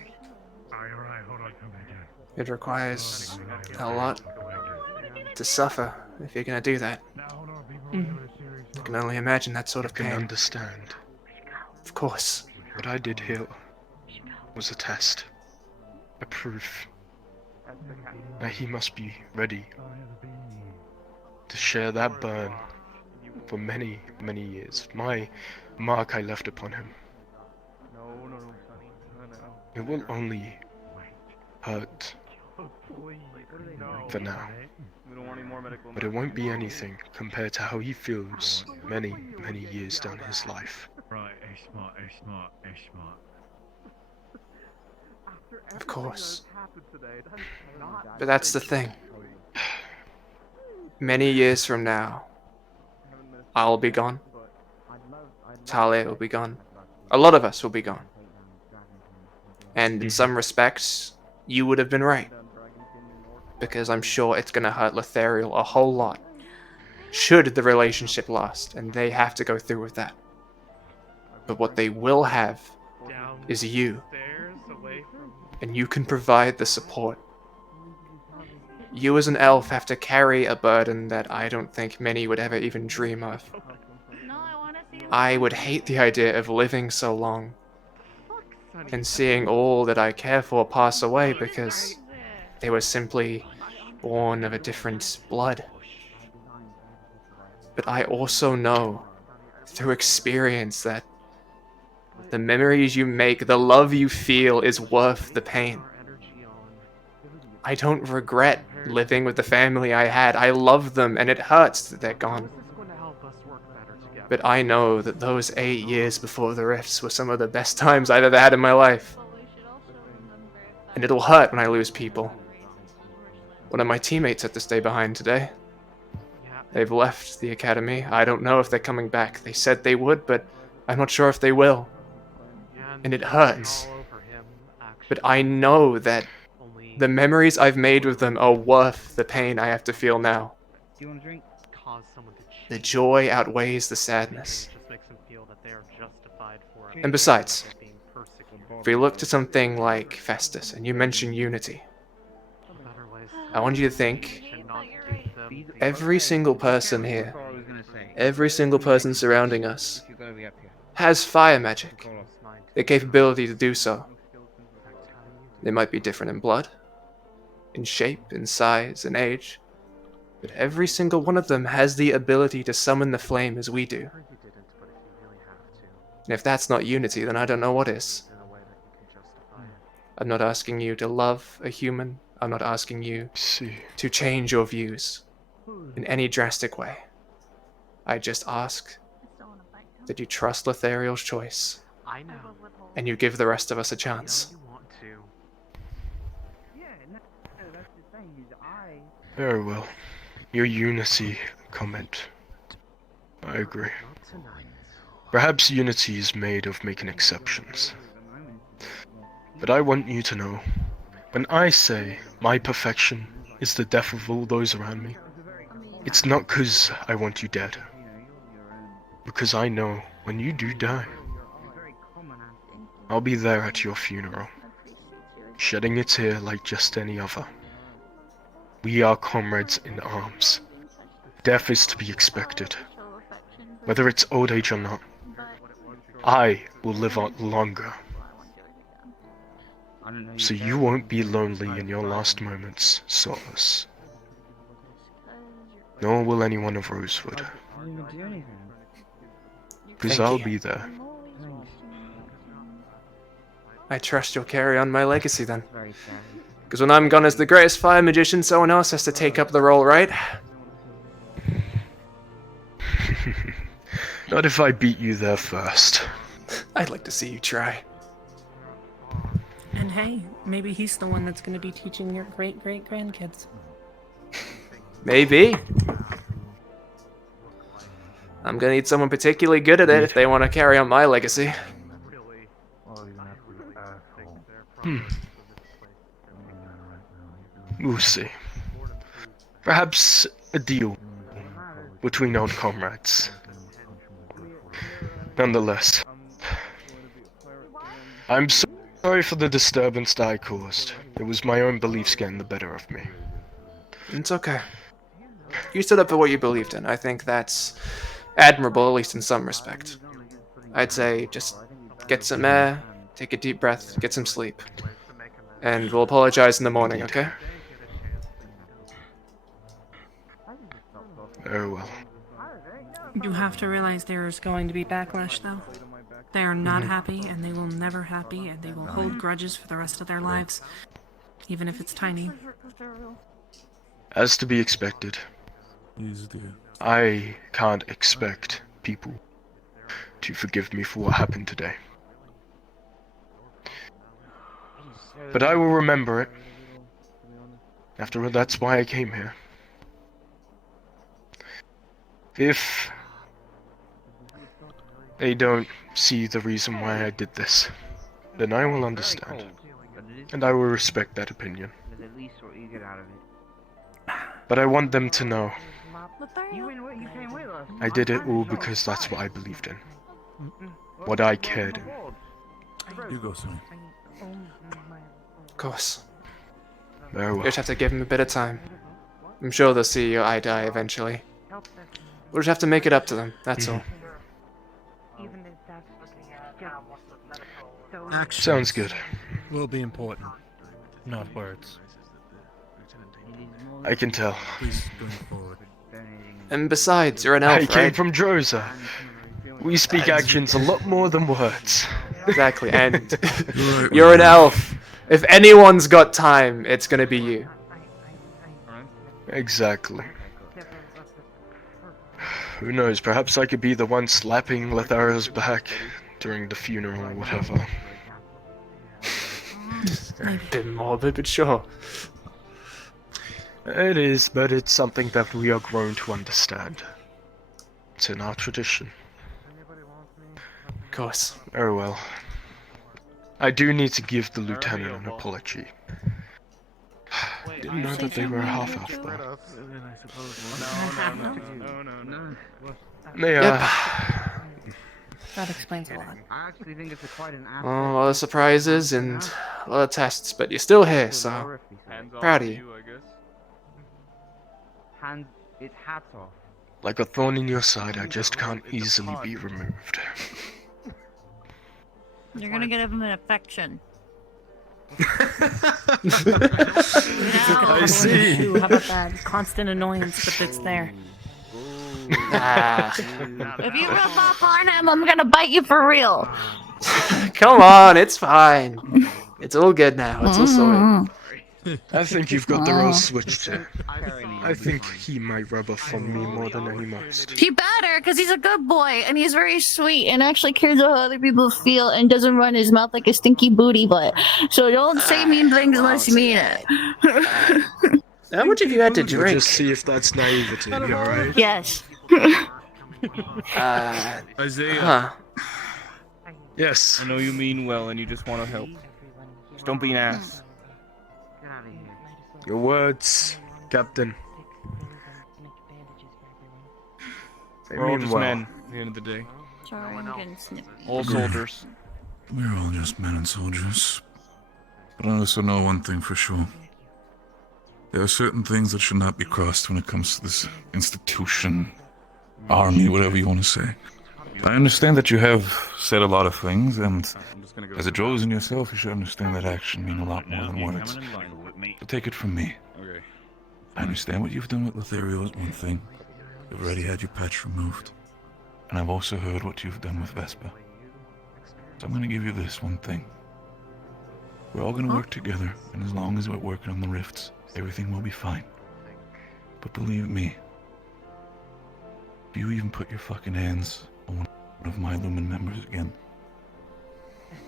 It requires a lot to suffer if you're gonna do that. I can only imagine that sort of I pain. can understand. Of course. What I did here was a test. A proof. That he must be ready to share that burn for many, many years. My mark I left upon him. It will only hurt for now. But it won't be anything compared to how he feels many, many years down his life. Of course. But that's the thing. Many years from now, I'll be gone. Talia will be gone. A lot of us will be gone. And in some respects, you would have been right. Because I'm sure it's gonna hurt Lethariel a whole lot. Should the relationship last, and they have to go through with that. But what they will have is you. And you can provide the support. You as an elf have to carry a burden that I don't think many would ever even dream of. I would hate the idea of living so long and seeing all that I care for pass away because they were simply born of a different blood. But I also know through experience that the memories you make, the love you feel is worth the pain. I don't regret living with the family I had. I love them and it hurts that they're gone. But I know that those 8 years before the rifts were some of the best times I've ever had in my life. And it'll hurt when I lose people. One of my teammates had to stay behind today. They've left the academy. I don't know if they're coming back. They said they would, but I'm not sure if they will. And it hurts. But I know that the memories I've made with them are worth the pain I have to feel now. Do you want a drink? The joy outweighs the sadness. And besides, if we look to something like Festus, and you mention unity, I want you to think every single person here, every single person surrounding us, has fire magic, the capability to do so. They might be different in blood, in shape, in size, in age, but every single one of them has the ability to summon the flame as we do. And if that's not unity, then I don't know what is. I'm not asking you to love a human. I'm not asking you to change your views in any drastic way. I just ask that you trust Lothario's choice, and you give the rest of us a chance. Very well. Your unity comment. I agree. Perhaps unity is made of making exceptions. But I want you to know, when I say my perfection is the death of all those around me, it's not 'cause I want you dead. Because I know when you do die, I'll be there at your funeral, shedding a tear like just any other. We are comrades in arms. Death is to be expected. Whether it's old age or not, I will live on longer. So you won't be lonely in your last moments, Solus. Nor will anyone of Rosewood. Because I'll be there. I trust you'll carry on my legacy then. Because when I'm gone as the greatest fire magician, someone else has to take up the role, right? Not if I beat you there first. I'd like to see you try. And hey, maybe he's the one that's going to be teaching your great-great-grandkids. Maybe. I'm gonna need someone particularly good at it if they want to carry on my legacy. We'll see. Perhaps a deal between old comrades. Nonetheless, I'm sorry for the disturbance that I caused. It was my own beliefs getting the better of me. It's okay. You stood up for what you believed in. I think that's admirable, at least in some respect. I'd say just get some air, take a deep breath, get some sleep. And we'll apologize in the morning, okay? Very well. You have to realize there is going to be backlash, though. They are not happy, and they will never happy, and they will hold grudges for the rest of their lives, even if it's tiny. As to be expected, I can't expect people to forgive me for what happened today. But I will remember it. After all, that's why I came here. If they don't see the reason why I did this, then I will understand. And I will respect that opinion. But I want them to know I did it all because that's what I believed in. What I cared in. You go, son. Of course. Very well. You just have to give them a bit of time. I'm sure they'll see your eye to eye eventually. We'll just have to make it up to them, that's all. Actions Sounds good. will be important, not words. I can tell. Please, going forward. And besides, you're an elf, I came right? from Droza. We speak actions a lot more than words. Exactly, and you're an elf. If anyone's got time, it's gonna be you. Exactly. Who knows, perhaps I could be the one slapping Letharo's back during the funeral or whatever. A bit morbid, but sure. It is, but it's something that we are grown to understand. It's in our tradition. Of course. Oh well. I do need to give the lieutenant an apology. Didn't know that they were half-elf though. They That explains a lot. I actually think it's quite an A lot of surprises and a lot of tests, but you're still here, so proud of you. It's hats off. like a thorn in your side, I just can't easily be removed. You're gonna give him an affection. I see. How about that? Constant annoyance, but it's there. If you rub off on him, I'm gonna bite you for real. Come on, it's fine. It's all good now. It's all sorted. I think you've got the roles switched here. I think he might rub off on me more than any most. He better, because he's a good boy, and he's very sweet, and actually cares about how other people feel, and doesn't run his mouth like a stinky booty butt. So don't say mean things unless you mean it. How much have you had to We'll drink? just see if that's naivety, alright? Yes. Isaiah. Huh. Yes. I know you mean well, and you just want to help. Just don't be an ass. Your words, Captain. They We're all mean just well. men at the end of the day. Sorry, I'm getting snippy. All soldiers. We're all just men and soldiers. But I also know one thing for sure. There are certain things that should not be crossed when it comes to this institution, army, whatever you want to say. I understand that you have said a lot of things, and as a Drozen yourself, you should understand that action mean a lot more than words. So take it from me. I understand what you've done with Lothario is one thing. You've already had your patch removed. And I've also heard what you've done with Vespa. So I'm gonna give you this one thing. We're all gonna work together, and as long as we're working on the rifts, everything will be fine. But believe me, if you even put your fucking hands on one of my Lumen members again,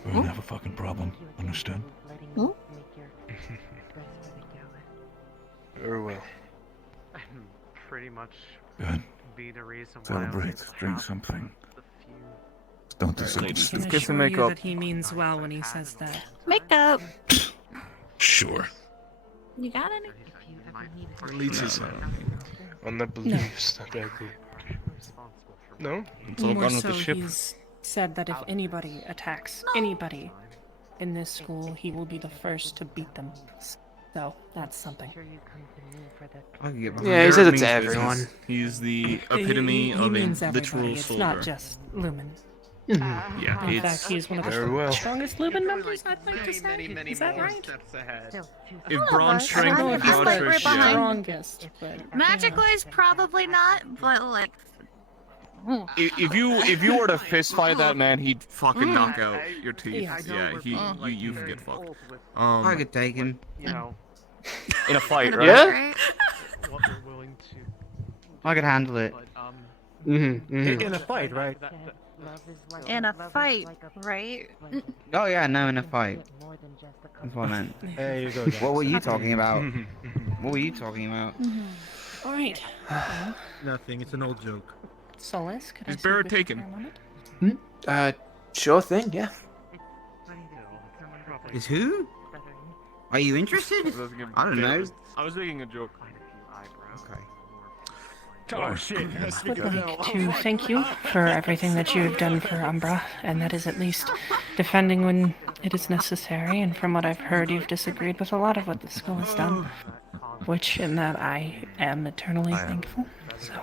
we're gonna have a fucking problem. Understood? Very well. Pretty much Good. be the reason why. Celebrate. Drink something. Don't do something I can stupid. assure you that he means well when he says that. Makeup. Sure. You got any? On the beliefs that I grew. No? It's all More gone with so, the ship. he's said that if anybody attacks anybody in this school, he will be the first to beat them. So that's something. Yeah, he says it to everyone. He's the epitome He of a means literal everybody. It's soldier. not just Lumen. Yeah, In it's fact, he's one of the Very well. strongest Lumen members, I'd like to say. Is that right? if bronze I strength don't know and if he's broad like strength, the yeah. strongest, but Magic-wise, probably not, but like... If you were to fist fight that man, he'd fucking knock out your teeth. Yeah. Yeah, you could get fucked. I could take him. In a fight, right? Yeah? I could handle it. In a fight, right? In a fight, right? Oh yeah, no, in a fight. That's what I meant. There you go. What were you talking about? What were you talking about? all right. Nothing, it's an old joke. Solus, could I Is speak Barrett with you taken? for a moment? Sure thing, yeah. Is who? Are you interested? I don't know. I was making a joke. Okay. Oh shit. I would like to thank you for everything that you have done for Umbra, and that is at least defending when it is necessary, and from what I've heard, you've disagreed with a lot of what the school has done, which in that I am eternally thankful. So,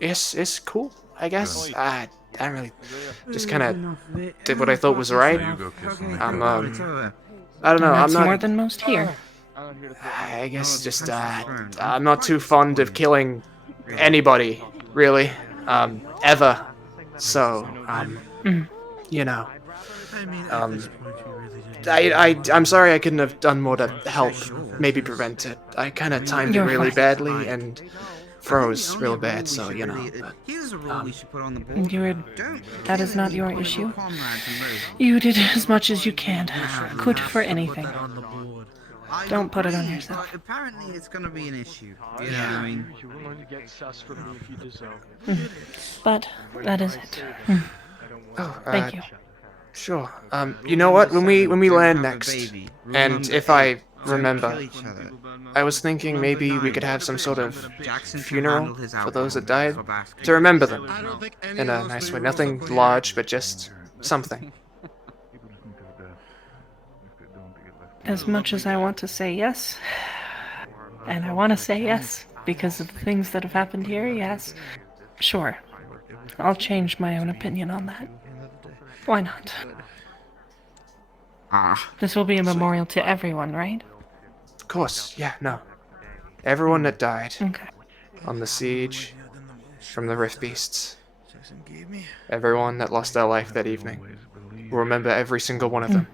It's cool, I guess. I really just kind of did what I thought was right. I don't know. That's I'm not. more than most here. I guess just I'm not too fond of killing anybody, really, ever. So, you know, I'm sorry I couldn't have done more to help, maybe prevent it. I kind of timed it really badly and froze real bad, so you know. That is not your issue. You did as much as you could for anything. Don't put it on yourself. Apparently, it's going to be an issue. You know what I mean? But that is it. Thank you. Sure. You know what? When we land next, and if I remember, I was thinking maybe we could have some sort of funeral for those that died, to remember them in a nice way. Nothing large, but just something. As much as I want to say yes, and I want to say yes because of the things that have happened here, yes, sure. I'll change my own opinion on that. Why not? This will be a memorial to everyone, right? Of course, yeah, no. Everyone that died on the siege from the Rift Beasts. Everyone that lost their life that evening. We'll remember every single one of them.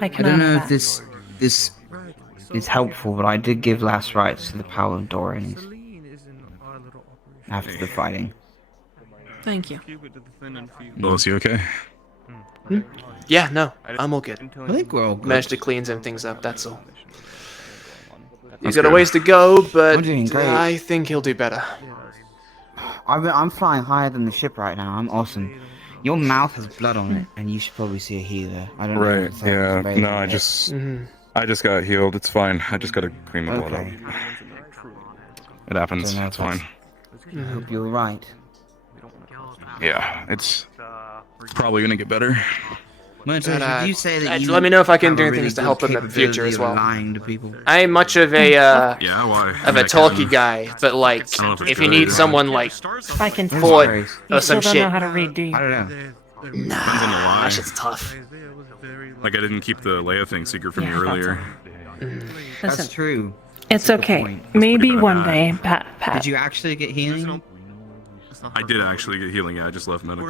I don't know if this is helpful, but I did give last rites to the Paladorians after the fighting. Thank you. Solus, you okay? Yeah, no, I'm all good. I think we're all good. Managed to clean some things up, that's all. He's got a ways to go, but I'm doing great. I think he'll do better. I'm flying higher than the ship right now. I'm awesome. Your mouth has blood on it, and you should probably see a healer. I don't know. Right, if yeah. available No, I yet. just got healed. It's fine. I just gotta clean the blood up. It happens. Don't know It's if that's- fine. I hope you're right. Yeah, it's probably gonna get better. But, did you say that you let me know if I can have do a anything really to help good in the future capability as of well. lying to people? I ain't much of a Yeah, why? of a talky guy, but like I don't know if it's if you good need either. someone like I can Ford You or still some don't shit. know how to read, do you? I don't know. Depends on the lie. That shit's tough. Like I didn't keep the Leia thing secret from you earlier. That's Listen, true. it's okay. Maybe one day, Pat. Did you actually get healing? I did actually get healing. Yeah, I just left medical.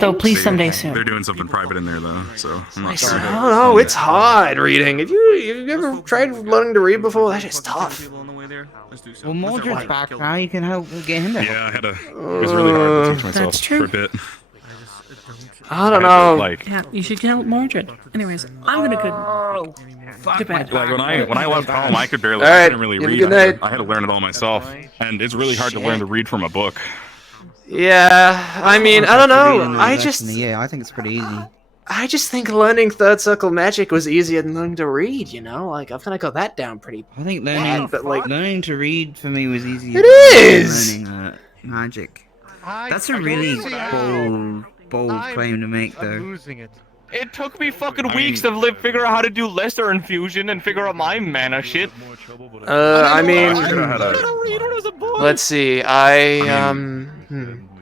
So please someday soon. They're doing something private in there though, so I'm not sure. I don't know, it's hard reading. Have you ever tried learning to read before? That shit's tough. Well, Mordred's back now. You can help get him there. Yeah, I had to. It was really hard to teach myself That's true. for a bit. I don't I had to, know. like, Yeah, you should help Mordred. Anyways, I'm gonna go to bed. like when I left home, I could barely. All right, I couldn't really have a read. good night. I had to learn it all myself, and it's really hard to learn to read from a book. Yeah, I mean, I don't know. I just think it's pretty easy. I just think learning third circle magic was easier than learning to read, you know? Like, I think I got that down pretty I think bad, but like... learning to read for me was easier. It than is! Learning magic. That's a really bold claim to make, though. It took me fucking weeks to figure out how to do lesser infusion and figure out my mana shit. I mean... Let's see, I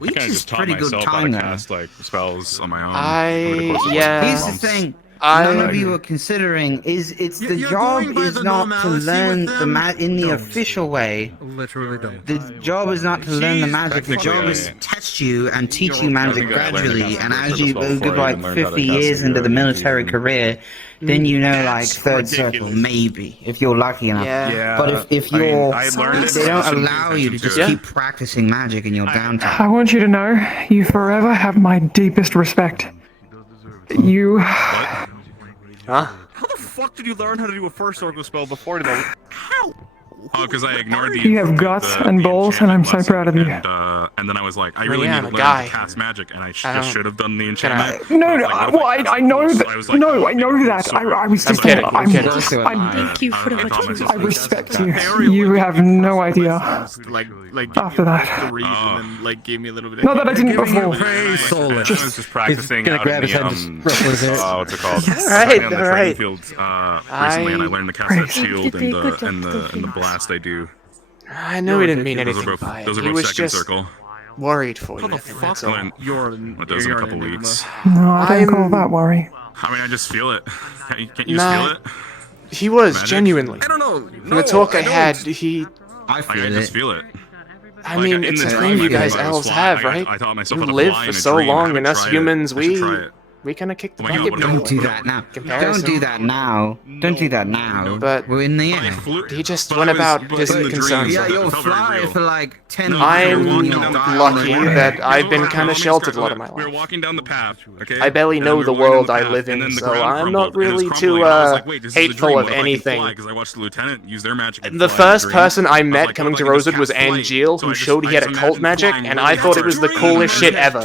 Weeks kind of is just taught pretty good myself how time, to though. cast like spells on my own. Here's the thing. None of you are considering it's the job is not to learn the in the official way. Literally don't. The job is not to learn the magic. The job is to test you and teach you magic gradually. And as you go like 50 years into the military career, then you know like third circle maybe if you're lucky enough. Yeah. But if you're I learned it, they but I don't shouldn't allow pay you to attention just to it. keep practicing magic in your downtime. I want you to know, you forever have my deepest respect. You... Huh? How the fuck did you learn how to do a first circle spell before that? How? Oh, because I ignored the. You have guts and balls, and I'm so proud of you. And then I was like, I really yeah, need to I'm a learn guy. to cast magic, and I I just should have done the Can I- enchantment. No, no, Like, well, I know that. I was like, No, I know that. I was I'm just. kidding, I'm kidding. Thank you for the I thought myself I was- respect you. You have no idea. Like After that. the reason and like gave me a little bit. Not that I didn't before. I was just practicing gonna out grab in his the, head and just ruffle his hair. what's it called? Alright, On the alright. training field recently, and I learned to cast that shield and the blast I do. I know he didn't mean Those anything are both, by it. those are He both was second just... circle. worried for you. How the fuck, man? What does in a couple weeks? No, I don't call that worry. I mean, I just feel it. Can't you Nah, feel it? He was Magic? genuinely. I don't know. From the talk I had, he. I just feel it. I mean, it's a thing you guys elves have, right? I taught myself You how to live fly for in a so dream. I long, haven't and us tried it. humans, I should try it. we kind of kick the Oh my God, bucket. what Don't do that now. Don't do that now. Don't do that now. But we're in the air. He just went about his concerns. Yeah, you'll fly for like 10 I'm minutes. lucky that I've been kind of sheltered a lot of my We were life. walking down the path, okay? I barely And know we the were walking world down I the live path, and in, then the so ground I'm not crumbled, and it was really crumbling, too and I was like, wait, this is a hateful dream. of What if I can anything. fly? 'Cause I watched the lieutenant use their magic and The fly in first dream. person I was met like, coming what to if I can Rosewood just was catch flight? Angeal, So who I just- showed he I had just occult imagined magic, flying and really I thought it fast. was the coolest shit ever.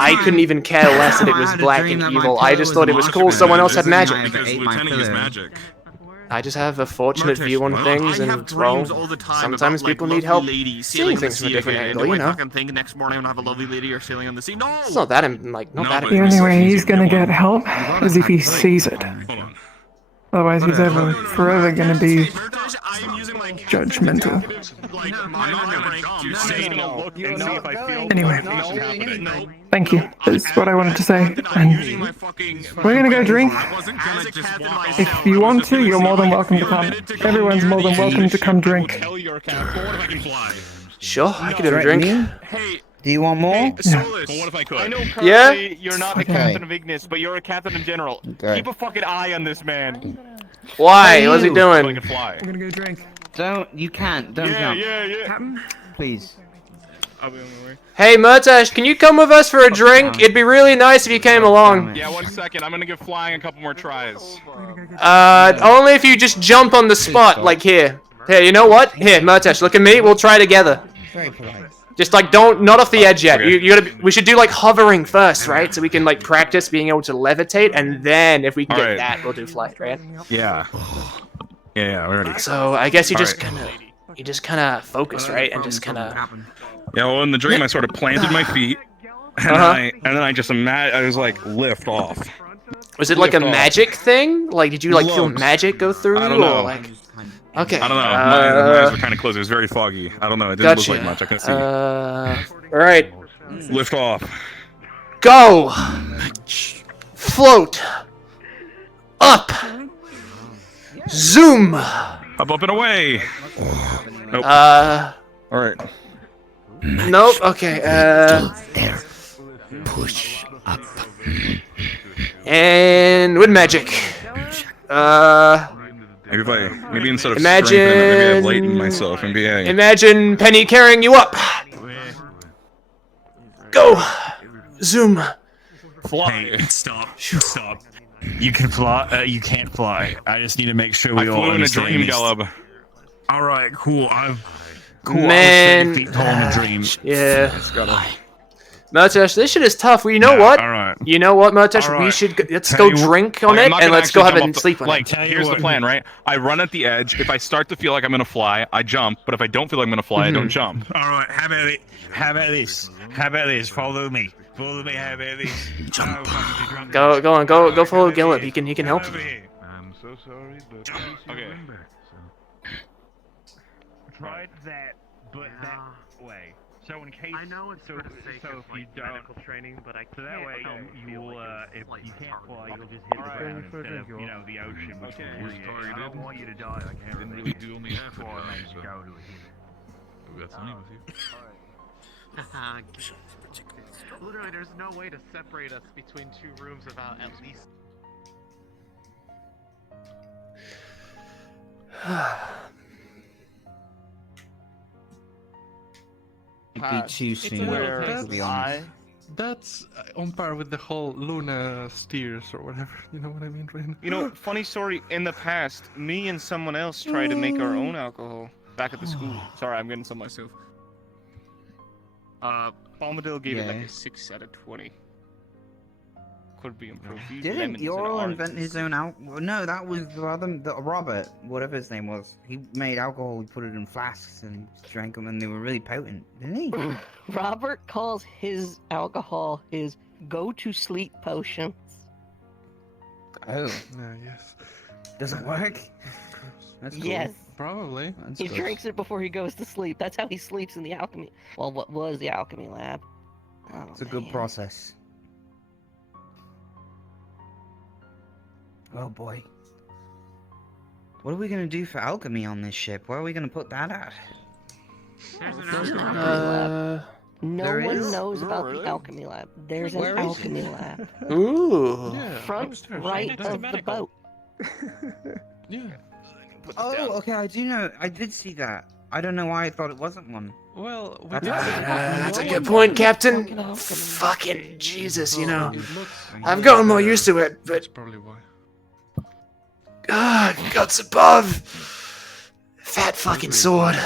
I couldn't even care less that it was black and evil. I just thought it was cool someone else had magic. Because lieutenant used magic. I just have a fortunate view on things, and well, sometimes people need help seeing things from a different angle, you know. Think next morning I'm gonna have a lovely lady or sailing on the sea. No! It's not that, not that. The only way he's gonna get help is if he sees it. Otherwise, he's forever gonna be judgmental. Anyway, thank you. That's what I wanted to say. And we're gonna go drink. If you want to, you're more than welcome to come. Everyone's more than welcome to come drink. Sure, I could have a drink. Do you want more? Solus, what if I could? I know Yeah? currently you're not the captain of Ignis, but you're a captain in general. Okay. Keep a fucking eye on this man. Why? What's he doing? So I can fly. We're gonna go drink. You can't. Don't jump. Captain? Please. I'll be on my way. Hey, Murtash, can you come with us for a drink? It'd be really nice if you came along. Yeah, 1 second. I'm gonna give flying a couple more tries. Only if you just jump on the spot, like here. Here, you know what? Here, Murtash, look at me. We'll try together. Very polite. Just like not off the edge yet. You gotta. We should do like hovering first, right? So we can like practice being able to levitate, and then if we can get that, we'll do flight, right? Yeah. Yeah, we're ready. So I guess you All just kind of focus, right, and just kind of. Yeah, well, in the dream, I sort of planted my feet, and, then I just I was like, lift off. Was it like a Lift off. magic thing? Like, did you like feel Lumps. magic go through? I don't know. Or, like... Okay. I don't know. My eyes were kind of closed. It was very foggy. I don't know. It didn't look like much. I couldn't see. All right. Lift off. Go. Float. Up. Zoom. Up and away. Nope. All right. Nope. Okay. There. Push up. And with magic. Maybe instead of Imagine. strengthening it, maybe I lighten myself and be a. Imagine Penny carrying you up. Go. Zoom. Hey, stop. Stop. You can fly. You can't fly. I just need to make sure we I all flew in a understand dream, this. Gelub. All right, cool. Cool. Man. I was 30 feet tall in a dream. Yeah. Murtash, this shit is tough. Well, you know what? All right. You know what, Murtash? All We right. should let's Tell go you what- drink on Like, I'm it, not and gonna let's go actually have jump a off sleep on Like, it. here's the plan, right? I run at the edge. If I start to feel like I'm gonna fly, I jump. But if I don't feel like I'm gonna fly, I don't jump. All right. How about it? How about this? How about this? Follow me. Follow me. How about this? Jump. Go on, go follow Gillip. He can help you. I'm so sorry, but okay. Try that, but that way. So in case I know it's so, for the sake so of if you like don't, medical training, but I so that can't way help you feel will like if it's you can't fly, targeted. you'll just hit the Alright. ground instead of the ocean, which Okay. will kill you. I don't want you to die like Harry. Didn't really do only half before I let you so. go to a human. We've got Sonny with you. Literally, there's no way to separate us between two rooms without at least. It'd be too soon, to be honest. That's on par with the whole Luna steers or whatever. You know what I mean, right? You know, funny story. In the past, me and someone else tried to make our own alcohol back at the school. Sorry, I'm getting some myself. Bombadil gave it like a 6 out of 20. Could be improved. Use Didn't lemons and Yorl orange. invent his own alcohol? No, that was the Robert, whatever his name was. He made alcohol, he put it in flasks and drank them, and they were really potent, didn't he? Robert calls his alcohol his go-to-sleep potion. Oh. Yes. Does it work? That's cool. Yes. Probably. He drinks it before he goes to sleep. That's how he sleeps in the alchemy. Well, what was the alchemy lab? Oh, It's a good process. Oh boy. What are we gonna do for alchemy on this ship? Where are we gonna put that at? There's an alchemy lab. No there one is? knows about Really? the alchemy lab. There's an Where is alchemy it? lab. Ooh. Front right of the boat. Yeah. Oh, okay, I do know. I did see that. I don't know why I thought it wasn't one. Well, That's a good point, Captain. Fucking Jesus, you know. I've gotten more used to it, but. That's probably why. Guts above. Fat fucking sword.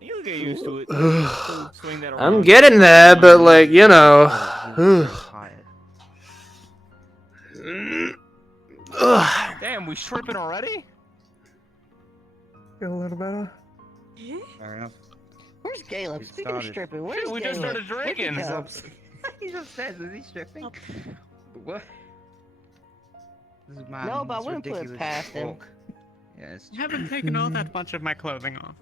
You'll get used to it. Swing that I'm around. getting there, but like, you know. Damn, we stripping already? Feel a little better. Fair enough. Where's Caleb? Speaking of started. stripping, where's We Caleb? just started Where'd he drinking. go? He's upstairs. Is he stripping? What? This is No, but I wouldn't put it past him. Yes. I haven't taken all that much of my clothing off.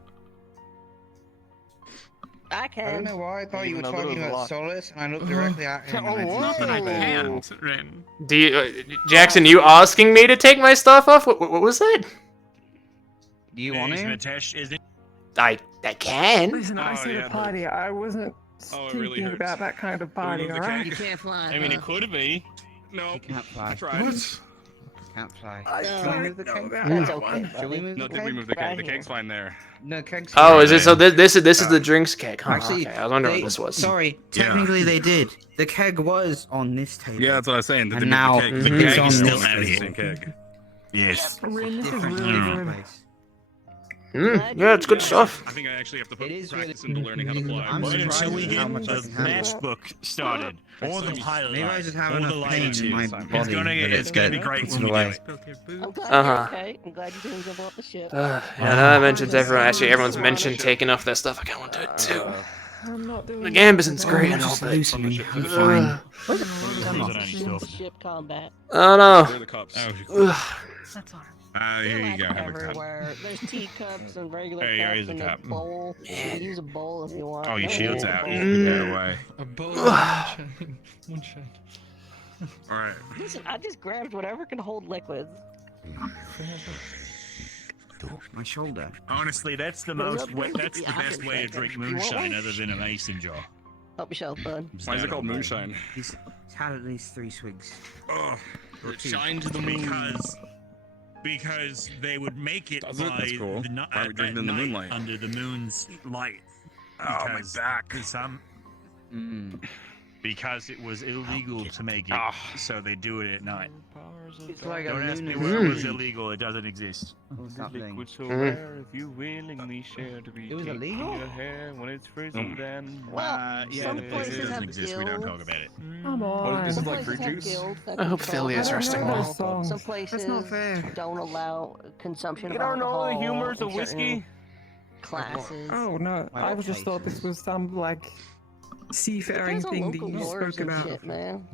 I I don't can. know why I thought you were Even though there talking was a about lot. Solus, and I looked directly at him. and I Oh, Not that I whoa. can't, Rin. Do you, Jackson, you asking me to take my stuff off? What was that? Do you want to? I can. Listen, I Oh, said yeah, a party. I wasn't Oh, it really thinking hurts. about that kind of party, move the alright? cake? You can't fly. I mean, it could be. No. You can't fly. Tried. Can't fly. No, Shall we move the cake? that's okay. Shall we buddy. move No, the did we cake? move the cake? Right The here. cake's fine there. No, kegs. Oh, is it? So this is the drinks keg. Huh? Actually, Okay, I was wondering they- what this was. Sorry, technically they did. The keg was on this table. Yeah, that's what I was saying. Did And they now move the keg? The it's keg on is still this out table. here. Keg. Yes. Rin, this is Different really good. place. Yeah, it's good stuff. I think I actually have to put It is practice really- into learning how to fly. I'm surprised Shall we at get how much I the can handle. match book started? Or the pilot Maybe I light, just have or the enough pain in my light. body. It's gonna be great puts when it we do away. it. I'm glad Uh-huh. you're okay. I'm glad you didn't jump off the ship. Yeah, now that mentions everyone. Actually, everyone's mentioned taking off their stuff. I kind of want to do it too. I'm not doing The Gambison's that. great I'm and all, just but hallucinating. I'm fine. Ship combat. I don't know. Where are the cups? Ugh. That's alright. Here you go. Have a cup. Everywhere. There's teacups and regular Hey, cups here's a and cup. a bowl. You can use a bowl if you want. Oh, your No, shield's use a out. bowl. Get away. A bowl of moonshine. Moonshine. All right. Listen, I just grabbed whatever can hold liquids. My shoulder. Honestly, that's the Well, most. look, That's the yeah, best way to drink you want moonshine one? other than a mason jar. Help yourself, bud. Why is it called moonshine? He's had at least 3 swigs. Oh, Or 2. shine to the moon. Because they would make it Does it? by That's cool. the Why are we at drinking in the night moonlight? under the moon's light. Oh, my Because back. Some, Mm. because it was illegal to make it, so they do it at night. It's like a Don't ask me lunar. where it was illegal. It doesn't exist. What's that thing? Liquid so Mhm. rare, if you willingly share to be It was deep illegal? in your hair when it's frozen, then Well, Yeah, some it places doesn't have exist. We don't guilds. talk about it. Come What on. is it Some like places fruit have juice? guilds that I hope control Philly is I don't resting know well. those songs. Some places That's not fair. don't allow consumption you of don't know alcohol. the humors in of whiskey. certain Classes. Oh no, My I just thought this was some like seafaring Depends on thing that local you lores spoke and about. shit, man.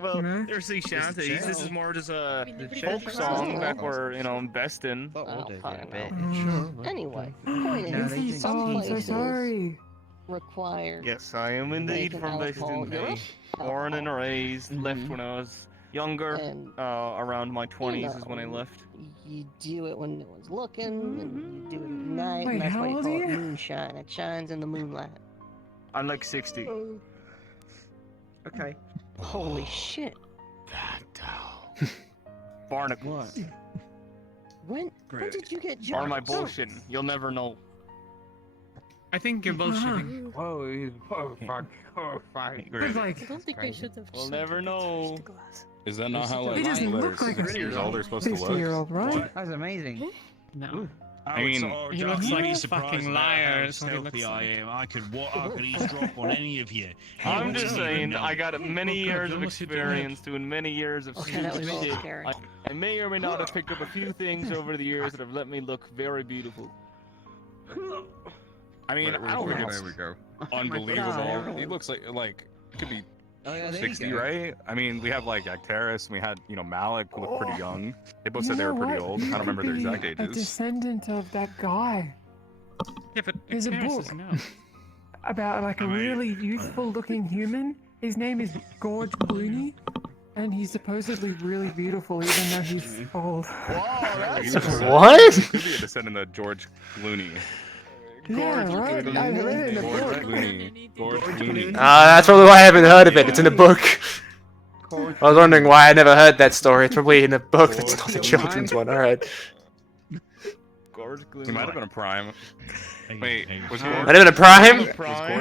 Well, You know? there's sea shanties. This is more just a folk church song is back nice. where, you know, I'm best in. Thought we'll do it a fine. bit. Anyway, point No, is, they didn't. some Oh, I'm so places sorry. require Yes, I am indeed making from alcohol Western. Born and raised, left when I was younger. and Around my 20s is when I know, left. you do it when no one's looking, and you do it at night, Wait, and that's how why you old call are it you? moonshine. It shines in the moonlight. I'm like 60. Okay. Holy shit! Barnacles. When did you get Or am I jobs? bullshitting? You'll never know. I think you're bullshitting. Oh, fuck. Oh, fuck. But like, I don't think I should have. We'll never know. Is that not how He like doesn't they're look like a 6 years old they're supposed to look? 60-year-old, right? That's amazing. No. I mean, He looks like a fucking liar. Is what he looks I like. am. I could eavesdrop on any of you. I'm just saying, I got many years of almost hit your head. experience doing many years of Okay, that was stupid really shit. scary. I may or may not have picked up a few things over the years that have let me look very beautiful. I mean, I don't know. There we go. Unbelievable. He looks like it could be Oh, yeah, there you 60, go. right? I mean, we have like Actaris, and we had, Malik, who looked pretty young. They both said they were pretty old. I don't remember their exact A ages. descendant of that guy. Yeah, but There's a Actaris book doesn't know. about like a really youthful-looking human. His name is Gorge Clooney, and he's supposedly really beautiful, even though he's old. What? He could be a descendant of George Clooney. Yeah, right. I read it in a book. George Clooney. That's probably why I haven't heard of it. It's in a book. I was wondering why I never heard that story. It's probably in a book that's not a children's one. Alright. He might have been a prime. Wait, was Gorge? Might have been a prime? Was Gorge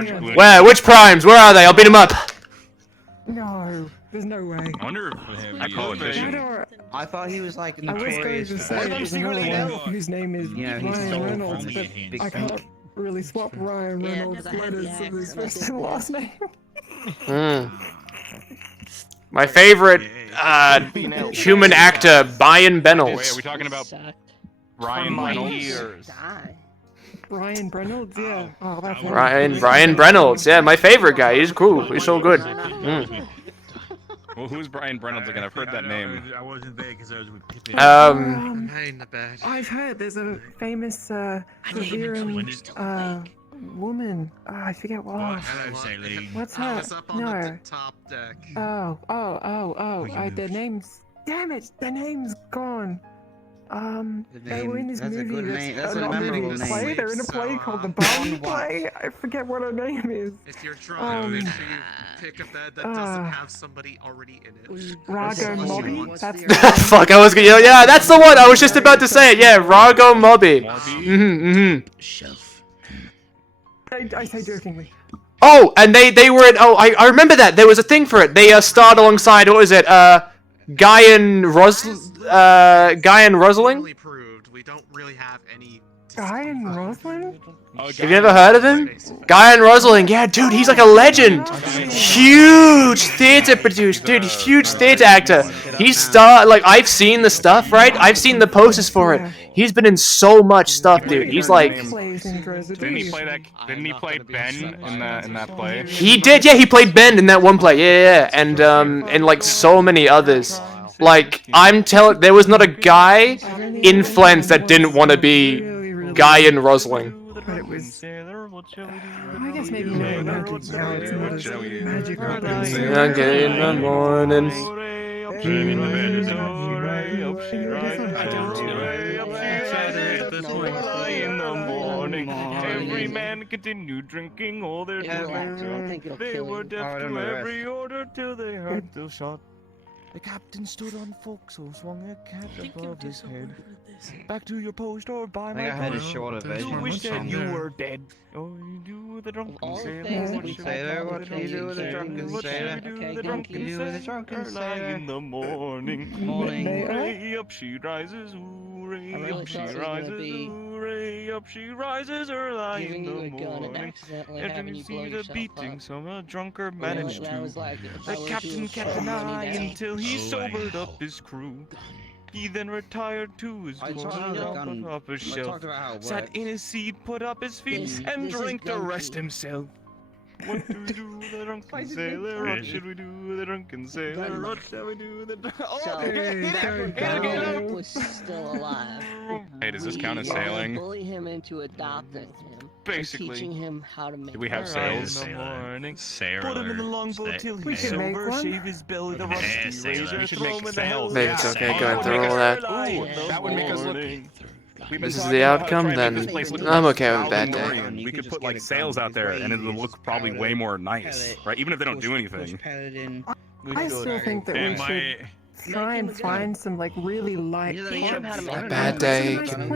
Clooney? Where? Which primes? Where are they? I'll beat them up. No, there's no way. I wonder if I call addition. I thought he was like I was going notorious. to for- say there's another one whose name is You know, he Ryan stole Reynolds, from but Big I Sink. can't really swap Ryan Reynolds' letters of his first and last name. My favorite human actor, Brian Wait, are Reynolds. we talking about Ryan Reynolds? Ryan Reynolds, yeah. Oh, that's Ryan Reynolds. Yeah, my favorite guy. He's cool. He's so good. Well, who's Brian Reynolds again? I've heard that name. I wasn't there because I was with Pippin. I've heard there's a famous Severian woman. Oh, I forget what. What's her? No. Their names. Damn it, their name's gone. They were in this That's a movie. good name. That's a not movie, memorable name. play. They're in a play called The Bond Play. I forget what her name is. If you're trying, make sure you pick a bed that doesn't have somebody already in it. Rago Mobby. That's Fuck, I was gonna. Yeah, that's the one. I was just about to say it. Yeah, Rago Mobby. I say jokingly. Oh, and they were in. Oh, I remember that. There was a thing for it. They starred alongside. What was it? Guy and Rosling. Guy and Rosling? Have you ever heard of him? Guy and Rosling. Yeah, dude, he's like a legend. Huge theater producer, dude. Huge theater actor. He's I've seen the stuff, right? I've seen the posters for it. He's been in so much stuff, dude. He's like. Didn't he play that? Didn't he play Ben in that play? He did, yeah. He played Ben in that one play, yeah, and like so many others. Like there was not a guy in Flens that didn't want to be Guy and Rosling. But it was. I guess maybe no magic. No, it's not as magical. Okay, in the morning. Every man continued drinking all their They were deaf to every order till they heard the shot. The captain stood on forecastle, swung a cat above his head. Back to your post or by my I heard a shorter version. You wish that you were dead. Oh, you do the drunken sailor. What do you do with a drunken sailor? What do the drunken sailor? Early in the morning. Hooray, up she rises. Hooray, up she rises. Hooray, up she rises. Early in the morning. And you see the beating, so a drunkard managed to. The captain kept an eye until he sobered up his crew. He then retired to his corner up a shelf, sat in his seat, put up his feet, and drank to rest himself. What do we do with the drunken sailor? What should we do with the drunken sailor? What shall we do with the drunken That was still alive. Hey, does this count as sailing? Bully him into adopting him. Basically. And teaching him how to make. Do we have sails? in the morning. Put him in the longboat till We he's can make sober. one. Shave his belly, the rusty razor. Throw him in the hell. Maybe it's okay going through all that. That would make us look. This is the outcome, then I'm okay with that day. We could put like sails out there, and it'll look probably way more nice, right? Even if they don't do anything. I still think that we should try and find some like really light. A bad day can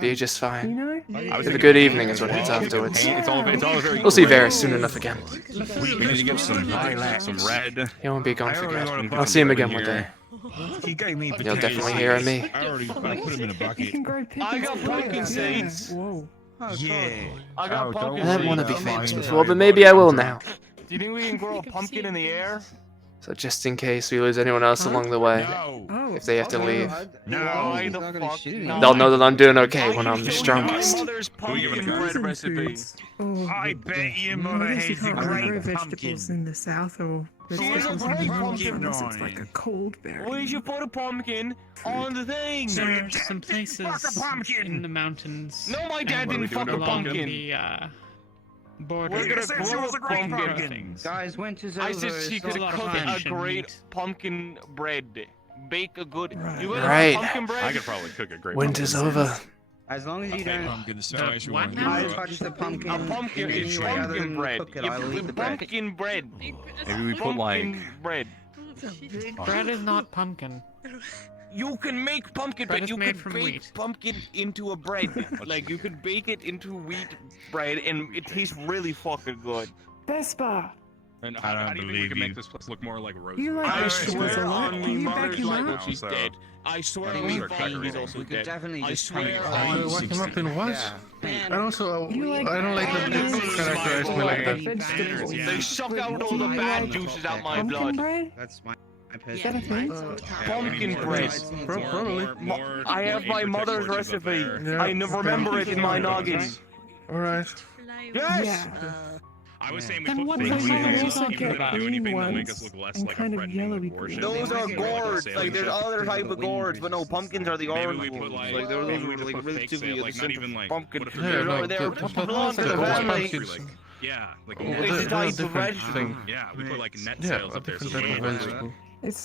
be just fine. You know? Have a good evening is what happens afterwards. We'll see Varys soon enough again. We need to get some lilac, some red. He won't be gone for good. I'll see him again one day. He gave me You'll definitely hear of me. I already put him in a bucket. I got pumpkin seeds. Whoa. Yeah. I got I pumpkin didn't seeds. want to be famous before, but maybe I will now. Do you think we can grow a pumpkin in the air? So just in case we lose anyone else along the way, Oh. if they have to leave, Why the fuck they'll know that I'm doing okay when I'm the strongest. I bet your mother hates a great vegetables in the south or vegetables in the north unless it's like a cold berry. Where'd you put a pumpkin on the thing? There are some places in the mountains. No, my dad and didn't fuck a along pumpkin. The border. We're gonna grow a pumpkin. Things. Guys, winter's I over. said she so could lot of cook fish a and great meat. pumpkin bread. Bake a good. You want Right. pumpkin bread? I could probably cook a great Winter's pumpkin. over. As long as you don't Pumpkin is so much what more now? touch the pumpkin, A pumpkin in is any way other pumpkin than bread. cook it, I will eat the bread. Pumpkin bread. Maybe we put like Pumpkin bread. Bread is not pumpkin. You can make pumpkin Bread bread. is You made could from bake wheat. pumpkin into a bread. Like you could bake it into wheat bread, and it tastes really fucking good. Vespa! And how do you think we can make this place look more like Rose? You like I vegetables a swear lot? on Can my you back mother's him life, up? she's dead. I swear What on do you my mean? father, he's also We could dead. definitely I just swear try on to What him up in what? And also, You like I don't like that bananas? they characterize me like that. Vegetables. They suck out all Do the you bad like juices out my pumpkin blood. bread? That's my Is that a thing? Pumpkin bread. Probably. I have my mother's recipe. Yeah. I never remember it in my noggin. Alright. Yes! Yeah. I was saying we Then put what fake does green you ones, also even get if they don't do green anything that'll make ones us look less and like kind a of friend yellowy or worship. Those are Maybe gourds. like Like there's other type of gourds, but no, pumpkins are the Maybe orange we put ones. like, Like they're maybe we like just put fake relatively sale, the like not scent even of like pumpkin. what if Yeah, like, They're but belong to like the all family. pumpkins. yeah, like Oh, net it's a sales. type of different vegetable. thing. Yeah, we put like net Yeah, sales a up there. different So type of people know vegetable. It's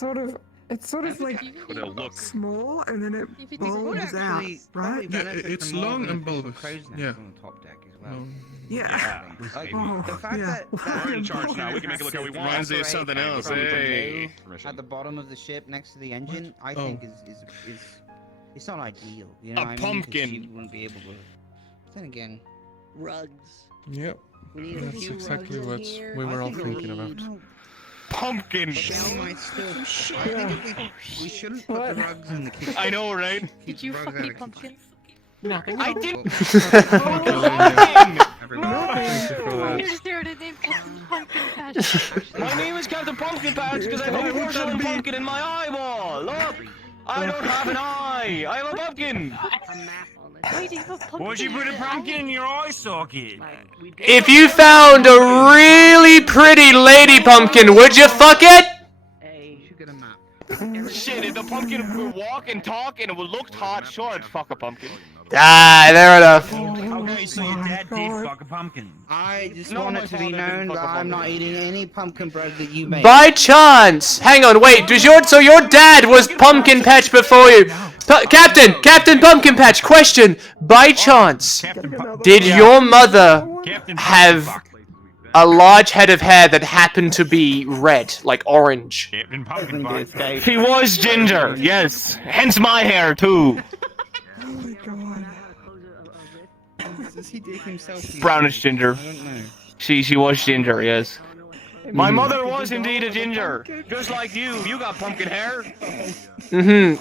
sort of like but it'll look. small and then it bulbs out, right? Yeah, it's long and bulbous. Yeah. on the top deck as well. Yeah. Like, Oh, the fact yeah. that We're in charge now. We can make it look how we want. Reminds me of something else. Hey. at the bottom of the ship next to the engine, I Oh. think is it's not ideal. You know A what I mean? 'Cause pumpkin. She wouldn't be able to. Then again, Rugs. Yep. We need a That's few exactly rugs in what here. we were I all think thinking about. Pumpkin. Shell might still. I think we shouldn't put the rugs in the kitchen. I know, right? Did you fuck me, pumpkin? Nothing. I didn't. You started named Captain Pumpkin Patch. My name is Captain Pumpkin Patch because I have a porcelain pumpkin in my eyeball. Look, I don't have an eye. I have a pumpkin. Why do you have a pumpkin? Why'd you put a pumpkin in your eye socket? If you found a really pretty lady pumpkin, would you fuck it? You should get a map. Shit, if the pumpkin would walk and talk and it would look hot, sure, I'd fuck a pumpkin. Ah, there enough. Okay, so your dad did fuck a pumpkin. I just No, want my it to be father didn't known fuck that a I'm not pumpkin. eating any pumpkin bread that you make. By chance. Hang on, wait. So your dad was Pumpkin Patch before you? Captain Pumpkin Patch. Question. By chance, did your mother have a large head of hair that happened to be red, like orange? He was ginger, yes. Hence my hair too. Oh my god. Does he dig himself? Brownish ginger. I don't know. She was ginger, yes. My mother was indeed a ginger, just like you. You got pumpkin hair.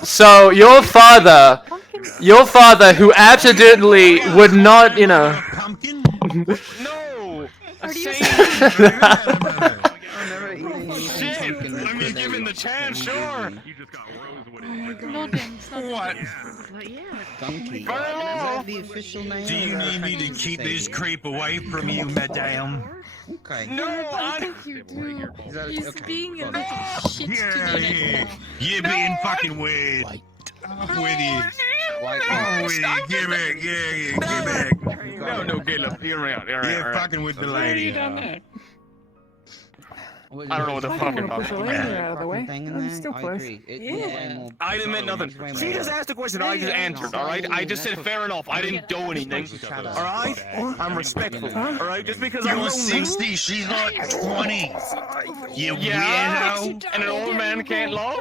So your father, who absolutely would not, you know. No. Shit. I mean, given the chance, sure. What? Donkey. Is that the official name? Do you need me to keep this creep away from you, madame? Okay. No, I think you do. Is that He's okay? being a little shit Yeah, to yeah. You're being fucking weird. I'm with you. I'm with you. Get back, yeah, get back. No, Caleb. You're fucking with the lady. I don't know what the fuck you're talking Out of the way. Thing in I'm there? still I close. agree. It was way more. I didn't mean nothing. She just asked a question. I just answered. All right. I just said fair enough. I didn't do anything. All right. I'm respectful. All right. Just because I'm You're lonely. 60, she's like 20. You Yeah. weirdo. And an old man can't love.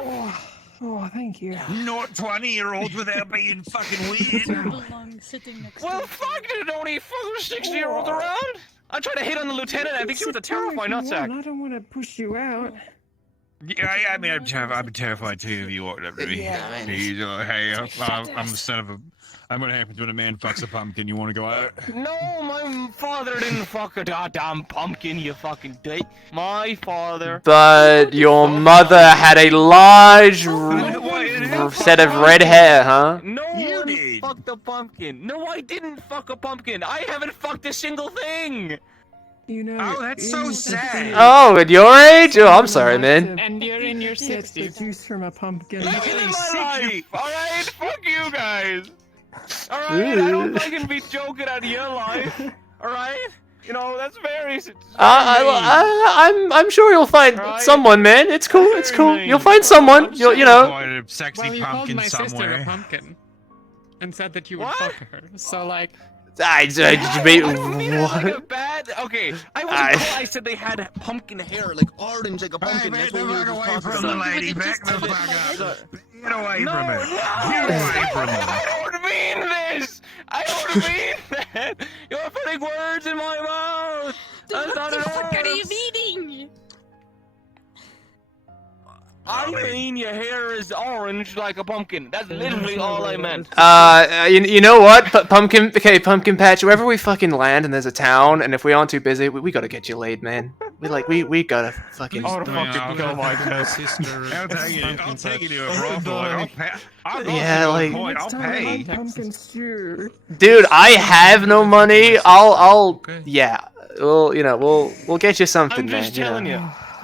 Oh, thank you. Not 20-year-olds without being fucking weird. Well, fuck, there's only fucking 60-year-olds around. I tried to hit on the lieutenant. I think she was a terrifying nutsack. I don't want to push you out. Yeah, I mean, I'd be terrified too if you walked up to me. Yeah, He's like, hey, I'm the son of a. I'm what happens when a man fucks a pumpkin. You want to go out? No, my father didn't fuck a goddamn pumpkin, you fucking dick. My father. But your mother had a large set of red hair, huh? No one fucked a pumpkin. No, I didn't fuck a pumpkin. I haven't fucked a single thing. You know. Oh, that's so sad. Oh, at your age? Oh, I'm sorry, man. And you're in your Get the 60s. juice from a pumpkin. Living my life. All right, fuck you guys. All right, I don't fucking be joking out of your life. All right, you know that's very. I'm sure you'll find someone, man. It's cool. It's cool. You'll find someone. You know. Sexy Well, you called pumpkin my sister somewhere. a pumpkin, and said that you would fuck her. So like. I don't mean it like a what? bad. Okay, I said they had pumpkin hair, like orange, like a pumpkin. Hey, That's get the what we were fuck away just from talking the about. lady. Back the fuck up. Get away from her. No, Get away from her. I don't mean this. I don't mean that. You're putting words in my mouth. That's not What the fuck are you words. meaning? I mean your hair is orange like a pumpkin. That's literally all I meant. You know what? Pumpkin Patch. Wherever we fucking land and there's a town, and if we aren't too busy, we gotta get you laid, man. We gotta fucking. I wanna fucking kill my sister. I'll take you to a brothel. Yeah, like. I'll pay. Pumpkin stew. Dude, I have no money. I'll. Yeah. We'll get you something, I'm just man. telling you.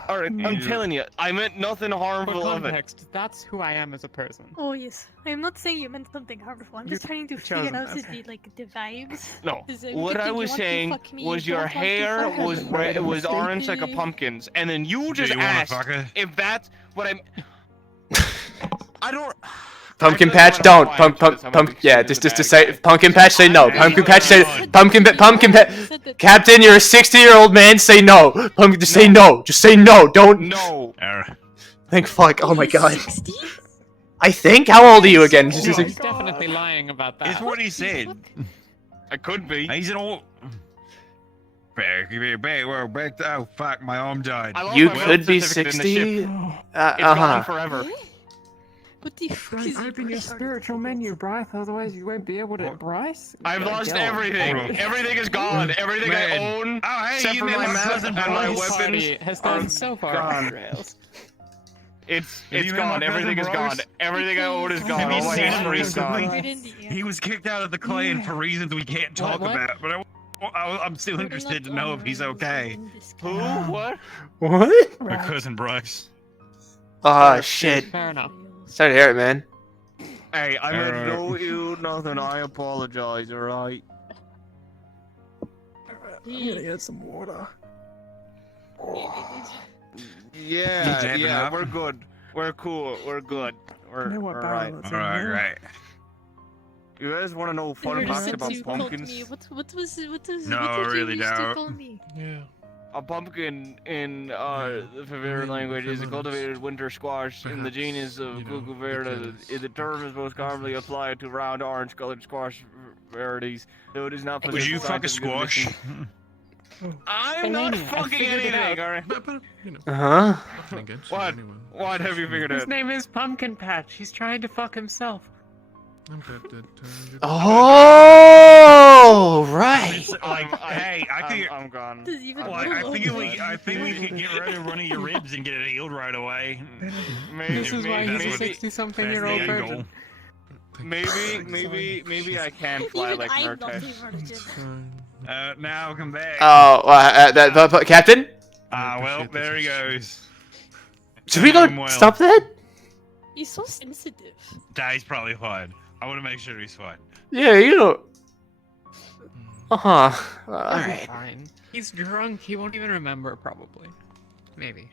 Alright, I'm telling you, I meant nothing For harmful of it. context, that's who I am as a person. Oh yes, I'm not saying you meant something harmful. I'm just trying to chosen figure out us. the vibes. No, Is it what I because you was want to saying fuck me, was you your don't want to hair fuck her? was red, was orange like a pumpkin's, and then you just you wanna asked fuck her? if that's what I'm. I don't. Pumpkin Patch, don't. Yeah, just to say, Pumpkin Patch, say no. Pumpkin Patch, say Pumpkin Patch. Captain, you're a 60-year-old man. Say no. Pumpkin, just say no. Just say no. Don't. No. Thank fuck. Oh my god. I think. How old are you again? He's definitely lying about that. It's what he said. I could be. He's an old. Back. Oh fuck, my arm died. You could be 60. It's gone forever. What the fuck is Open your spiritual menu, Bryce, otherwise you won't be able to. Bryce? I've lost everything. Everything is gone. Everything I own, except for my mouth and my weapons, has gone so far off the rails. It's gone. Everything is gone. Everything I own is gone. All my history is gone. He was kicked out of the clan for reasons we can't talk about, but I'm still interested to know if he's okay. Who? What? What? My cousin Bryce. Oh shit. Fair enough. Sorry to hear it, man. Hey, I meant no ill, nothing. I apologize, alright? I'm gonna get some water. Yeah, we're good. We're cool. We're good. We're alright. Alright. You guys want to know fun facts about pumpkins? What was No, what I did really you used to don't. call me? Yeah. A pumpkin in the Favera language is a cultivated winter squash in the genus of Cucurbita. The term is most commonly applied to round orange-colored squash varieties, though it is not. Would you fuck a squash? I'm not fucking anything, alright? Huh? What have you figured out? His name is Pumpkin Patch. He's trying to fuck himself. Oh, right. I'm gone. I think we could get rid of one of your ribs and get it healed right away. This is why he's a 60-something-year-old virgin. Maybe I can fly like Murtash. Now come back. Oh, Captain? Well, there he goes. Should we go stop that? He's so sensitive. Nah, he's probably fine. I want to make sure he's fine. Yeah, you know. Alright. Fine. He's drunk. He won't even remember, probably. Maybe.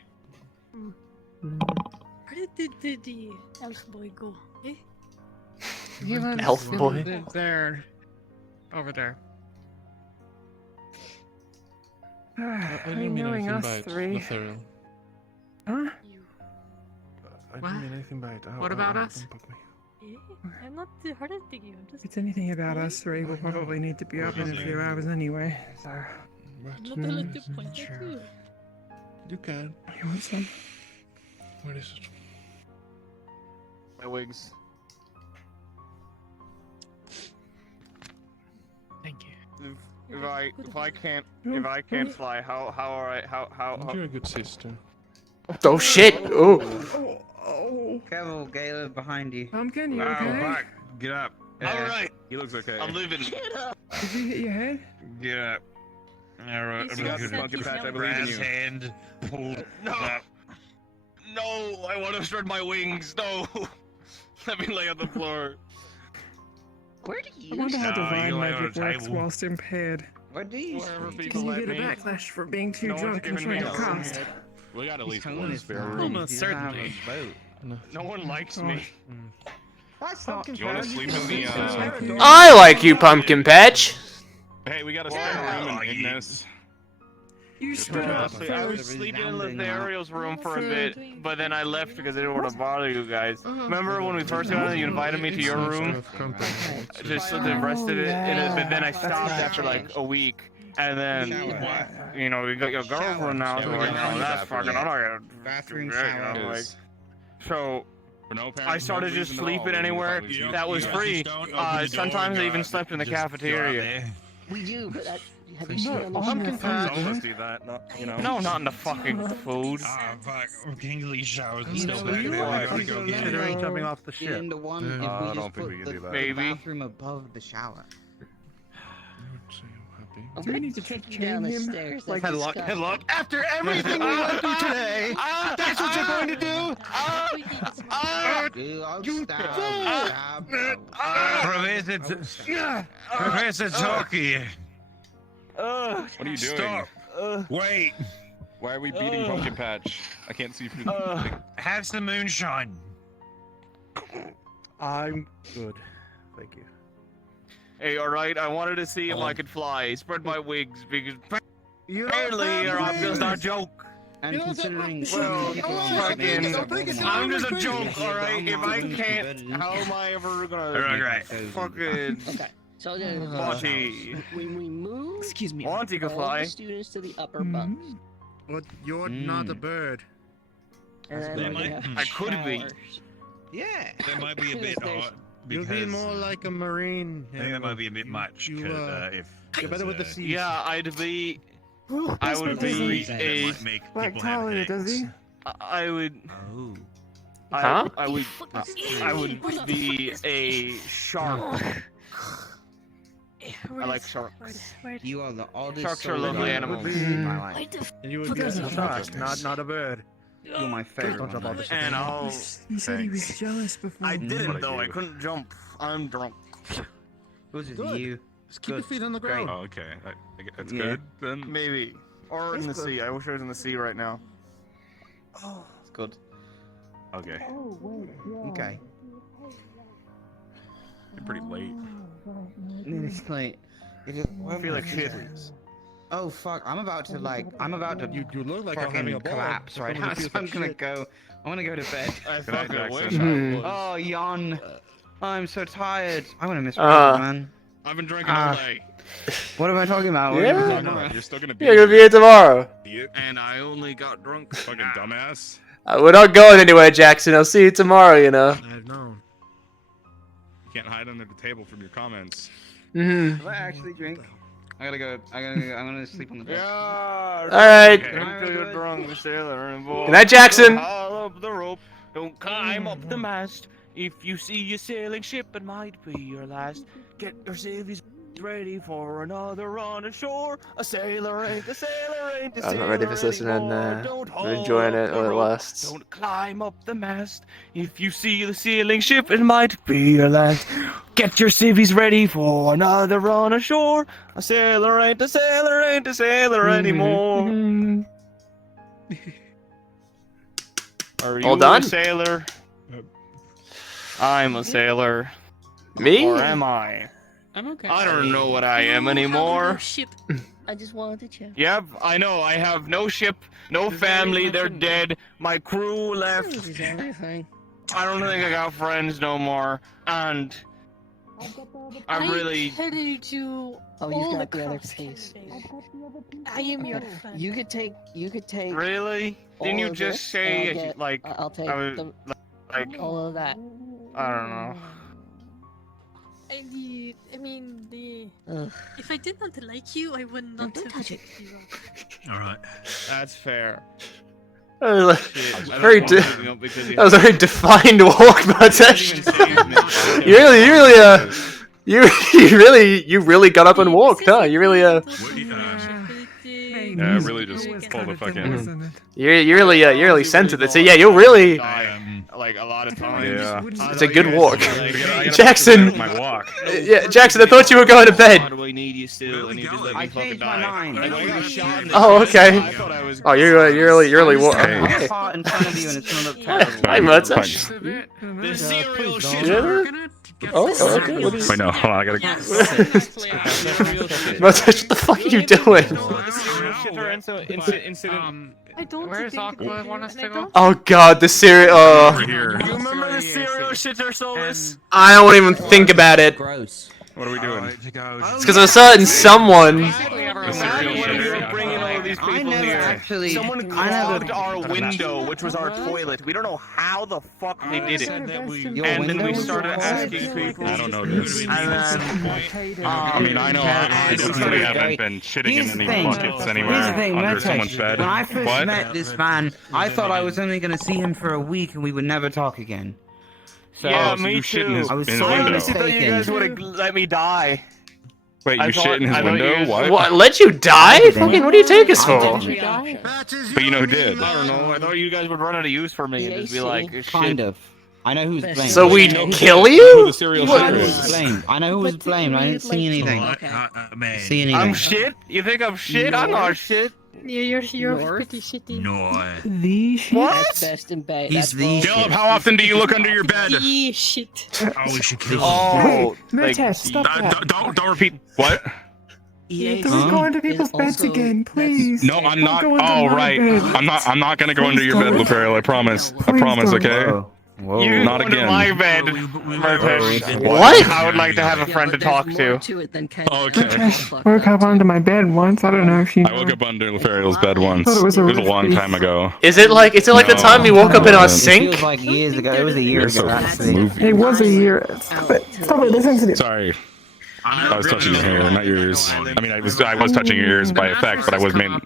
Where did the elf boy go? Eh? He lives Elf boy. There. Over there. Are you knowing us three? Huh? I didn't mean anything by it. What about us? I'm not hurting you. I'm just. If it's anything about us three, we'll probably need to be up in a few hours anyway, so. I'm not allowed to point at you. You can. You want some? Where is it? My wigs. Thank you. If I can't fly, how? You're a good sister. Oh shit! Oh. Careful, Caleb, behind you. Pumpkin, you Oh, okay? fuck. Get up. Alright. He looks okay. I'm leaving. Did you hit your head? Get up. Alright, He's I'm got gonna the pumpkin patch, I believe in you. hand pulled No. up. No, I want to spread my wings. No. Let me lay on the floor. Where do I you wonder how No, divine you lay on magic a works table. whilst impaired. What do you Wherever speak? people Because you let get a me. backlash for being too No one's drunk and giving me trying to a cast. We got at least He's one his spare room. room. Almost He's certainly. No one likes Oh. me. You wanna sleep in the, I like you, Pumpkin Patch. Hey, we got a spare room in Ignis. You Just stood up Honestly, I was first. sleeping in Lothariel's room for a bit, but then I left because I didn't want to bother you guys. Remember when we first got in, you invited me to your room? Just so the rest of it, but then I stopped after like a week. And then, you know, you got your girlfriend now, so like, you know, that's fucking, I'm not gonna Bathroom, do that, you know, shower. like. So, For no apparent I started reason just at sleeping all, anywhere we just that was thought free. Sometimes I even slept in the just go out cafeteria. there. We do, but that, have you No, seen on the pumpkin show? patch. Some of us do that, not, you know. No, not in the fucking food. Ah, fuck. Kingsley showers You know, we back could there. considering jumping off the get into one if we I just don't think put we can the, do that. the Maybe. bathroom above the shower. I'm Do we gonna need to take you chain down the him? stairs. Like That's headlock, disgusting. Headlock. After everything we went through today, that's what you're going to do? Professor Talkie. What are you doing? Stop. Wait. Why are we beating Pumpkin Patch? I can't see through the Have some moonshine. I'm good. Thank you. Hey, alright, I wanted to see if I could fly. Spread my wings, because apparently you're just a joke. And considering Well, fucking, I'm just a joke, alright? If I Alright. can't, how am I ever gonna Alright. fucking Okay, so then Monty? when we move Excuse me. Monty can all fly. the students to the upper bunks, But you're not a bird. and then They we're might- gonna have I could be. showers. Yeah. That might be a bit There's- hot. You'll be more like a marine. I think that might be a bit much. You, If you're better with the seas. Yeah, I'd be. I would be a. Like Talia, does he? I would. Oh. I would. I would be a shark. I like sharks. You are the oldest. Sharks are soul lovely I've ever animals. seen in my life. And you would be a shark, not a bird. You're my favorite. Don't jump one. off the ship. And I'll. He said he was jealous before. I didn't though. I couldn't jump. I'm drunk. It was just Good. you. Just keep your Good. feet on the Great. ground. Oh, okay. That's Yeah. good then. Maybe. Or in the That's good. sea. I wish I was in the sea right now. Oh, it's good. Okay. Okay. You're pretty late. It's like. I feel like shit. Oh fuck! I'm about to You look like I'm fucking having a ball. collapse right now. So I'm gonna go. I want to go to bed. I Good night, fucking wish Jackson. I was. Oh, yawn. I'm so tired. I want to miss Uh. man. I've been drinking all Ah. day. What am I talking about? What Yeah. am I No, talking no, about? you're still gonna be. You're gonna be here tomorrow. And I only got drunk. Fucking dumbass. We're not going anywhere, Jackson. I'll see you tomorrow, you know. I've known. You can't hide under the table from your comments. Mm-hmm. Did I actually drink? I gotta go. I'm gonna sleep on the bed. Yeah. Alright. Until you're drunk, sailor and boy. Good night, Jackson. Haul up the rope. Don't climb up the mast. If you see a sailing ship, it might be your last. Get your civvies ready for another run ashore. A sailor ain't a sailor ain't a I'm sailor not ready for this one, anymore. and Don't I'm enjoying haul it up the while it rope. lasts. Don't climb up the mast. If you see the sailing ship, it might be your last. Get your civvies ready for another run ashore. A sailor ain't a sailor ain't a sailor anymore. Are you All done? a sailor? I'm a sailor. Me? Or am I? I'm okay. I don't know what I am anymore. Ship. I just wanted to check. Yep, I know. I have no ship, no family. They're dead. My crew left. This is everything. I don't think I got friends no more. And I'm really. tell you to Oh, you've all got the other crops piece. I am your friend. You could take. Really? Didn't you all of just this, say and I'll get- like I'll take I was, the, like all of that. I don't know. I mean, Ugh. if I did not like you, I would not have picked you up. All right. That's fair. Very that was a very defined walk, Mustache. you really got up and walked, huh? You really Yeah, really just pulled a fucking. you really centered it. So yeah, you're really. Like a lot of times. Yeah. It's a good walk. I gotta Jackson. my walk. Yeah, Jackson. I thought you were going to bed. I need you still, and you just let me I fucking changed die. my mind. Like, when I got shot in the Oh, chest, okay. I thought I was. Oh, you're really walk. I'm Okay. far in front of you and it's gonna look terrible. Hi, Mustache. The serial Yeah. Oh, okay. What is... Wait, no, hold on, I gotta. Mustache, what the fuck are you doing? I don't Where's think Aqua want us to go? Oh god, the cereal. Over here. You remember the serial shitter, Solus? I don't even think about it. Gross. What are we doing? It's because of a certain someone. Bringing all these people I never here. actually. Someone I clogged never. our window, which was our toilet. We don't know how the fuck they did it. Your And then window we was started yours? asking people. I don't know this. And then, I mean, I know I definitely haven't been shitting in any buckets anywhere Here's the thing, under Matt, someone's bed. when I first What? met this man, I thought I was only going to see him for a week and we would never talk again. So, yeah, so me you shit in too. his- I was in his so I window. honestly thought you guys would have let me die. Wait, I you thought- shit in his I thought you window? guys- What? What? Let you die? Fucking, what do you take us for? But you know who did? I don't know. I thought you guys would run out of use for me and just be like, shit. kind of. I know who's blamed. So we'd kill Who you? the serial I know shitter who's is? blamed. I know who was blamed. I didn't see anything. Man. See anything. I'm shit? You think I'm shit? I'm not shit. You're pretty shitty. No. The shit. That's best in bed. He's That's the bullshit. Caleb, how often do you look under your bed? The shit. Oh, we should kill him. Oh, like, Mustache, stop that. Don't repeat. What? Don't go into people's beds also- again, please. No, I'm Don't not. go into Oh, my right. bed. I'm not gonna go under your bed, Lefariel. I promise. I Please promise. don't. Okay. Whoa. Whoa. you Not go into again. my bed, Murtish. What? I would like to have a friend to talk to. Okay. Woke up onto my bed once. I don't know if you. I woke up under Lefariel's bed once. Thought it was a long rift. time ago. Is it like the No. time we woke up in our It sink? Feels like years ago. It was a year You're ago, so actually. movie. It was a year. Stop it, listen to this. Sorry. I was touching your hair, not your ears. I mean, I was touching your ears by effect, but I was aiming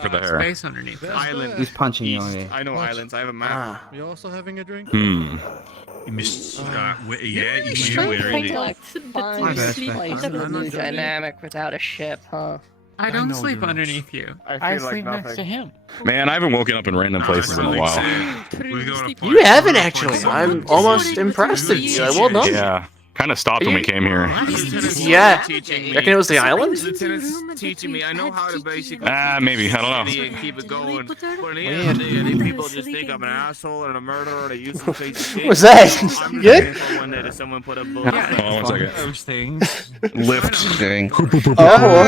for the hair. Space underneath it. Who's punching you on here? I know islands. I have a map. You also having a drink? Hmm. Yeah, you should Trying wear to it. find out Fine, that you sleep place under is a new the dynamic without a ship, huh? I don't sleep underneath you. I feel like sleep next nothing. to him. Man, I haven't woken up in random places in a while. You haven't actually. I'm almost impressed of you. Well done. Yeah. Kind of stopped when we came here. Yeah. Reckon it was the island? Lieutenant's teaching me. I know how to basically. Maybe. I don't know. And keep it going. But yeah, the people just think I'm an asshole and a murderer and a useless piece of shit. What's that? I'm Good? just one day that someone put a book. Hold on 1 second. Those things. Lift. Doing. Oh,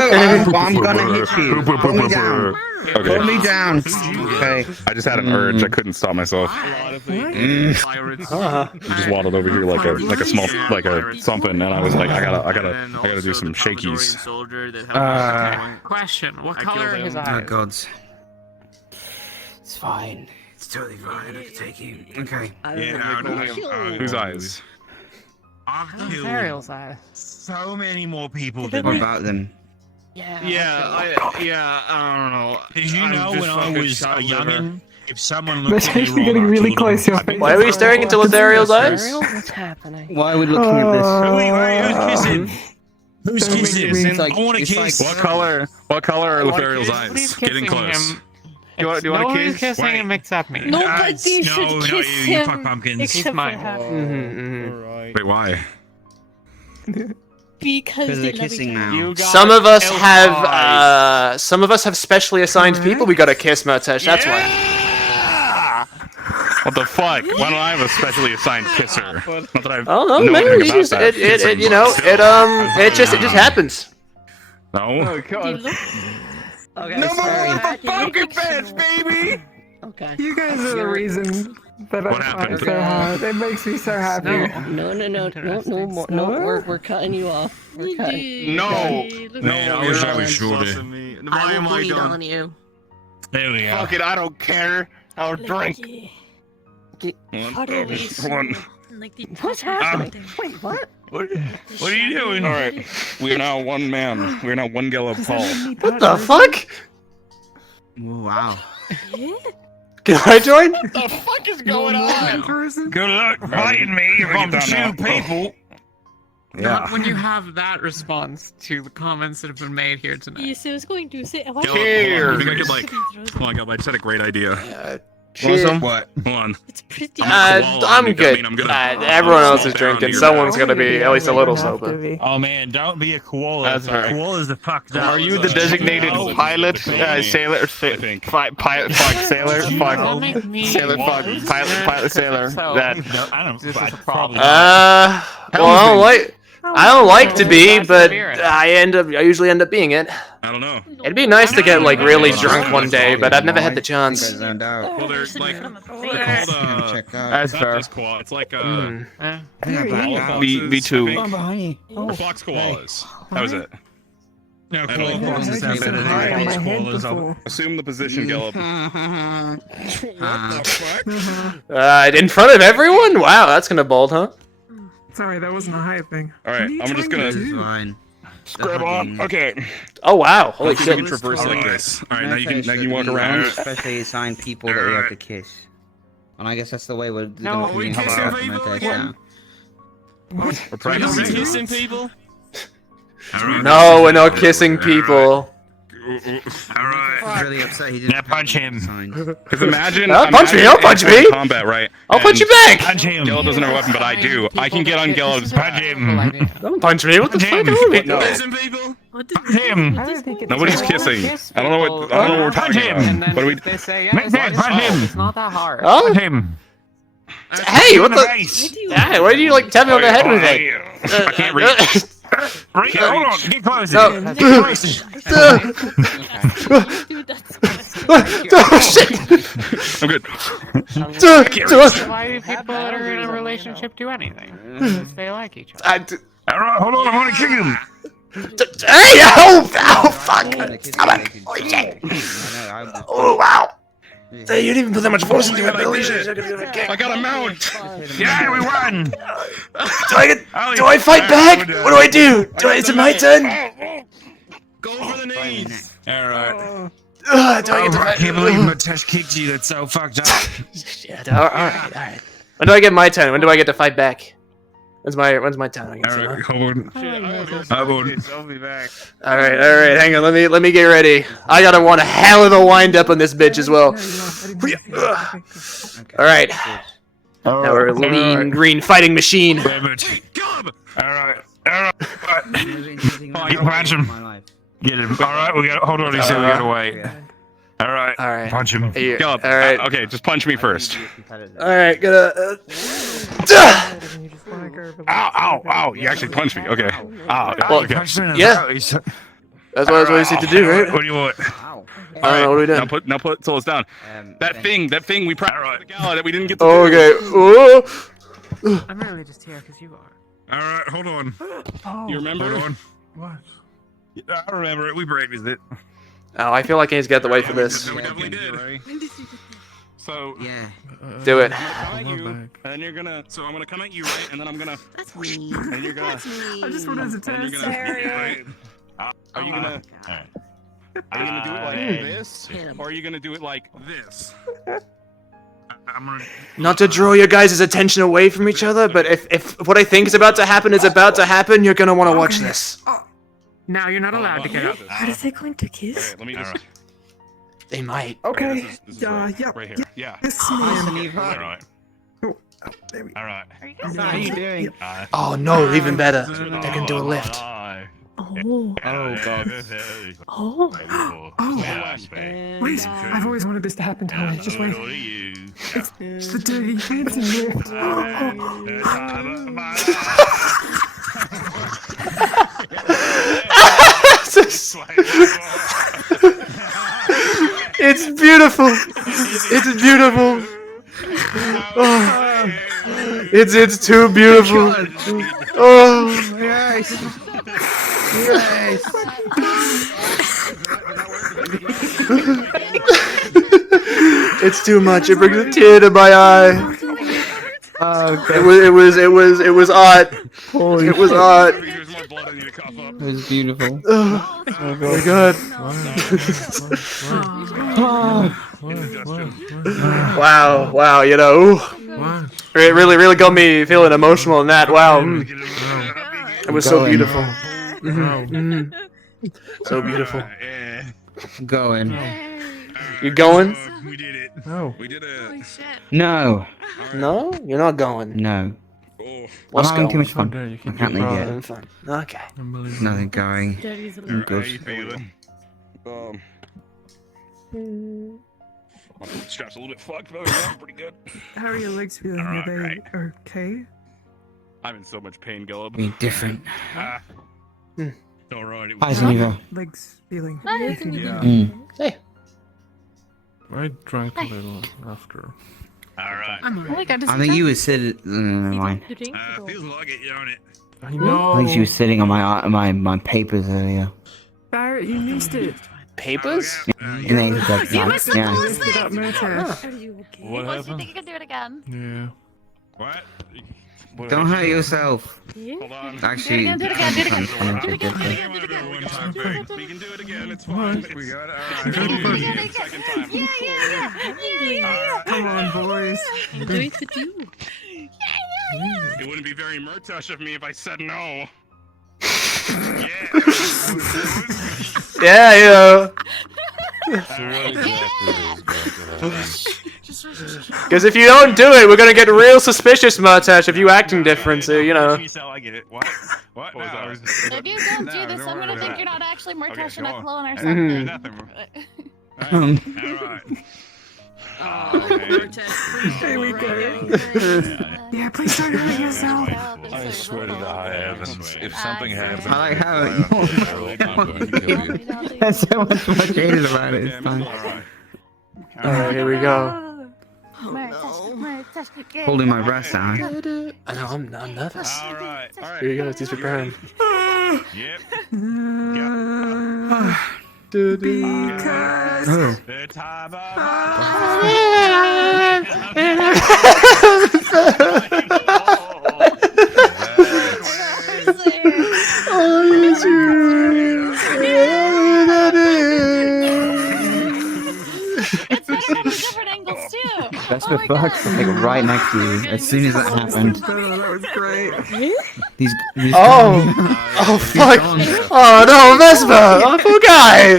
okay. I'm gonna hit you. Put me down. Put Okay. me down. Okay. I just had an urge. I couldn't stop myself. Pirates. I just waddled over here like a small something, and I was like, I gotta do some shakies. Question: what color are his Oh eyes? gods. It's fine. It's totally fine. I can take you. Okay. Whose eyes? Ariel's eyes. So many more people What than about them? I don't know. Did you I'm know just when I fucking was a child liver. youngin', if someone That's looked at me actually wrong, getting I really told close. them Your to face. Why are we staring into Lothariel's eyes? What's happening? Why are we looking at Who's kissing? Who's kissing? It's like- I want to it's kiss. What color are Lefariel's Nobody's eyes? Getting kissing close. him. Do you want to Nobody's kiss? kissing Wait. him except me. Nobody should no, kiss you him fuck pumpkins. except for mine. her. Wait, why? Because Because they they're love kissing each other. now. You got Some of us elf have eyes. some of us have specially assigned people we gotta kiss, Murtesh. That's why. What the fuck? Why don't I have a specially assigned kisser? Not that I've Oh no, know maybe anything it's about just that. it you know it just happens. No. Oh god. Okay, No sorry. more pumpkin patch, baby! Okay. You guys are the reason that I find it so hard. It makes me so happy. No, more. No, we're cutting you off. We're cutting. No, I wish I was shorter. Why am I done? On you. There we go. Fuck it, I don't care. I'll drink. What's happening? Wait, what? What are you doing? All right, we are now one man. We are now one Gala Paul. What the fuck? Wow. Can I join? What the fuck is going on? Good luck fighting me if I'm two people. Not when you have that response to the comments that have been made here tonight. Yes, I was going to say. I think I could like. Oh my god! I just had a great idea. Cheers. What? Hold on. It's pretty. I'm good. Everyone else is drinking. Someone's gonna be at least a little sober. Oh man, don't be a koala. That's fair. Koalas are fucked up. Are you the designated pilot, sailor, pilot, fuck, sailor, fuck, sailor, fuck, pilot, sailor? That. I don't. Well, I don't like to be, but I usually end up being it. I don't know. It'd be nice to get like really drunk one day, but I've never had the chance. Well, there's like That's fair. It's like V2. Or fox koalas. That was it. No, Assume the position, Gallop. In front of everyone? Wow, that's gonna bold, huh? Sorry, that wasn't a hype thing. All right, I'm just gonna grab on. Okay. Oh wow! Holy shit! You can traverse like this. All right, now you can walk around. Especially assigned people that we have to kiss. And I guess that's the way we're gonna we kissing people? We're practicing kissing people. No, we're not kissing people. Alright. Really upset he didn't. Now punch him. Because imagine. Punch me! I'll punch me! Combat, right? I'll punch you back! Punch him! Gellop doesn't have a weapon, but I do. I can get on Gellop's punch him! Don't punch me! What the fuck? No. Punch him! Nobody's kissing. I don't know what we're talking about. What do we? They say, yeah, Punch him! it's not that hard. Oh? Punch him! Hey, what the? Yeah, why do you like tap me on the head with it? I can't reach. Hold on, get closer. No. Get closer. Oh shit! I'm good. Why do people that are in a relationship do anything? Because they like each other. Alright, hold on, I want to kick him. Hey! Oh, fuck! Come on! Holy shit! Oh, wow! Hey, you didn't even put that much force into it, Billy. I got a mount. Yeah, we won. Do I fight back? What do I do? Is it my turn? Go for the knees. Alright. Do I get to I fight? can't believe Matesh kicked you. That's so fucked up. Shit. Alright. When do I get my turn? When do I get to fight back? When's my turn? Alright, hold on. I'll be back. Alright, hang on, let me get ready. I gotta want a hell of a wind up on this bitch as well. Alright. Now we're a lean green fighting machine. Alright. You punch him. Get him. Alright, hold on, he said we gotta wait. Alright, punch him. Alright. Okay, just punch me first. Alright, gonna. Ow! You actually punched me. Okay. Well, okay. Yeah. That's what I was supposed to do, right? What do you want? Alright, what are we doing? Now put Solus down. That thing we practiced at the gala that we didn't get to Okay. I'm really just here because you are. Alright, hold on. You remember? Hold on. What? I remember it. We practiced it. Oh, I feel like I need to get the way for this. We definitely did. So yeah. Do it. And then you're gonna. So I'm gonna come at you, right? And then I'm gonna. That's me. And you're gonna. I just wanted to test. Right? Are you gonna? Are you gonna do it like this, or are you gonna do it like this? Not to draw your guys' attention away from each other, but if what I think is about to happen is about to happen, you're gonna want to watch this. Now you're not allowed to get up. Are they going to kiss? Let me just. They might. Okay. This is right here. Yeah. Kiss me. Alright. Alright. How are you doing? Oh no, even better. They can do a lift. Oh. God. Oh. Wait, I've always wanted this to happen, Tony. Just wait. It's the dirty fancy lift. It's beautiful. It's beautiful. Oh, it's too beautiful. Oh yes. Yes. It's too much. It brings a tear to my eye. It was odd. Holy it was shit. odd. It was beautiful. Oh my god. Wow, you know, it really got me feeling emotional in that. Wow. It was so beautiful. So beautiful. Going. You going? We did it. No. We did it. No. No? You're not going. No. What's I'm having too going? much fun. I can't leave Having yet. fun. Okay. There's nothing going. I'm How you good. feeling? My strap's a little bit fucked, but I'm pretty good. How are your legs feeling? Are they Alright. okay? I'm in so much pain, Gillum. Be different. Alright. Hi, Zeniva. Legs feeling. Hey. I drank a little after. Alright. I think you were sitting. Never mind. Feels like it, don't it? I know. I think she was sitting on my papers earlier. Barrett, you missed it. Papers? And then he said, You no, missed yeah. the list without Murtash. What Well, you happened? think you can do it again? Yeah. What? Don't hurt yourself. Hold on. Actually, Do it again, do it again, I'm trying to do it get again, this. We can do it again. It's fine. We got it. Alright. Second time. Yeah. Come on, boys. Do it for you. It wouldn't be very Murtash of me if I said no. Yeah, you know. Because if you don't do it, we're gonna get real suspicious, Murtash, if you acting different, so, you know. So I get it. What? What? No. If you don't do this, I'm gonna think you're not actually Murtash and a go on. clone or Mhm. something. Alright. Here we go. Yeah, please start hurting yourself. I swear to God, Evans, if something happens, I like how That's so much more hated about it. It's fine. Alright, here we go. Holding my breath down. I know, I'm nervous. Alright. Here we go, he's preparing. Yep. Because The time Different angles too. That's the fuck, like right next to you. As soon as that happened, that was great. these Oh fuck! Oh no, Vespa! Oh, poor guy!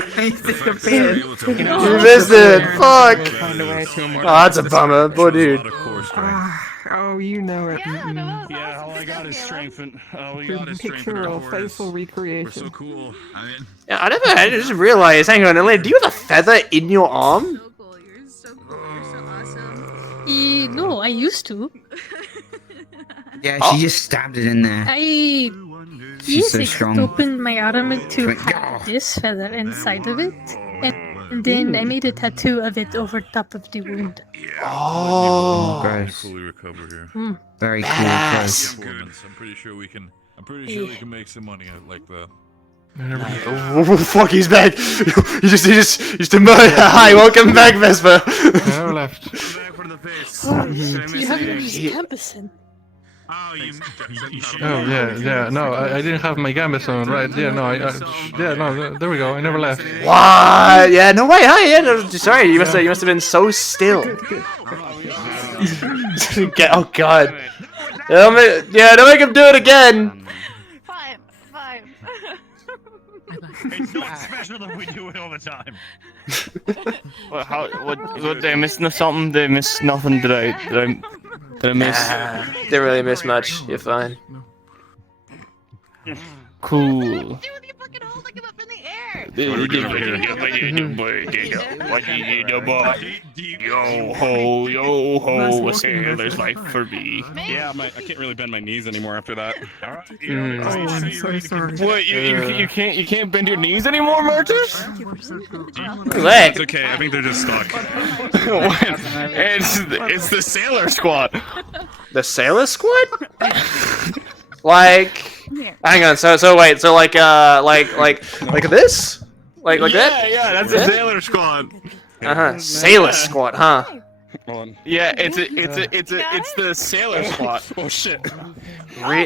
You missed it! Fuck! Oh, that's a bummer, poor dude. Oh, you know it. Yeah, all I got is strength and all we got is strength. Picture or faithful We're recreation. so cool. I mean, Yeah, I just realized, hang on, Elaine, do you have a feather in your arm? No, I used to. Yeah, she just stabbed it in there. I She's so I strong. opened my arm to have this feather inside of it, and then I made a tattoo of it over top of the wound. Oh. Gross. fully recover here. Very cool. Badass. Gross. I'm pretty sure we can. I'm pretty sure we can make some money out like that. Oh, fuck, he's back! He just emerged. Hi, welcome back, Vespa! Never left. You haven't used Campison. oh, you. Oh yeah. No, I didn't have my gambits on, right? Yeah, no, yeah, no. There we go. I never left. What? Yeah, no way. Hi, yeah. No, sorry, you must have been so still. Oh god. Yeah, don't make him do it again. Fine. It's not special that we do it all the time. What, they missed something? They missed nothing. Did I miss? Didn't really miss much. You're fine. Cool. Do with you fucking holding him up in the air? Yo ho, a sailor's life for me. Yeah, I can't really bend my knees anymore after that. All right. I'm so sorry. What, you can't bend your knees anymore, Marcus? It's okay. I think they're just stuck. It's the sailor squad. The sailor squad? Like, hang on. So wait. So like this? Like that? Yeah, that's a sailor squad. Sailor squad, huh? Yeah, it's the sailor squad. Oh shit.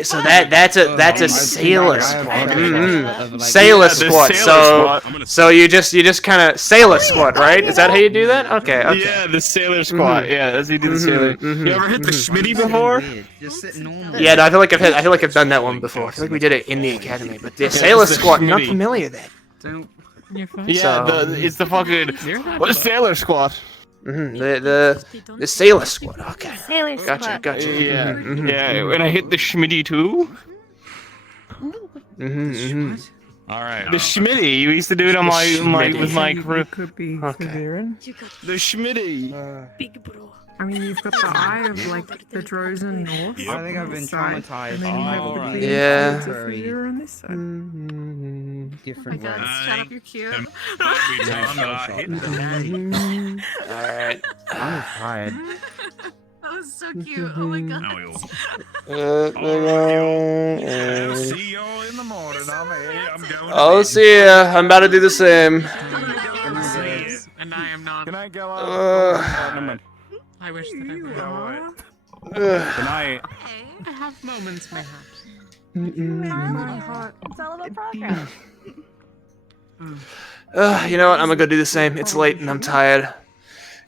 So that's a sailor squad. Sailor squad. So you just kind of sailor squad, right? Is that how you do that? Okay. Yeah, the sailor squad. Yeah, that's how you do the sailor. You ever hit the Schmitty before? Yeah, no, I feel like I've done that one before. I feel like we did it in the academy, but the sailor squad, not familiar then. Yeah, it's the fucking sailor squad. The sailor squad. Okay. Sailor Gotcha. Yeah, yeah. And I hit the Schmitty too. All right. The Schmitty. You used to do it on with my crew. Could be okay. The Schmitty. Big bro. I mean, you've got the eye of like the Drozen North. I think I've been traumatized. And then you have the Yeah. Severe on this side. Different God, ways. shut up, you're cute. Alright. I'm tired. That was so cute. Oh my god. I'll see y'all in the morning. I'm going. I'll see ya. I'm about to do the same. And I am not. Can I go I wish that I would. Good night. Hey, I have moments, mayhaps. It's all about progress. You know what? I'm gonna go do the same. It's late and I'm tired.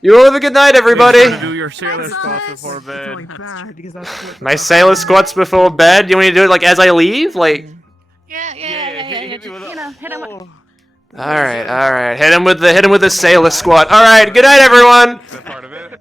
You all have a good night, everybody. Do your sailor squats before bed. My sailor squats before bed. You want me to do it like as I leave? Like. Yeah. Hit him with. All right. Hit him with the sailor squat. All right. Good night, everyone. Is that part of it?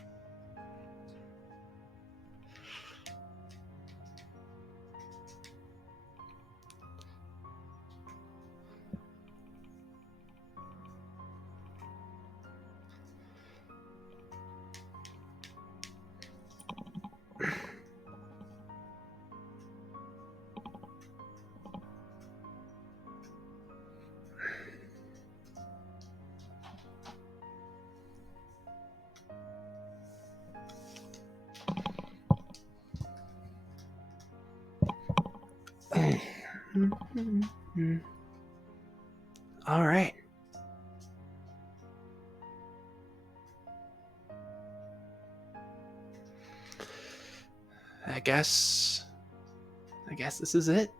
All right. I guess this is it.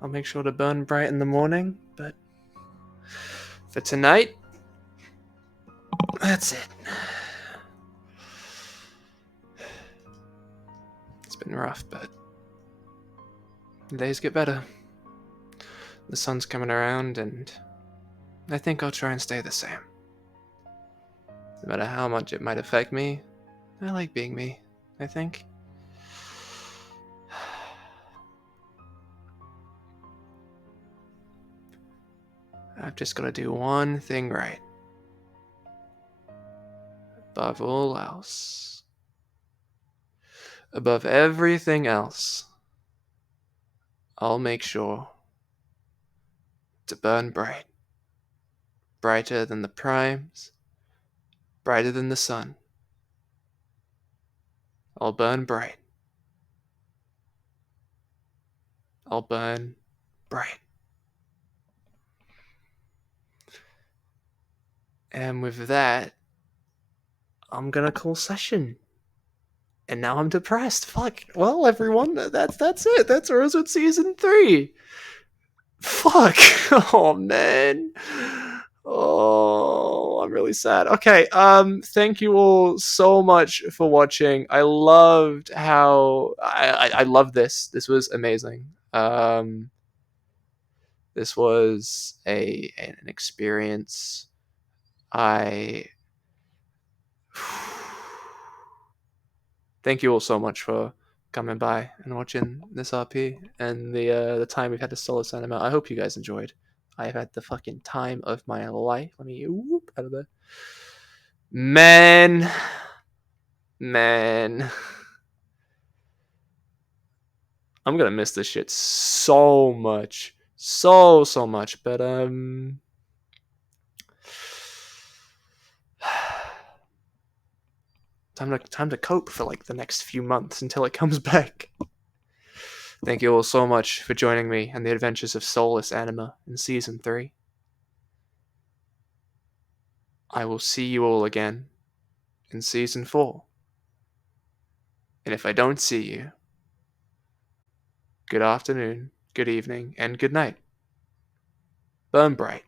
I'll make sure to burn bright in the morning, but for tonight, that's it. It's been rough, but the days get better. The sun's coming around, and I think I'll try and stay the same. No matter how much it might affect me, I like being me, I think. I've just got to do one thing right. Above all else. Above everything else. I'll make sure to burn bright. Brighter than the primes. Brighter than the sun. I'll burn bright. I'll burn bright. And with that, I'm gonna call session. And now I'm depressed. Fuck. Well, everyone, that's it. That's Rosewood Season 3. Fuck. Oh, man. Oh, I'm really sad. Okay, thank you all so much for watching. I loved how... I love this. This was amazing. This was an experience. Thank you all so much for coming by and watching this RP and the time we've had to Solus Anima. I hope you guys enjoyed. I've had the fucking time of my life. Let me whoop out of there. Man. I'm gonna miss this shit so much. So much. But time to cope for like the next few months until it comes back. Thank you all so much for joining me in the adventures of Solus Anima in Season 3. I will see you all again in Season 4. And if I don't see you, good afternoon, good evening, and good night. Burn bright.